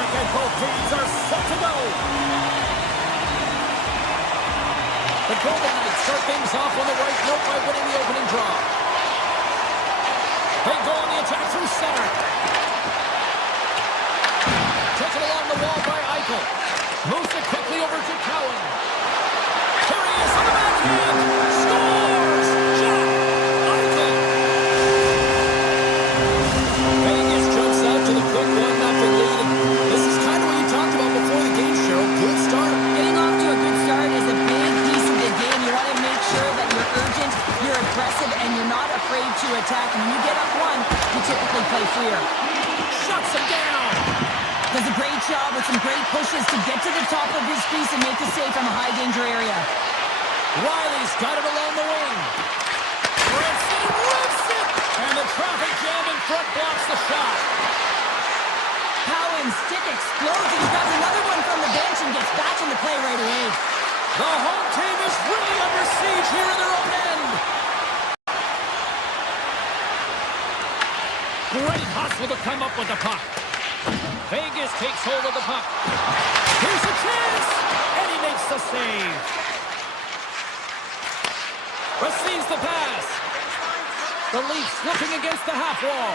electric, and both teams are set to go. The Golden Knights start things off on the right foot by winning the opening draw. They go on the attack through center. Taken along the wall by Eichel. Moves it quickly over to Cowan. Here he is on the backhand. Scores! Jack Eichel. Vegas jumps out to the quick 1-0 lead. And this is kind of what you talked about before the game, Cheryl. Good start. Getting off to a good start is a big piece of the game. You want to make sure that you're urgent, you're aggressive, and you're not afraid to attack. And when you get up one, you typically play freer. Shuts him down. Does a great job with some great pushes to get to the top of his crease and make the save from a high-danger area. Riley's got it along the wing. Branson rips it! And the traffic jam in front blocks the shot. Cowan's stick explodes, and he grabs another one from the bench and gets back in the play right away. The home team is really under siege here in their own end. Great hustle to come up with the puck. Vegas takes hold of the puck. Here's a chance, and he makes the save. Receives the pass. The Leafs looking against the half wall.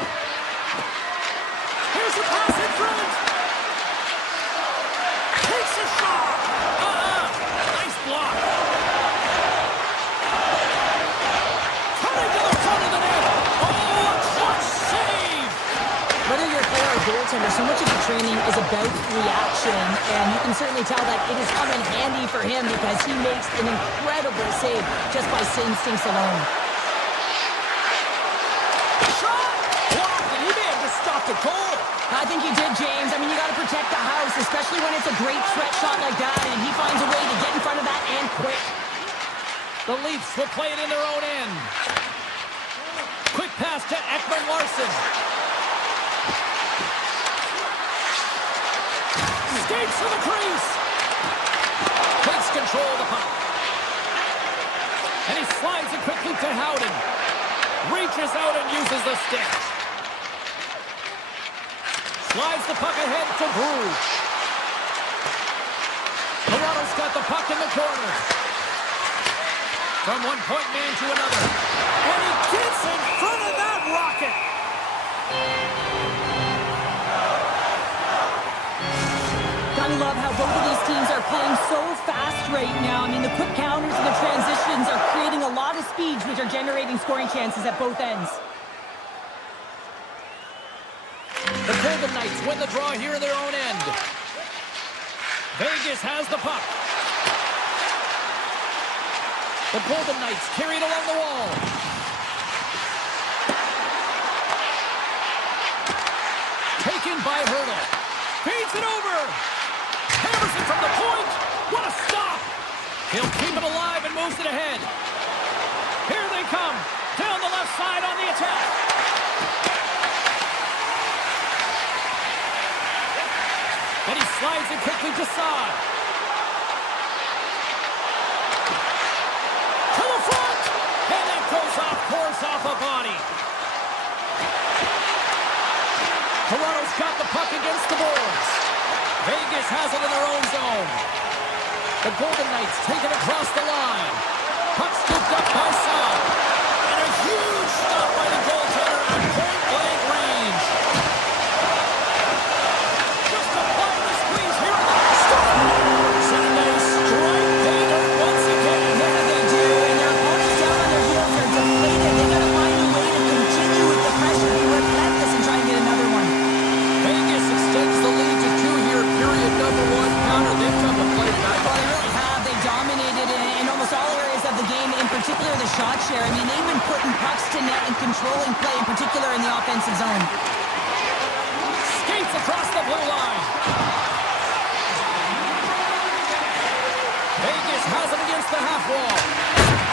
Here's a pass in front. Takes a shot. Nice block. Coming to the front of the net. Oh, a clutch save. Whether you're a player or goaltender, so much of the training is about reaction, and you can certainly tell that it is coming handy for him because he makes an incredible save just by instincts alone. Shot! Blocked, and he may have just stopped a goal. I think he did, James. I mean, you got to protect the house, especially when it's a great threat shot like that, and he finds a way to get in front of that and quick. The Leafs will play it in their own end. Quick pass to Ekman-Larsson. Skates to the crease. Takes control of the puck. And he slides it quickly to Howden. Reaches out and uses the stick. Slides the puck ahead to Brew. Toronto's got the puck in the corner. From one point man to another. And he gets in front of that rocket. Gotta love how both of these teams are playing so fast right now. I mean, the quick counters and the transitions are creating a lot of speeds, which are generating scoring chances at both ends. The Golden Knights win the draw here in their own end. Vegas has the puck. The Golden Knights carried along the wall. Taken by Hurdle. Feeds it over. Hammers it from the point. What a stop. He'll keep it alive and moves it ahead. Here they come. Down the left side on the attack. And he slides it quickly to Saad. To the front. And that goes off, pours off a body. Toronto's got the puck against the boards. Vegas has it in their own zone. The Golden Knights take it across the line. Puck scooped up by Saad. And a huge stop by the goaltender at point-blank range. Just applying the squeeze here. Scores! And they strike Vader once again. Yeah, they do, and their opponents down on their heels are deflated. They gotta find a way to continue with the pressure, be relentless, and try and get another one. Vegas extends the lead to 2 here, period number 1. Counter, they've come to play tonight. Well, they really have. They dominated in almost all areas of the game, in particular the shot share. I mean, they've been putting pucks to net and controlling play, in particular in the offensive zone. Skates across the blue line. Vegas has it against the half wall.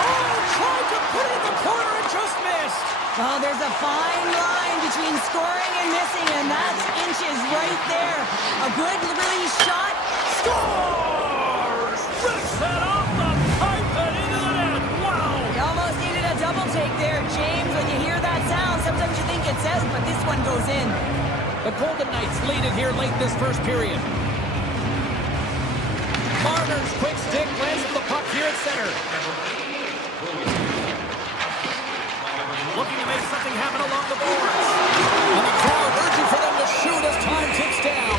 Oh, tried to put it in the corner and just missed. Well, there's a fine line between scoring and missing, and that's inches right there. A good release shot. Scores! Rips that off the pipe and into the net. Wow! You almost needed a double take there, James. When you hear that sound, sometimes you think it's out, but this one goes in. The Golden Knights lead it here late this first period. Marner's quick stick lands the puck here at center. Looking to make something happen along the boards. And the crowd urging for them to shoot as time ticks down.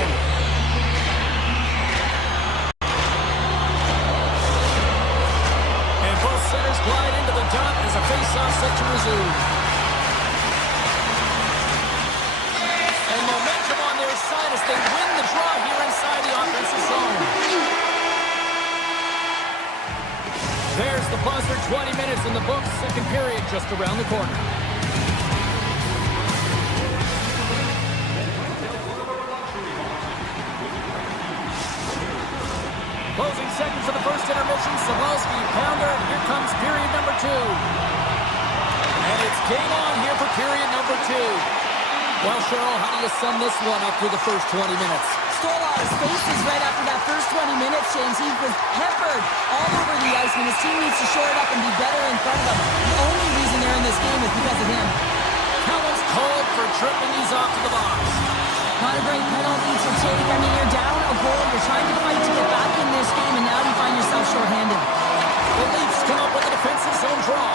And both centers glide into the dot as a face-off set to resume. And momentum on their side as they win the draw here inside the offensive zone. There's the buzzer, 20 minutes in the books, second period just around the corner. Closing seconds of the first intermission, Savalski, pounder, and here comes period number 2. And it's game on here for period number 2. Well, Cheryl, how do you sum this one up through the first 20 minutes? Stole all his faces right after that first 20 minutes, James. He was peppered all over the ice, and his team needs to shore it up and be better in front of him. The only reason they're in this game is because of him. Cowan's called for tripping these off to the box. Not a great penalty to take. I mean, you're down a goal. You're trying to fight to get back in this game, and now you find yourself shorthanded. The Leafs come up with a defensive zone draw.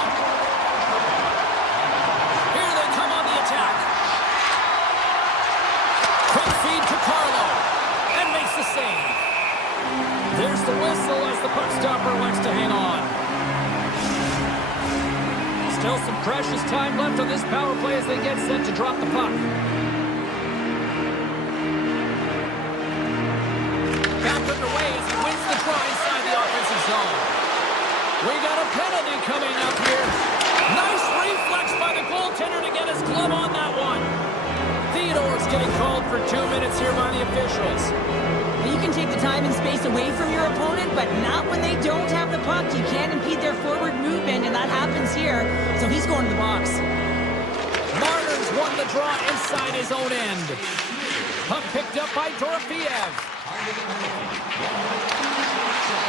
Here they come on the attack. Quick feed to Carlo. And makes the save. There's the whistle as the puck stopper elects to hang on. Still some precious time left on this power play as they get set to drop the puck. Back underway as he wins the draw inside the offensive zone. We got a penalty coming up here. Nice reflex by the goaltender to get his glove on that one. Theodore's getting called for 2 minutes here by the officials. Well, you can take the time and space away from your opponent, but not when they don't have the puck. You can't impede their forward movement, and that happens here. So he's going to the box. Marner's won the draw inside his own end. Puck picked up by Dorofeev.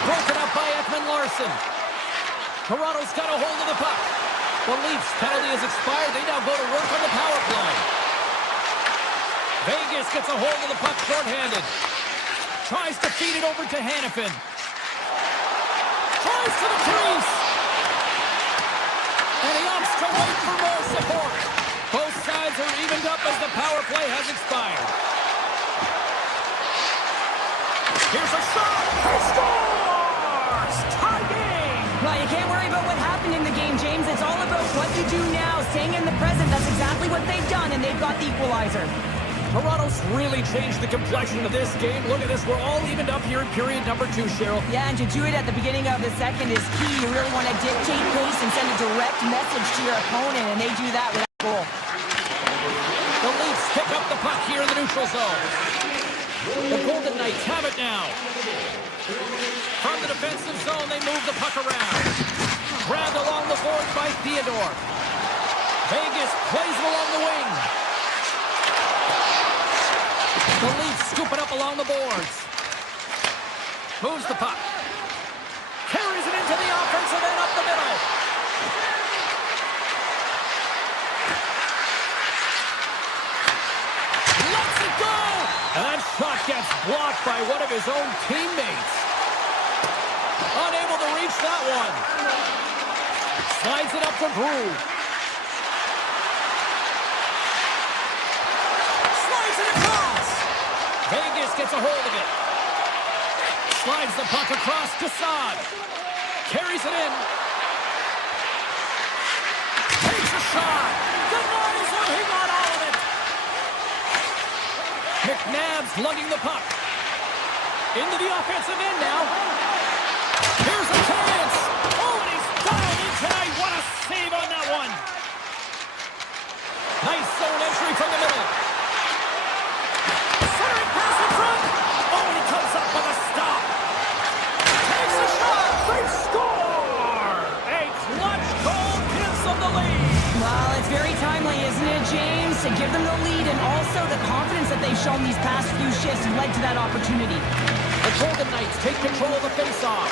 Broken up by Ekman Larson. Toronto's got a hold of the puck. The Leafs' penalty has expired. They now go to work on the power play. Vegas gets a hold of the puck shorthanded. Tries to feed it over to Hannafin. Tries to the crease. And he opts to wait for more support. Both sides are evened up as the power play has expired. Here's a shot. He scores! Tie game! Well, you can't worry about what happened in the game, James. It's all about what you do now, staying in the present. That's exactly what they've done, and they've got the equalizer. Toronto's really changed the complexion of this game. Look at this. We're all evened up here in period number 2, Cheryl. Yeah, and to do it at the beginning of the second is key. You really want to dictate pace and send a direct message to your opponent, and they do that with that goal. The Leafs pick up the puck here in the neutral zone. The Golden Knights have it now. From the defensive zone, they move the puck around. Grabbed along the boards by Theodore. Vegas plays it along the wing. The Leafs scoop it up along the boards. Moves the puck. Carries it into the offensive end up the middle. Lets it go! And that shot gets blocked by one of his own teammates. Unable to reach that one. Slides it up to Brew. Slides it across. Vegas gets a hold of it. Slides the puck across to Saad. Carries it in. Takes a shot. Denies him. He got all of it. McNabb's lugging the puck. Into the offensive end now. Here's a chance. Oh, and he's dialed in tonight. What a save on that one. Nice zone entry from the middle. Centering pass in front. Oh, and he comes up with a stop. Takes a shot. They score. A clutch goal gives them the lead. Well, it's very timely, isn't it, James? To give them the lead and also the confidence that they've shown these past few shifts led to that opportunity. The Golden Knights take control of the faceoff.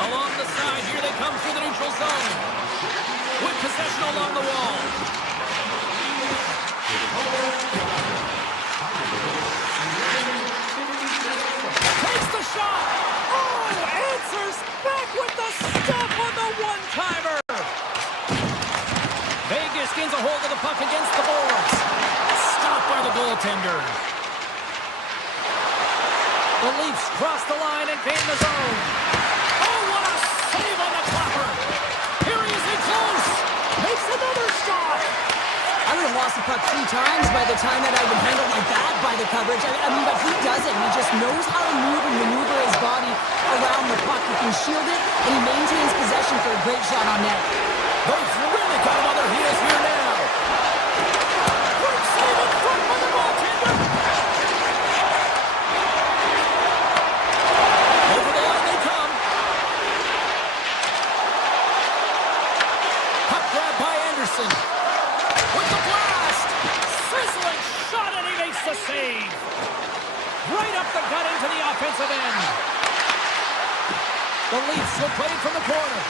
Along the side, here they come through the neutral zone. With possession along the wall. Takes the shot. Oh, answers back with the stuff on the one-timer. Vegas gains a hold of the puck against the boards. Stopped by the goaltender. The Leafs cross the line and gain the zone. Oh, what a save on the clapper. Here he is in close. Makes another shot. I would have lost the puck 3 times by the time that I would handle like that by the coverage. I mean, but he doesn't. He just knows how to move and maneuver his body around the puck. He can shield it, and he maintains possession for a great shot on net. They've really got him on their heels here now. Great save in front by the goaltender. Over the line they come. Puck grab by Anderson. With the blast. Sizzling shot, and he makes the save. Right up the gut into the offensive end. The Leafs will play it from the corner.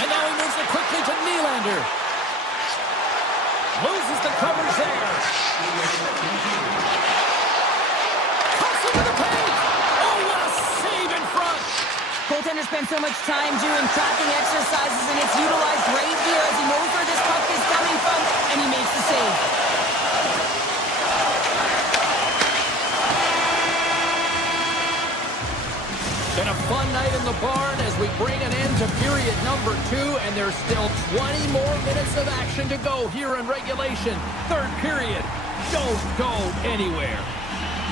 And now he moves it quickly to Nylander. Loses the coverage there. Cuts into the paint. Oh, what a save in front. Goaltender spends so much time doing tracking exercises, and it's utilized right here as he knows where this puck is coming from, and he makes the save. Been a fun night in the barn as we bring an end to period number 2, and there's still 20 more minutes of action to go here in regulation. Third period. Don't go anywhere.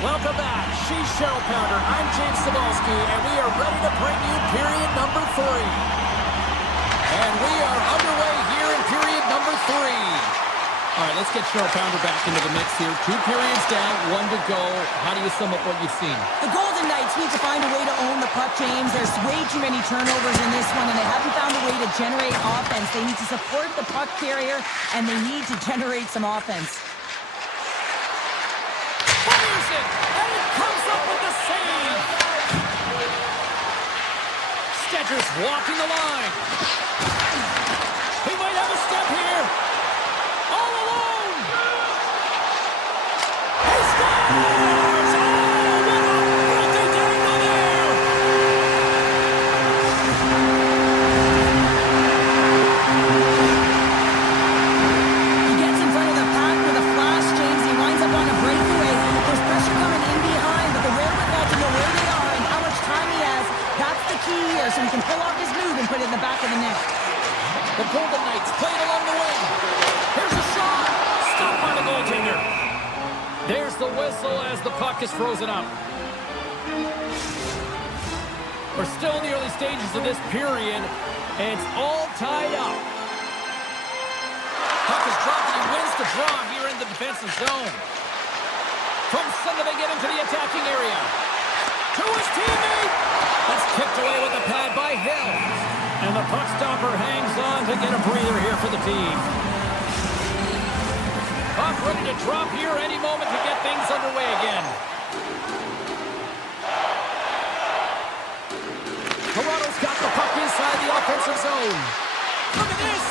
Welcome back. She's Cheryl Pounder. I'm James Cebulski, and we are ready to bring you period number 3. And we are underway here in period number 3. All right, let's get Cheryl Pounder back into the mix here. 2 periods down, 1 to go. How do you sum up what you've seen? The Golden Knights need to find a way to own the puck, James. There's way too many turnovers in this one, and they haven't found a way to generate offense. They need to support the puck carrier, and they need to generate some offense. Fires it, and it comes up with the save. Stetcher's walking the line. He might have a step here. All alone. He scores! Oh, what a multi-dangle there. He gets in front of the pack with a flash, James. He winds up on a breakaway. There's pressure coming in behind, but the wherewithal to know where they are and how much time he has, that's the key here, so he can pull off his move and put it in the back of the net. The Golden Knights play it along the wing. Here's a shot. Stopped by the goaltender. There's the whistle as the puck is frozen up. We're still in the early stages of this period, and it's all tied up. Puck is dropped, and he wins the draw here in the defensive zone. From center, they get into the attacking area. To his teammate. That's kicked away with a pad by Hill. And the puck stopper hangs on to get a breather here for the team. Puck ready to drop here any moment to get things underway again. Toronto's got the puck inside the offensive zone. Look at this!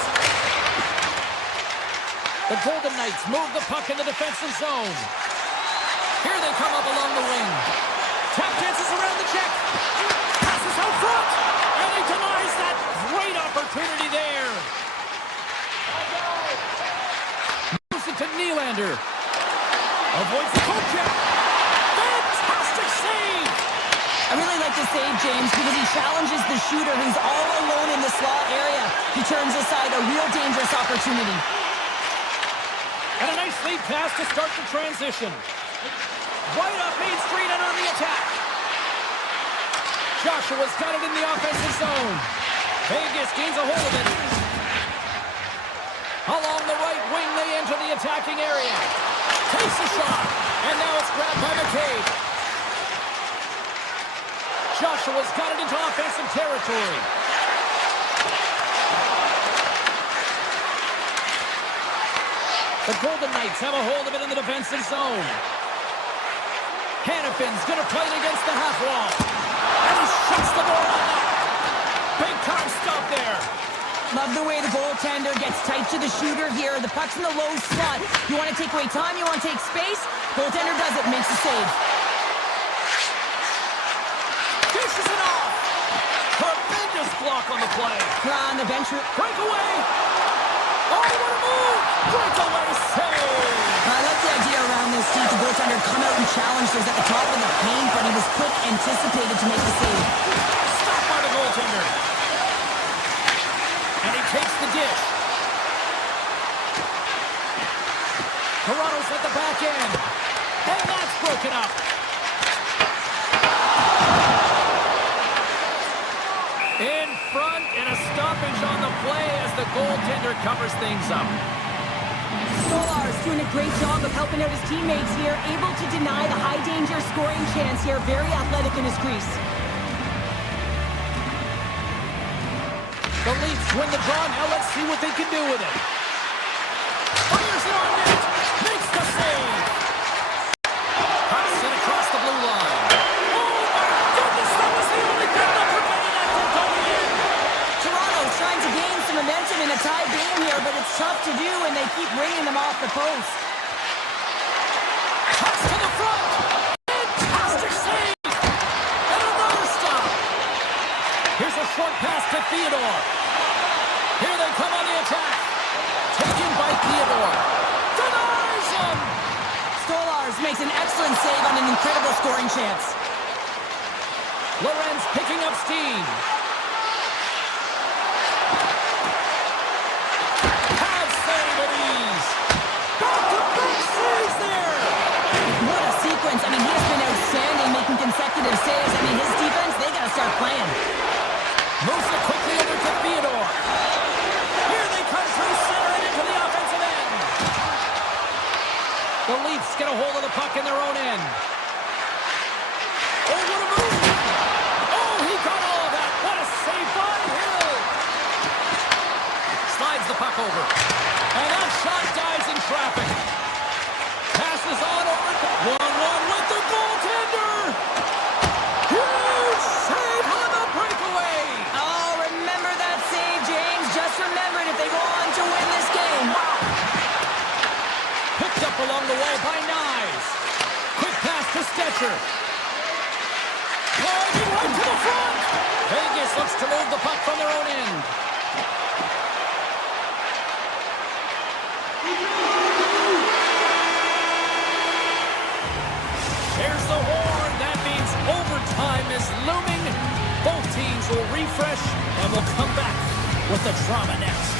The Golden Knights move the puck in the defensive zone. Here they come up along the wing. Tap dances around the check. Passes out front. And he denies that great opportunity there. Moves it to Nylander. Avoids the poke check. Fantastic save. I really like the save, James, because he challenges the shooter who's all alone in the slot area. He turns aside a real dangerous opportunity. And a nice lead pass to start the transition. Right up Main Street and on the attack. Joshua's got it in the offensive zone. Vegas gains a hold of it. Along the right wing, they enter the attacking area. Takes a shot. And now it's grabbed by McCabe. Joshua's got it into offensive territory. The Golden Knights have a hold of it in the defensive zone. Hannafin's going to play it against the half wall. And he shuts the door on that. Big time stop there. Love the way the goaltender gets tight to the shooter here. The puck's in the low slot. You want to take away time, you want to take space. Goaltender does it, makes a save. Dishes it off. Tremendous block on the play. On the bench. Breakaway. Oh, what a move. Breakaway save. I like the idea around this, Steve. The goaltender come out and challenge those at the top of the paint, but he was quick, anticipated to make the save. Stopped by the goaltender. And he takes the dish. Toronto's at the back end. And that's broken up. In front, and a stoppage on the play as the goaltender covers things up. Stolar's doing a great job of helping out his teammates here, able to deny the high-danger scoring chance here. Very athletic in his crease. The Leafs win the draw. Now let's see what they can do with it. Fires it on net. Makes the save. Puck sent across the blue line. Oh, my goodness. That was the only thing that prevented that from going in. Toronto's trying to gain some momentum in a tie game here, but it's tough to do, and they keep ringing them off the post. Pucks to the front. Fantastic save. And another stop. Here's a short pass to Theodore. Here they come on the attack. Taken by Theodore. Denies him. Stolar's makes an excellent save on an incredible scoring chance. Lorenz picking up steam. Pad save at ease. Back-to-back saves there. What a sequence. I mean, he's been outstanding, making consecutive saves. I mean, his defense, they got to start playing. Moves it quickly over to Theodore. Here they come through center and into the offensive end. The Leafs get a hold of the puck in their own end. Oh, what a move. Oh, he got all of that. What a save by Hill. Slides the puck over. And that shot dies in traffic. Passes on over. 1-1 with the goaltender. Huge save on the breakaway. Oh, remember that save, James. Just remember it if they go on to win this game. Picked up along the wall by Knies. Quick pass to Stetcher. Driving right to the front. Vegas looks to move the puck from their own end. There's the horn. That means overtime is looming. Both teams will refresh and will come back with the drama next.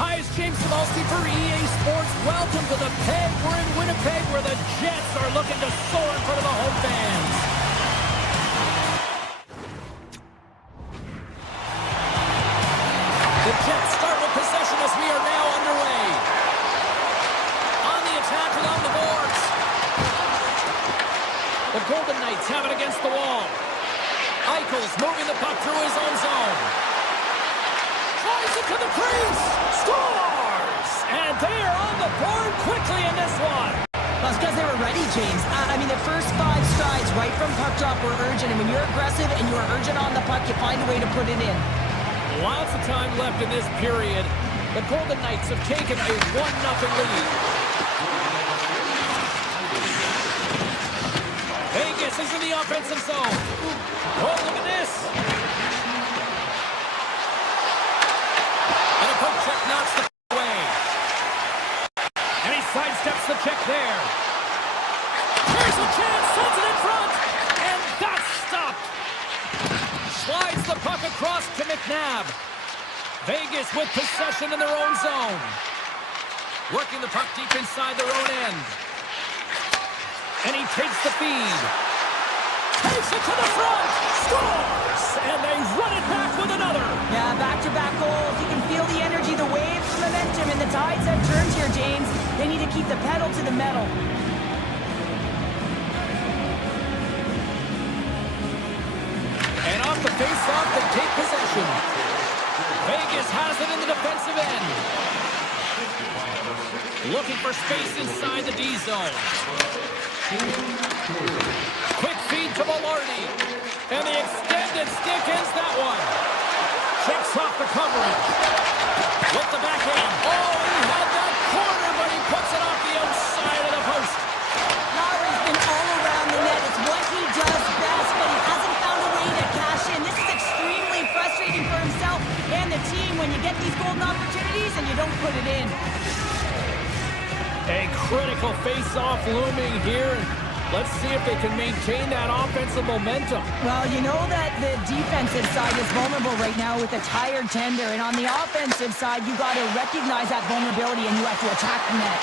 Hi, it's James Cebulski for EA Sports. Welcome to the Peg. We're in Winnipeg where the Jets are looking to soar in front of the home fans. The Jets start with possession as we are now underway. On the attack along the boards. The Golden Knights have it against the wall. Eichel's moving the puck through his own zone. Flies it to the crease. Scores! And they are on the board quickly in this one. Well, it's because they were ready, James. I mean, the first 5 strides right from puck drop were urgent, and when you're aggressive and you are urgent on the puck, you find a way to put it in. Lots of time left in this period. The Golden Knights have taken a 1-0 lead. Vegas is in the offensive zone. Oh, look at this. And a poke check knocks the away. And he sidesteps the check there. Here's a chance, sends it in front. And that's stopped. Slides the puck across to McNabb. Vegas with possession in their own zone. Working the puck deep inside their own end. And he takes the feed. Takes it to the front. Scores! And they run it back with another. Yeah, back-to-back goals. You can feel the energy, the waves, the momentum, and the tides have turned here, James. They need to keep the pedal to the metal. And off the face-off, they take possession. Vegas has it in the defensive end. Looking for space inside the D zone. Quick feed to Velarde. And the extended stick ends that one. Checks off the coverage. With the backhand. Oh, he had that corner, but he puts it off the outside of the post. Lowry's been all around the net. It's what he does best, but he hasn't found a way to cash in. This is extremely frustrating for himself and the team when you get these golden opportunities and you don't put it in. A critical face-off looming here. Let's see if they can maintain that offensive momentum. Well, you know that the defensive side is vulnerable right now with a tired tender, and on the offensive side, you got to recognize that vulnerability and you have to attack the net.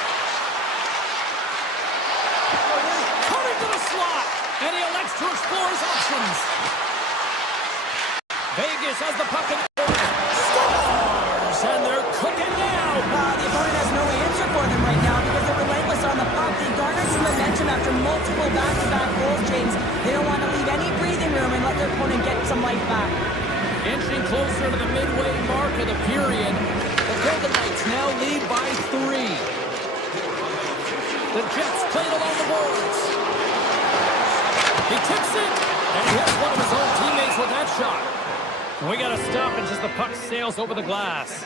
Coming to the slot, and he elects to explore his options. Vegas has the puck in the corner. Scores, and they're cooking now. The opponent has no answer for them right now because they're relentless on the puck. They garnered some momentum after multiple back-to-back goals, James. They don't want to leave any breathing room and let their opponent get some life back. Inching closer to the midway mark of the period, the Golden Knights now lead by 3. The Jets play it along the boards. He tips it, and he hits one of his own teammates with that shot. We got to stop it as the puck sails over the glass.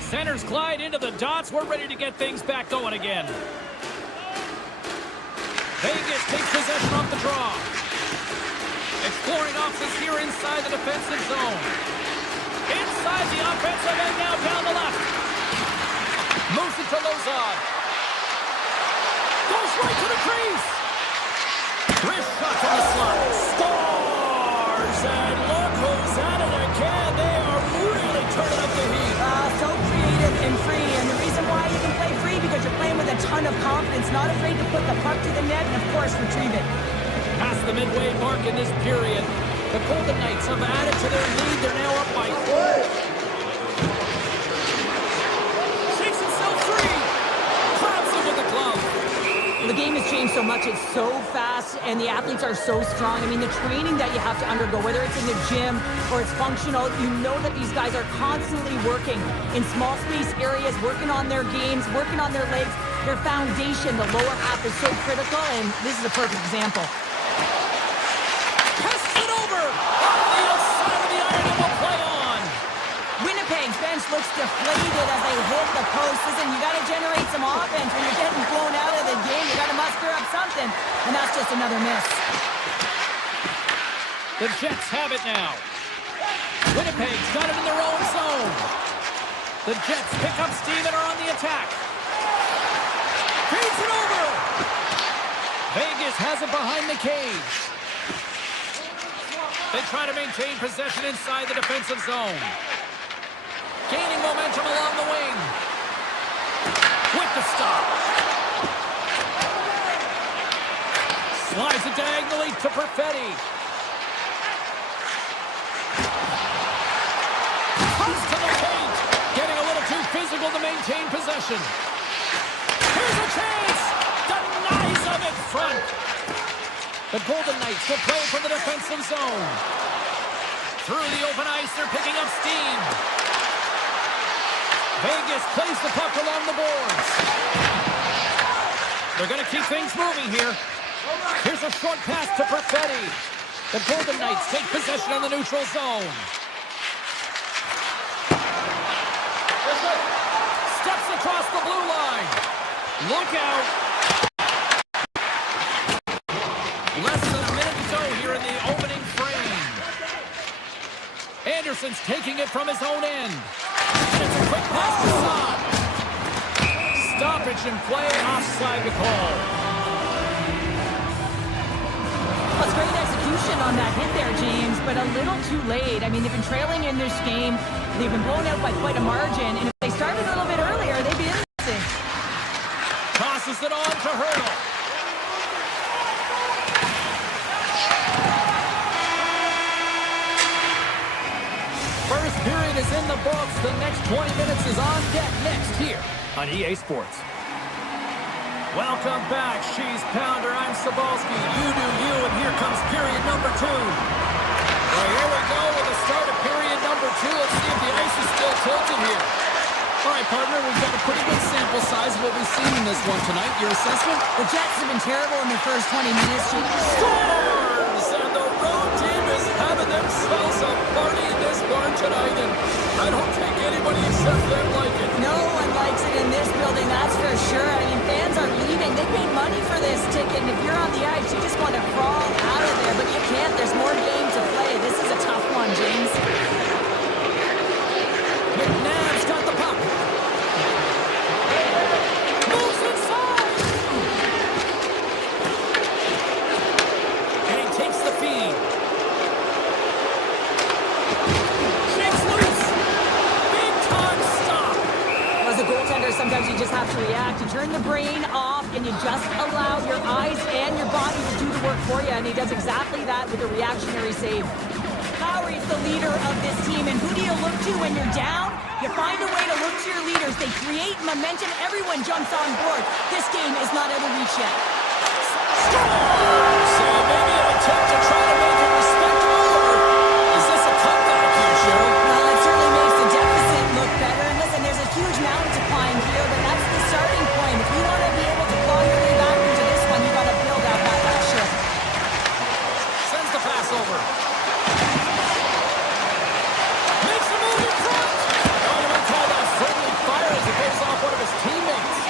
Centers glide into the dots. We're ready to get things back going again. Vegas takes possession off the draw. Exploring options here inside the defensive zone. Inside the offensive end now down the left. Moves it to Lozon. Goes right to the crease. Wrist shot from the slot. Scores! And look who's at it again. They are really turning up the heat. So creative and free, and the reason why you can play free because you're playing with a ton of confidence, not afraid to put the puck to the net and, of course, retrieve it. Past the midway mark in this period, the Golden Knights have added to their lead. They're now up by 4. Shakes himself free. Claps him with the glove. The game has changed so much. It's so fast, and the athletes are so strong. I mean, the training that you have to undergo, whether it's in the gym or it's functional, you know that these guys are constantly working in small space areas, working on their games, working on their legs. Their foundation, the lower half, is so critical, and this is a perfect example. Passes it over. Off the outside of the iron, and will play on. Winnipeg's bench looks deflated as they hit the post. Listen, you got to generate some offense when you're getting blown out of the game. You got to muster up something, and that's just another miss. The Jets have it now. Winnipeg's got it in their own zone. The Jets pick up steam and are on the attack. Feeds it over. Vegas has it behind the cage. They try to maintain possession inside the defensive zone. gaining momentum along the wing. With the stop. Slides it diagonally to Perfetti. Comes to the paint. Getting a little too physical to maintain possession. Here's a chance. Denies them in front. The Golden Knights will play from the defensive zone. Through the open ice, they're picking up steam. Vegas plays the puck along the boards. They're going to keep things moving here. Here's a short pass to Perfetti. The Golden Knights take possession on the neutral zone. Steps across the blue line. Look out. Less than a minute to go here in the opening frame. Anderson's taking it from his own end. And it's a quick pass to Saad. Stoppage in play, offside to call. That's great execution on that hit there, James, but a little too late. I mean, they've been trailing in this game. They've been blown out by quite a margin, and if they started a little bit earlier, they'd be interesting. Tosses it on to Hurdle. First period is in the books. The next 20 minutes is on deck next here on EA Sports. Welcome back, She's Pounder. I'm Sabalski. You do you, and here comes period number 2. Well, here we go with the start of period number 2. Let's see if the ice is still tilted here. All right, partner, we've got a pretty good sample size of what we've seen in this one tonight. Your assessment? The Jets have been terrible in the first 20 minutes. Storms! And the road team is having themselves a party in this barn tonight, and I don't think anybody except them like it. No one likes it in this building, that's for sure. I mean, fans are leaving. They paid money for this ticket, and if you're on the ice, you just want to crawl out of there, but you can't. There's more game to play. This is a tough one, James. McNabb's got the puck. Moves inside. And he takes the feed. Shakes loose. Big time stop. As a goaltender, sometimes you just have to react. You turn the brain off, and you just allow your eyes and your body to do the work for you, and he does exactly that with a reactionary save. Lowry's the leader of this team, and who do you look to when you're down? You find a way to look to your leaders. They create momentum. Everyone jumps on board. This game is not out of reach yet. So maybe an attempt to try to make it respectable, or is this a comeback here, Cheryl? Well, it certainly makes the deficit look better. And listen, there's a huge mountain to climb here, but that's the starting point. If you want to be able to claw your way back into this one, you got to build out that last shift. Sends the pass over. Makes a move in front. Oh, you might call that friendly fire as it goes off one of his teammates.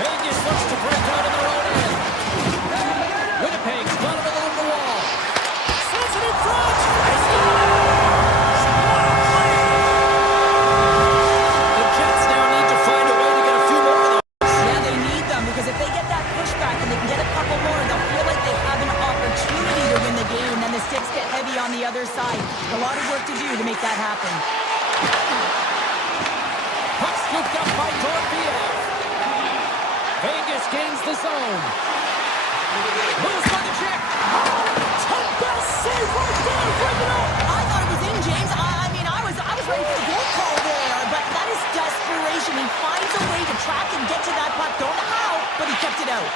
Vegas looks to break out in their own end. Winnipeg's got him along the wall. Sends it in front. He scores! The Jets now need to find a way to get a few more of those. Yeah, they need them, because if they get that pushback and they can get a couple more, they'll feel like they have an opportunity to win the game. Then the sticks get heavy on the other side. A lot of work to do to make that happen. Puck scooped up by Dorofiev. Vegas gains the zone. Moves by the check. Best save right there. Bring it up. I thought it was in, James. I mean, I was ready for the goal call there, but that is desperation. He finds a way to track and get to that puck. Don't know how, but he kept it out.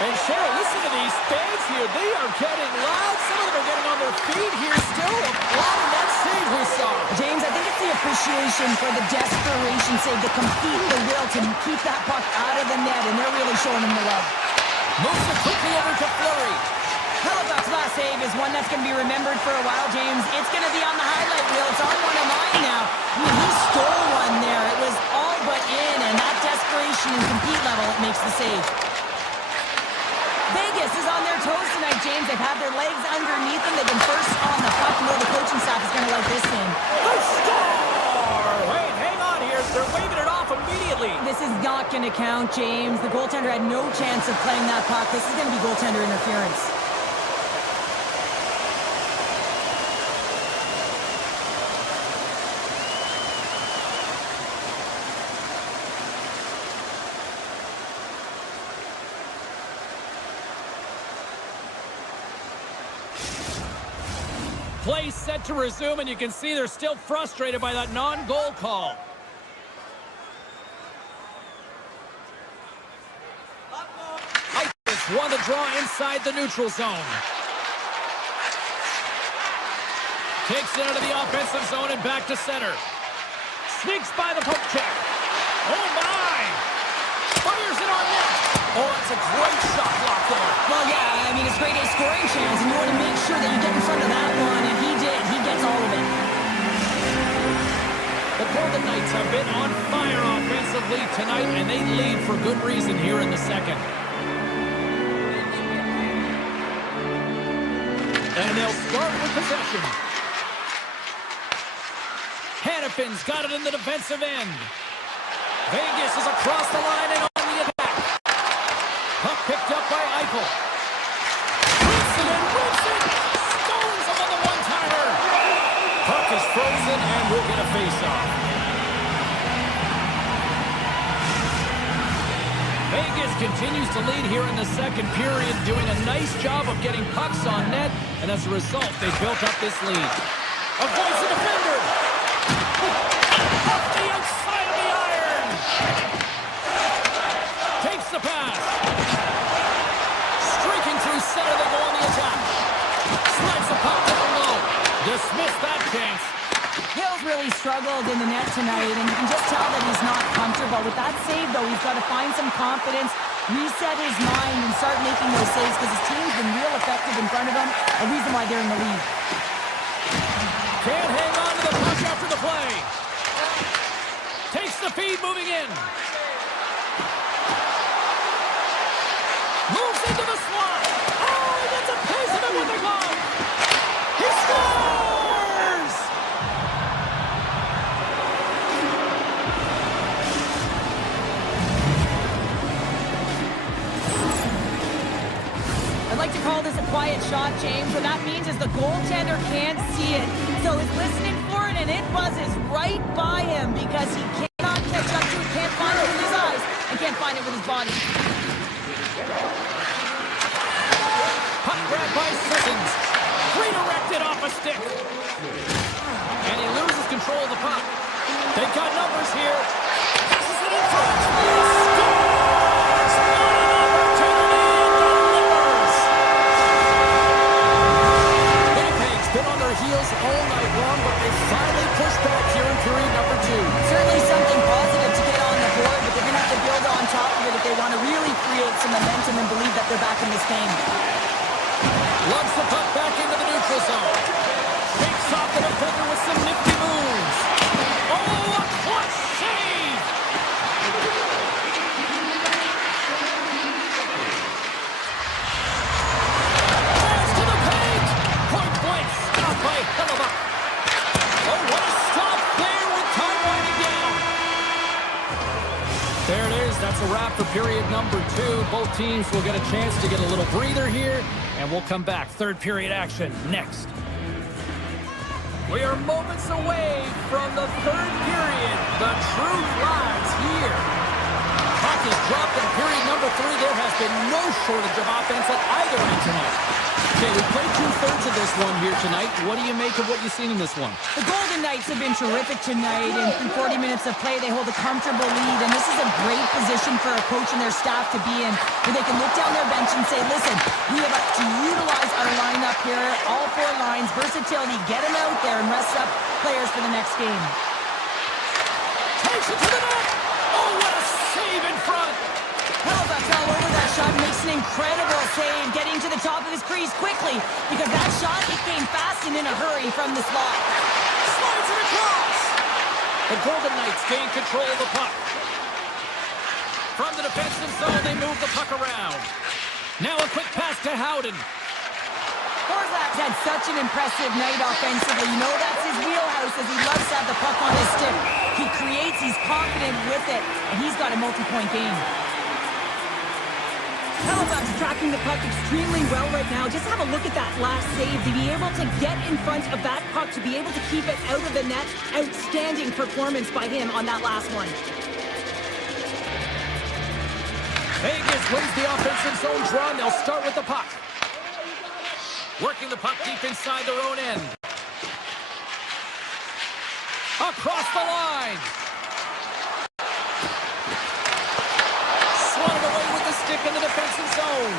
And Cheryl, listen to these fans here. They are getting loud. Some of them are getting on their feet here still. Applauding that save we saw. James, I think it's the appreciation for the desperation save, the compete, the will to keep that puck out of the net, and they're really showing him the love. Moves it quickly over to Fleury. Halifax's last save is one that's going to be remembered for a while, James. It's going to be on the highlight reel. It's on one of mine now. I mean, he stole one there. It was all but in, and that desperation and compete level, it makes the save. Vegas is on their toes tonight, James. They've had their legs underneath them. They've been first on the puck. You know the coaching staff is going to like this game. The score! Wait, hang on here. They're waving it off immediately. This is not going to count, James. The goaltender had no chance of playing that puck. This is going to be goaltender interference. Play set to resume, and you can see they're still frustrated by that non-goal call. Ice won the draw inside the neutral zone. Takes it out of the offensive zone and back to center. Sneaks by the poke check. Oh, my! Fires it on net. Oh, it's a great shot block there. Well, yeah, I mean, it's a great A scoring chance, and you want to make sure that you get in front of that one, and he did. He gets all of it. The Golden Knights have been on fire offensively tonight, and they lead for good reason here in the second. And they'll start with possession. Hannafin's got it in the defensive end. Vegas is across the line and on the attack. Puck picked up by Eichel. Whips it and whips it. Stones him on the one-timer. Puck is frozen and we'll get a face-off. Vegas continues to lead here in the second period, doing a nice job of getting pucks on net, and as a result, they built up this lead. Avoids the defender. Off the outside of the iron. Takes the pass. Streaking through center, they go on the attack. Slides the puck down low. Dismiss that chance. Hill's really struggled in the net tonight, and you can just tell that he's not comfortable. With that save, though, he's got to find some confidence, reset his mind, and start making those saves because his team's been real effective in front of him, a reason why they're in the lead. Can't hang on to the puck after the play. Takes the feed moving in. Moves into the slot. Oh, he gets a piece of it with the glove. He scores! I'd like to call this a quiet shot, James. What that means is the goaltender can't see it. So he's listening for it, and it buzzes right by him because he cannot catch up to it, can't find it with his eyes, and can't find it with his body. Puck grab by Sissons. Redirected off a stick. And he loses control of the puck. They've got numbers here. Passes it in front. Scores! What an opportunity delivers! Winnipeg's been on their heels all night long, but they finally pushed back here in period number 2. Certainly something positive to get on the board, but they're going to have to build on top of it if they want to really create some momentum and believe that they're back in this game. Lugs the puck back into the neutral zone. Takes off the defender with some nifty moves. Oh, a clutch save! Pass to the paint! Point blank stop by Hellebuck. Oh, what a stop there with time winding down. There it is. That's a wrap for period number 2. Both teams will get a chance to get a little breather here. And we'll come back. Third period action next. We are moments away from the third period. The truth lies here. Puck is dropped in period number 3. There has been no shortage of offense at either end tonight. Okay, we played 2/3 of this one here tonight. What do you make of what you've seen in this one? The Golden Knights have been terrific tonight, and through 40 minutes of play, they hold a comfortable lead, and this is a great position for a coach and their staff to be in, where they can look down their bench and say, listen, we have to utilize our lineup here, all 4 lines, versatility, get them out there and rest up players for the next game. Takes it to the net! Oh, what a save in front! Hellbuck's all over that shot, makes an incredible save, getting to the top of his crease quickly, because that shot, it came fast and in a hurry from the slot. Slides it across! The Golden Knights gain control of the puck. From the defensive zone, they move the puck around. Now a quick pass to Howden. Horzak's had such an impressive night offensively. You know that's his wheelhouse, as he loves to have the puck on his stick. He creates, he's confident with it, and he's got a multi-point game. Hellbuck's tracking the puck extremely well right now. Just have a look at that last save. To be able to get in front of that puck, to be able to keep it out of the net, outstanding performance by him on that last one. Vegas wins the offensive zone draw, and they'll start with the puck. Working the puck deep inside their own end. Across the line. Swatted away with the stick in the defensive zone.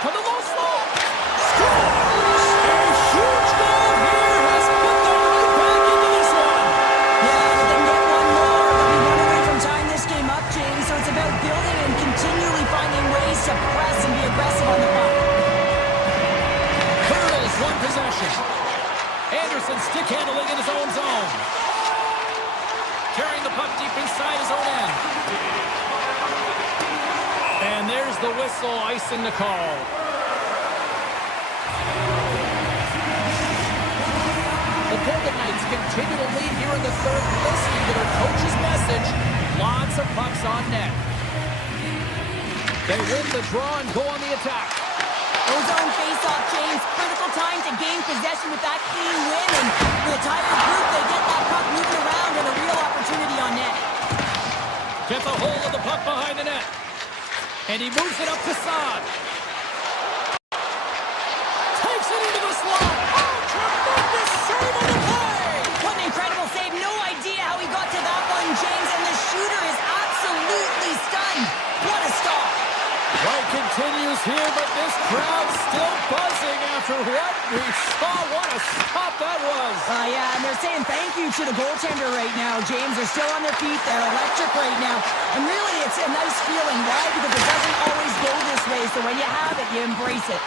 To the low slot. Scores! A huge goal here has put them right back into this one. Yeah, but then get one more. But we run away from tying this game up, James. So it's about building and continually finding ways to press and be aggressive on the puck. Curls one possession. Anderson stick handling in his own zone. Carrying the puck deep inside his own end. And there's the whistle, icing the call. The Golden Knights continue to lead here in the third, listening to their coach's message. Lots of pucks on net. They win the draw and go on the attack. Ozone face-off, James. Critical time to gain possession with that clean win. And with a tired group, they get that puck moving around and a real opportunity on net. Gets a hold of the puck behind the net. And he moves it up to Saad. Takes it into the slot. Oh, tremendous save on the play! What an incredible save. No idea how he got to that one, James. And the shooter is absolutely stunned. What a stop. Play continues here, but this crowd's still buzzing after what we saw. What a stop that was. Yeah, and they're saying thank you to the goaltender right now, James. They're still on their feet. They're electric right now. And really, it's a nice feeling. Why? Because it doesn't always go this way. So when you have it, you embrace it.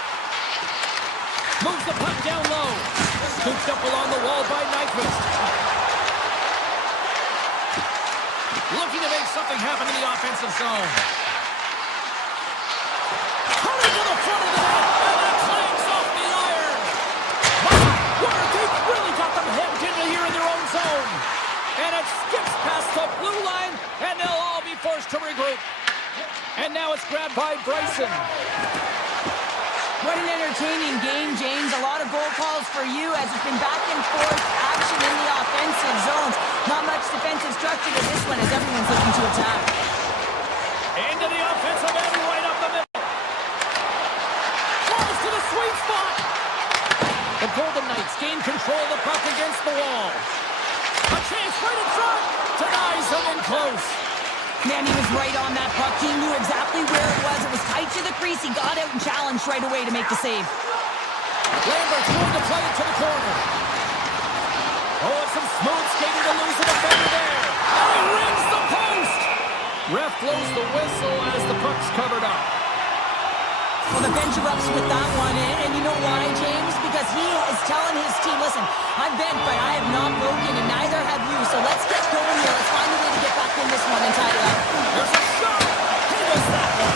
Moves the puck down low. Scooped up along the wall by Nyquist. Looking to make something happen in the offensive zone. Coming to the front of the net, and that clanks off the iron. They've really got them hemmed into here in their own zone. And it skips past the blue line, and they'll all be forced to regroup. And now it's grabbed by Bryson. What an entertaining game, James. A lot of goal calls for you as it's been back and forth action in the offensive zones. Not much defensive structure to this one as everyone's looking to attack. Into the offensive end, right up the middle. Close to the sweet spot. The Golden Knights gain control of the puck against the wall. A chance right in front. Denies them in close. Man, he was right on that puck. He knew exactly where it was. It was tight to the crease. He got out and challenged right away to make the save. Lambert's going to play it to the corner. Oh, it's some smooth skating to lose the defender there. And he rings the post. Ref blows the whistle as the puck's covered up. Well, the bench erupts with that one. And you know why, James? Because he is telling his team, listen, I'm bent, but I have not broken, and neither have you. So let's get going here. Let's find a way to get back in this one and tie it up. There's a shot. He missed that one.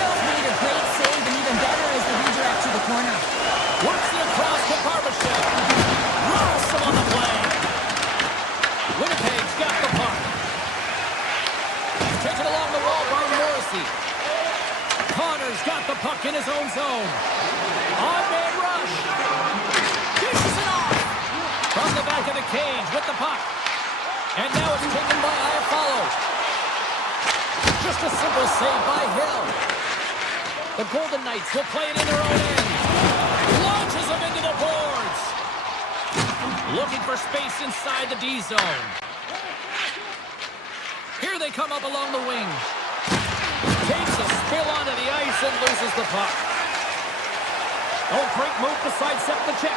Hill's made a great save, and even better is the redirect to the corner. Works it across to Barbashev. Rolls him on the play. Winnipeg's got the puck. Taken along the wall by Morrissey. Connor's got the puck in his own zone. On-man rush. Dishes it off. From the back of the cage with the puck. And now it's taken by Iafallo. Just a simple save by Hill. The Golden Knights will play it in their own end. Launches them into the boards. Looking for space inside the D zone. Here they come up along the wing. Takes a spill onto the ice and loses the puck. Oh, great move to sidestep the check.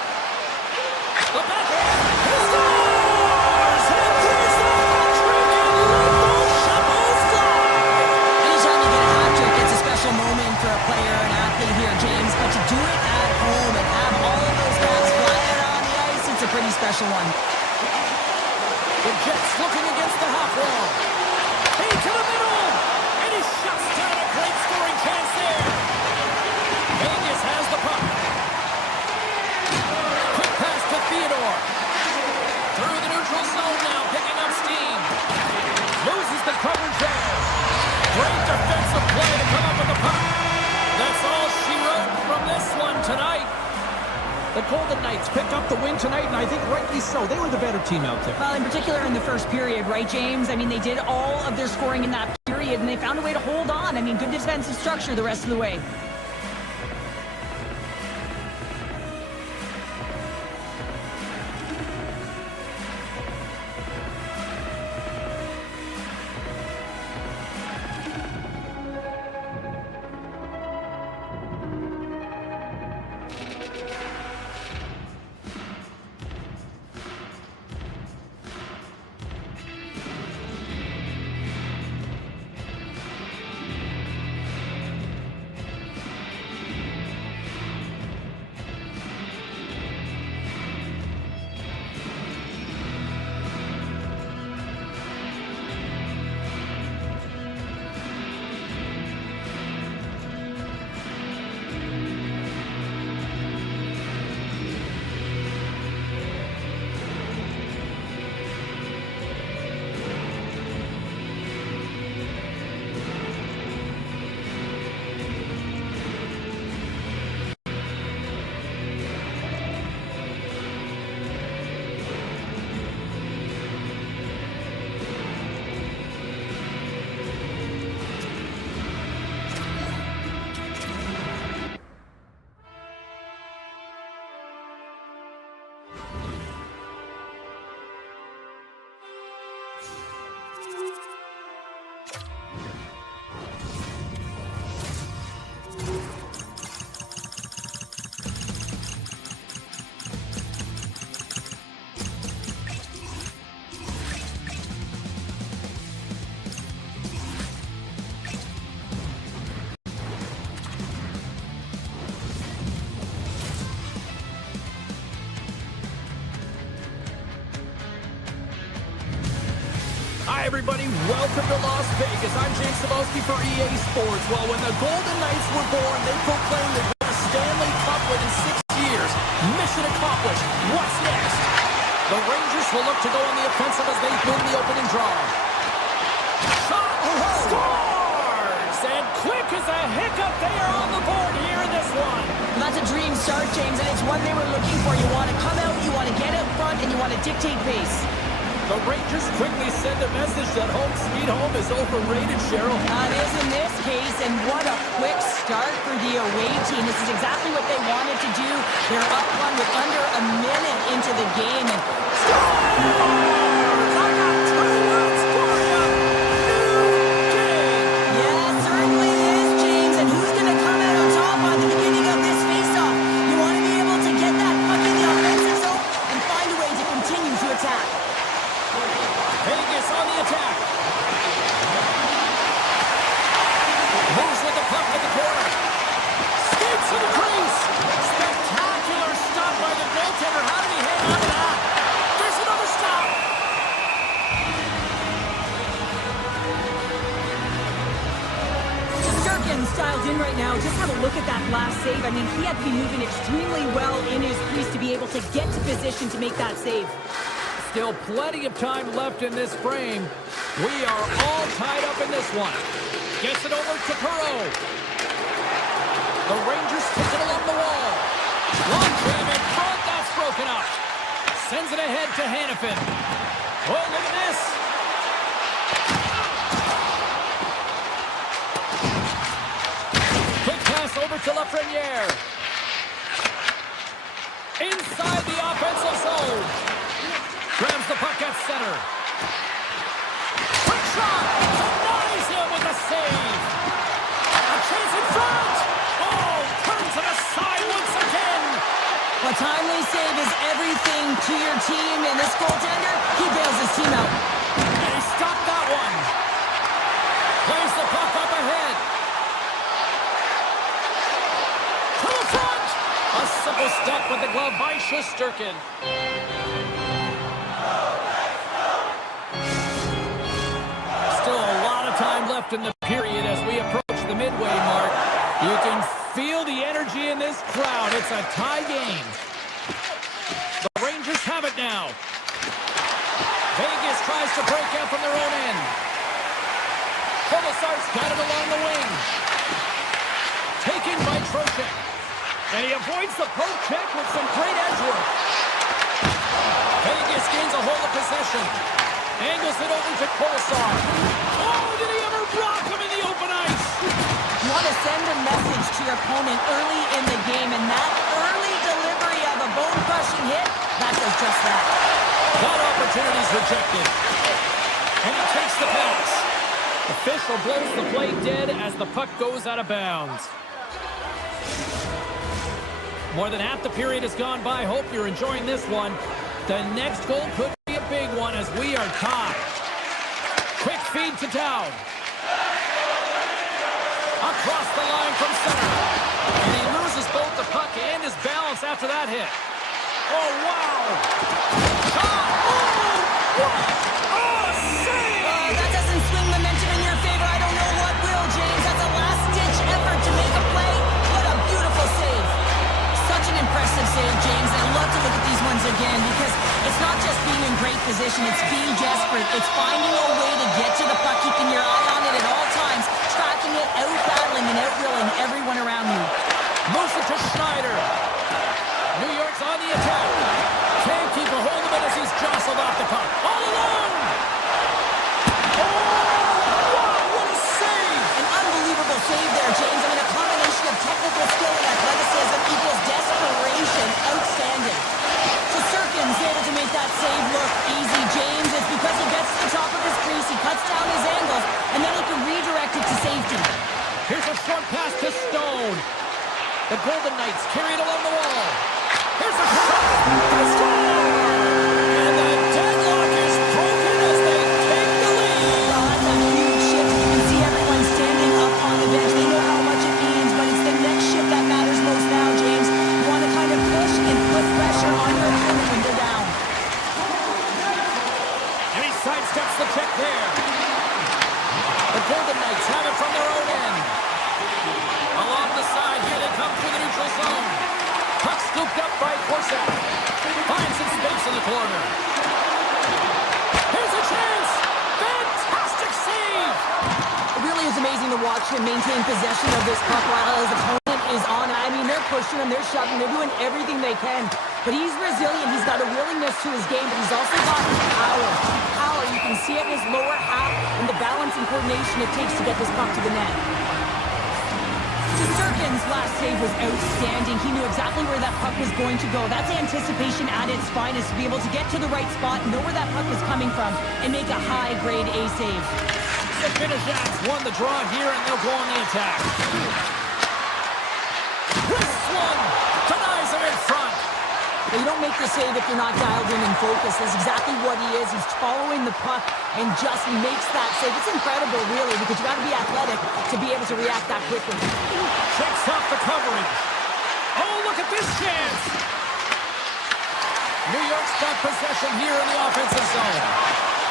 The backhand. He scores! And there's the hat-trick and let those shovels fly! Anytime you get a hat-trick, it's a special moment for a player, an athlete here, James. But to do it at home and have all of those guys fly out on the ice, it's a pretty special one. The Jets looking against the half wall. Hey, to the middle! And he shuts down a great scoring chance there. Vegas has the puck. Quick pass to Theodore. Through the neutral zone now, picking up steam. Loses the coverage there. Great defensive play to come up with the puck. That's all she wrote from this one tonight. The Golden Knights picked up the win tonight, and I think rightly so. They were the better team out there. Well, in particular in the first period, right, James? I mean, they did all of their scoring in that period, and they found a way to hold on. I mean, good defensive structure the rest of the way. Hi, everybody. Welcome to Las Vegas. I'm James Cebulski for EA Sports. Well, when the Golden Knights were born, they proclaimed they'd win a Stanley Cup within 6 years. Mission accomplished. What's next? The Rangers will look to go on the offensive as they win the opening draw. Shot! Scores! And quick as a hiccup, they are on the board here in this one. That's a dream start, James, and it's one they were looking for. You want to come out, you want to get out front, and you want to dictate pace. The Rangers quickly send a message that home sweet home is overrated, Cheryl. It is in this case, and what a quick start for the away team. This is exactly what they wanted to do. They're up one with under a minute into the game, and yeah, certainly is, James. And who's going to come out on top at the beginning of this faceoff? You want to be able to get that puck in the offensive zone and find a way to continue to attack. Vegas on the attack. Moves with the puck at the corner. Skates to the crease. Spectacular stop by the goaltender. How did he hang on to that? There's another stop. Shesterkin's dialed in right now. Just have a look at that last save. I mean, he had to be moving extremely well in his crease to be able to get to position to make that save. Still plenty of time left in this frame. We are all tied up in this one. Gets it over to Perreault. The Rangers take it along the wall. Long jam in front. That's broken up. Sends it ahead to Hannafin. Oh, look at this. Quick pass over to Lafreniere. Inside the offensive zone. Grabs the puck at center. Quick shot! Denies him with a save! A chance in front! Oh, turns it aside once again! A timely save is everything to your team, and this goaltender, he bails his team out. And he stopped that one. Plays the puck up ahead. To the front! A simple stop with the glove by Shesterkin. Still a lot of time left in the period as we approach the midway mark. You can feel the energy in this crowd. It's a tie game. The Rangers have it now. Vegas tries to break out from their own end. Kolasar's got it along the wing. Taken by Trocheck. And he avoids the poke check with some great edge work. Vegas gains a hold of possession. Angles it over to Kolasar. Oh, did he ever block him in the open ice? You want to send a message to your opponent early in the game, and that early delivery of a bone-crushing hit, that does just that. That opportunity's rejected. And he takes the pass. Official blows the play dead as the puck goes out of bounds. More than half the period has gone by. Hope you're enjoying this one. The next goal could be a big one as we are tied. Quick feed to Town. Across the line from center. And he loses both the puck and his balance after that hit. Oh, wow. Shot. Oh, what? Oh, save. That doesn't swing momentum in your favor. I don't know what will, James. That's a last-ditch effort to make a play. What a beautiful save. Such an impressive save, James. And I love to look at these ones again because it's not just being in great position. It's being desperate. It's finding a way to get to the puck, keeping your eye on it at all times, tracking it, out-battling and out-willing everyone around you. Moves it to Schneider. New York's on the attack. Can't keep a hold of it as he's jostled off the puck. All alone! Oh, wow, what a save! An unbelievable save there, James. I mean, a combination of technical skill and athleticism equals desperation. Outstanding. Shesterkin's able to make that save look easy, James. It's because he gets to the top of his crease, he cuts down his angles, and then he can redirect it to safety. Here's a short pass to Stone. The Golden Knights carry it along the wall. Here's a shot. They score! And the deadlock is broken as they take the lead. Well, that's a huge shift. You can see everyone standing up on the bench. They know how much it means, but it's the next shift that matters most now, James. You want to kind of push and put pressure on your opponent when they're down. And he sidesteps the check there. watch him maintain possession of this puck while his opponent is on. I mean, they're pushing him, they're shoving, they're doing everything they can. But he's resilient, he's got a willingness to his game, but he's also got power. Power, you can see it in his lower half and the balance and coordination it takes to get this puck to the net. Shesterkin's last save was outstanding. He knew exactly where that puck was going to go. That's anticipation at its finest, to be able to get to the right spot, know where that puck is coming from, and make a high-grade A save. The Finishats won the draw here, and they'll go on the attack. Wrist one! Denies him in front. But you don't make the save if you're not dialed in and focused. That's exactly what he is. He's following the puck and just makes that save. It's incredible, really, because you got to be athletic to be able to react that quickly. Shakes off the coverage. Oh, look at this chance! New York's got possession here in the offensive zone.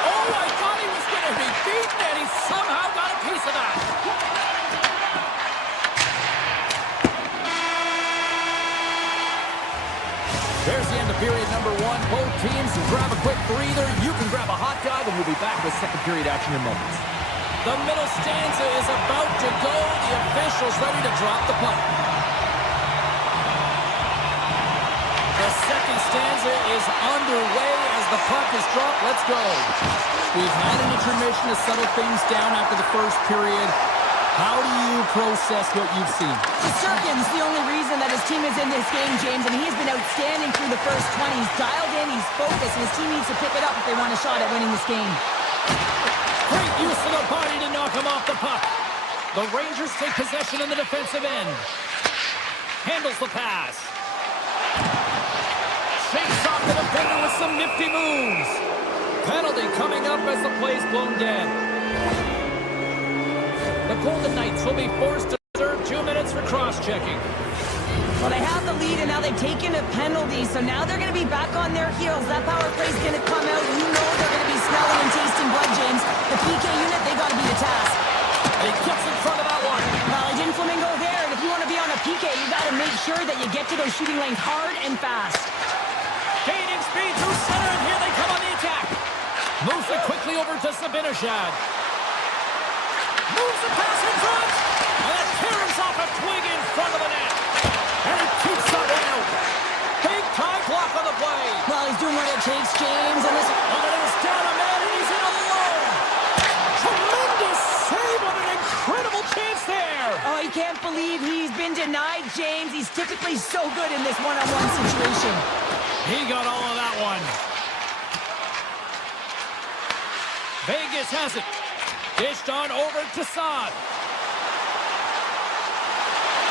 Oh, I thought he was going to be beaten, and he somehow got a piece of that. There's the end of period number one. Both teams can grab a quick breather. You can grab a hot dog, and we'll be back with second period action in moments. The middle stanza is about to go. The official's ready to drop the puck. The second stanza is underway as the puck is dropped. Let's go. We've had an intermission to settle things down after the first period. How do you process what you've seen? Shesterkin's the only reason that his team is in this game, James, and he's been outstanding through the first 20. He's dialed in, he's focused, and his team needs to pick it up if they want a shot at winning this game. Great use of the body to knock him off the puck. The Rangers take possession in the defensive end. Handles the pass. Shakes off the defender with some nifty moves. Penalty coming up as the play's blown dead. The Golden Knights will be forced to serve 2 minutes for cross-checking. Well, they have the lead, and now they've taken a penalty, so now they're going to be back on their heels. That power play's going to come out. You know they're going to be smelling and tasting blood, James. The PK unit, they got to be the task. And he gets in front of that one. Well, he didn't flamingo there, and if you want to be on a PK, you got to make sure that you get to those shooting lanes hard and fast. Gaining speed through center, and here they come on the attack. Moves it quickly over to Sabinishad. Moves the pass in front, and it tears off a twig in front of the net. And he keeps that one out. Big time block on the play. Well, he's doing what it takes, James, and this... And it is down a man, and he's in alone. Tremendous save on an incredible chance there. Oh, he can't believe he's been denied, James. He's typically so good in this one-on-one situation. He got all of that one. Vegas has it. Dished on over to Saad.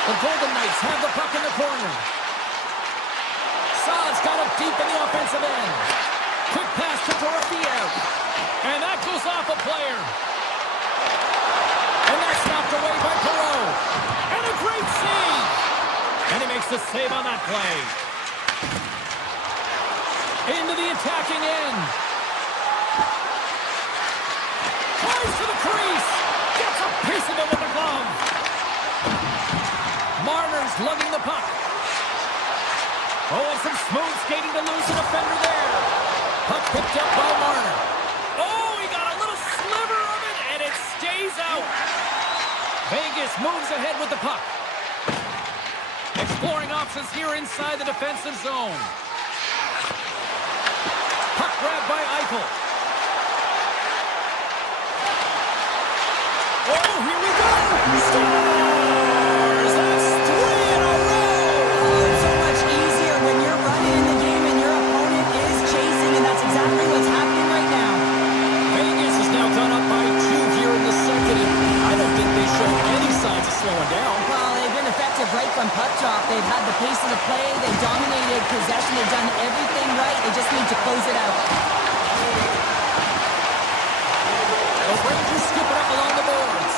The Golden Knights have the puck in the corner. Saad's got it deep in the offensive end. Quick pass to Dorofiev. And that goes off a player. And that's knocked away by Perreault. And a great save. And he makes the save on that play. Into the attacking end. Tries to the crease. Gets a piece of it with the glove. Marner's lugging the puck. Oh, and some smooth skating to lose the defender there. Puck picked up by Marner. Oh, he got a little sliver of it, and it stays out. Vegas moves ahead with the puck. Exploring options here inside the defensive zone. Puck grabbed by Eichel. Oh, here we go! Stars! That's 3 in a row! Oh, it's so much easier when you're running in the game and your opponent is chasing, and that's exactly what's happening right now. Vegas is now gone up by 2 here in the second, and I don't think they show any signs of slowing down. Well, they've been effective right from puck drop. They've had the pace of the play. They've dominated possession. They've done everything right. They just need to close it out. The Rangers skip it up along the boards.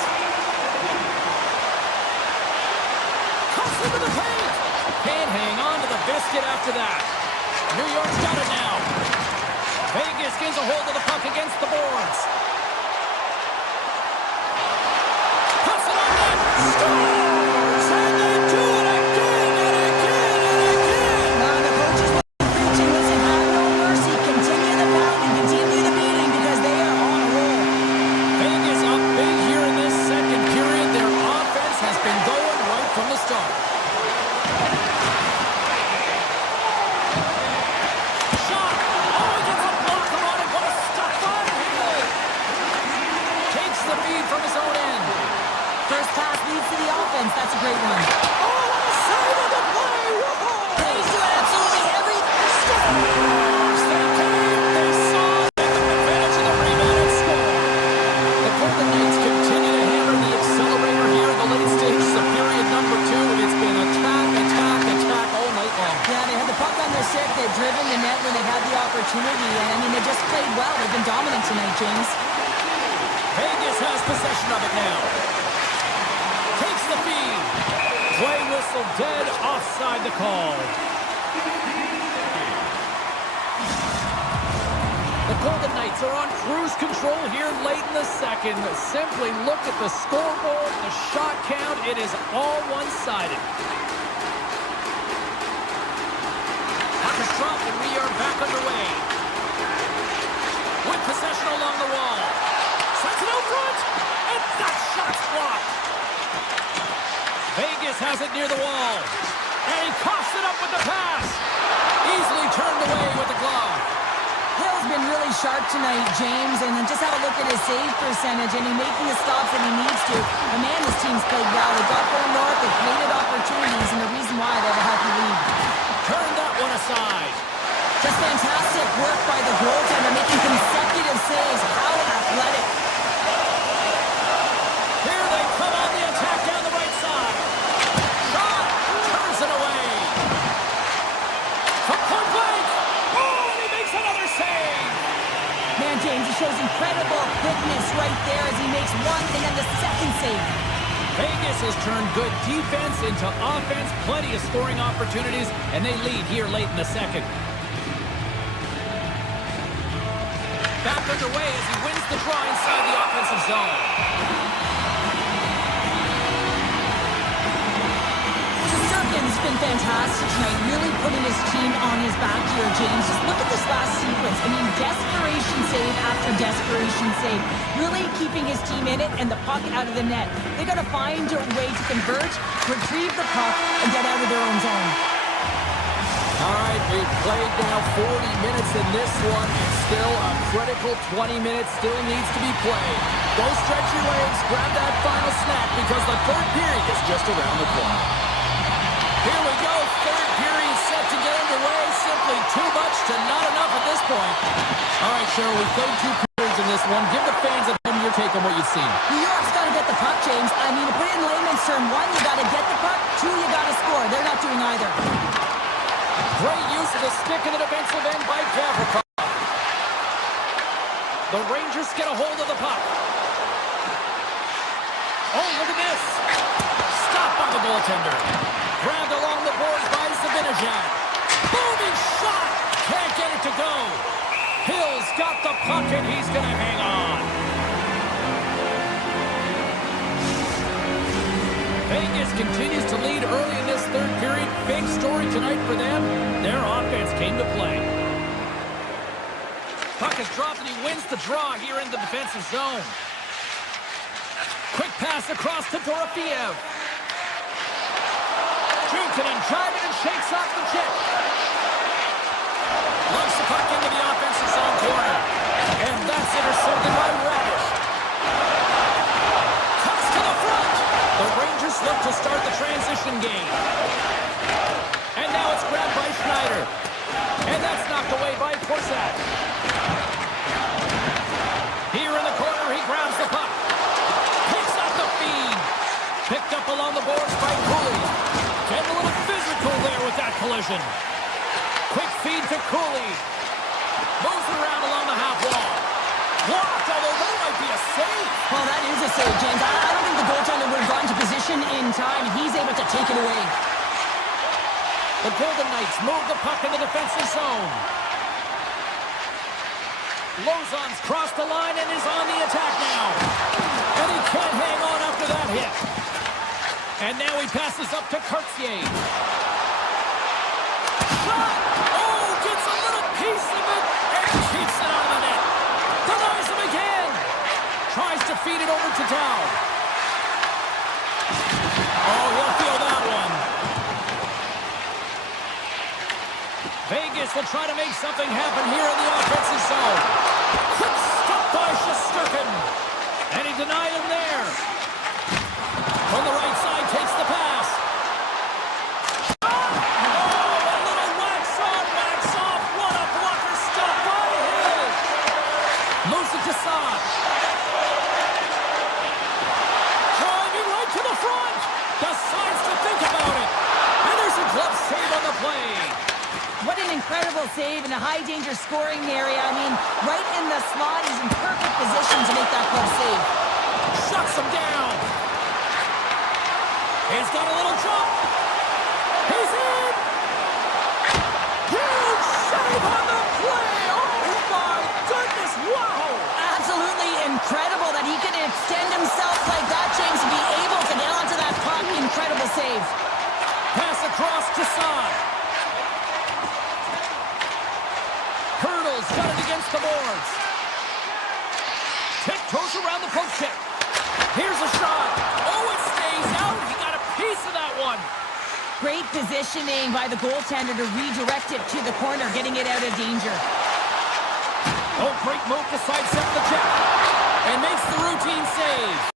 Cuts into the paint. Can't hang on to the biscuit after that. New York's got it now. Vegas gains a hold of the puck against the boards. Puts it on net. Stars! And they do it again and again and again. Now the coaches will be preaching, listen, have no mercy. Continue the pounding, continue the beating, because they are on a roll. Vegas up big here in this second period. They're opportunity, and I mean, they just played well. They've been dominant tonight, James. Vegas has possession of it now. Takes the feed. Play whistle dead, offside the call. The Golden Knights are on cruise control here late in the second. Simply look at the scoreboard, the shot count. It is all one-sided. Puck is dropped and we are back underway. With possession along the wall. Sets it out front, and that shot's blocked. Vegas has it near the wall, and he coughs it up with the pass. Easily turned away with the glove. Hill's been really sharp tonight, James, and then just have a look at his save percentage, and he's making the stops that he needs to. And man, this team's played well. They got going north, they created opportunities, and the reason why they have a healthy lead. Turn that one aside. Just fantastic work by the goaltender, making consecutive saves. How athletic. Here they come on the attack down the right side. Shot! Turns it away. From point blank. Oh, and he makes another save. Man, James, he shows incredible quickness right there as he makes one and then the second save. Vegas has turned good defense into offense. Plenty of scoring opportunities, and they lead here late in the second. Back underway as he wins the draw inside the offensive zone. Shesterkin's been fantastic tonight, really putting his team on his back here, James. Just look at this last sequence. I mean, desperation save after desperation save. Really keeping his team in it and the puck out of the net. They got to find a way to convert, retrieve the puck, and get out of their own zone. All right, we've played now 40 minutes in this one, and still a critical 20 minutes still needs to be played. Go stretch your legs, grab that final snack, because the third period is just around the corner. Here we go, third period set to get underway. Simply too much to not enough at this point. All right, Cheryl, we've played 2 periods in this one. Give the fans at home your take on what you've seen. New York's got to get the puck, James. I mean, to put it in layman's term, 1, you got to get the puck. 2, you got to score. They're not doing either. Great use of the stick in the defensive end by Gavrikov. The Rangers get a hold of the puck. Oh, look at this. Stopped by the goaltender. Grabbed along the boards by Zibanejad. Booming shot. Can't get it to go. Hill's got the puck and he's going to hang on. Vegas continues to lead early in this third period. Big story tonight for them. Their offense came to play. Puck is dropped and he wins the draw here in the defensive zone. Quick pass across to Dorofeev. Shoots it and drives it and shakes off the chip. Lumps the puck into the offensive zone corner. And that's intercepted by Radish. Cuts to the front. The Rangers look to start the transition game. And now it's grabbed by Schneider. And that's knocked away by Forsat. Here in the corner, he grabs the puck. Picks up the feed. Picked up along the boards by Cooley. Getting a little physical there with that collision. Quick feed to Cooley. Moves it around along the half wall. Blocked, although that might be a save. Well, that is a save, James. I don't think the goaltender would have gotten to position in time. He's able to take it away. The Golden Knights move the puck in the defensive zone. Lozon's crossed the line and is on the attack now. And he can't hang on after that hit. And now he passes up to Cartier. Shot! Oh, gets a little piece of it and keeps it out of the net. Denies him again. Tries to feed it over to Dow. Oh, he'll feel that one. Vegas will try to make something happen here in the offensive zone. Quick stop by Shesterkin. And he denied him there. From the right side, takes the pass. Oh, a little wax on, wax off. What a blocker stop by Hill. Moves it to Saad. Driving right to the front. Decides to think about it. And there's a glove save on the play. What an incredible save in a high-danger scoring area. I mean, right in the slot, he's in perfect position to make that club save. Shuts him down. He's got a little jump. He's in. Huge save on the play. Oh, my goodness. Wow. Absolutely incredible that he can extend himself like that, James, to be able to get onto that puck. Incredible save. Pass across to Son. Hurdles got it against the boards. Tiptoes around the poke check. Here's a shot. Oh, it stays out. He got a piece of that one. Great positioning by the goaltender to redirect it to the corner, getting it out of danger. Oh, great move to sidestep the check. And makes the routine save.